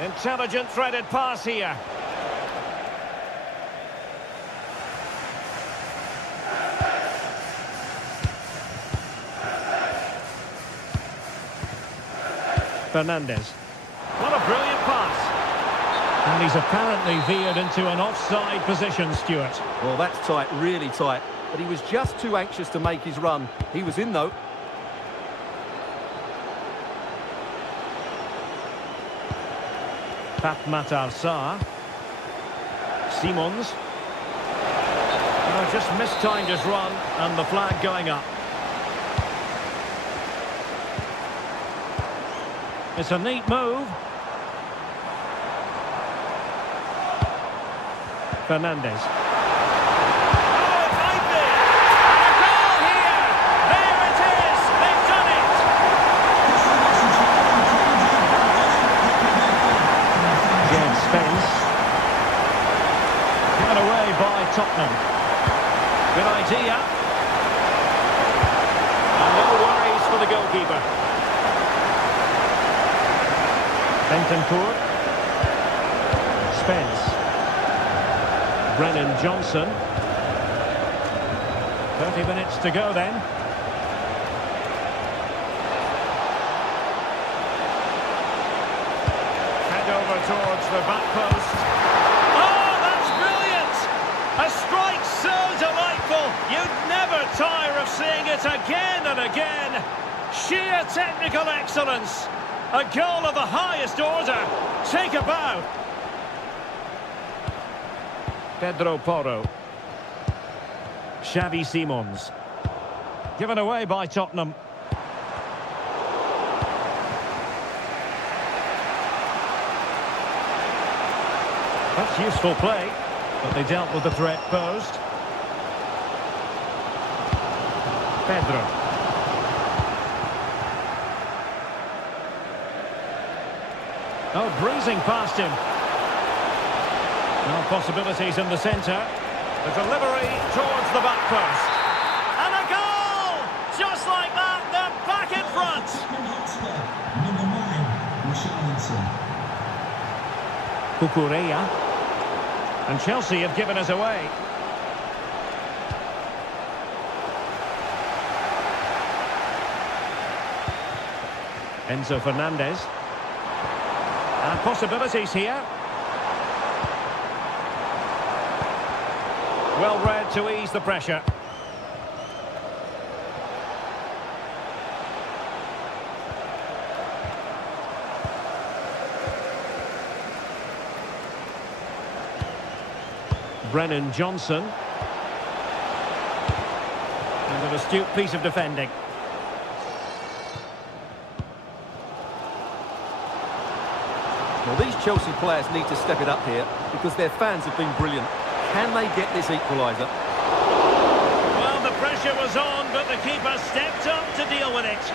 Intelligent threaded pass here. Fernandez. What a brilliant pass. And he's apparently veered into an offside position, Stuart. Well, that's tight, really tight. But he was just too anxious to make his run. He was in, though. Fatmat Al-Sar. Simons. Oh, just mistimed his run, and the flag going up. It's a neat move. Fernandez. Oh, it might be! And a goal here! There it is! They've done it! James Spence. Given away by Tottenham. Good idea. And no worries for the goalkeeper. Bentoncourt. Spence. Brennan Johnson. 30 minutes to go then. Head over towards the back post. Oh, that's brilliant! A strike so delightful, you'd never tire of seeing it again and again. Sheer technical excellence. A goal of the highest order. Take a bow. Pedro Porro. Xavi Simons. Given away by Tottenham. That's useful play, but they dealt with the threat posed. Pedro. Oh, breezing past him. No possibilities in the centre. The delivery towards the back post. And a goal! Just like that, they're back in front. Number 9, Cucurella. And Chelsea have given us away. Enzo Fernandez. And possibilities here. Well read to ease the pressure. Brennan Johnson. And an astute piece of defending. Well, these Chelsea players need to step it up here because their fans have been brilliant. Can they get this equaliser? Well, the pressure was on, but the keeper stepped up to deal with it.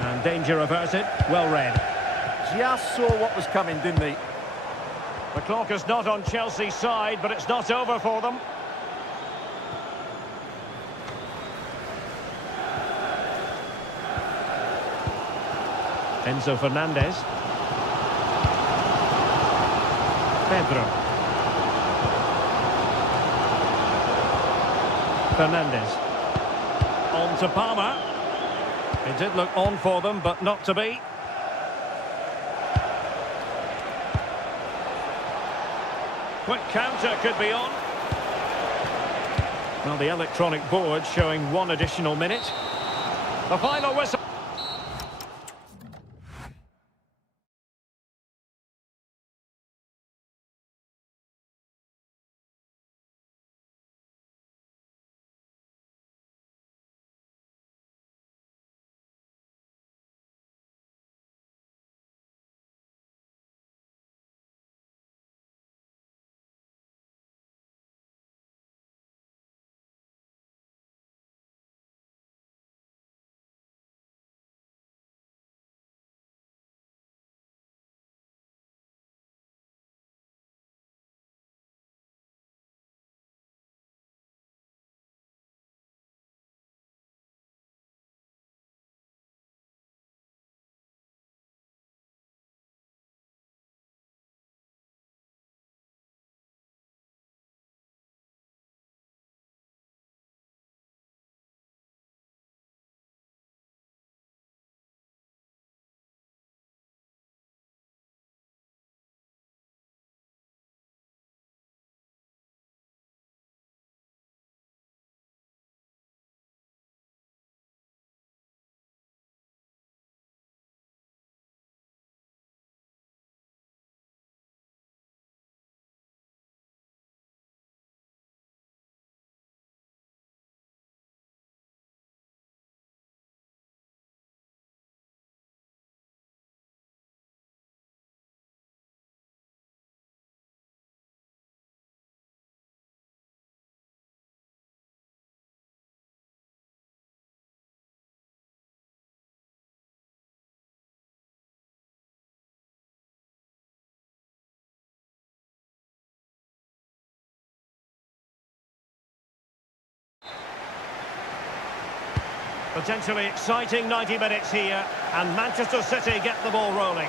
And danger averted. Well read. Just saw what was coming, didn't he? The clock is not on Chelsea's side, but it's not over for them. Enzo Fernandez. Pedro. Fernandez. On to Palmer. It did look on for them, but not to be. Quick counter could be on. Well, the electronic board showing 1 additional minute. The final whistle. Potentially exciting 90 minutes here, and Manchester City get the ball rolling.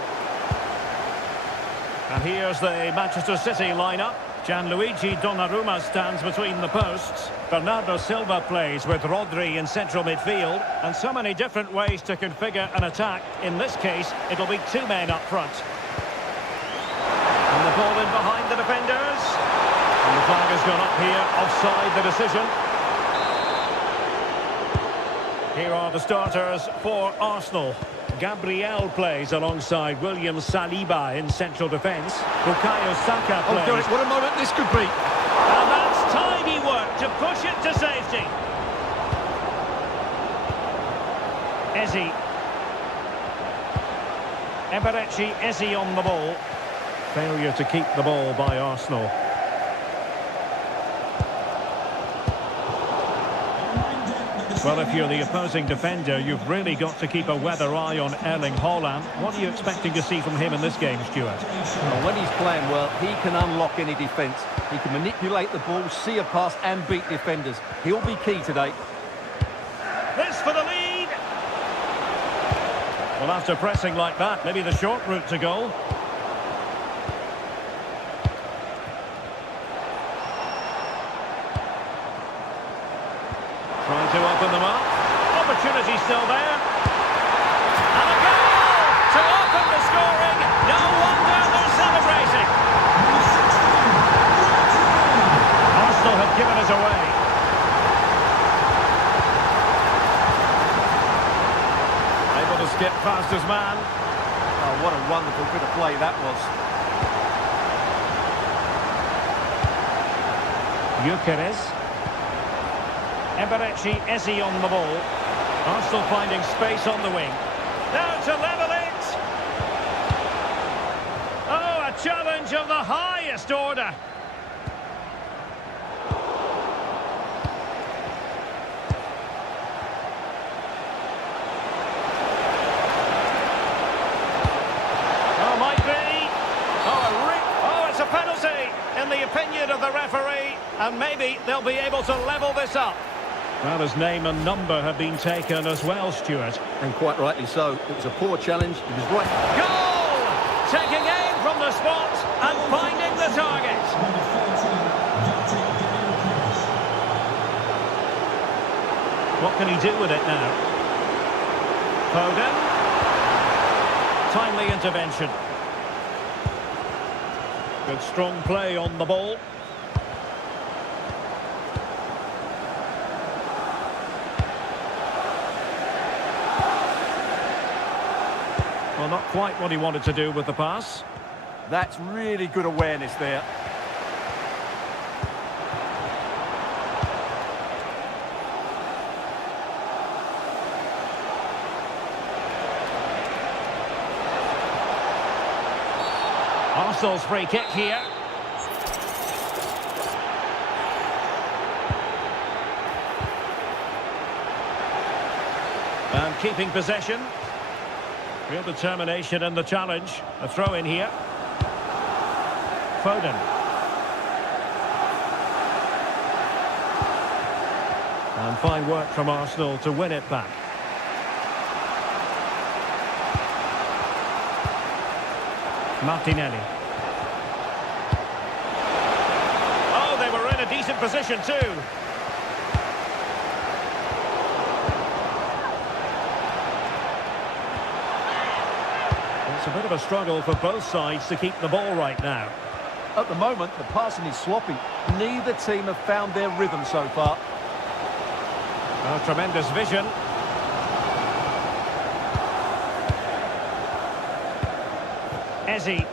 And here's the Manchester City lineup. Gianluigi Donnarumma stands between the posts. Bernardo Silva plays with Rodri in central midfield. And so many different ways to configure an attack. In this case, it'll be two men up front. And the ball in behind the defenders. And the flag has gone up here, offside the decision. Here are the starters for Arsenal. Gabriel plays alongside William Saliba in central defence. Bukayo Saka plays. Oh, Derek, what a moment this could be. And that's tidy work to push it to safety. Eze. Eberechi Eze on the ball. Failure to keep the ball by Arsenal. Well, if you're the opposing defender, you've really got to keep a weather eye on Erling Haaland. What are you expecting to see from him in this game, Stuart? Well, when he's playing well, he can unlock any defence. He can manipulate the ball, see a pass and beat defenders. He'll be key today. This for the lead! Well, after pressing like that, maybe the short route to goal. Trying to open them up. Opportunity still there. And a goal to open the scoring. No wonder they're celebrating. Arsenal have given us away. Able to skip past his man. Oh, what a wonderful bit of play that was. Gyökeres. Eberechi Eze on the ball. Arsenal finding space on the wing. Now to level it. Oh, a challenge of the highest order. Oh, might be. Oh, it's a penalty in the opinion of the referee. And maybe they'll be able to level this up. Well, his name and number have been taken as well, Stuart. And quite rightly so. It was a poor challenge. It was right. Goal! Taking aim from the spot and finding the target. What can he do with it now? Foden. Timely intervention. Good strong play on the ball. Well, not quite what he wanted to do with the pass. That's really good awareness there. Arsenal's free kick here. And keeping possession. Real determination in the challenge. A throw in here. Foden. And fine work from Arsenal to win it back. Martinelli. Oh, they were in a decent position too. It's a bit of a struggle for both sides to keep the ball right now. At the moment, the passing is sloppy. Neither team have found their rhythm so far. Oh, tremendous vision. Eze.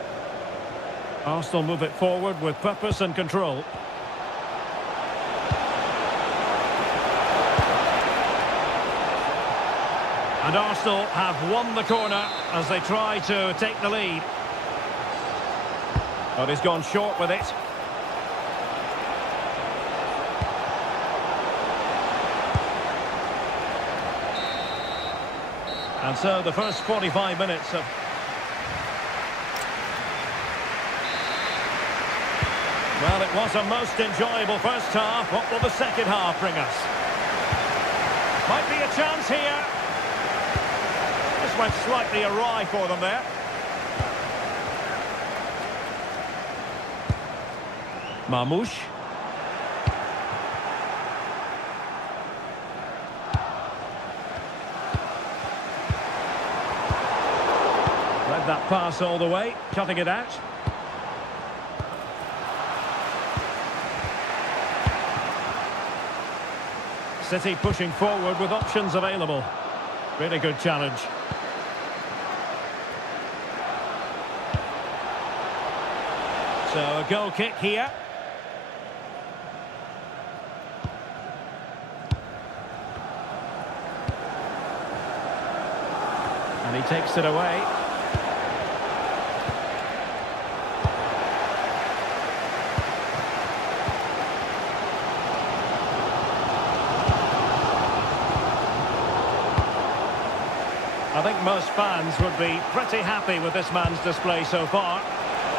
Arsenal move it forward with purpose and control. And Arsenal have won the corner as they try to take the lead. But he's gone short with it. And so the first 45 minutes of... Well, it was a most enjoyable first half. What will the second half bring us? Might be a chance here. This went slightly awry for them there. Marmouche. Read that pass all the way, cutting it out. City pushing forward with options available. Really good challenge. So a goal kick here. And he takes it away. I think most fans would be pretty happy with this man's display so far.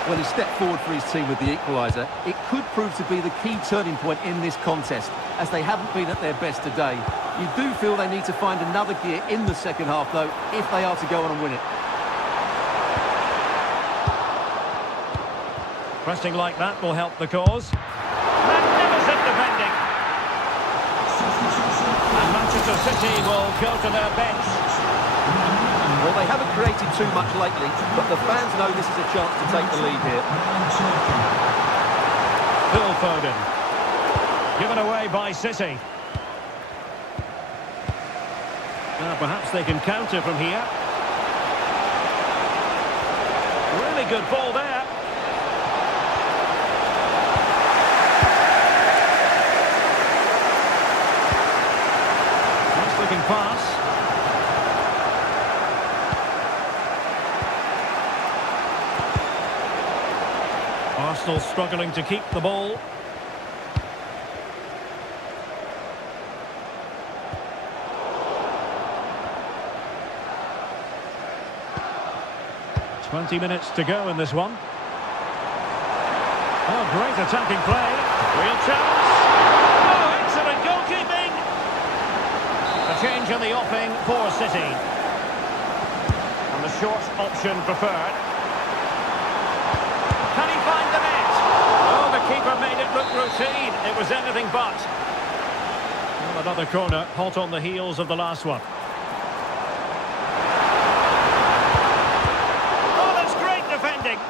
Well, he stepped forward for his team with the equaliser. It could prove to be the key turning point in this contest, as they haven't been at their best today. You do feel they need to find another gear in the second half, though, if they are to go on and win it. Pressing like that will help the cause. Magnificent defending. And Manchester City will go to their bench. Well, they haven't created too much lately, but the fans know this is a chance to take the lead here. Phil Foden. Given away by City. Perhaps they can counter from here. Really good ball there. Nice looking pass. Arsenal struggling to keep the ball. "20 minutes to go in this one." Oh, great attacking play. Real chance. Oh, excellent goalkeeping. A change in the offing for City. And the short option preferred. Can he find the net? Oh, the keeper made it look routine. It was anything but. Well, another corner, hot on the heels of the last one. Oh, that's great defending.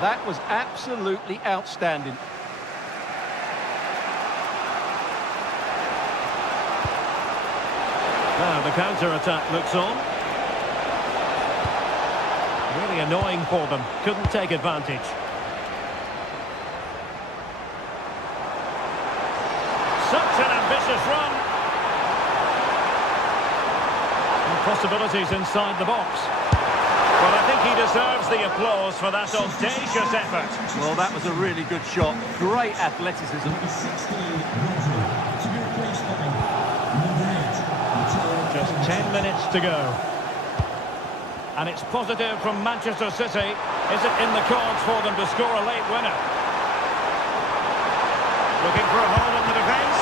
That was absolutely outstanding. Now the counter-attack looks on. Really annoying for them. Couldn't take advantage. Such an ambitious run. And possibilities inside the box. Well, I think he deserves the applause for that audacious effort. Well, that was a really good shot. Great athleticism. Number 16, Rodri, to be replaced by number 8, Matteo. Just 10 minutes to go. And it's positive from Manchester City. Is it in the cards for them to score a late winner? Looking for a hole in the defence.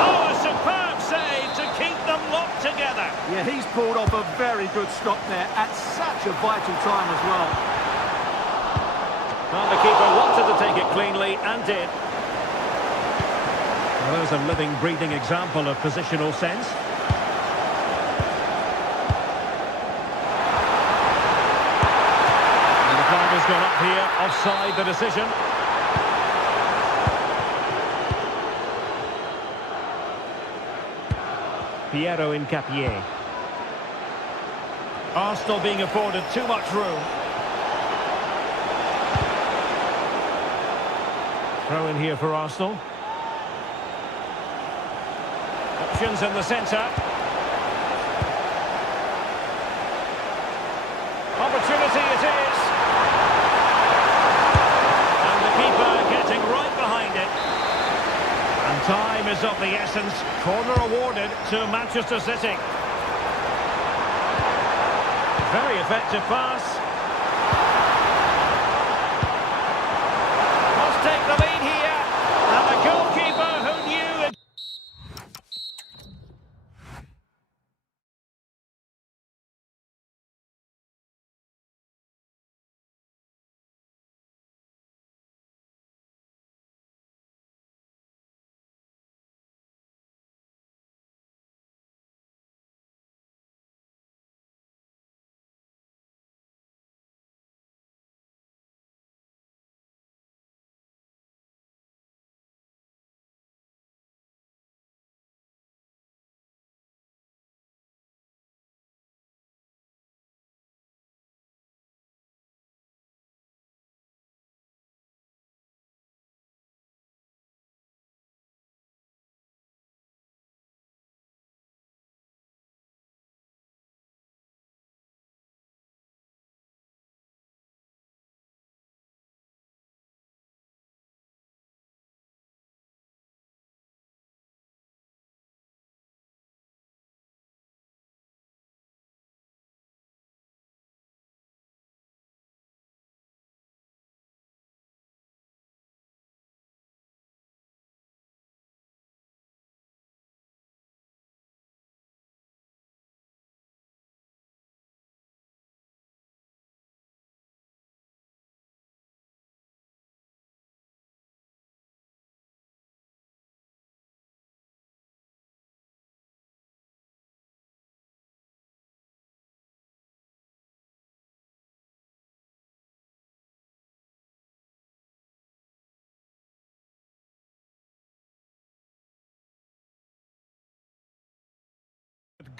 Oh, a superb save to keep them locked together. Yeah, he's pulled off a very good stop there at such a vital time as well. Well, the keeper wanted to take it cleanly and did. Well, there's a living, breathing example of positional sense. And the flag has gone up here, offside the decision. Piero Incapié. Arsenal being afforded too much room. Throw in here for Arsenal. Options in the centre. Opportunity it is. And the keeper getting right behind it. And time is of the essence. Corner awarded to Manchester City. Very effective pass. Must take the lead here. And the goalkeeper who knew it.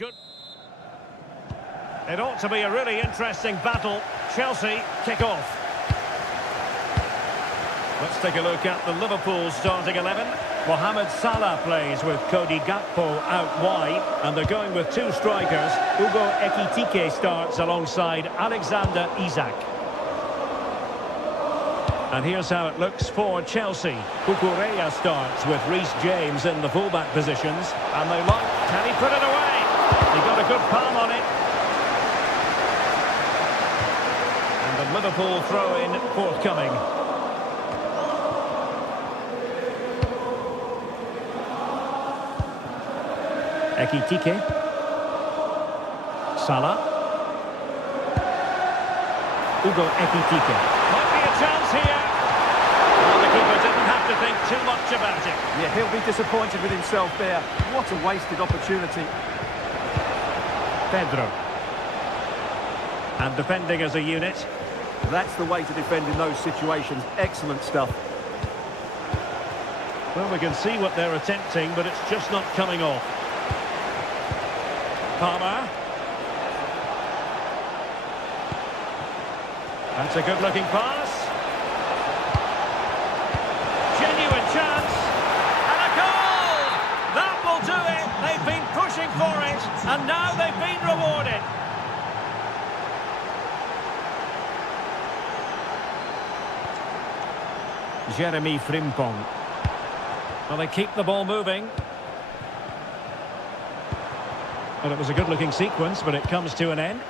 Good. It ought to be a really interesting battle. Chelsea kick off. Let's take a look at the Liverpool starting 11. Mohamed Salah plays with Cody Gakpo out wide, and they're going with two strikers. Hugo Ekitike starts alongside Alexander Isak. And here's how it looks for Chelsea. Cucurella starts with Reece James in the fullback positions. And they like... Can he put it away? He got a good palm on it. And the Liverpool throw-in forthcoming. Ekitike. Salah. Hugo Ekitike. Might be a chance here. Well, the keeper didn't have to think too much about it. Yeah, he'll be disappointed with himself there. What a wasted opportunity. Pedro. And defending as a unit. That's the way to defend in those situations. Excellent stuff. Well, we can see what they're attempting, but it's just not coming off. Palmer. That's a good-looking pass. Genuine chance. And a goal! That will do it. They've been pushing for it, and now they've been rewarded. Jeremy Frimpong. Well, they keep the ball moving. Well, it was a good-looking sequence, but it comes to an end.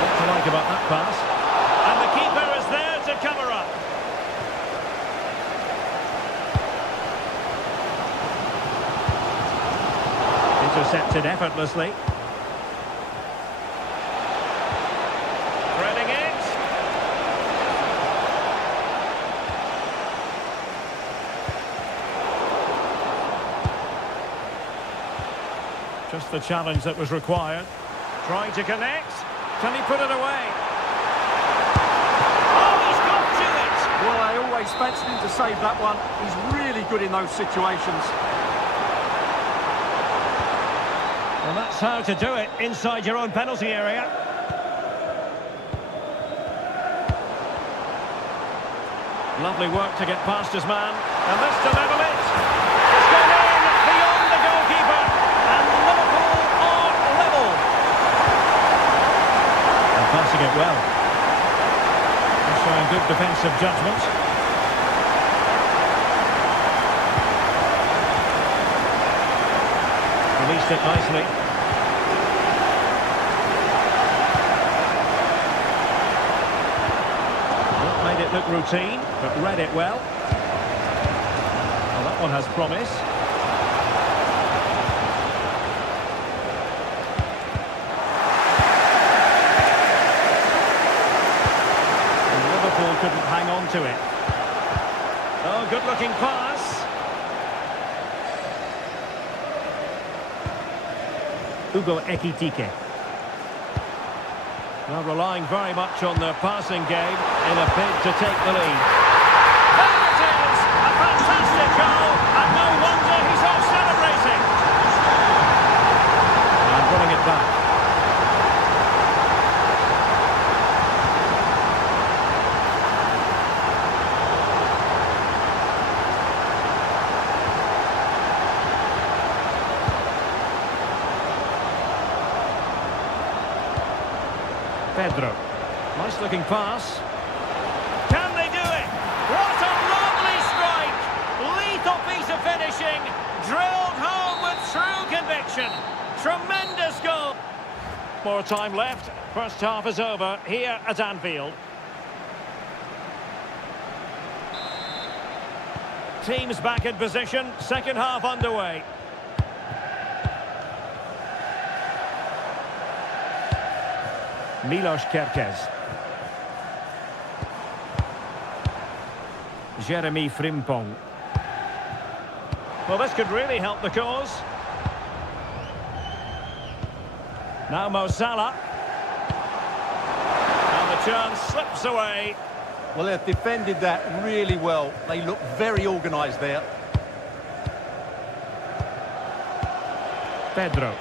What to like about that pass? And the keeper is there to cover up. Intercepted effortlessly. Threading it. Just the challenge that was required. Trying to connect. Can he put it away? Oh, he's got to it! Well, I always fancied him to save that one. He's really good in those situations. And that's how to do it inside your own penalty area. Lovely work to get past his man. And this to level it. It's gone in beyond the goalkeeper. And Liverpool are level. And passing it well. And showing good defensive judgment. Released it nicely. Made it look routine, but read it well. Well, that one has promise. And Liverpool couldn't hang on to it. Oh, good-looking pass. Hugo Ekitike. Well, relying very much on their passing game in a bid to take the lead. There it is! A fantastic goal, and no wonder he's off celebrating. And running it back. Pedro. Nice looking pass. Can they do it? What a lovely strike! Lethal piece of finishing. Drilled home with true conviction. Tremendous goal. More time left. First half is over here at Anfield. Teams back in position. Second half underway. Milos Kerkez. Jeremy Frimpong. Well, this could really help the cause. Now Mo Salah. And the chance slips away. Well, they've defended that really well. They look very organised there. Pedro.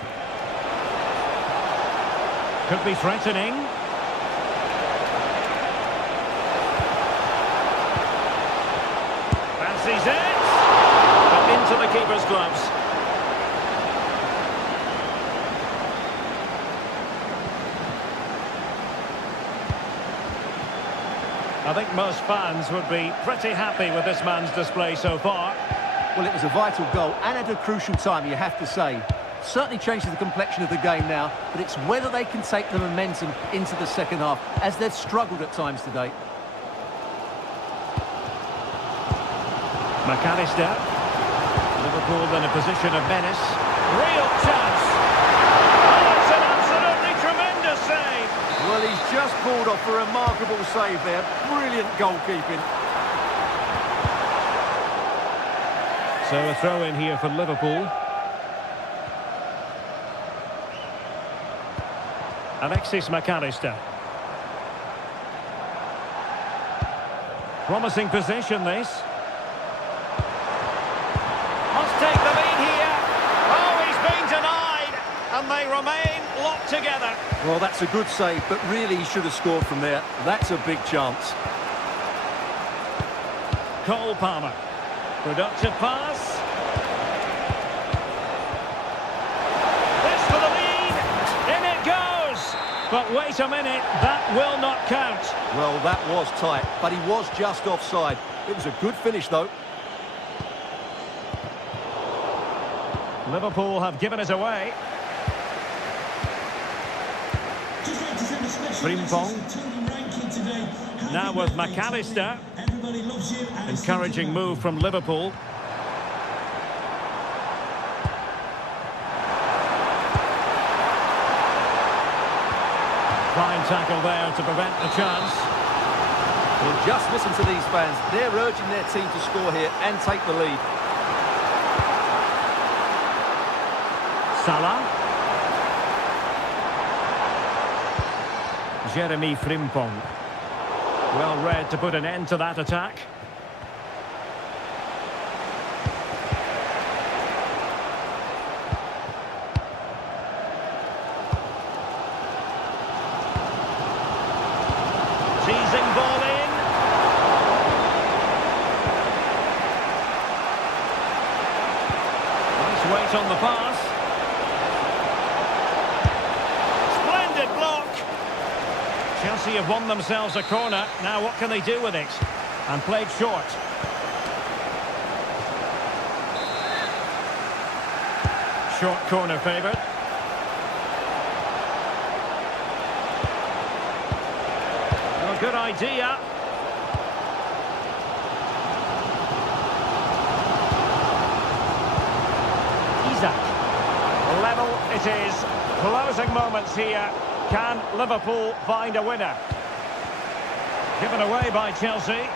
Could be threatening. Fancies it. But into the keeper's gloves. I think most fans would be pretty happy with this man's display so far. Well, it was a vital goal and at a crucial time, you have to say. Certainly changes the complexion of the game now, but it's whether they can take the momentum into the second half, as they've struggled at times today. McAllister. Liverpool in a position of menace. Real chance. Oh, it's an absolutely tremendous save. Well, he's just pulled off a remarkable save there. Brilliant goalkeeping. So a throw in here for Liverpool. Alexis McAllister. Promising position, this. Must take the lead here. Oh, he's been denied. And they remain locked together. Well, that's a good save, but really he should have scored from there. That's a big chance. Cole Palmer. Productive pass. This for the lead. In it goes. But wait a minute, that will not count. Well, that was tight, but he was just offside. It was a good finish, though. Liverpool have given us away. Just like to send a special Frimpong. message to Tony Rankin today. Happy Now with birthday, McAllister. Tony. Everybody loves you. and it's Encouraging thinking move from Liverpool. Fine tackle there to prevent the chance. Well, just listen to these fans. They're urging their team to score here and take the lead. Salah. Jeremy Frimpong. Well read to put an end to that attack. Teasing ball in. Nice weight on the pass. Splendid block. Chelsea have won themselves a corner. Now what can they do with it? And played short. Short corner favoured. Well, good idea. Isaac. Level it is. Closing moments here. Can Liverpool find a winner? Given away by Chelsea.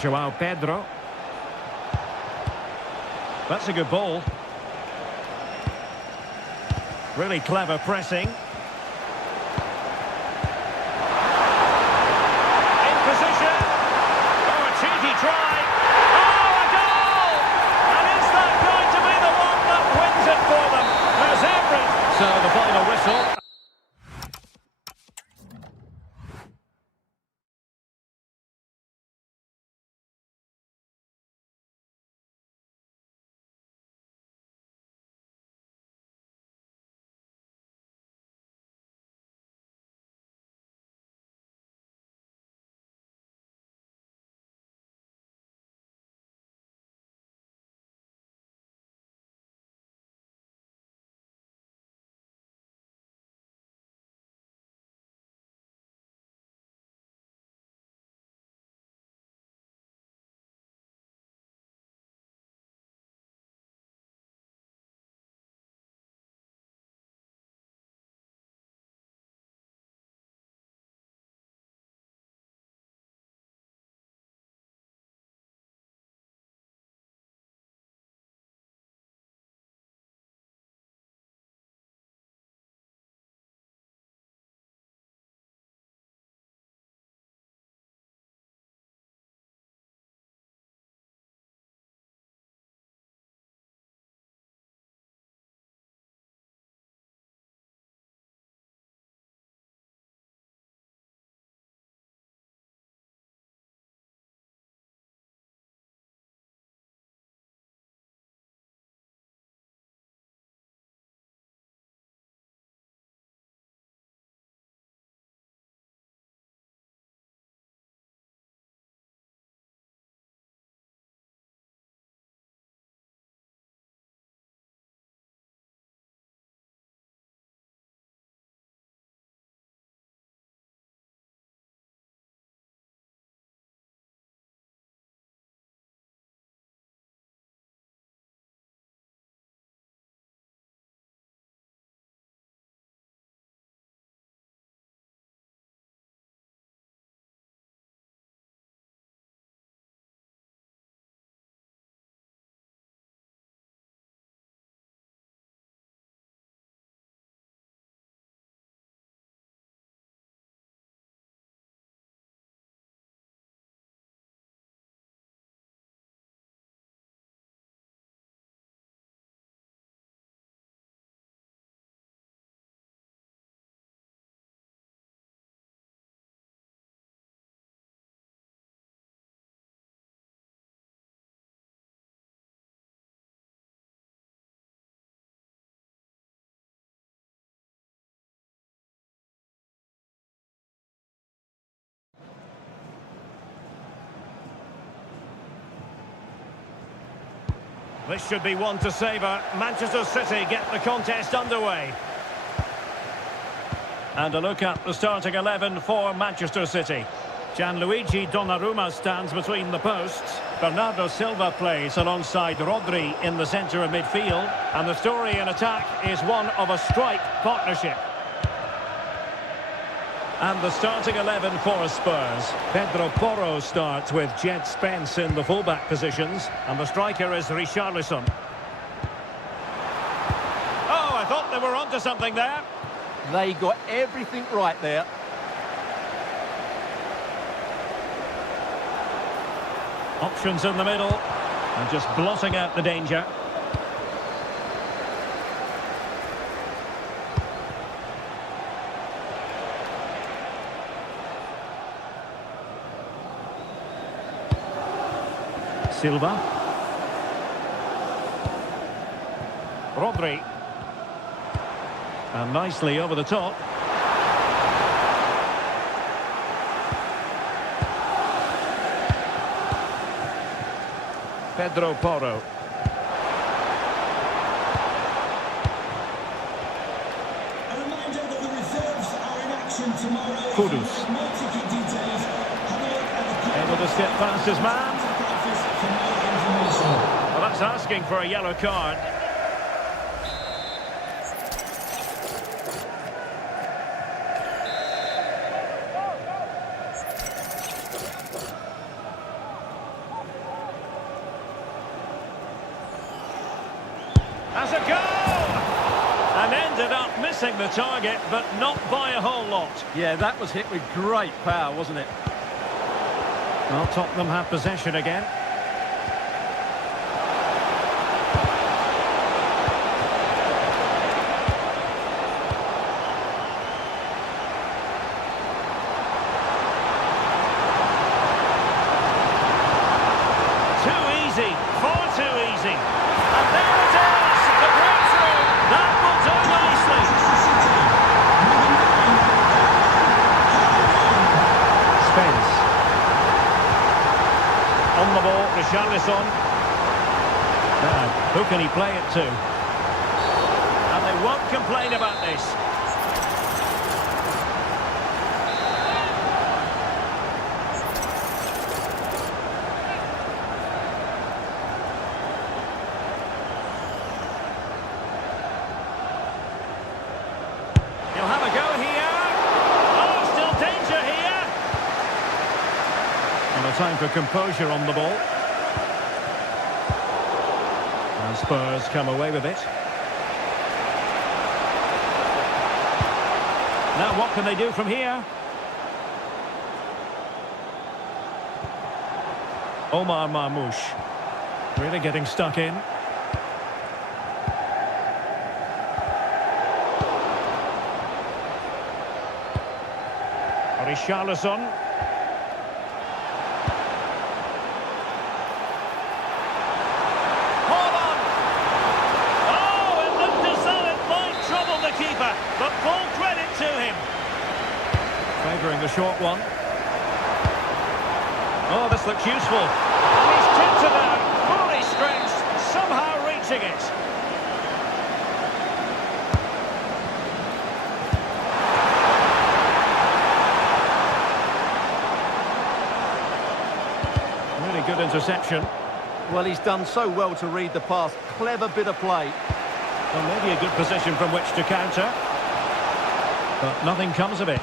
Joao Pedro. That's a good ball. Really clever pressing. In position. Oh, a cheeky try. Oh, a goal! And is that going to be the one that wins it for them? There's every... So the final whistle. This should be one to savour. Manchester City get the contest underway. And a look at the starting 11 for Manchester City. Gianluigi Donnarumma stands between the posts. Bernardo Silva plays alongside Rodri in the centre of midfield. And the story in attack is one of a strike partnership. And the starting 11 for Spurs. Pedro Porro starts with Jed Spence in the fullback positions. And the striker is Richarlison. Oh, I thought they were onto something there. They got everything right there. Options in the middle. And just blotting out the danger. Silva. Rodri. And nicely over the top. Pedro Porro. A reminder that the reserves are in action tomorrow. Kudus. More ticket details. Have a look at the Able to skip past his man. for more information. Well, that's asking for a yellow card. Has a goal! And ended up missing the target, but not by a whole lot. Yeah, that was hit with great power, wasn't it? Well, Tottenham have possession again. Too easy, far too easy. And there it is, the breakthrough. That will do nicely. Spence. On the ball, Richarlison. Now, who can he play it to? And they won't complain about this. He'll have a go here. Oh, still danger here. And a time for composure on the ball. And Spurs come away with it. Now what can they do from here? Omar Marmoush. Really getting stuck in. Richarlison. Holland! Oh, it looked as though it might trouble the keeper, but full credit to him. Favouring the short one. Oh, this looks useful. And he's tipped it out, fully stretched, somehow reaching it. Really good interception. Well, he's done so well to read the pass. Clever bit of play. Well, maybe a good position from which to counter. But nothing comes of it.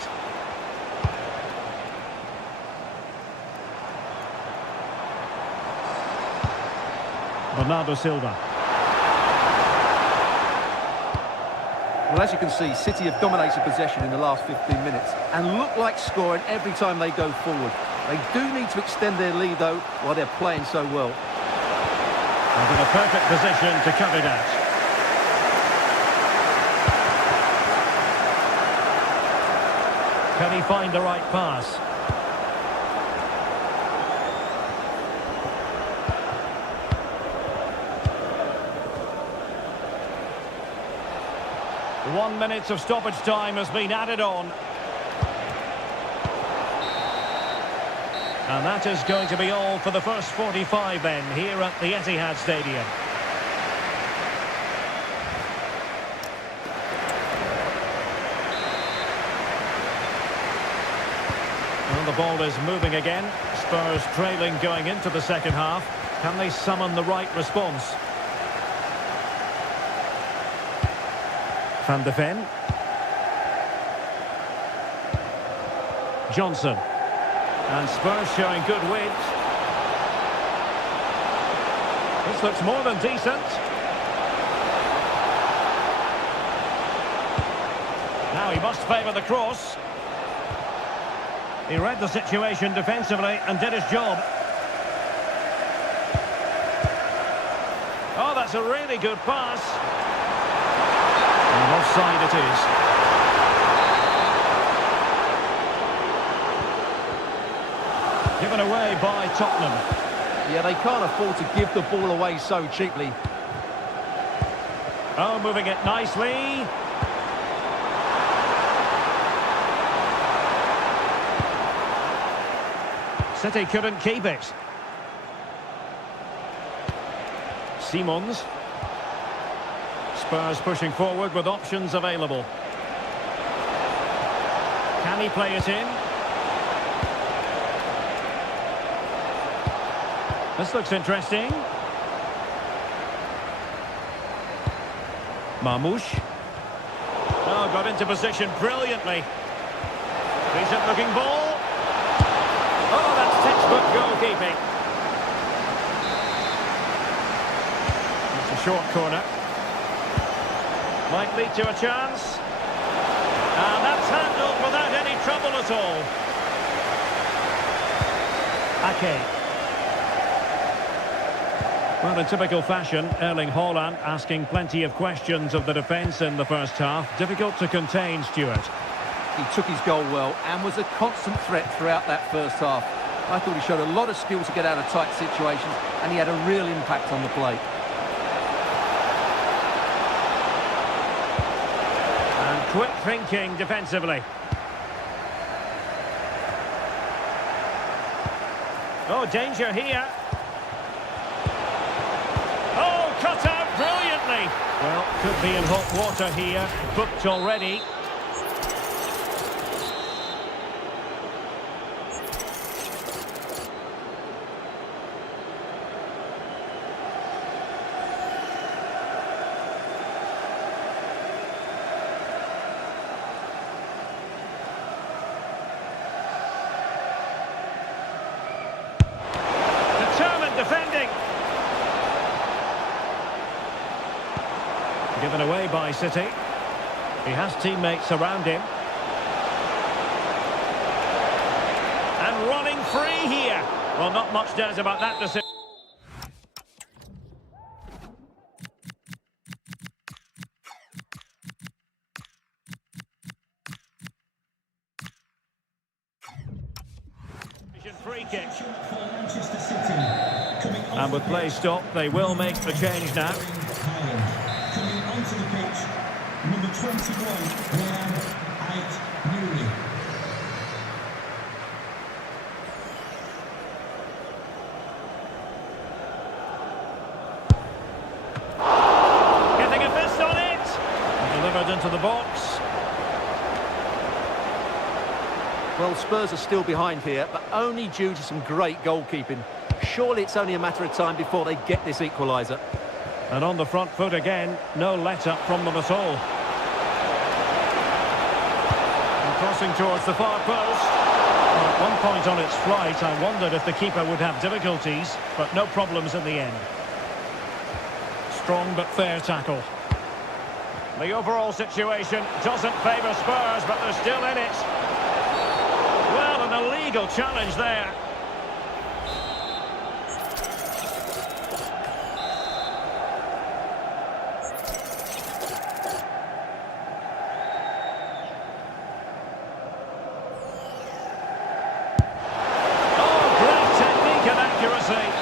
Bernardo Silva. Well, as you can see, City have dominated possession in the last 15 minutes and look like scoring every time they go forward. They do need to extend their lead, though, while they're playing so well. And in a perfect position to cut it out. Can he find the right pass? One minute of stoppage time has been added on. And that is going to be all for the first 45 then, here at the Etihad Stadium. the ball is moving again. Spurs trailing going into the second half. Can they summon the right response? Van de Ven. Johnson. And Spurs showing good width. This looks more than decent. Now he must favour the cross. He read the situation defensively and did his job. Oh, that's a really good pass. And offside it is. Given away by Tottenham. Yeah, they can't afford to give the ball away so cheaply. Oh, moving it nicely. City couldn't keep it. Simons. Spurs pushing forward with options available. Can he play it in? This looks interesting. Marmoush. Oh, got into position brilliantly. Decent looking ball. Oh, that's textbook goalkeeping. It's a short corner. Might lead to a chance. And that's handled without any trouble at all. Ake. Well, in typical fashion, Erling Haaland asking plenty of questions of the defence in the first half. Difficult to contain, Stuart. He took his goal well and was a constant threat throughout that first half. I thought he showed a lot of skill to get out of tight situations, and he had a real impact on the play. And quick thinking defensively. Oh, danger here. Oh, cut out brilliantly. Well, could be in hot water here. Booked already. Defending. Given away by City. He has teammates around him. And running free here. Well, not much doubt about that decision. Free kick. And with play stopped, they will make the change now. Coming onto the pitch, number 21, Ryan Ait-Nuri. Getting a fist on it. Delivered into the box. Well, Spurs are still behind here, but only due to some great goalkeeping. Surely it's only a matter of time before they get this equaliser. And on the front foot again, no let-up from them at all. And crossing towards the far post. Well, at one point on its flight, I wondered if the keeper would have difficulties, but no problems in the end. Strong but fair tackle. The overall situation doesn't favour Spurs, but they're still in it. Well, an illegal challenge there.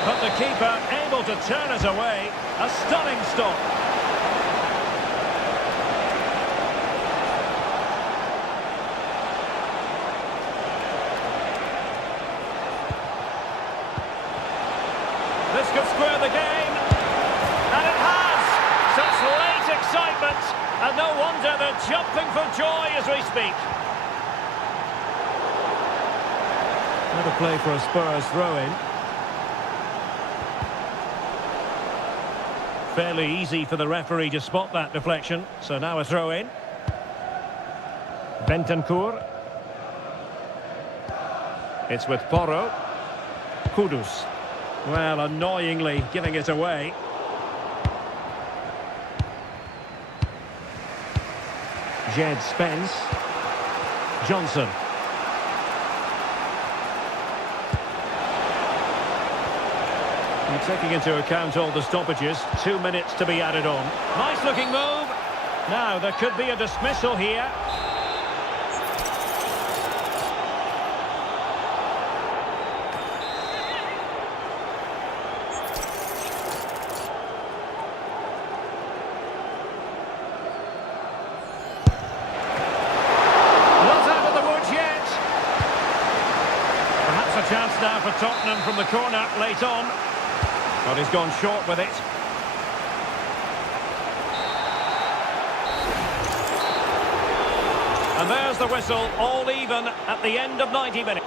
But the keeper able to turn it away. A stunning stop. This could square the game. And it has. Such late excitement. And no wonder they're jumping for joy as we speak. Out of play for a Spurs throw-in. Fairly easy for the referee to spot that deflection. So now a throw-in. Bentancur. It's with Porro. Kudus. Well, annoyingly giving it away. Jed Spence. Johnson. And taking into account all the stoppages, 2 minutes to be added on. Nice looking move. Now, there could be a dismissal here. Chance now for Tottenham from the corner late on. But he's gone short with it. And there's the whistle, all even at the end of 90 minutes.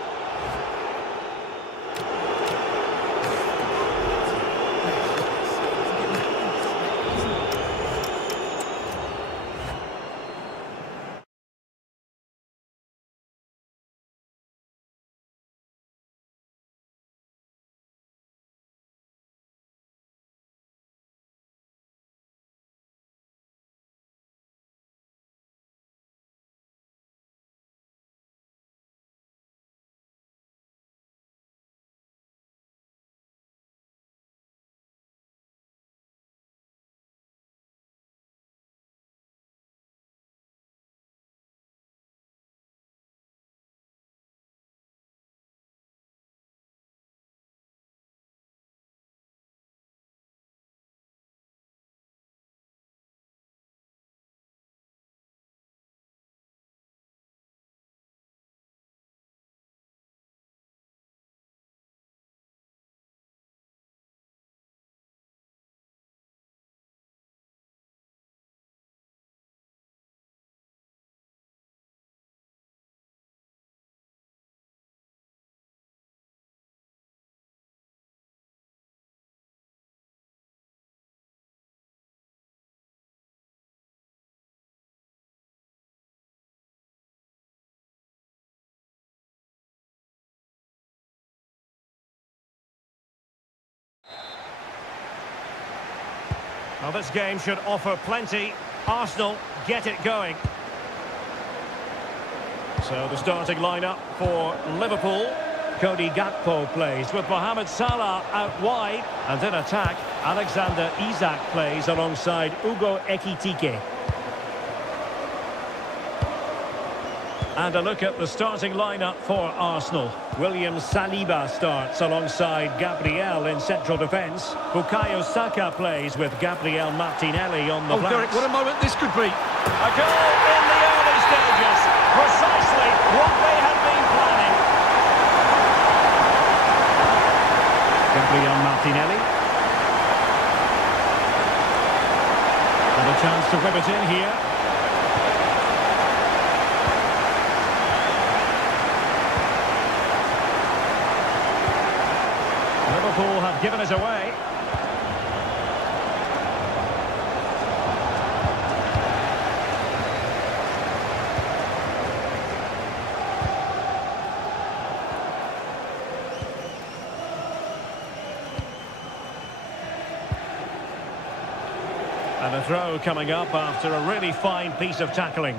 Well, this game should offer plenty. Arsenal get it going. So the starting lineup for Liverpool. Cody Gakpo plays with Mohamed Salah out wide. And in attack, Alexander Isak plays alongside Ugo Ekitike. And a look at the starting lineup for Arsenal. William Saliba starts alongside Gabriel in central defence. Bukayo Saka plays with Gabriel Martinelli on the flanks. Derek, what a moment this could be. A goal in the early stages. Precisely what they had been planning. Gabriel Martinelli. And a chance to whip it in here. Liverpool have given it away. And a throw coming up after a really fine piece of tackling.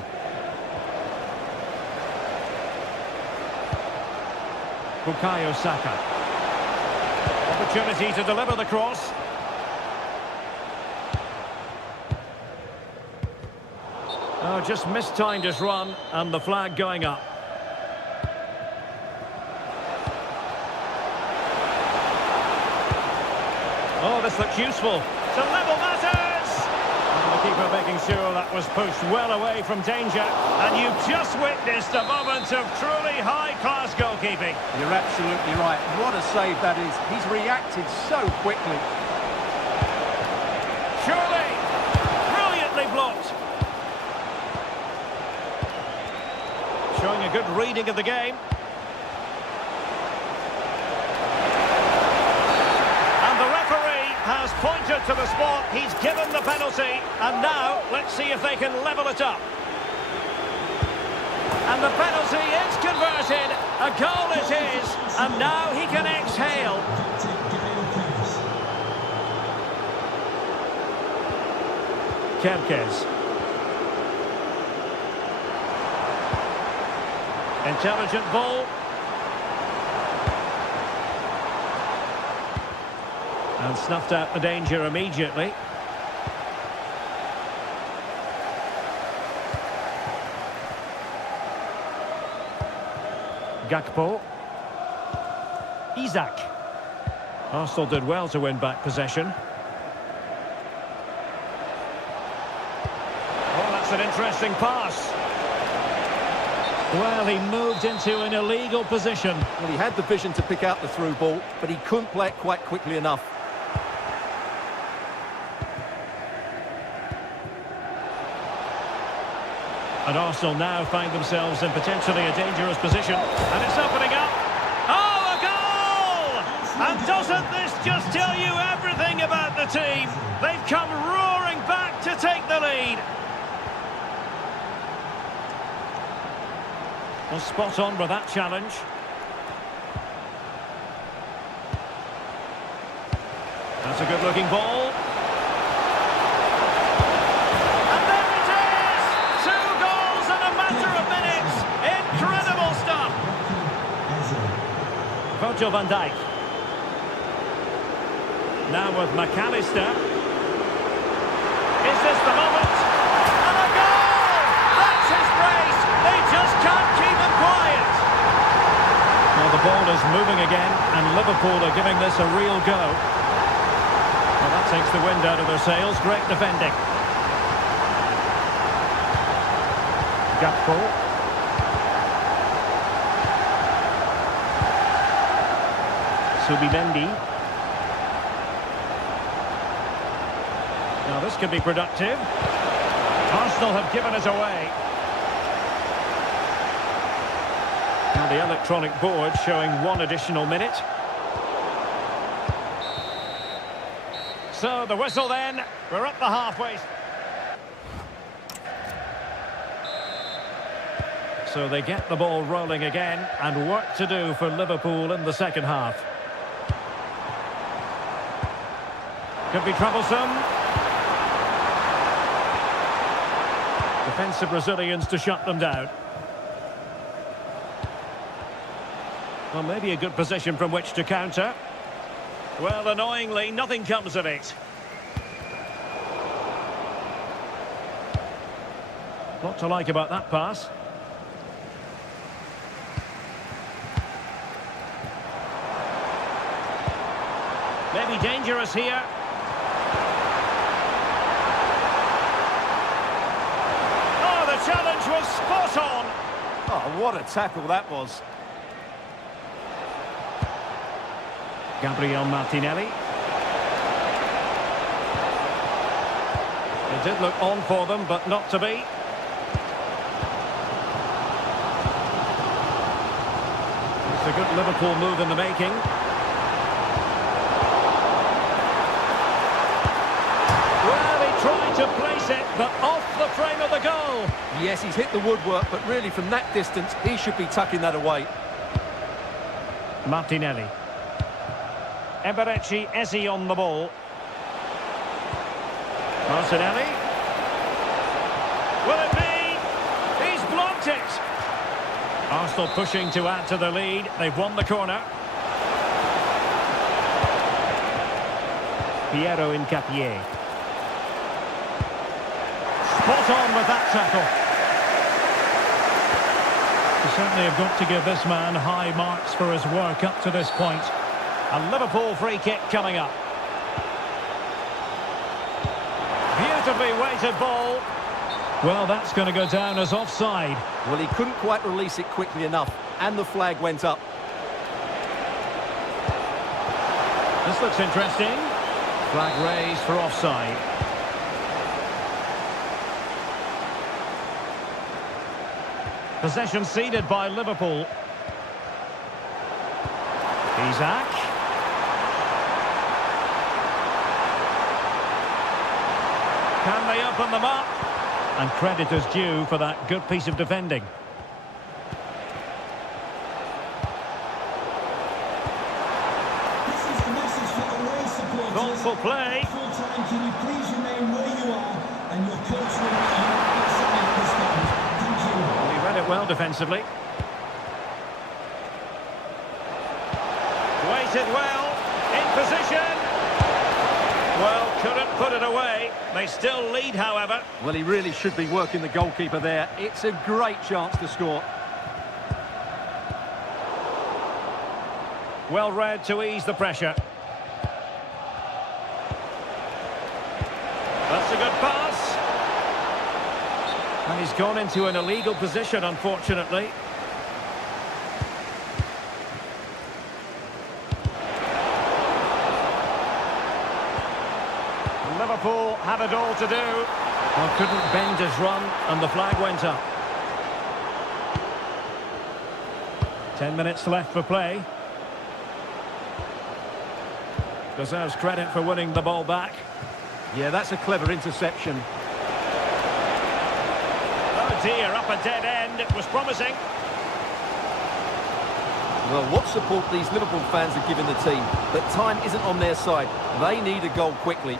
Bukayo Saka. Opportunity to deliver the cross. Oh, just mistimed his run and the flag going up. Oh, this looks useful. To level matters! And the keeper making sure that was pushed well away from danger. And you've just witnessed a moment of truly high-class goalkeeping. You're absolutely right. What a save that is. He's reacted so quickly. Surely! Brilliantly blocked. Showing a good reading of the game. attention to the spot. He's given the penalty. And now, let's see if they can level it up. And the penalty is converted. A goal is his. And now he can exhale. Kerkez. Intelligent ball. And snuffed out the danger immediately. Gakpo. Isak. Arsenal did well to win back possession. Oh, that's an interesting pass. Well, he moved into an illegal position. Well, he had the vision to pick out the through ball, but he couldn't play it quite quickly enough. And Arsenal now find themselves in potentially a dangerous position. And it's opening up. Oh, a goal! And doesn't this just tell you everything about the team? They've come roaring back to take the lead. Well, spot on with that challenge. That's a good-looking ball. And there it is! 2 goals in a matter of minutes. Incredible stuff. Virgil van Dijk. Now with McAllister. Is this the moment? And a goal! That's his brace. They just can't keep him quiet. Well, the ball is moving again, and Liverpool are giving this a real go. Well, that takes the wind out of their sails. Great defending. Gakpo. Subimendi. Now this could be productive. Arsenal have given it away. Now the electronic board showing 1 additional minute. So the whistle then. We're up the halfway. So they get the ball rolling again, and work to do for Liverpool in the second half. Could be troublesome. Defensive Brazilians to shut them down. Well, maybe a good position from which to counter. Well, annoyingly, nothing comes of it. What to like about that pass? Maybe dangerous here. Oh, the challenge was spot on. Oh, what a tackle that was. Gabriel Martinelli. It did look on for them, but not to be. It's a good Liverpool move in the making. Well, he tried to place it, but off the frame of the goal. Yes, he's hit the woodwork, but really from that distance, he should be tucking that away. Martinelli. Eberechi Eze on the ball. Martinelli. Will it be? He's blocked it. Arsenal pushing to add to the lead. They've won the corner. Piero Incapié. Spot on with that tackle. You certainly have got to give this man high marks for his work up to this point. A Liverpool free kick coming up. Beautifully weighted ball. Well, that's going to go down as offside. Well, he couldn't quite release it quickly enough, and the flag went up. This looks interesting. Flag raised for offside. Possession ceded by Liverpool. Isak. Can they open them up? And credit is due for that good piece of defending. This is the message for away supporters. Thoughtful play. Full time, can you please remain where you are, and your coach will meet you outside the stand. Thank you. He read it well defensively. Waited well. In position. Well, couldn't put it away. They still lead, however. Well, he really should be working the goalkeeper there. It's a great chance to score. Well read to ease the pressure. That's a good pass. And he's gone into an illegal position, unfortunately. Liverpool have it all to do. Well, couldn't bend his run, and the flag went up. 10 minutes left for play. Deserves credit for winning the ball back. Yeah, that's a clever interception. Oh dear, up a dead end. It was promising. Well, what support these Liverpool fans are giving the team, but time isn't on their side. They need a goal quickly.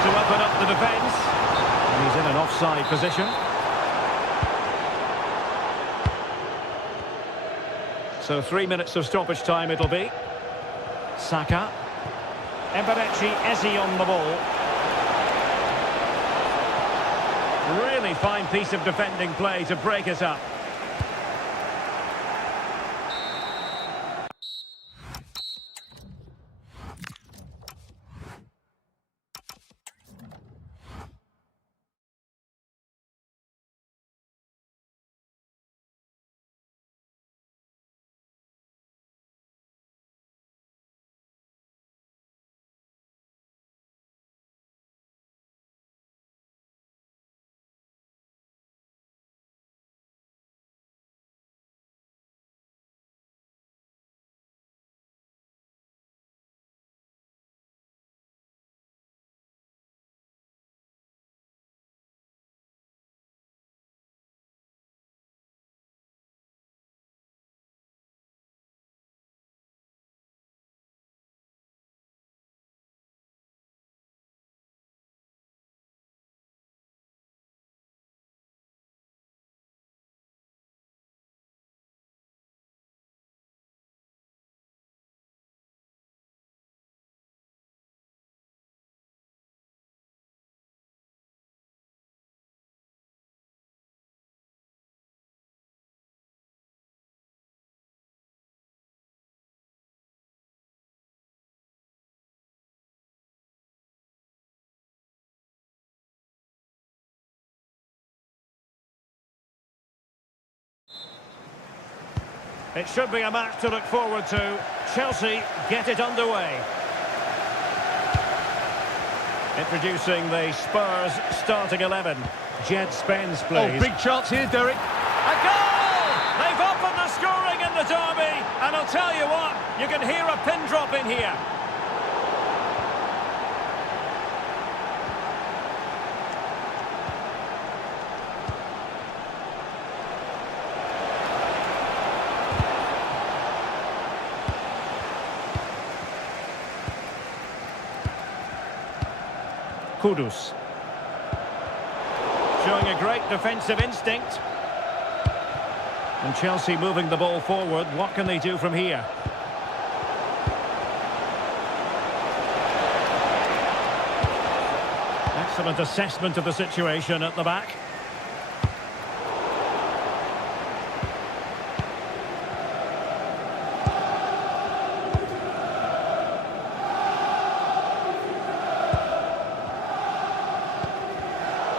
To open up the defence. And he's in an offside position. So 3 minutes of stoppage time it'll be. Saka. Eberechi Eze on the ball. Really fine piece of defending play to break it up. It should be a match to look forward to. Chelsea get it underway. Introducing the Spurs starting 11. Jed Spence plays. Oh, big chance here, Derek. A goal! They've opened the scoring in the derby. And I'll tell you what, you can hear a pin drop in here. Kudus. Showing a great defensive instinct. And Chelsea moving the ball forward. What can they do from here? Excellent assessment of the situation at the back.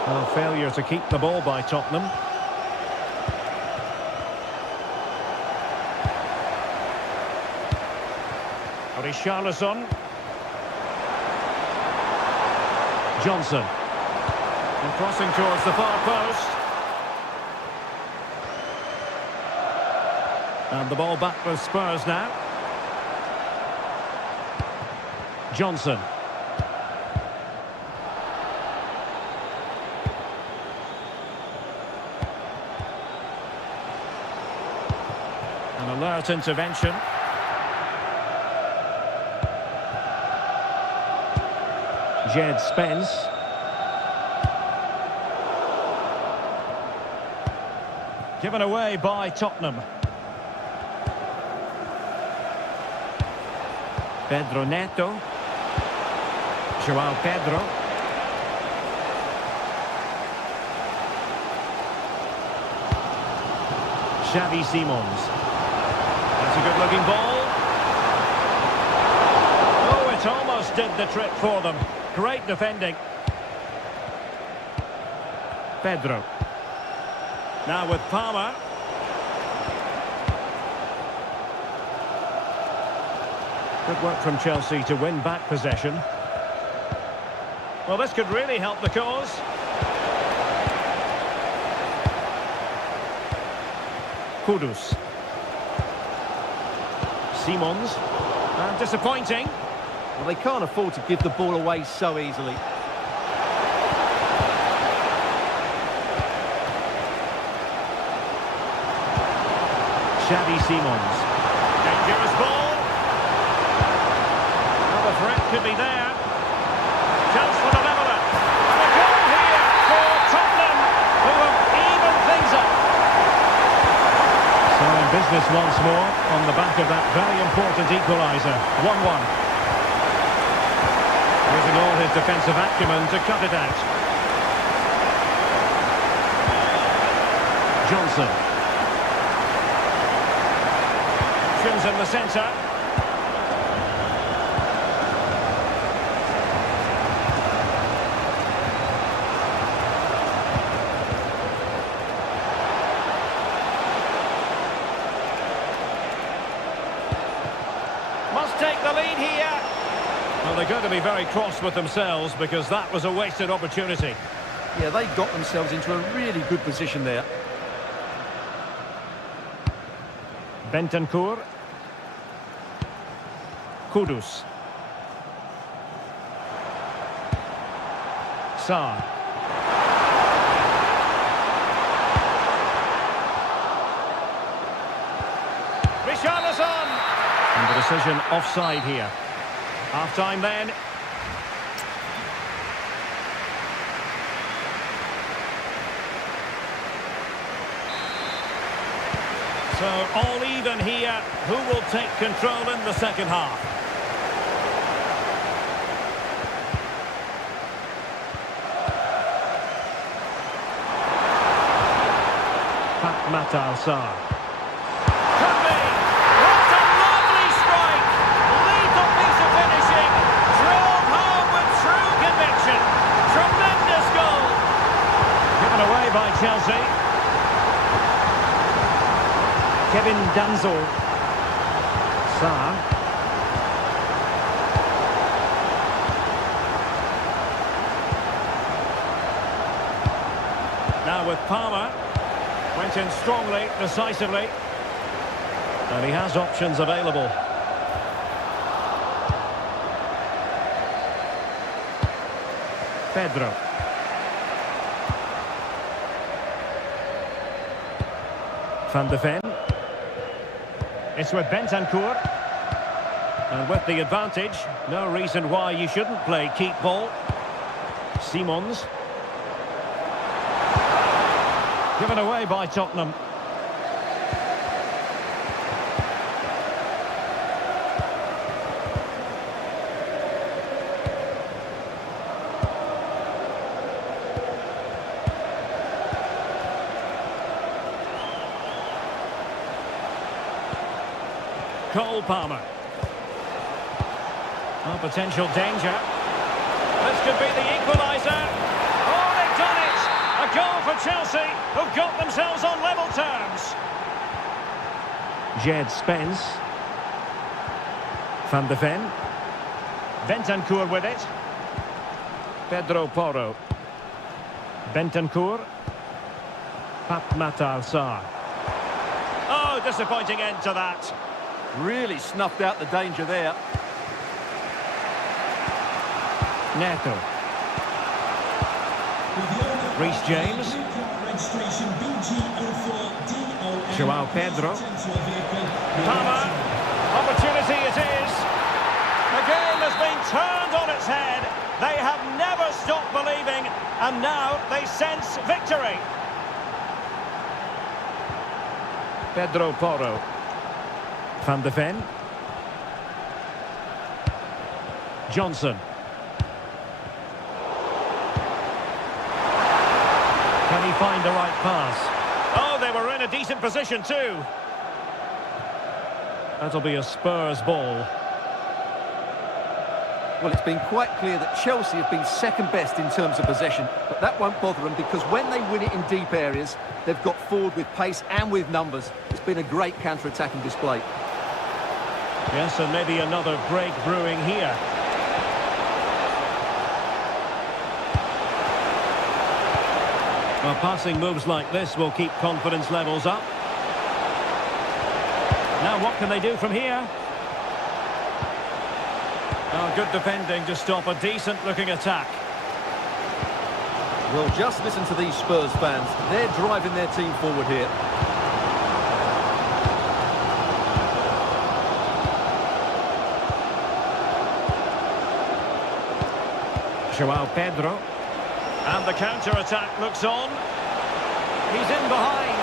Well, failure to keep the ball by Tottenham. Richarlison. Johnson. And crossing towards the far post. And the ball back with Spurs now. Johnson. An alert intervention. Jed Spence. Given away by Tottenham. Pedro Neto. Joao Pedro. Xavi Simons. That's a good-looking ball. Oh, it almost did the trick for them. Great defending. Pedro. Now with Palmer. Good work from Chelsea to win back possession. Well, this could really help the cause. Kudus. Simons. And disappointing. Well, they can't afford to give the ball away so easily. Xavi Simons. Dangerous ball. Well, the threat could be there. Chance for the leveller. And a goal here for Tottenham, who have evened things up. So in business once more on the back of that very important equaliser. 1-1. Using all his defensive acumen to cut it out. Johnson. Options in the centre. Must take the lead here. Well, they're going to be very cross with themselves because that was a wasted opportunity. Yeah, they got themselves into a really good position there. Bentancur. Kudus. Sarr. Richarlison. And the decision offside here. Half-time then. So all even here. Who will take control in the second half? Matar Sarr. Could be. What a lovely strike! Lethal piece of finishing. Drilled home with true conviction. Tremendous goal. Given away by Chelsea. Kevin Danzo. Sarr. Now with Palmer. Went in strongly, decisively. And he has options available. Pedro. Van de Ven. It's with Bentancur. And with the advantage, no reason why you shouldn't play keep ball. Simons. Given away by Tottenham. Cole Palmer. Oh, potential danger. This could be the equaliser. Oh, they've done it! A goal for Chelsea, who've got themselves on level terms. Jed Spence. Van de Ven. Bentancur with it. Pedro Porro. Bentancur. Pap Matar Sarr. Oh, disappointing end to that. Really snuffed out the danger there. Neto. Reece James. Joao Pedro. Palmer. Opportunity it is. The game has been turned on its head. They have never stopped believing, and now they sense victory. Pedro Porro. Van de Ven. Johnson. Can he find the right pass? Oh, they were in a decent position too. That'll be a Spurs ball. Well, it's been quite clear that Chelsea have been second best in terms of possession, but that won't bother them because when they win it in deep areas, they've got forward with pace and with numbers. It's been a great counter-attacking display. Yes, and maybe another break brewing here. Well, passing moves like this will keep confidence levels up. Now what can they do from here? Oh, good defending to stop a decent-looking attack. Well, just listen to these Spurs fans. They're driving their team forward here. Joao Pedro. And the counter-attack looks on. He's in behind.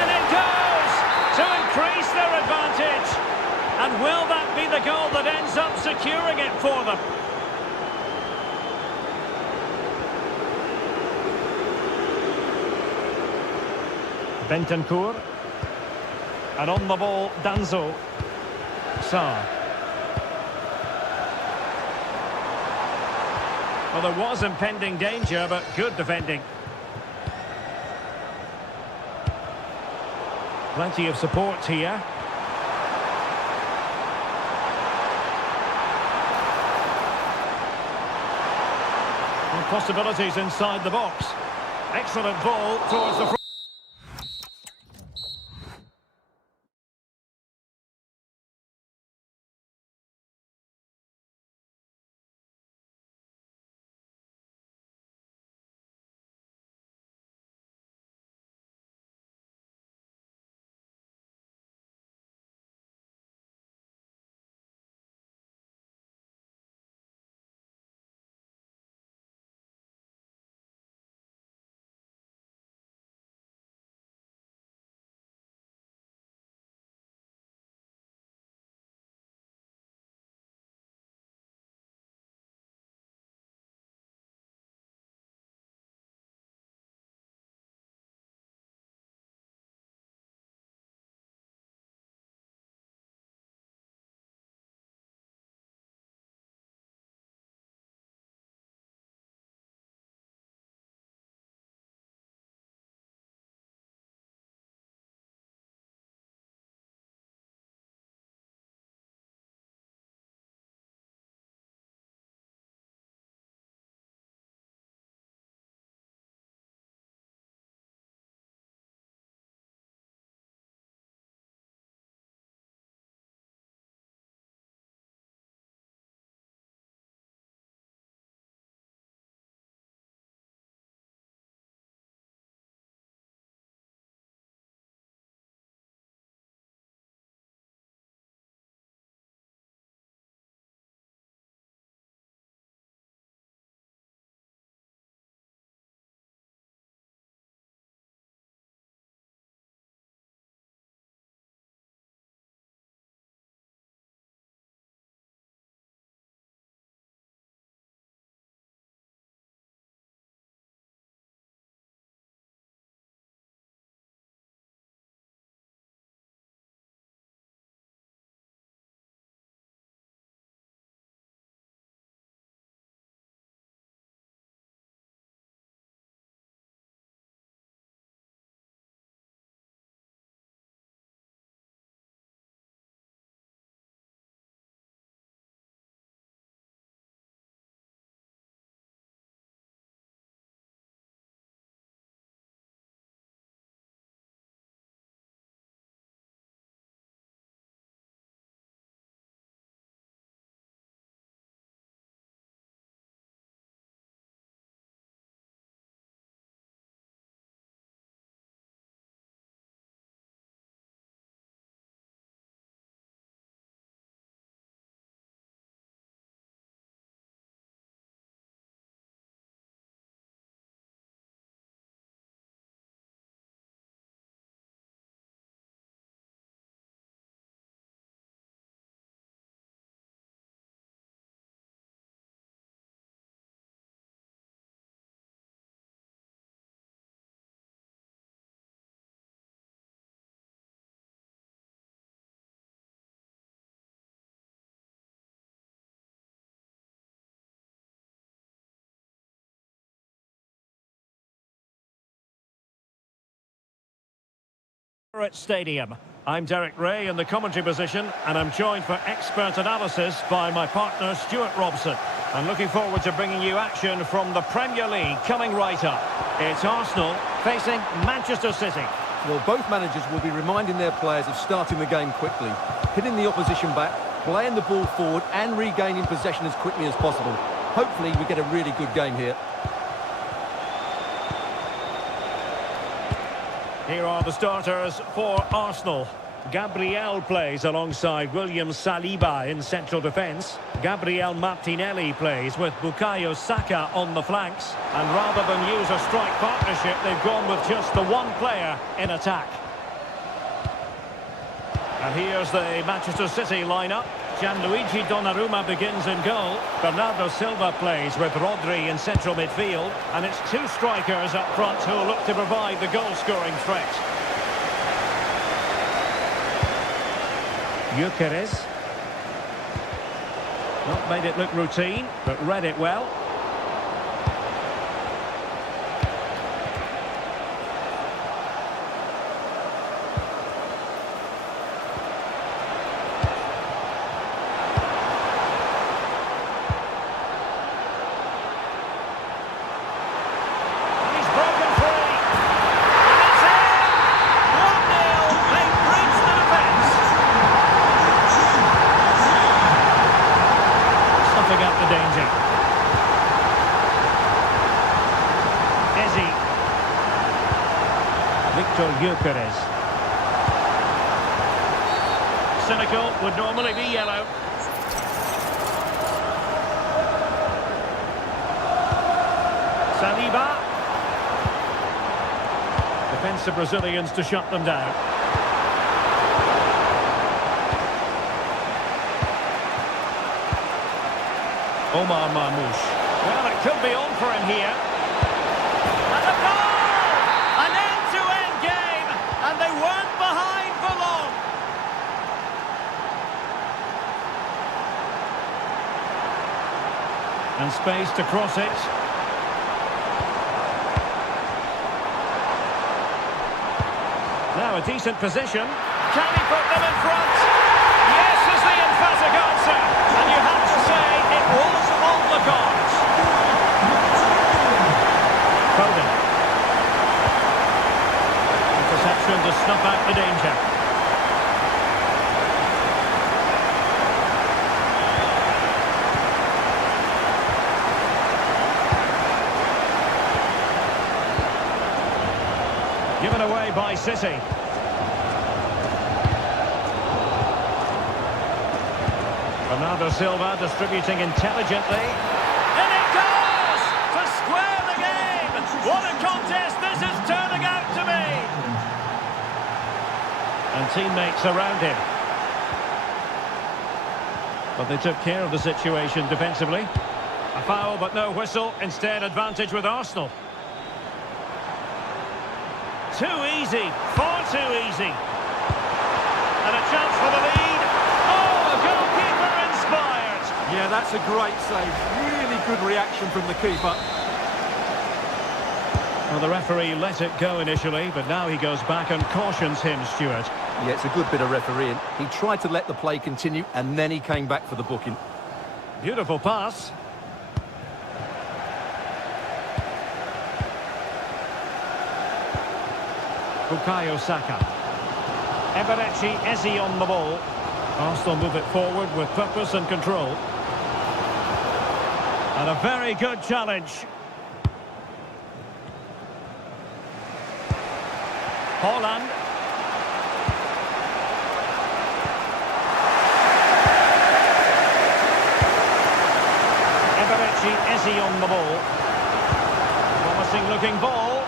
In it goes! To increase their advantage. And will that be the goal that ends up securing it for them? Bentancur. And on the ball, Danzo. Sarr. Well, there was impending danger, but good defending. Plenty of support here. And possibilities inside the box. Excellent ball towards the front. At Stadium. I'm Derek Ray in the commentary position, and I'm joined for expert analysis by my partner Stuart Robson. I'm looking forward to bringing you action from the Premier League coming right up. It's Arsenal facing Manchester City. Well, both managers will be reminding their players of starting the game quickly, hitting the opposition back, playing the ball forward and regaining possession as quickly as possible. Hopefully we get a really good game here. Here are the starters for Arsenal. Gabriel plays alongside William Saliba in central defence. Gabriel Martinelli plays with Bukayo Saka on the flanks. And rather than use a strike partnership, they've gone with just the one player in attack. And here's the Manchester City lineup. Gianluigi Donnarumma begins in goal. Bernardo Silva plays with Rodri in central midfield. And it's two strikers up front who will look to provide the goal-scoring threat. Gyökeres. Not made it look routine, but read it well. Gyökeres. Cynical would normally be yellow. Saliba. Defensive Brazilians to shut them down. Omar Marmoush. Well, it could be on for him here. And a goal! An end-to-end game, and they weren't behind for long. And space to cross it. Now a decent position. Can he put them in front? Yes is the emphatic answer. And you have to say it was on the cards. Foden. Interception to snuff out the danger. Given away by City. Bernardo Silva distributing intelligently. And it goes! To square the game! What a contest this is turning out to be! And teammates around him. But they took care of the situation defensively. A foul but no whistle. Instead advantage with Arsenal. Too easy. Far too easy. And a chance for the lead. Oh, a goalkeeper inspired. Yeah, that's a great save. Really good reaction from the keeper. Well, the referee let it go initially, but now he goes back and cautions him, Stuart. Yeah, it's a good bit of refereeing. He tried to let the play continue, and then he came back for the booking. Beautiful pass. Bukayo Saka. Eberechi Eze on the ball. Arsenal move it forward with purpose and control. And a very good challenge. Holland. Eberechi Eze on the ball. Promising looking ball.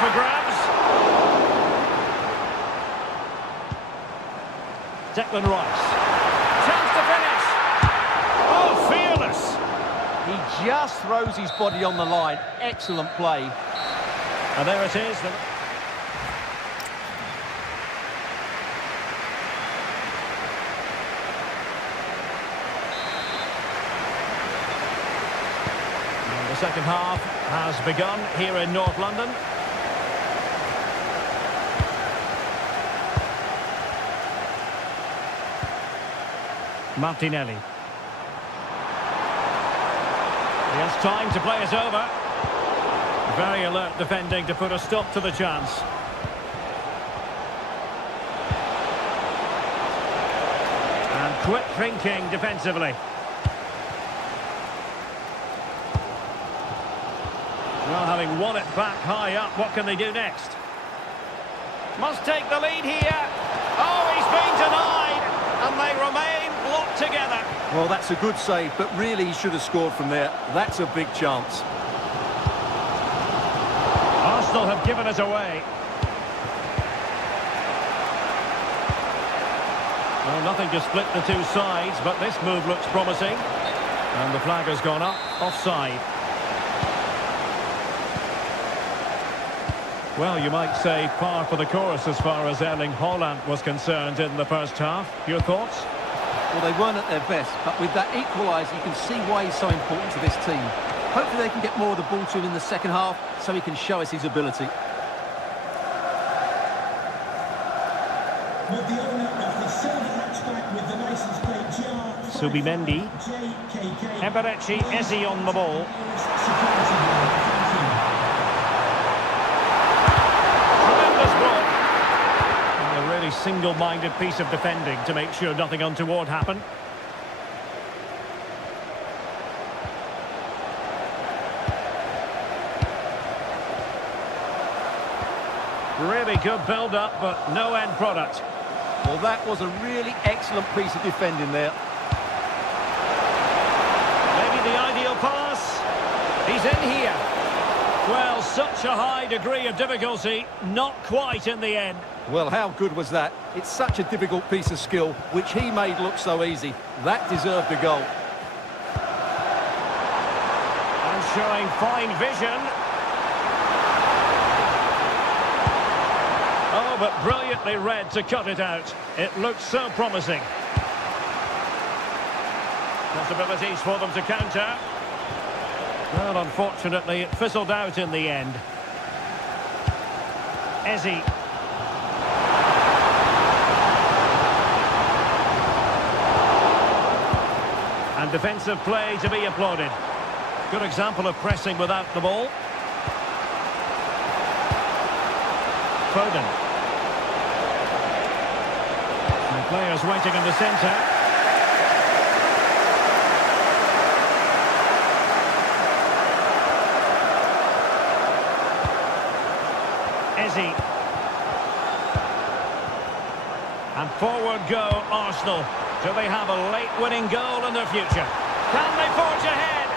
For grabs. Declan Rice. Chance to finish. Oh, fearless. He just throws his body on the line. Excellent play. And there it is. second half has begun here in North London. Martinelli. He has time to play it over. Very alert defending to put a stop to the chance. And quick thinking defensively. Well, having won it back high up, what can they do next? Must take the lead here. Oh, he's been denied. And they remain locked together. Well, that's a good save, but really he should have scored from there. That's a big chance. Arsenal have given us away. Well, nothing to split the two sides, but this move looks promising. And the flag has gone up, offside. Well, you might say par for the course as far as Erling Haaland was concerned in the first half. Your thoughts? Well, they weren't at their best, but with that equaliser, you can see why he's so important to this team. Hopefully they can get more of the ball to him in the second half so he can show us his ability. With the owner of the silver hatchback with the license plate jar. Subimendi. Eberechi Eze on the ball. A single-minded piece of defending to make sure nothing untoward happened. Really good build-up, but no end product. Well, that was a really excellent piece of defending there. Maybe the ideal pass. He's in here. Well, such a high degree of difficulty, not quite in the end. Well, how good was that? It's such a difficult piece of skill, which he made look so easy. That deserved a goal. And showing fine vision. Oh, but brilliantly read to cut it out. It looks so promising. Possibilities for them to counter. Well, unfortunately, it fizzled out in the end. Eze. And defensive play to be applauded. Good example of pressing without the ball. Foden. And players waiting in the centre. Eze. And forward go Arsenal. Do they have a late winning goal in their future? Can they forge ahead?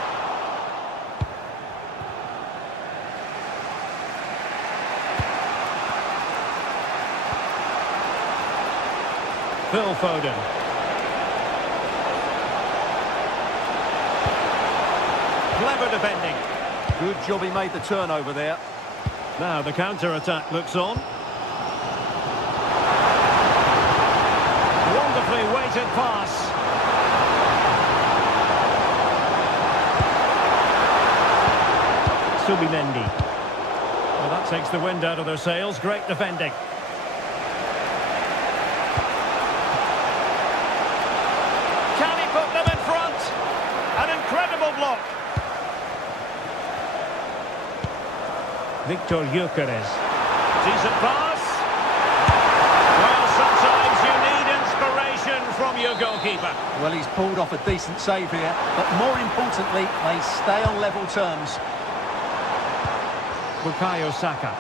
Phil Foden. Clever defending. Good job he made the turnover there. Now the counter-attack looks on. Wonderfully weighted pass. Subimendi. Well, that takes the wind out of their sails. Great defending. Can he put them in front? An incredible block. Victor Gyökeres. Decent pass. Well, sometimes you need inspiration from your goalkeeper. Well, he's pulled off a decent save here, but more importantly, they stay on level terms. Bukayo Saka.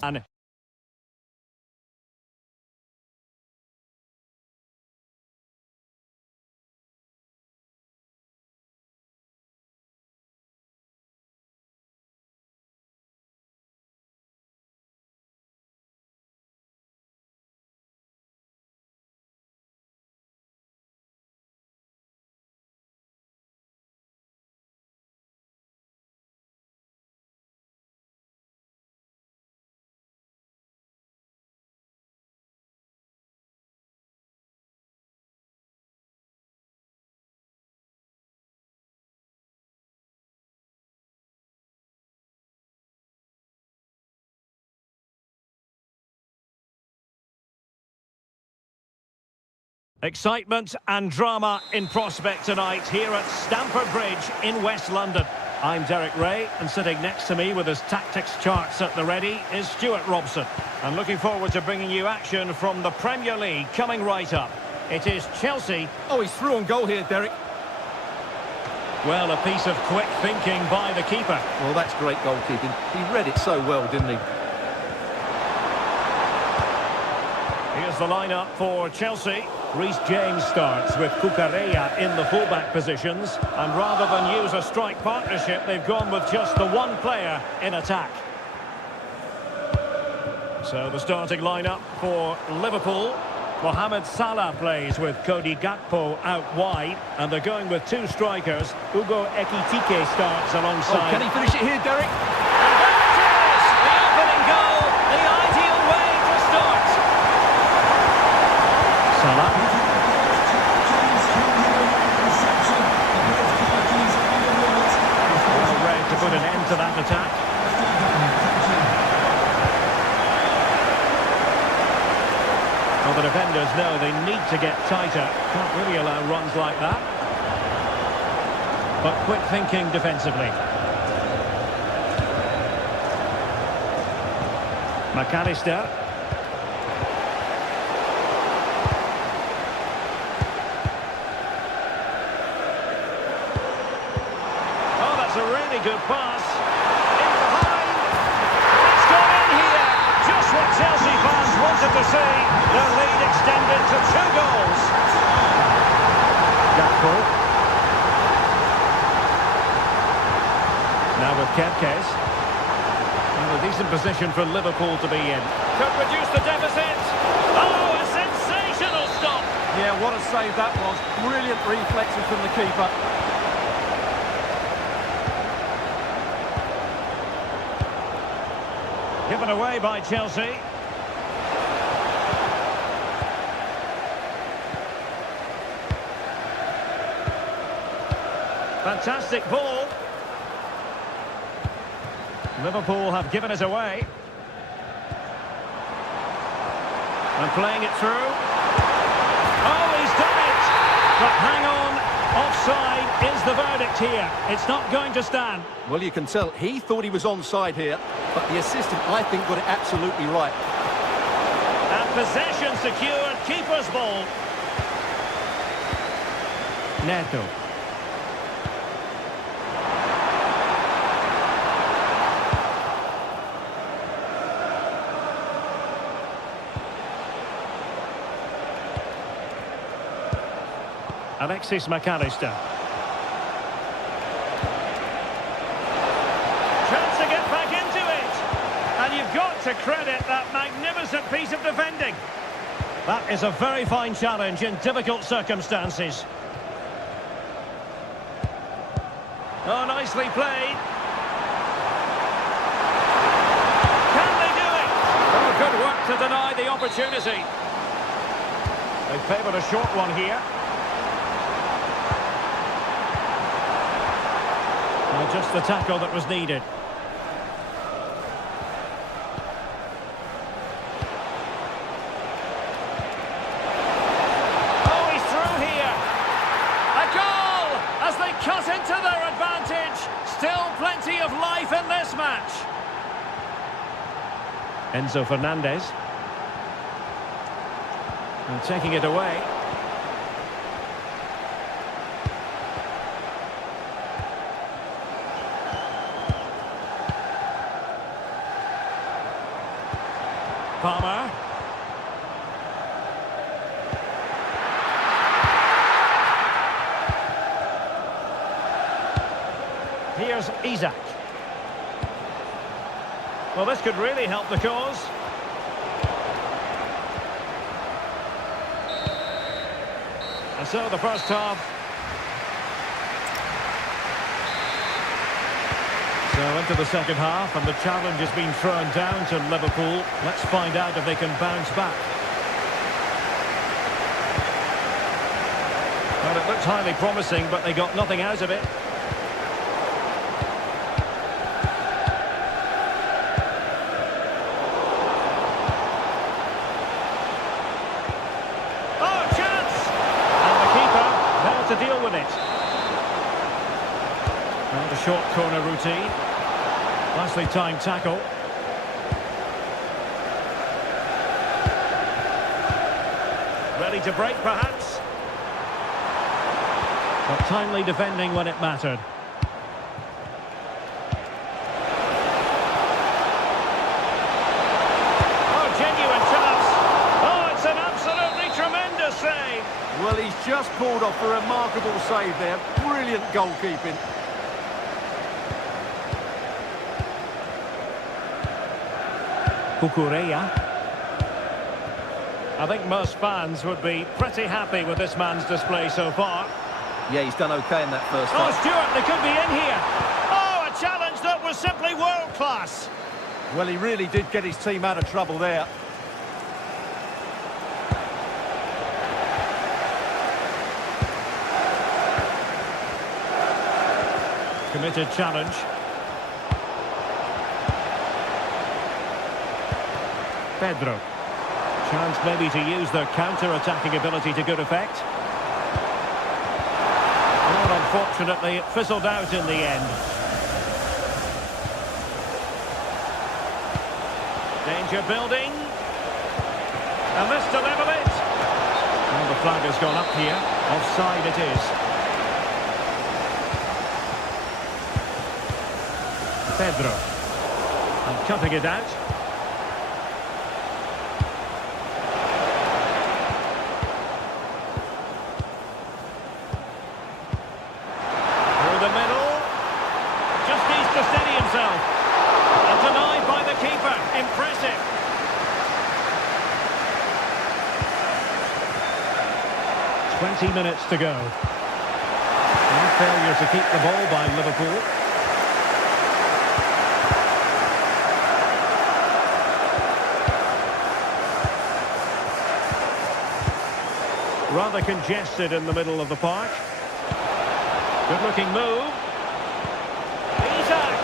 And excitement and drama in prospect tonight here at Stamford Bridge in West London. I'm Derek Ray, and sitting next to me with his tactics charts at the ready is Stuart Robson. I'm looking forward to bringing you action from the Premier League coming right up. It is Chelsea. Oh, he's through on goal here, Derek. Well, a piece of quick thinking by the keeper. Well, that's great goalkeeping. He read it so well, didn't he? Here's the lineup for Chelsea. Reece James starts with Cucurella in the fullback positions, and rather than use a strike partnership, they've gone with just the one player in attack. So the starting lineup for Liverpool. Mohamed Salah plays with Cody Gakpo out wide, and they're going with two strikers. Ugo Ekitike starts alongside. Oh, can he finish it here, Derek? And there it is! The opening goal, the ideal way to start. Salah. Well read to put an end to that attack. Well, the defenders know they need to get tighter. Can't really allow runs like that. But quick thinking defensively. McAllister. Oh, that's a really good pass. In behind. It's gone in here. Just what Chelsea fans wanted to see. Their lead extended to 2 goals. Gakpo. Now with Kepkes. Well, a decent position for Liverpool to be in. Could reduce the deficit. Oh, a sensational stop. Yeah, what a save that was. Brilliant reflexes from the keeper. Given away by Chelsea. Fantastic ball. Liverpool have given it away. And playing it through. Oh, he's done it! But hang on, offside is the verdict here. It's not going to stand. Well, you can tell he thought he was onside here, but the assistant, I think, got it absolutely right. And possession secured, keeper's ball. Neto. Alexis McAllister. Chance to get back into it. And you've got to credit that magnificent piece of defending. That is a very fine challenge in difficult circumstances. Oh, nicely played. Can they do it? Oh, good work to deny the opportunity. They favoured a short one here. Well, just the tackle that was needed. Oh, he's through here. A goal as they cut into their advantage. Still plenty of life in this match. Enzo Fernandez. And taking it away. Palmer. Here's Isak. Well, this could really help the cause. And so the first half. So into the second half, and the challenge has been thrown down to Liverpool. Let's find out if they can bounce back. Well, it looks highly promising, but they got nothing out of it. To deal with it. And the short corner routine. Nicely timed tackle. Ready to break, perhaps. But timely defending when it mattered. Oh, genuine chance. Oh, it's an absolutely tremendous save. Well, he's just pulled off a remarkable save there. Brilliant goalkeeping. Cucurella. I think most fans would be pretty happy with this man's display so far. Yeah, he's done okay in that first Oh, half. Stuart, they could be in here. Oh, a challenge that was simply world-class. Well, he really did get his team out of trouble there. Committed challenge. Pedro. Chance maybe to use their counter-attacking ability to good effect. Well, unfortunately, it fizzled out in the end. Danger building. And this to level it. Well, the flag has gone up here. Offside it is. Pedro. And cutting it out. Through the middle. Just needs to steady himself. And denied by the keeper. Impressive. "20 minutes to go. And failure to keep the ball by Liverpool. Rather congested in the middle of the park. Good-looking move. Isak!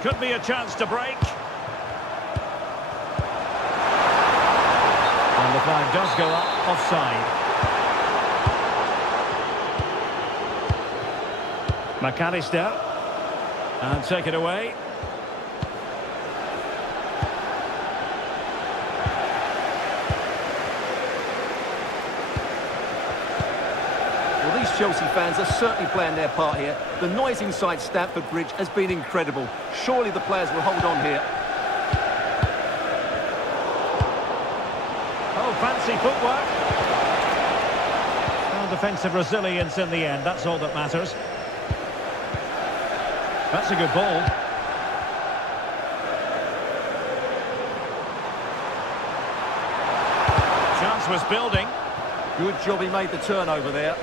Could be a chance to break. And the flag does go up, offside. McAllister. And take it away. Well, these Chelsea fans are certainly playing their part here. The noise inside Stamford Bridge has been incredible. Surely the players will hold on here. Oh, fancy footwork. Well, defensive resilience in the end, that's all that matters. That's a good ball. Chance was building. Good job he made the turnover there.